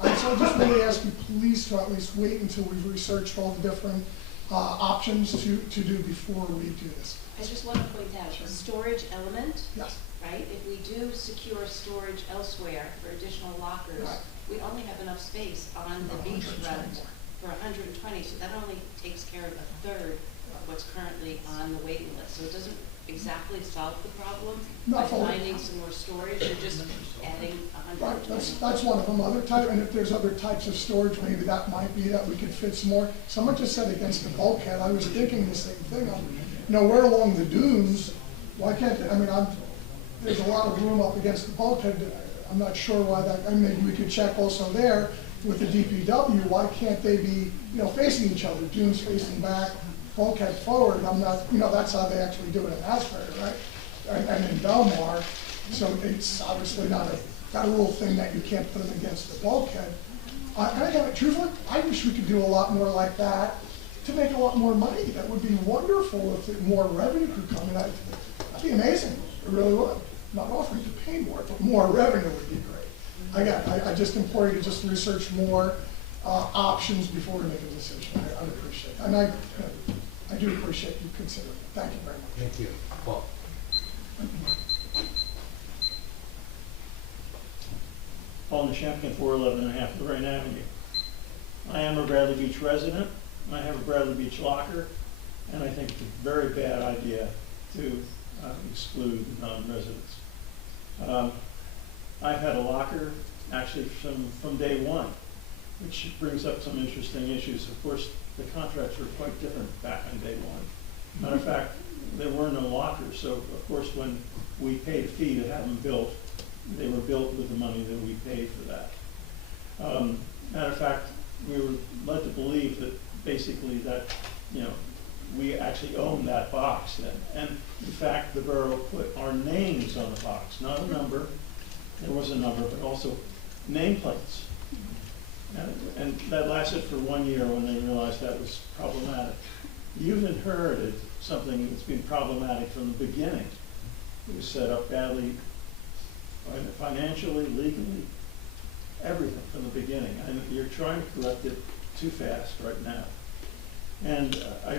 So I just really ask you please to at least wait until we've researched all the different options to do before we do this. I just want to point out, the storage element, Yes. right? If we do secure storage elsewhere for additional lockers, Right. we only have enough space on the About beach 120 front more. for 120, so that only takes care of a third of what's currently on the waiting list. So it doesn't exactly solve the problem by Not fully. finding some more storage, you're just adding Right, 120. that's one of them. Other type, and if there's other types of storage, maybe that might be that we could fit some more. Someone just said against the bulkhead. I was thinking the same thing. We're along the dunes. Why can't they? There's a lot of room up against the bulkhead. I'm not sure why that. And maybe we could check also there with the DPW. Why can't they be, facing each other? Dunes facing back, bulkhead forward. I'm not. That's how they actually do it in Asbury, right? And in Belmar. So it's obviously not a rule thing that you can't put them against the bulkhead. And again, truthfully, I wish we could do a lot more like that to make a lot more money. That would be wonderful if more revenue could come in. That'd be amazing. It really would. I'm not offering to pay more, but more revenue would be great. Again, I just implore you to just research more options before we make a decision. I appreciate it. And I do appreciate you considering it. Thank you very much. Thank you. Paul. Paul Nishampkin, 411.5 Lorraine Avenue. I am a Bradley Beach resident. I have a Bradley Beach locker, and I think it's a very bad idea to exclude non-residents. I've had a locker actually from day one, which brings up some interesting issues. Of course, the contracts were quite different back on day one. Matter of fact, there were no lockers, so of course when we paid a fee to have them built, they were built with the money that we paid for that. Matter of fact, we were led to believe that basically that, we actually owned that box then. And in fact, the borough put our names on the box, not a number. There was a number, but also nameplates. And that lasted for 1 year when they realized that was problematic. You've inherited something that's been problematic from the beginning. It was set up badly financially, legally, everything from the beginning. And you're trying to correct it too fast right now. And I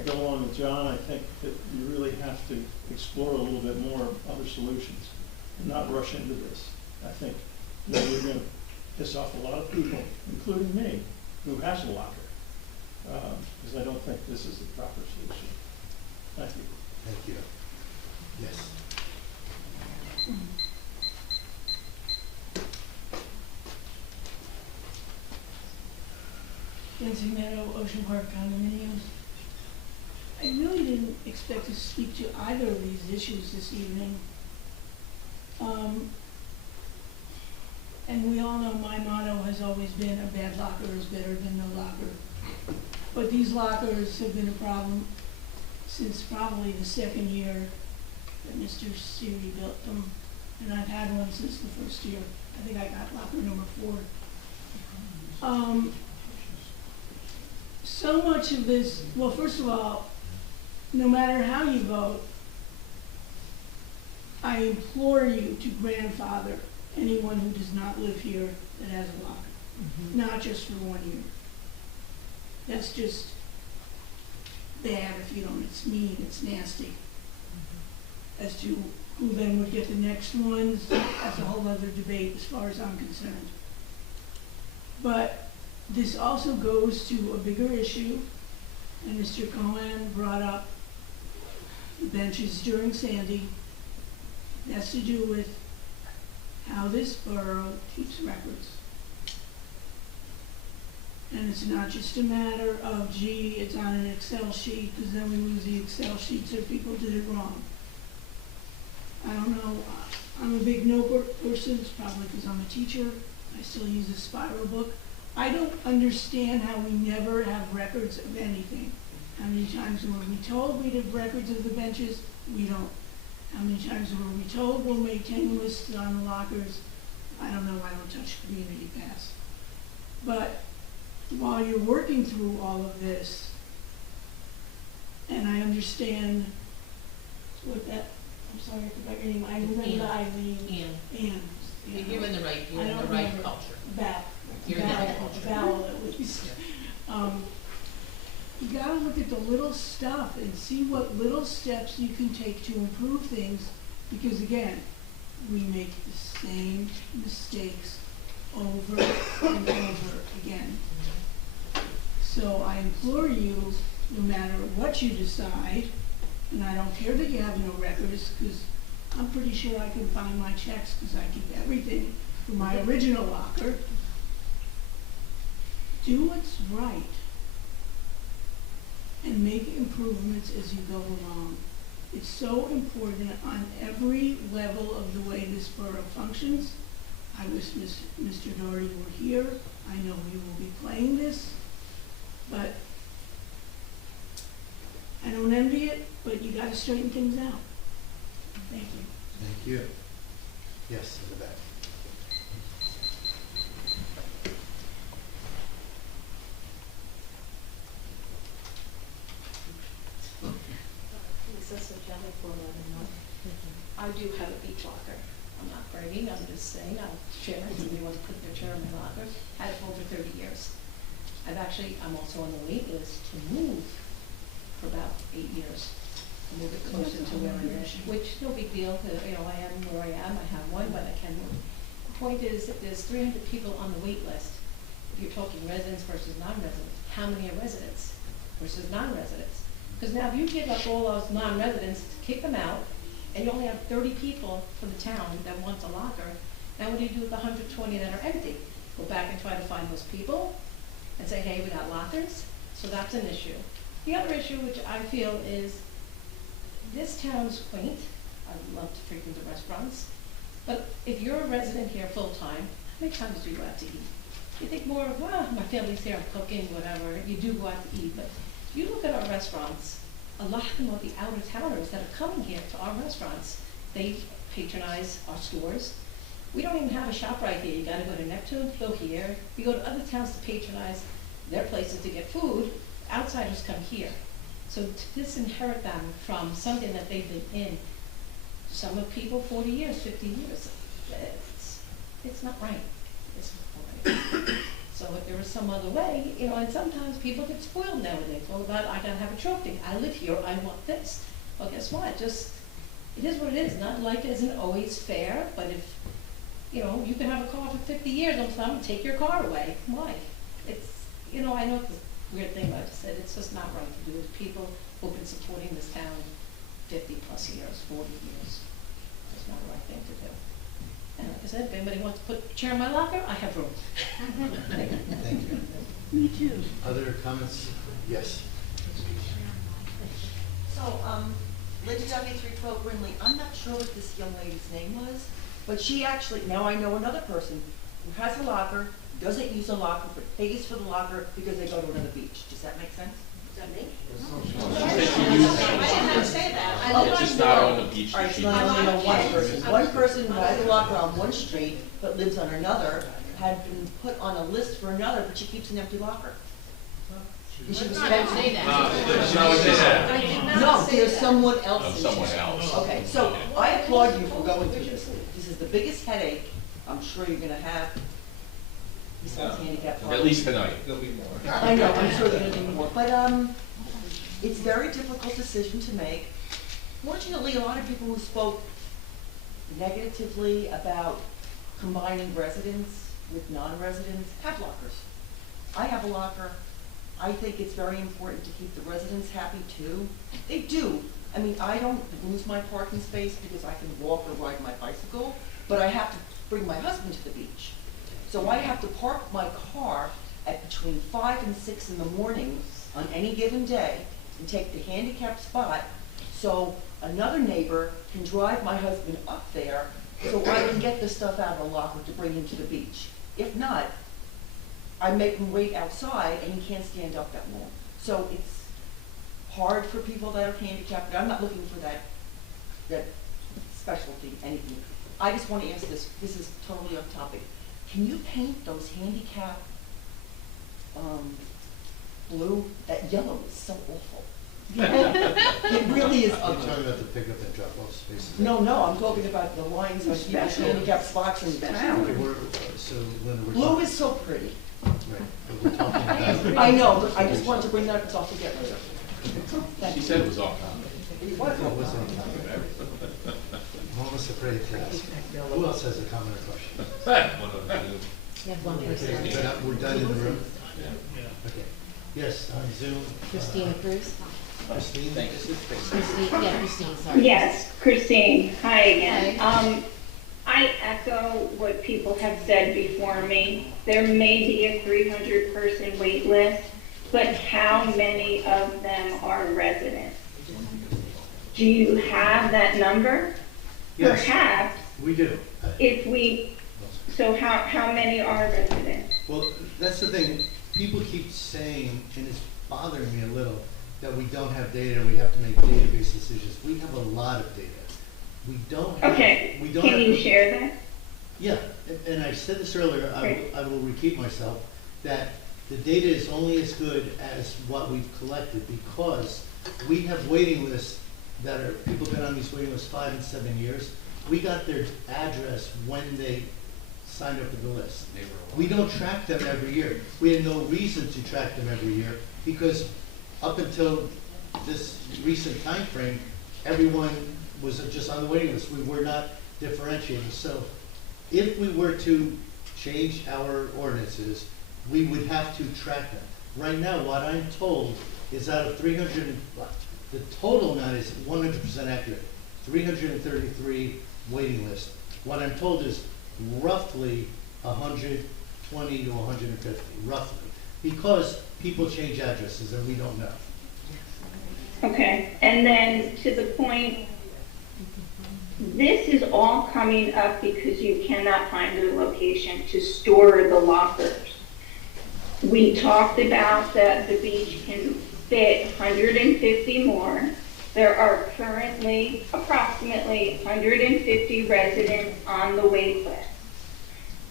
go along with John. I think that you really have to explore a little bit more other solutions and not rush into this. I think you're going to piss off a lot of people, including me, who has a locker, because I don't think this is the proper solution. Thank you. Thank you. Yes. Nancy Meadow, Ocean Park Condominiums. I really didn't expect to speak to either of these issues this evening. And we all know my motto has always been a bad locker is better than no locker. But these lockers have been a problem since probably the second year that Mr. Siri built them. And I've had one since the first year. I think I got locker number 4. So much of this, well, first of all, no matter how you vote, I implore you to grandfather anyone who does not live here that has a locker, not just for 1 year. That's just bad if you don't, it's mean, it's nasty. As to who then would get the next ones, that's a whole other debate as far as I'm concerned. But this also goes to a bigger issue, and Mr. Cohen brought up the benches during Sandy. It has to do with how this borough keeps records. And it's not just a matter of, gee, it's on an Excel sheet, because then we lose the Excel sheets or people did it wrong. I don't know, I'm a big notebook person, it's probably because I'm a teacher. I still use a spiral book. I don't understand how we never have records of anything. How many times were we told we'd have records of the benches? We don't. How many times were we told we'll maintain lists on the lockers? I don't know, I don't touch Community Pass. But while you're working through all of this, and I understand what that, I'm sorry, I forgot your name, I remember Eileen. Ann. You're in the right culture. You're in the right culture. Vowel at least. You gotta look at the little stuff and see what little steps you can take to improve things, because again, we make the same mistakes over and over again. So I implore you, no matter what you decide, and I don't care that you have no records, because I'm pretty sure I can find my checks, because I keep everything from my original locker. Do what's right and make improvements as you go along. It's so important on every level of the way this borough functions. I wish Mr. Doherty were here. I know he will be playing this, but I don't envy it, but you gotta straighten things out. Thank you. Thank you. Yes, in the back. I do have a beach locker. I'm not bragging, I'm just saying, I'll share it, somebody wants to put their chair in my locker. Had it for over 30 years. I'm also on the wait list to move for about 8 years. To move it closer to where I live, which no big deal, I am where I am, I have one, but I can move. The point is that there's 300 people on the wait list. If you're talking residents versus non-residents, how many are residents versus non-residents? Because now if you give up all those non-residents, kick them out, and you only have 30 people for the town that wants a locker, now what do you do with the 120 that are empty? Go back and try to find those people and say, hey, we got lockers? So that's an issue. The other issue, which I feel is, this town's quaint. I love to frequent the restaurants. But if you're a resident here full-time, how many times do you go out to eat? You think more of, well, my family's here, I'm cooking, whatever. You do go out to eat. But if you look at our restaurants, a lot of them are the outer-towners that are coming here to our restaurants. They patronize our stores. We don't even have a shop right here. You gotta go to Neptune, go here. You go to other towns to patronize their places to get food. Outsiders come here. So to disinherit them from something that they've been in, some of people 40 years, 50 years, it's not right. It's not right. So if there was some other way, you know, and sometimes people get spoiled nowadays. Well, I gotta have a trophy. I live here, I want this. Well, guess what? Just, it is what it is. Not life isn't always fair, but if, you know, you can have a car for 50 years, I'm gonna take your car away. Why? It's, you know, I know it's a weird thing, but I just said it's just not right to do with people who've been supporting this town 50 plus years, 40 years. It's not the right thing to do. And like I said, if anybody wants to put a chair in my locker, I have room. Thank you. Me too. Other comments? Yes. So, Linda W. 312 Brindley, I'm not sure what this young lady's name was, but she actually, now I know another person who has a locker, doesn't use a locker, but pays for the locker because they go to another beach. Does that make sense? Is that me? I didn't say that. It's just not on the beach. All right, so I only know one person. One person who has a locker on one street but lives on another had been put on a list for another, but she keeps an empty locker. And she was supposed to say that. No, there's someone else. Oh, someone else. Okay, so I applaud you for going through this. This is the biggest headache I'm sure you're gonna have. Besides handicap parking. At least tonight. There'll be more. I know, I'm sure there's gonna be more, but, it's a very difficult decision to make. Fortunately, a lot of people who spoke negatively about combining residents with non-residents have lockers. I have a locker. I think it's very important to keep the residents happy too. They do. I mean, I don't lose my parking space because I can walk or ride my bicycle, but I have to bring my husband to the beach. So I have to park my car at between 5 and 6 in the morning on any given day and take the handicapped spot so another neighbor can drive my husband up there so I can get the stuff out of the locker to bring him to the beach. If not, I make him wait outside and he can't stand up that long. So it's hard for people that are handicapped, but I'm not looking for that specialty, anything. I just want to ask this is totally off topic. Can you paint those handicap blue? That yellow is so awful. It really is Are you ugly. talking about the pickup and drop off spaces? No, I'm talking about the lines of people's handicap spots in Okay, town. so Linda, we're Blue talking. is so pretty. Right, but we're talking about. I know, but I just wanted to bring that up because I'll forget later. Thank She you. said it was off topic. It was. What was on top of it? I'm almost afraid to ask. Who else has a comment or question? You have one Okay, person. we're done in the room? Okay. Yes, on Zoom. Christina Cruz? Christine, this is Christine, sorry. Yes, Christine, hi again. Hi. I echo what people have said before me. There may be a 300-person wait list, but how many of them are residents? Do you have that number? Yes. Perhaps, We do. so how many are residents? Well, that's the thing, people keep saying, and it's bothering me a little, that we don't have data and we have to make database decisions. We have a lot of data. We don't have. Okay, We don't can have- you share that? Yeah, and I said this earlier, I will repeat myself, that the data is only as good as what we've collected because we have waiting lists that are, people have been on these waiting lists 5 and 7 years. We got their address when they signed up for the list. We don't track them every year. We had no reason to track them every year because up until this recent time frame, everyone was just on the waiting list. We were not differentiating. So if we were to change our ordinances, we would have to track them. Right now, what I'm told is out of 300, the total amount is 100% accurate, 333 waiting list. What I'm told is roughly 120 to 150, roughly, because people change addresses and we don't know. Okay, and then to the point, this is all coming up because you cannot find a location to store the lockers. We talked about that the beach can fit 150 more. There are currently approximately 150 residents on the wait list.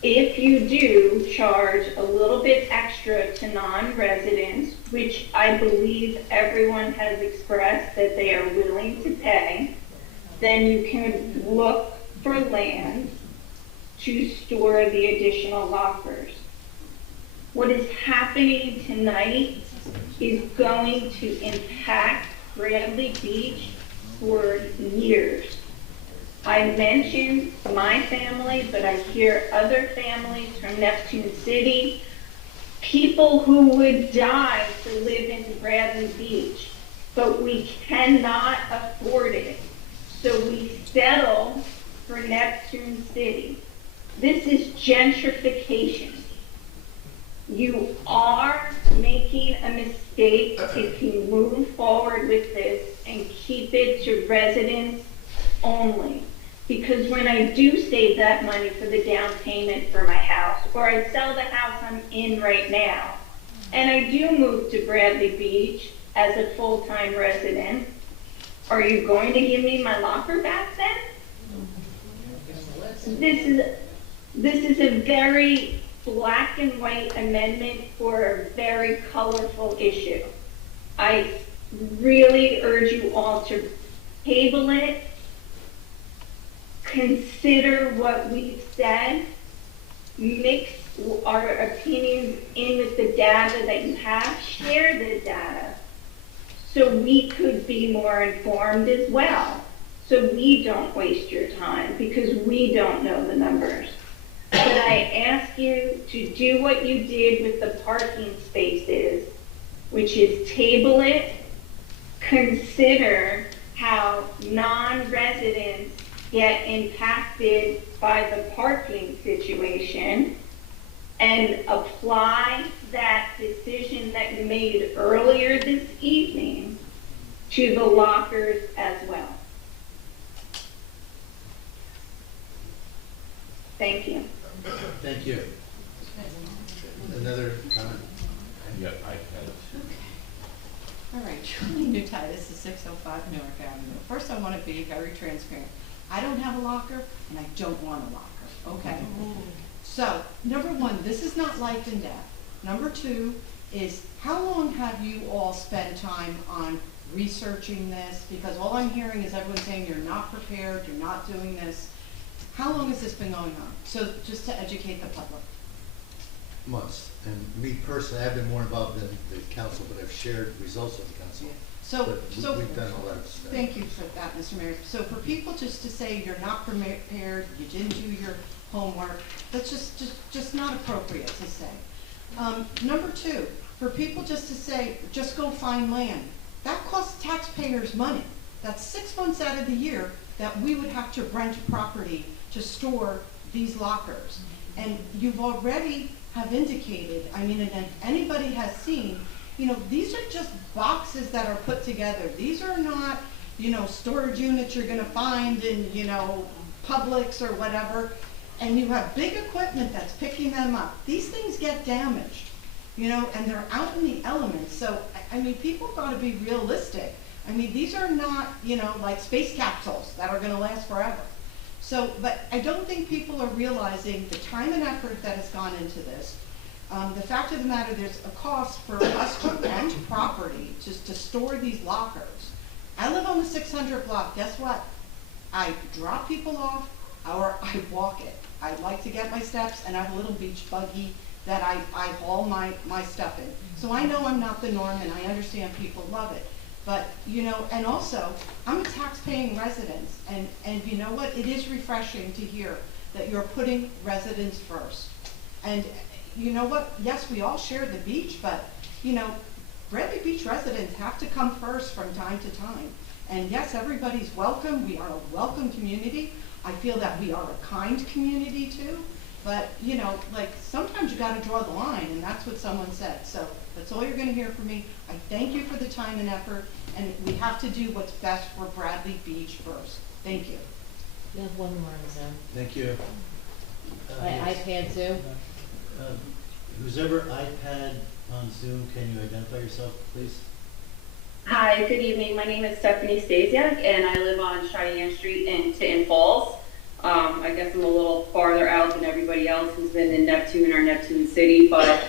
if you do charge a little bit extra to non-residents, which I believe everyone has expressed that they are willing to pay, then you can look for land to store the additional lockers. What is happening tonight is going to impact Bradley Beach for years. I mentioned my family, but I hear other families from Neptune City, people who would die to live in Bradley Beach, but we cannot afford it. So we settle for Neptune City. This is gentrification. You are making a mistake if you move forward with this and keep it to residents only. Because when I do save that money for the down payment for my house, or I sell the house I'm in right now, and I do move to Bradley Beach as a full-time resident, are you going to give me my locker back then? This is a very black and white amendment for a very colorful issue. I really urge you all to table it, consider what we've said, mix our opinions in with the data that you have, share the data, so we could be more informed as well, so we don't waste your time, because we don't know the numbers. But I ask you to do what you did with the parking spaces, which is table it, consider how non-residents get impacted by the parking situation, and apply that decision that you made earlier this evening to the lockers as well. Thank you. Thank you. Another comment? Yep, I can. All right, Julie Newtitis is 605 Newark Avenue. First, I want to be very transparent. I don't have a locker, and I don't want a locker, okay? So, number one, this is not life and death. Number two is, how long have you all spent time on researching this? Because all I'm hearing is everyone saying you're not prepared, you're not doing this. How long has this been going on? So, just to educate the public. Months. And me personally, I've been more involved than the council, but I've shared results with the council. So We've done a lot of stuff. Thank you for that, Mr. Mayor. So for people just to say you're not prepared, you didn't do your homework, that's just not appropriate to say. Number two, for people just to say, just go find land, that costs taxpayers money. That's 6 months out of the year that we would have to rent property to store these lockers. And you've already have indicated, I mean, and if anybody has seen, you know, these are just boxes that are put together. These are not, you know, storage units you're gonna find in, you know, Publix or whatever. And you have big equipment that's picking them up. These things get damaged, you know, and they're out in the elements. So, I mean, people gotta be realistic. I mean, these are not, you know, like space capsules that are gonna last forever. So, but I don't think people are realizing the time and effort that has gone into this. The fact of the matter, there's a cost for us to rent property just to store these lockers. I live on the 600 block. Guess what? I drop people off or I walk it. I like to get my steps, and I have a little beach buggy that I haul my stuff in. So I know I'm not the norm, and I understand people love it. But, you know, and also, I'm a tax-paying resident, and you know what? It is refreshing to hear that you're putting residents first. And you know what? Yes, we all share the beach, but, you know, Bradley Beach residents have to come first from time to time. And yes, everybody's welcome. We are a welcome community. I feel that we are a kind community too. But, you know, like, sometimes you gotta draw the line, and that's what someone said. So that's all you're gonna hear from me. I thank you for the time and effort, and we have to do what's best for Bradley Beach first. Thank you. We have one more on Zoom. Thank you. iPad Zoom. Who's ever iPad on Zoom, can you identify yourself, please? Hi, good evening. My name is Stephanie Stasiak, and I live on Cheyenne Street in Tinton Falls. I guess I'm a little farther out than everybody else who's been in Neptune or Neptune City, but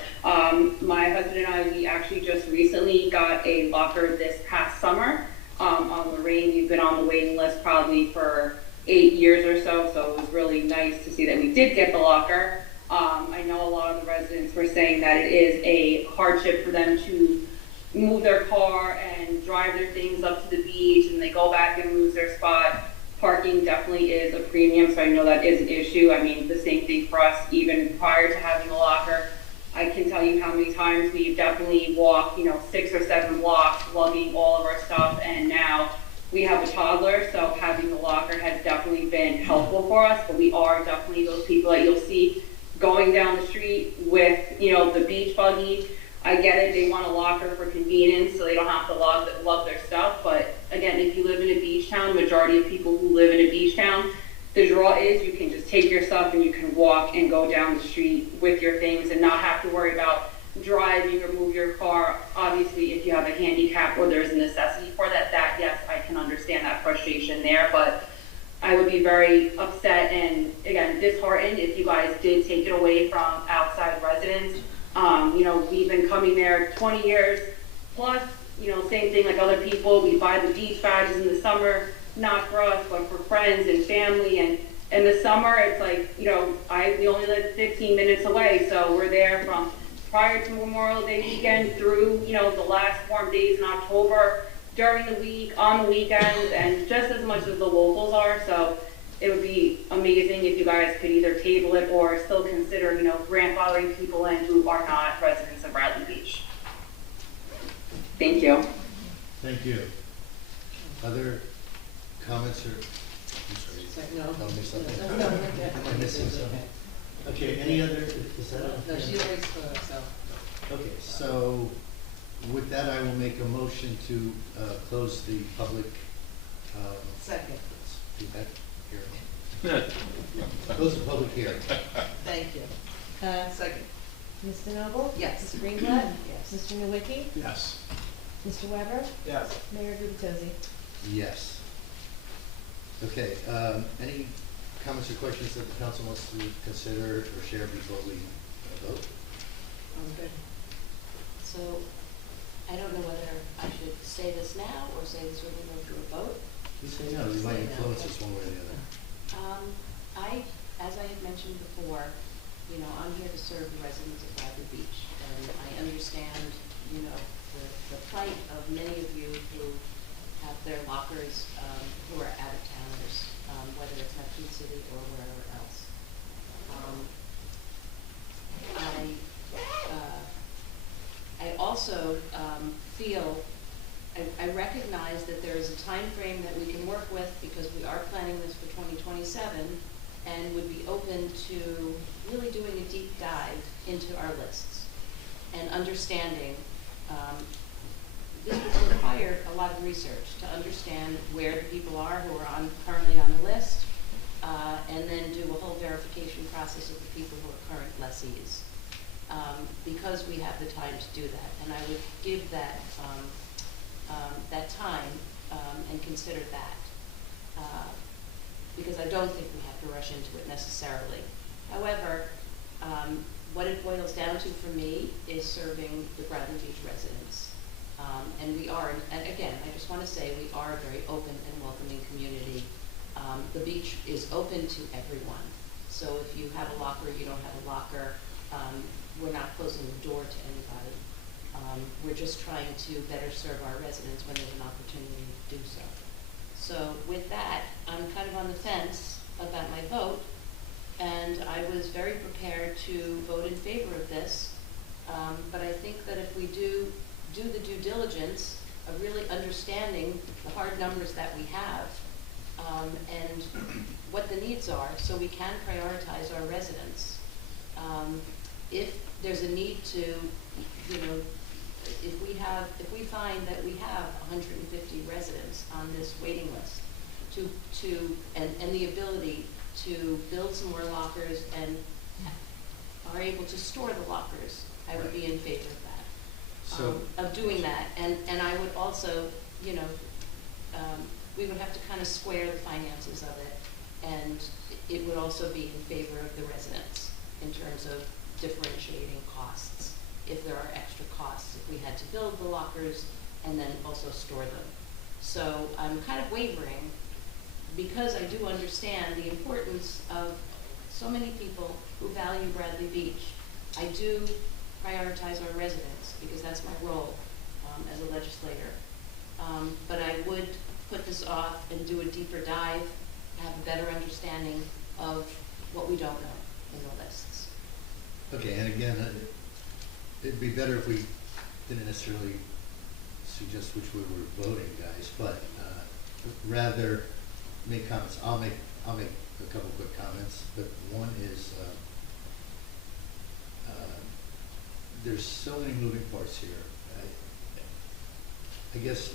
my husband and I, we actually just recently got a locker this past summer on Lorraine. We've been on the waiting list probably for 8 years or so, so it was really nice to see that we did get the locker. I know a lot of the residents were saying that it is a hardship for them to move their car and drive their things up to the beach, and they go back and lose their spot. Parking definitely is a premium, so I know that is an issue. I mean, the same thing for us, even prior to having a locker. I can tell you how many times we've definitely walked, 6 or 7 blocks lugging all of our stuff, and now we have a toddler, so having the locker has definitely been helpful for us, but we are definitely those people that you'll see going down the street with, the beach buggy. I get it, they want a locker for convenience, so they don't have to lug their stuff, but again, if you live in a beach town, majority of people who live in a beach town, the draw is you can just take your stuff and you can walk and go down the street with your things and not have to worry about driving or move your car. Obviously, if you have a handicap or there's a necessity for that, yes, I can understand that frustration there, but I would be very upset and, again, disheartened if you guys did take it away from outside residents. We've been coming there 20 years plus, same thing like other people. We buy the beach badges in the summer, not for us, but for friends and family. And in the summer, it's like, we only live 15 minutes away, so we're there from prior to Memorial Day weekend through, the last warm days in October, during the week, on the weekends, and just as much as the locals are. So it would be amazing if you guys could either table it or still consider, grandfathering people in who are not residents of Bradley Beach. Thank you. Thank you. Other comments or? I'm sorry. No. Tell me something. No, no, no, no. Am I missing something? Okay, any other, is that all? No, she already spoke, so. Okay, so with that, I will make a motion to close the public. Second. Feedback hearing. Close the public hearing. Thank you. Second. Mr. Noble? Yes. Mr. Greenblatt? Yes. Mr. Nowicki? Yes. Mr. Weber? Yes. Mayor Gubitosi? Yes. Okay, any comments or questions that the council wants to consider or share before we vote? Good. So, I don't know whether I should say this now or say this when we go through a vote. You say no, you might Say no, influence okay. us one way or the other. As I had mentioned before, I'm here to serve the residents of Bradley Beach, and I understand, the plight of many of you who have their lockers, who are out-of-towners, whether it's Neptune City or wherever else. I also feel, I recognize that there is a time frame that we can work with because we are planning this for 2027 and would be open to really doing a deep dive into our lists and understanding. This would require a lot of research to understand where the people are who are currently on the list, and then do a whole verification process of the people who are current lessees. Because we have the time to do that, and I would give that time and consider that, because I don't think we have to rush into it necessarily. However, what it boils down to for me is serving the Bradley Beach residents. And we are, and again, I just want to say we are a very open and welcoming community. The beach is open to everyone. So if you have a locker, you don't have a locker, we're not closing the door to anybody. We're just trying to better serve our residents when there's an opportunity to do so. So with that, I'm kind of on the fence about my vote, and I was very prepared to vote in favor of this. But I think that if we do the due diligence of really understanding the hard numbers that we have, and what the needs are, so we can prioritize our residents. If there's a need to, if we find that we have 150 residents on this waiting list, and the ability to build some more lockers and are able to store the lockers, I would be in favor of that. So, of doing that, and I would also, we would have to kind of square the finances of it, And it would also be in favor of the residents in terms of differentiating costs. If there are extra costs, if we had to build the lockers and then also store them. So I'm kind of wavering because I do understand the importance of so many people who value Bradley Beach. I do prioritize our residents because that's my role as a legislator. But I would put this off and do a deeper dive, have a better understanding of what we don't know in the lists. Okay, and again, it'd be better if we didn't necessarily suggest which way we're voting, guys, but rather make comments. I'll make a couple quick comments, but one is there's so many moving parts here. I guess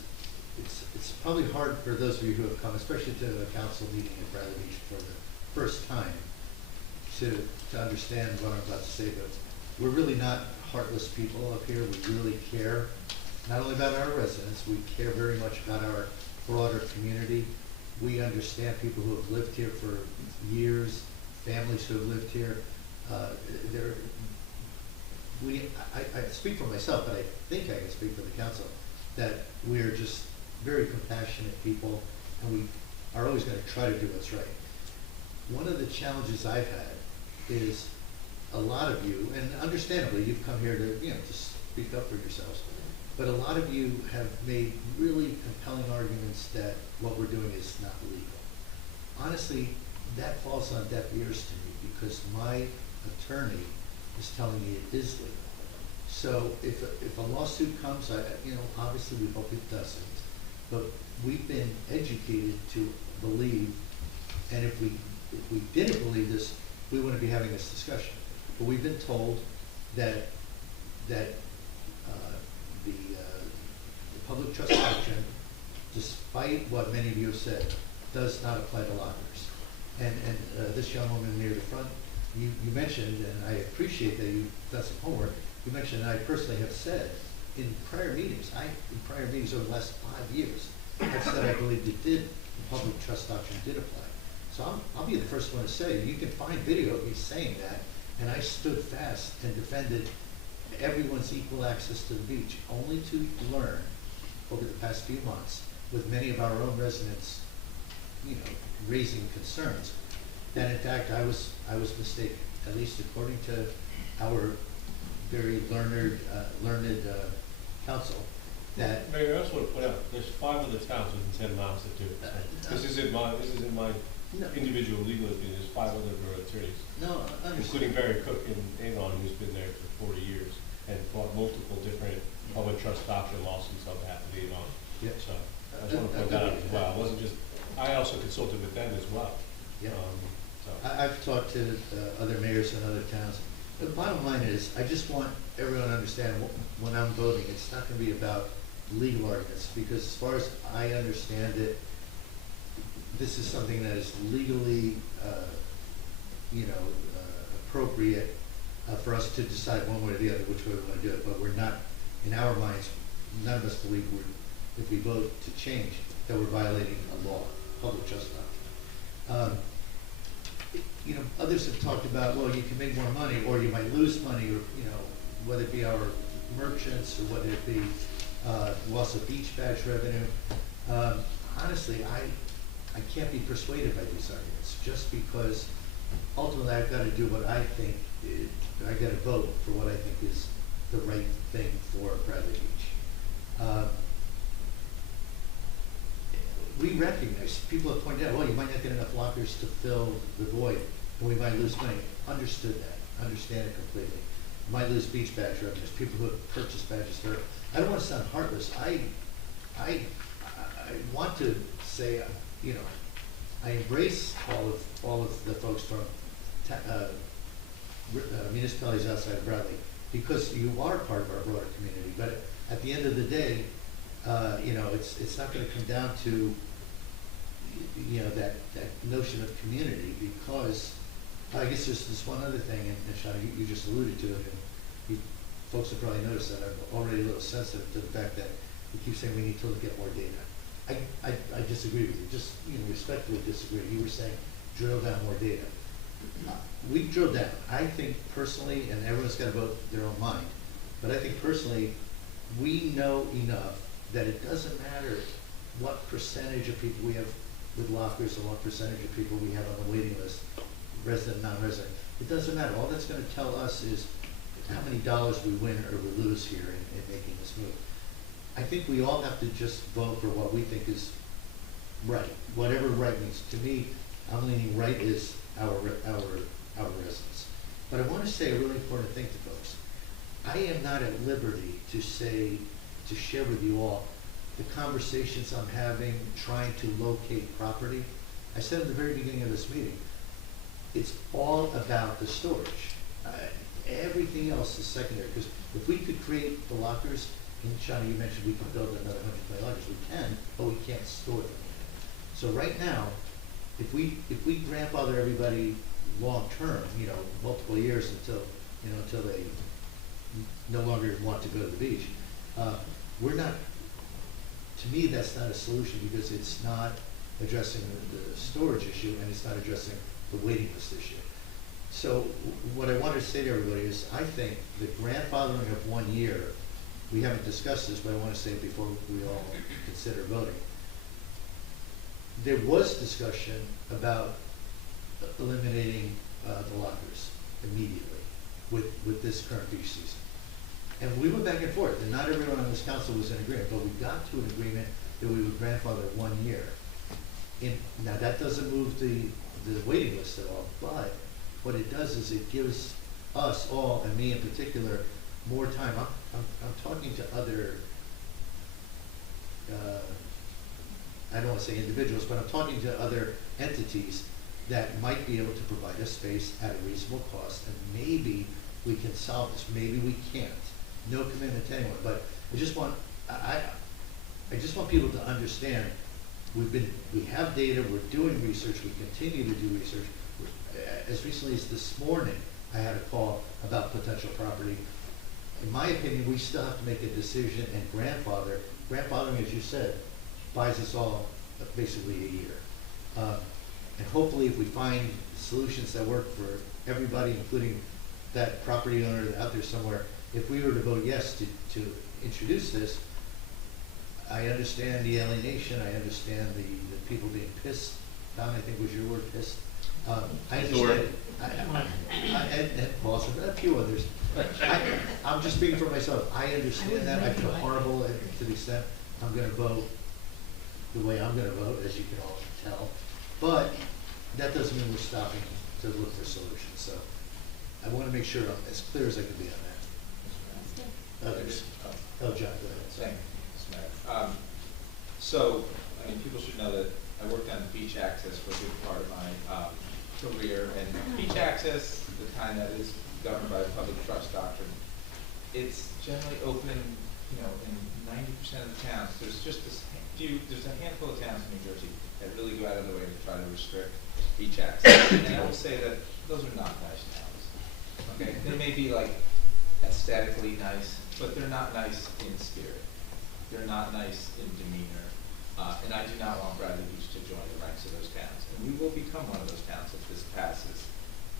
it's probably hard for those of you who have come, especially to a council meeting at Bradley Beach for the first time, to understand what I'm about to say, but we're really not heartless people up here. We really care not only about our residents, we care very much about our broader community. We understand people who have lived here for years, families who have lived here. I speak for myself, but I think I can speak for the council, that we're just very compassionate people, and we are always going to try to do what's right. One of the challenges I've had is a lot of you, and understandably, you've come here to, to speak up for yourselves, but a lot of you have made really compelling arguments that what we're doing is not legal. Honestly, that falls on deaf ears to me because my attorney is telling me it is legal. So if a lawsuit comes, obviously we hope it doesn't, but we've been educated to believe, and if we didn't believe this, we wouldn't be having this discussion. But we've been told that the public trust doctrine, despite what many of you have said, does not apply to lockers. And this young woman near the front, you mentioned, and I appreciate that you've done some homework, you mentioned, and I personally have said in prior meetings over the last 5 years, I've said I believed it did, the public trust doctrine did apply. So I'll be the first one to say, you can find video of me saying that, and I stood fast and defended everyone's equal access to the beach, only to learn over the past few months, with many of our own residents, raising concerns, that in fact I was mistaken, at least according to our very learned council. That Mayor, I just want to point out, there's 5 other towns within 10 miles that do it. This isn't my individual legal opinion. There's 5 other borough attorneys. No, including Barry Cook in Avon, who's been there for 40 years and fought multiple different public trust doctrine lawsuits on behalf of Avon. Yeah. So I just want to point that out as well. It wasn't just, I also consulted with them as well. Yeah. I've talked to other mayors in other towns. The bottom line is, I just want everyone to understand when I'm voting, it's not going to be about legal arguments, because as far as I understand it, this is something that is legally, appropriate for us to decide one way or the other which way we want to do it. But we're not, in our minds, none of us believe if we vote to change, that we're violating a law, public trust doctrine. Others have talked about, well, you can make more money, or you might lose money, or whether it be our merchants or whether it be loss of beach badge revenue. Honestly, I can't be persuaded by these arguments, just because ultimately I've got to do what I think. I got to vote for what I think is the right thing for Bradley Beach. We recognize, people have pointed out, well, you might not get enough lockers to fill the void, and we might lose money. Understood that. Understand it completely. Might lose beach badge revenues. People who have purchased badges there. I don't want to sound heartless. I want to say, I embrace all of the folks from municipalities outside of Bradley, because you are part of our broader community. But at the end of the day, it's not going to come down to that notion of community, because I guess there's this one other thing, and Shauna, you just alluded to it, and folks have probably noticed that I'm already a little sensitive to the fact that you keep saying we need to look at more data. I disagree with you, just respectfully disagree. You were saying drill down more data. We drilled down. I think personally, and everyone's got to vote their own mind, but I think personally, we know enough that it doesn't matter what percentage of people we have with lockers or what percentage of people we have on the waiting list, resident, non-resident. It doesn't matter. All that's going to tell us is how many dollars we win or we lose here in making this move. I think we all have to just vote for what we think is right, whatever right means. To me, I'm leaning right is our residents. But I want to say a really important thing to folks. I am not at liberty to say, to share with you all the conversations I'm having trying to locate property. I said at the very beginning of this meeting, it's all about the storage. Everything else is secondary, because if we could create the lockers, and Shauna, you mentioned we could build another 120 lockers, we can, but we can't store them. So right now, if we grandfather everybody long-term, multiple years until they no longer want to go to the beach, we're not, to me, that's not a solution, because it's not addressing the storage issue, and it's not addressing the waiting list issue. So what I wanted to say to everybody is, I think the grandfathering of 1 year, we haven't discussed this, but I want to say it before we all consider voting. There was discussion about eliminating the lockers immediately with this current beach season. And we went back and forth, and not everyone on this council was in agreement, but we got to an agreement that we would grandfather 1 year. Now that doesn't move the waiting list at all, but what it does is it gives us all, and me in particular, more time. I'm talking to other, I don't want to say individuals, but I'm talking to other entities that might be able to provide us space at a reasonable cost, and maybe we can solve this, maybe we can't. No commitment to anyone, but I just want people to understand, we have data, we're doing research, we continue to do research. As recently as this morning, I had a call about potential property. In my opinion, we still have to make a decision, and grandfathering, as you said, buys us all basically a year. And hopefully if we find solutions that work for everybody, including that property owner out there somewhere, if we were to vote yes to introduce this, I understand the alienation, I understand the people being pissed. Don, I think was your word, pissed. I understand, and also a few others. I'm just speaking for myself. I understand that. I feel horrible to the extent I'm going to vote the way I'm going to vote, as you can all tell. But that doesn't mean we're stopping to look for solutions. So I want to make sure I'm as clear as I can be on that. Others? Oh, John, go ahead. Thank you, Mr. Mayor. So, I mean, people should know that I worked on beach access for a good part of my career, and beach access, the kind that is governed by the public trust doctrine, it's generally open, in 90% of the towns. There's just there's a handful of towns in New Jersey that really go out of their way to try to restrict beach access. And I will say that those are not nice towns. Okay, they may be like aesthetically nice, but they're not nice in spirit. They're not nice in demeanor. And I do not want Bradley Beach to join the ranks of those towns. And we will become one of those towns if this passes.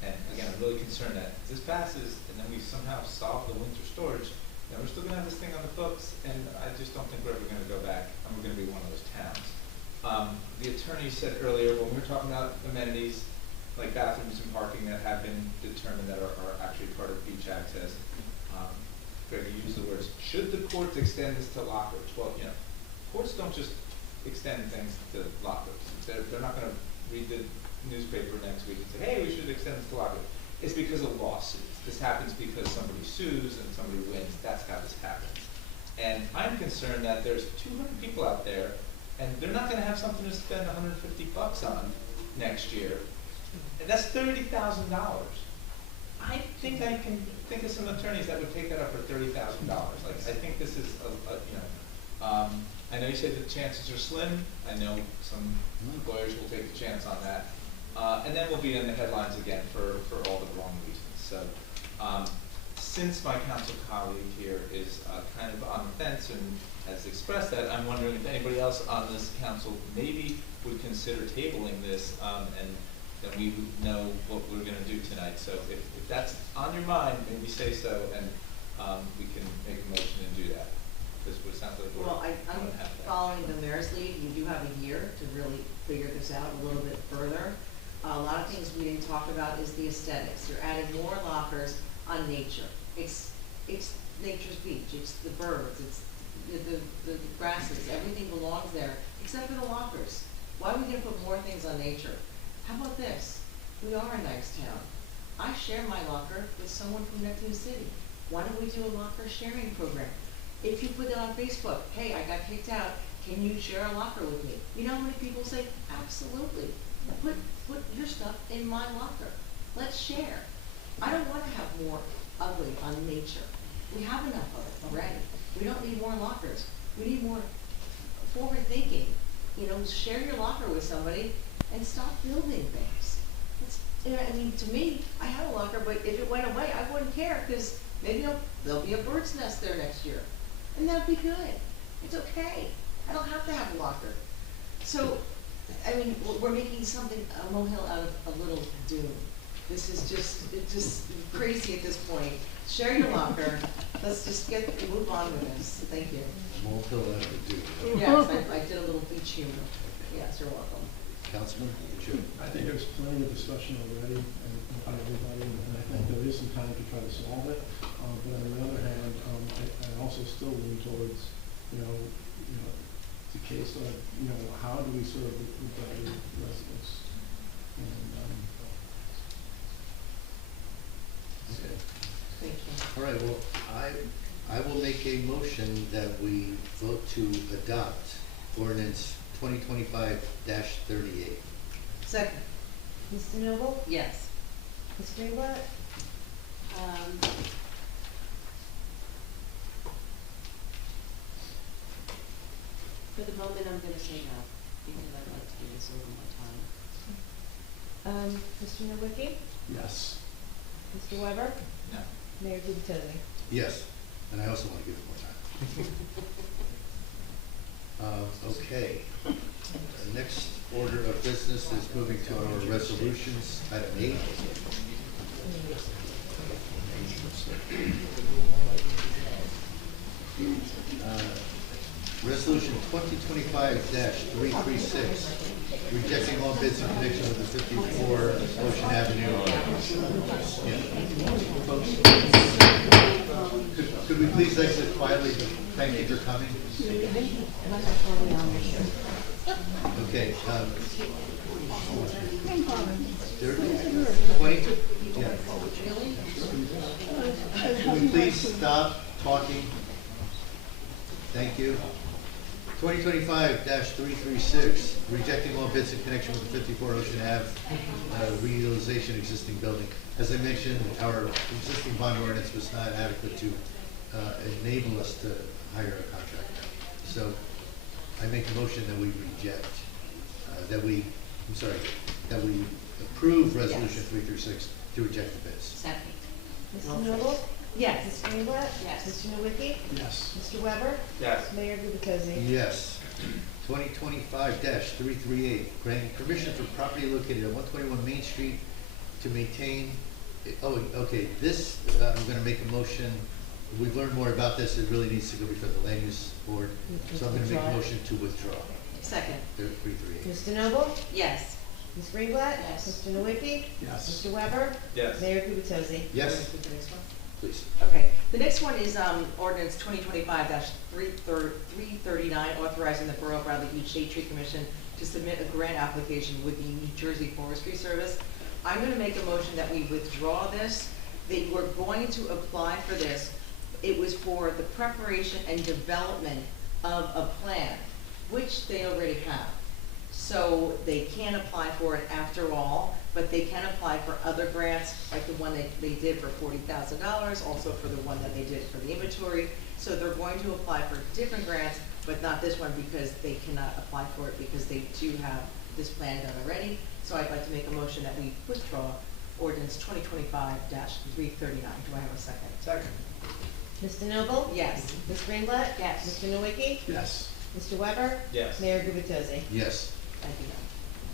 And again, I'm really concerned that if this passes and then we somehow solve the winter storage, then we're still going to have this thing on the books, and I just don't think we're ever going to go back and we're going to be one of those towns. The attorney said earlier, when we were talking about amenities, like bathrooms and parking that have been determined that are actually part of beach access, Greg, you used the words, should the courts extend this to lockers? Well, courts don't just extend things to lockers. They're not going to read the newspaper next week and say, hey, we should extend this to lockers. It's because of lawsuits. This happens because somebody sues and somebody wins. That's how this happens. And I'm concerned that there's 200 people out there, and they're not going to have something to spend $150 on next year. And that's $30,000. I think I can think of some attorneys that would take that up for $30,000. Like, I think this is I know you said the chances are slim. I know some lawyers will take the chance on that. And then we'll be in the headlines again for all the wrong reasons. So since my council colleague here is kind of on the fence and has expressed that, I'm wondering if anybody else on this council maybe would consider tabling this and then we would know what we're gonna do tonight. So if that's on your mind, maybe say so, and, we can make a motion and do that. Because it sounds like we're Well, I'm gonna have that. following the mayor's lead, you do have a year to really figure this out a little bit further. A lot of things we didn't talk about is the aesthetics. You're adding more lockers on nature. It's nature's beach, it's the birds, it's the grasses, everything belongs there, except for the lockers. Why are we gonna put more things on nature? How about this? We are a nice town. I share my locker with someone from Neptune City. Why don't we do a locker sharing program? If you put it on Facebook, hey, I got kicked out, can you share a locker with me? You know how many people say, absolutely. Put your stuff in my locker. Let's share. I don't want to have more ugly on nature. We have enough of it already. We don't need more lockers. We need more forward thinking. You know, share your locker with somebody and stop building things. I mean, to me, I had a locker, but if it went away, I wouldn't care because maybe there'll be a bird's nest there next year. And that'd be good. It's okay. I don't have to have a locker. So, I mean, we're making something, a molehill out of a little dune. This is it's just crazy at this point. Share your locker. Let's just move on with this. Thank you. Molehill out of the dune. Yes, I did a little beach humor. Yes, you're welcome. Councilman, you should. I think there's plenty of discussion already by everybody, and I think there is some time to try to solve it. But on the other hand, I also still lean towards, the case of, how do we serve the Bradley residents? And, Okay. Thank you. All right, well, I will make a motion that we vote to adopt ordinance 2025-38. Second. Mr. Noble? Yes. Ms. Greenblatt? For the moment, I'm gonna say no, because I'd like to do this a little more time. Mr. Nowicki? Yes. Mr. Weber? No. Mayor Gubitosi? Yes, and I also want to give it more time. Okay. The next order of business is moving to our resolutions, item 8. Resolution 2025-336, rejecting all bids in connection with the 54 Ocean Avenue. Folks, could we please exit quietly? Thank you for coming. Okay. 20? Yeah. Can we please stop talking? Thank you. 2025-336, rejecting all bids in connection with the 54 Ocean Ave reutilization existing building. As I mentioned, our existing bond ordinance was not adequate to enable us to hire a contractor. So I make a motion that we reject, that we approve resolution 336 to reject the bids. Second. Mr. Noble? Yes. Ms. Greenblatt? Yes. Mr. Nowicki? yes. Mr. Weber? Yes. Mayor Gubitosi? Yes. 2025-338, granting permission for property located at 121 Main Street to maintain, this, I'm gonna make a motion, we've learned more about this, it really needs to go before the land use board, so I'm gonna make a motion to withdraw. Second. 338. Mr. Noble? Yes. Ms. Greenblatt? Yes. Mr. Nowicki? Yes. Mr. Weber? Yes. Mayor Gubitosi? Yes, The next one? please. Okay, the next one is ordinance 2025-339, authorizing the Borough of Bradley Beach Shade Tree Commission to submit a grant application with the New Jersey Forestry Service. I'm going to make a motion that we withdraw this. They were going to apply for this. It was for the preparation and development of a plan, which they already have. So they can't apply for it after all, but they can apply for other grants, like the one they did for $40,000, also for the one that they did for the inventory. So they're going to apply for different grants, but not this one because they cannot apply for it because they do have this plan done already. So I'd like to make a motion that we withdraw ordinance 2025-339. Do I have a second? Second. Mr. Noble? Yes. Ms. Greenblatt? Yes. Mr. Nowicki? Yes. Mr. Weber? Yes. Mayor Gubitosi? Yes. Thank you.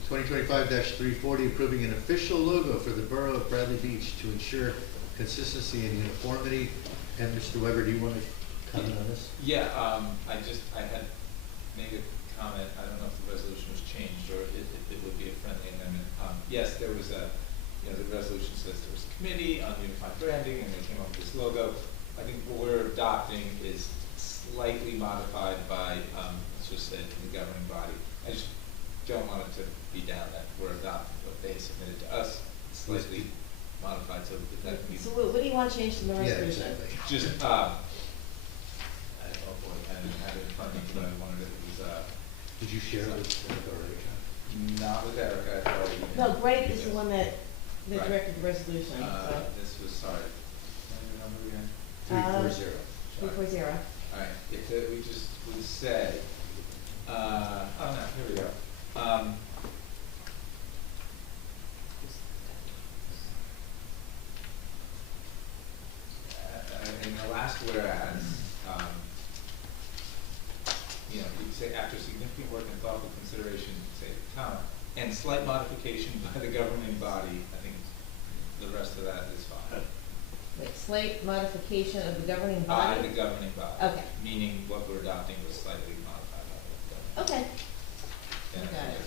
2025-340, approving an official logo for the Borough of Bradley Beach to ensure consistency and uniformity. And Mr. Weber, do you want to comment on this? Yeah, I had made a comment, I don't know if the resolution was changed or it would be a friendly amendment. Yes, there was a, the resolution says there was a committee on unified branding and they came up with this logo. I think what we're adopting is slightly modified by, let's just say, the governing body. I just don't want it to be down that we're adopting what they submitted to us, slightly modified so that can be. So what do you want changed in the resolution? Yeah, exactly. Just, oh boy, I didn't have it in front of me, but I wanted it, Did you share it with Erica already, John? not with Erica, I already. No, Greg is the one that Right. directed the resolution, so. This was, sorry, what was the number again? 340. 340. All right, if we just would say, oh no, here we go. In the last whereas, we'd say after significant work and thoughtful consideration, say comma, and slight modification by the governing body, I think the rest of that is fine. Wait, slight modification of the governing By body? the governing body. Okay. Meaning what we're adopting was slightly modified by the governing body. Okay. Yeah, I think Got it.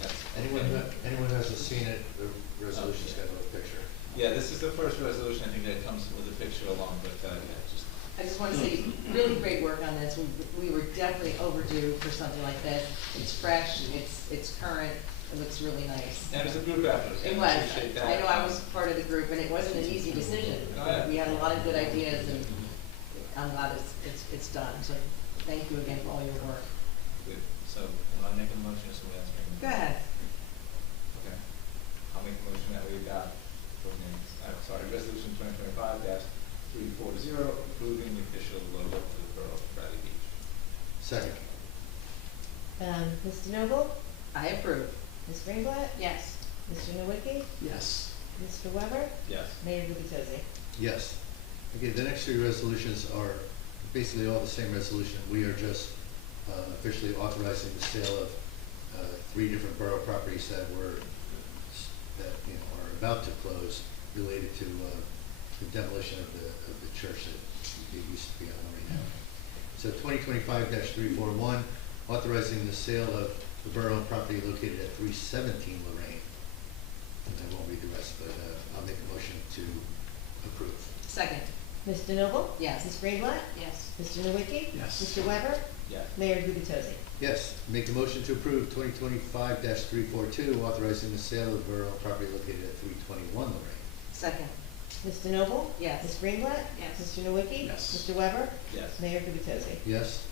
that's fine. Anyone who hasn't seen it, the resolution's got a little picture. Yeah, this is the first resolution, I think, that comes with a picture along, but, yeah, just. I just want to say, really great work on this. We were definitely overdue for something like this. It's fresh, it's current, it looks really nice. And it was a group effort. It and was. I appreciate that. I know I was part of the group, and it wasn't an easy decision. Oh, yeah. We had a lot of good ideas, and I'm glad it's done. So thank you again for all your work. Good. So, will I make a motion, so we answer? Go ahead. Okay. I'll make a motion that we adopt, resolution 2025-340, approving the official logo for the Borough of Bradley Beach. Second. Mr. Noble? I approve. Ms. Greenblatt? Yes. Mr. Nowicki? Yes. Mr. Weber? Yes. Mayor Gubitosi? Yes. Okay, the next three resolutions are basically all the same resolution. We are just officially authorizing the sale of three different borough properties that are about to close related to the demolition of the church that it used to be on right now. So 2025-341, authorizing the sale of the borough property located at 317 Lorraine. And I won't read the rest, but I'll make a motion to approve. Second. Mr. Noble? Yes. Ms. Greenblatt? Yes. Mr. Nowicki? Yes. Mr. Weber? Yes. Mayor Gubitosi? Yes, make a motion to approve 2025-342, authorizing the sale of borough property located at 321 Lorraine. Second. Mr. Noble? Yes. Ms. Greenblatt? Yes. Mr. Nowicki? Yes. Mr. Weber? Yes. Mayor Gubitosi? Yes.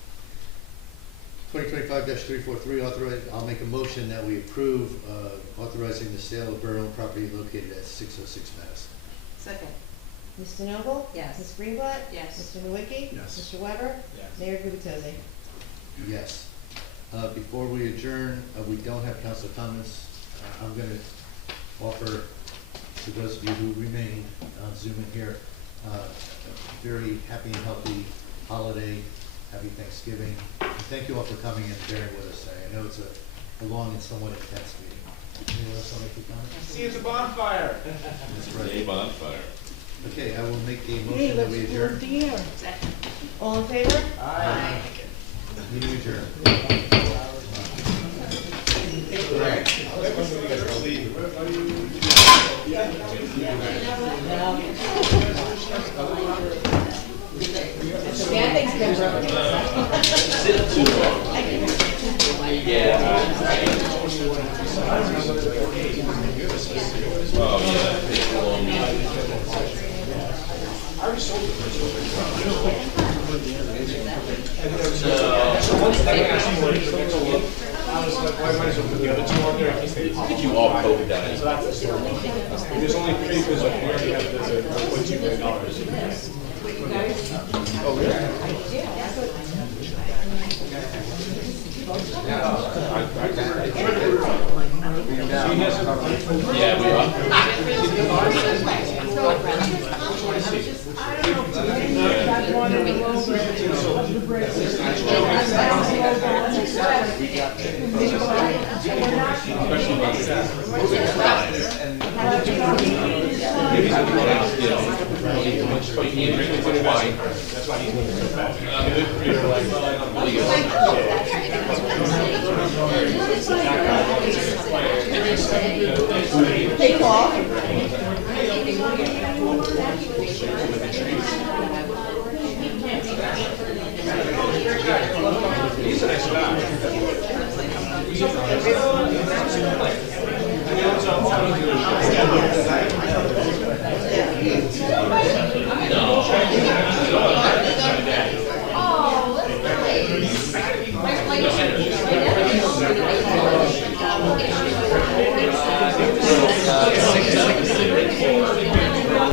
2025-343, I'll make a motion that we approve authorizing the sale of borough property located at 606 Madison. Second. Mr. Noble? Yes. Ms. Greenblatt? Yes. Mr. Nowicki? Yes. Mr. Weber? Yes. Mayor Gubitosi? Yes. Before we adjourn, we don't have council comments. I'm going to offer to those of you who remain on Zoom in here, a very happy and healthy holiday. Happy Thanksgiving. And thank you all for coming and bearing with us. I know it's a long and somewhat intense meeting. Anyone else want to make a comment? See you at the bonfire. That's right. Yay, bonfire. Okay, I will make a motion that we adjourn. Second. All in favor? Aye. Meeting adjourned. The bad thing's been broken. Oh, yeah, it's a long meeting. If you all COVID that. There's only three because we already have the $1.2 million. Oh, really? Yeah, we are. I don't know. had one in the logo of the bridge. Hey, Paul. He's a nice guy. He's a nice guy.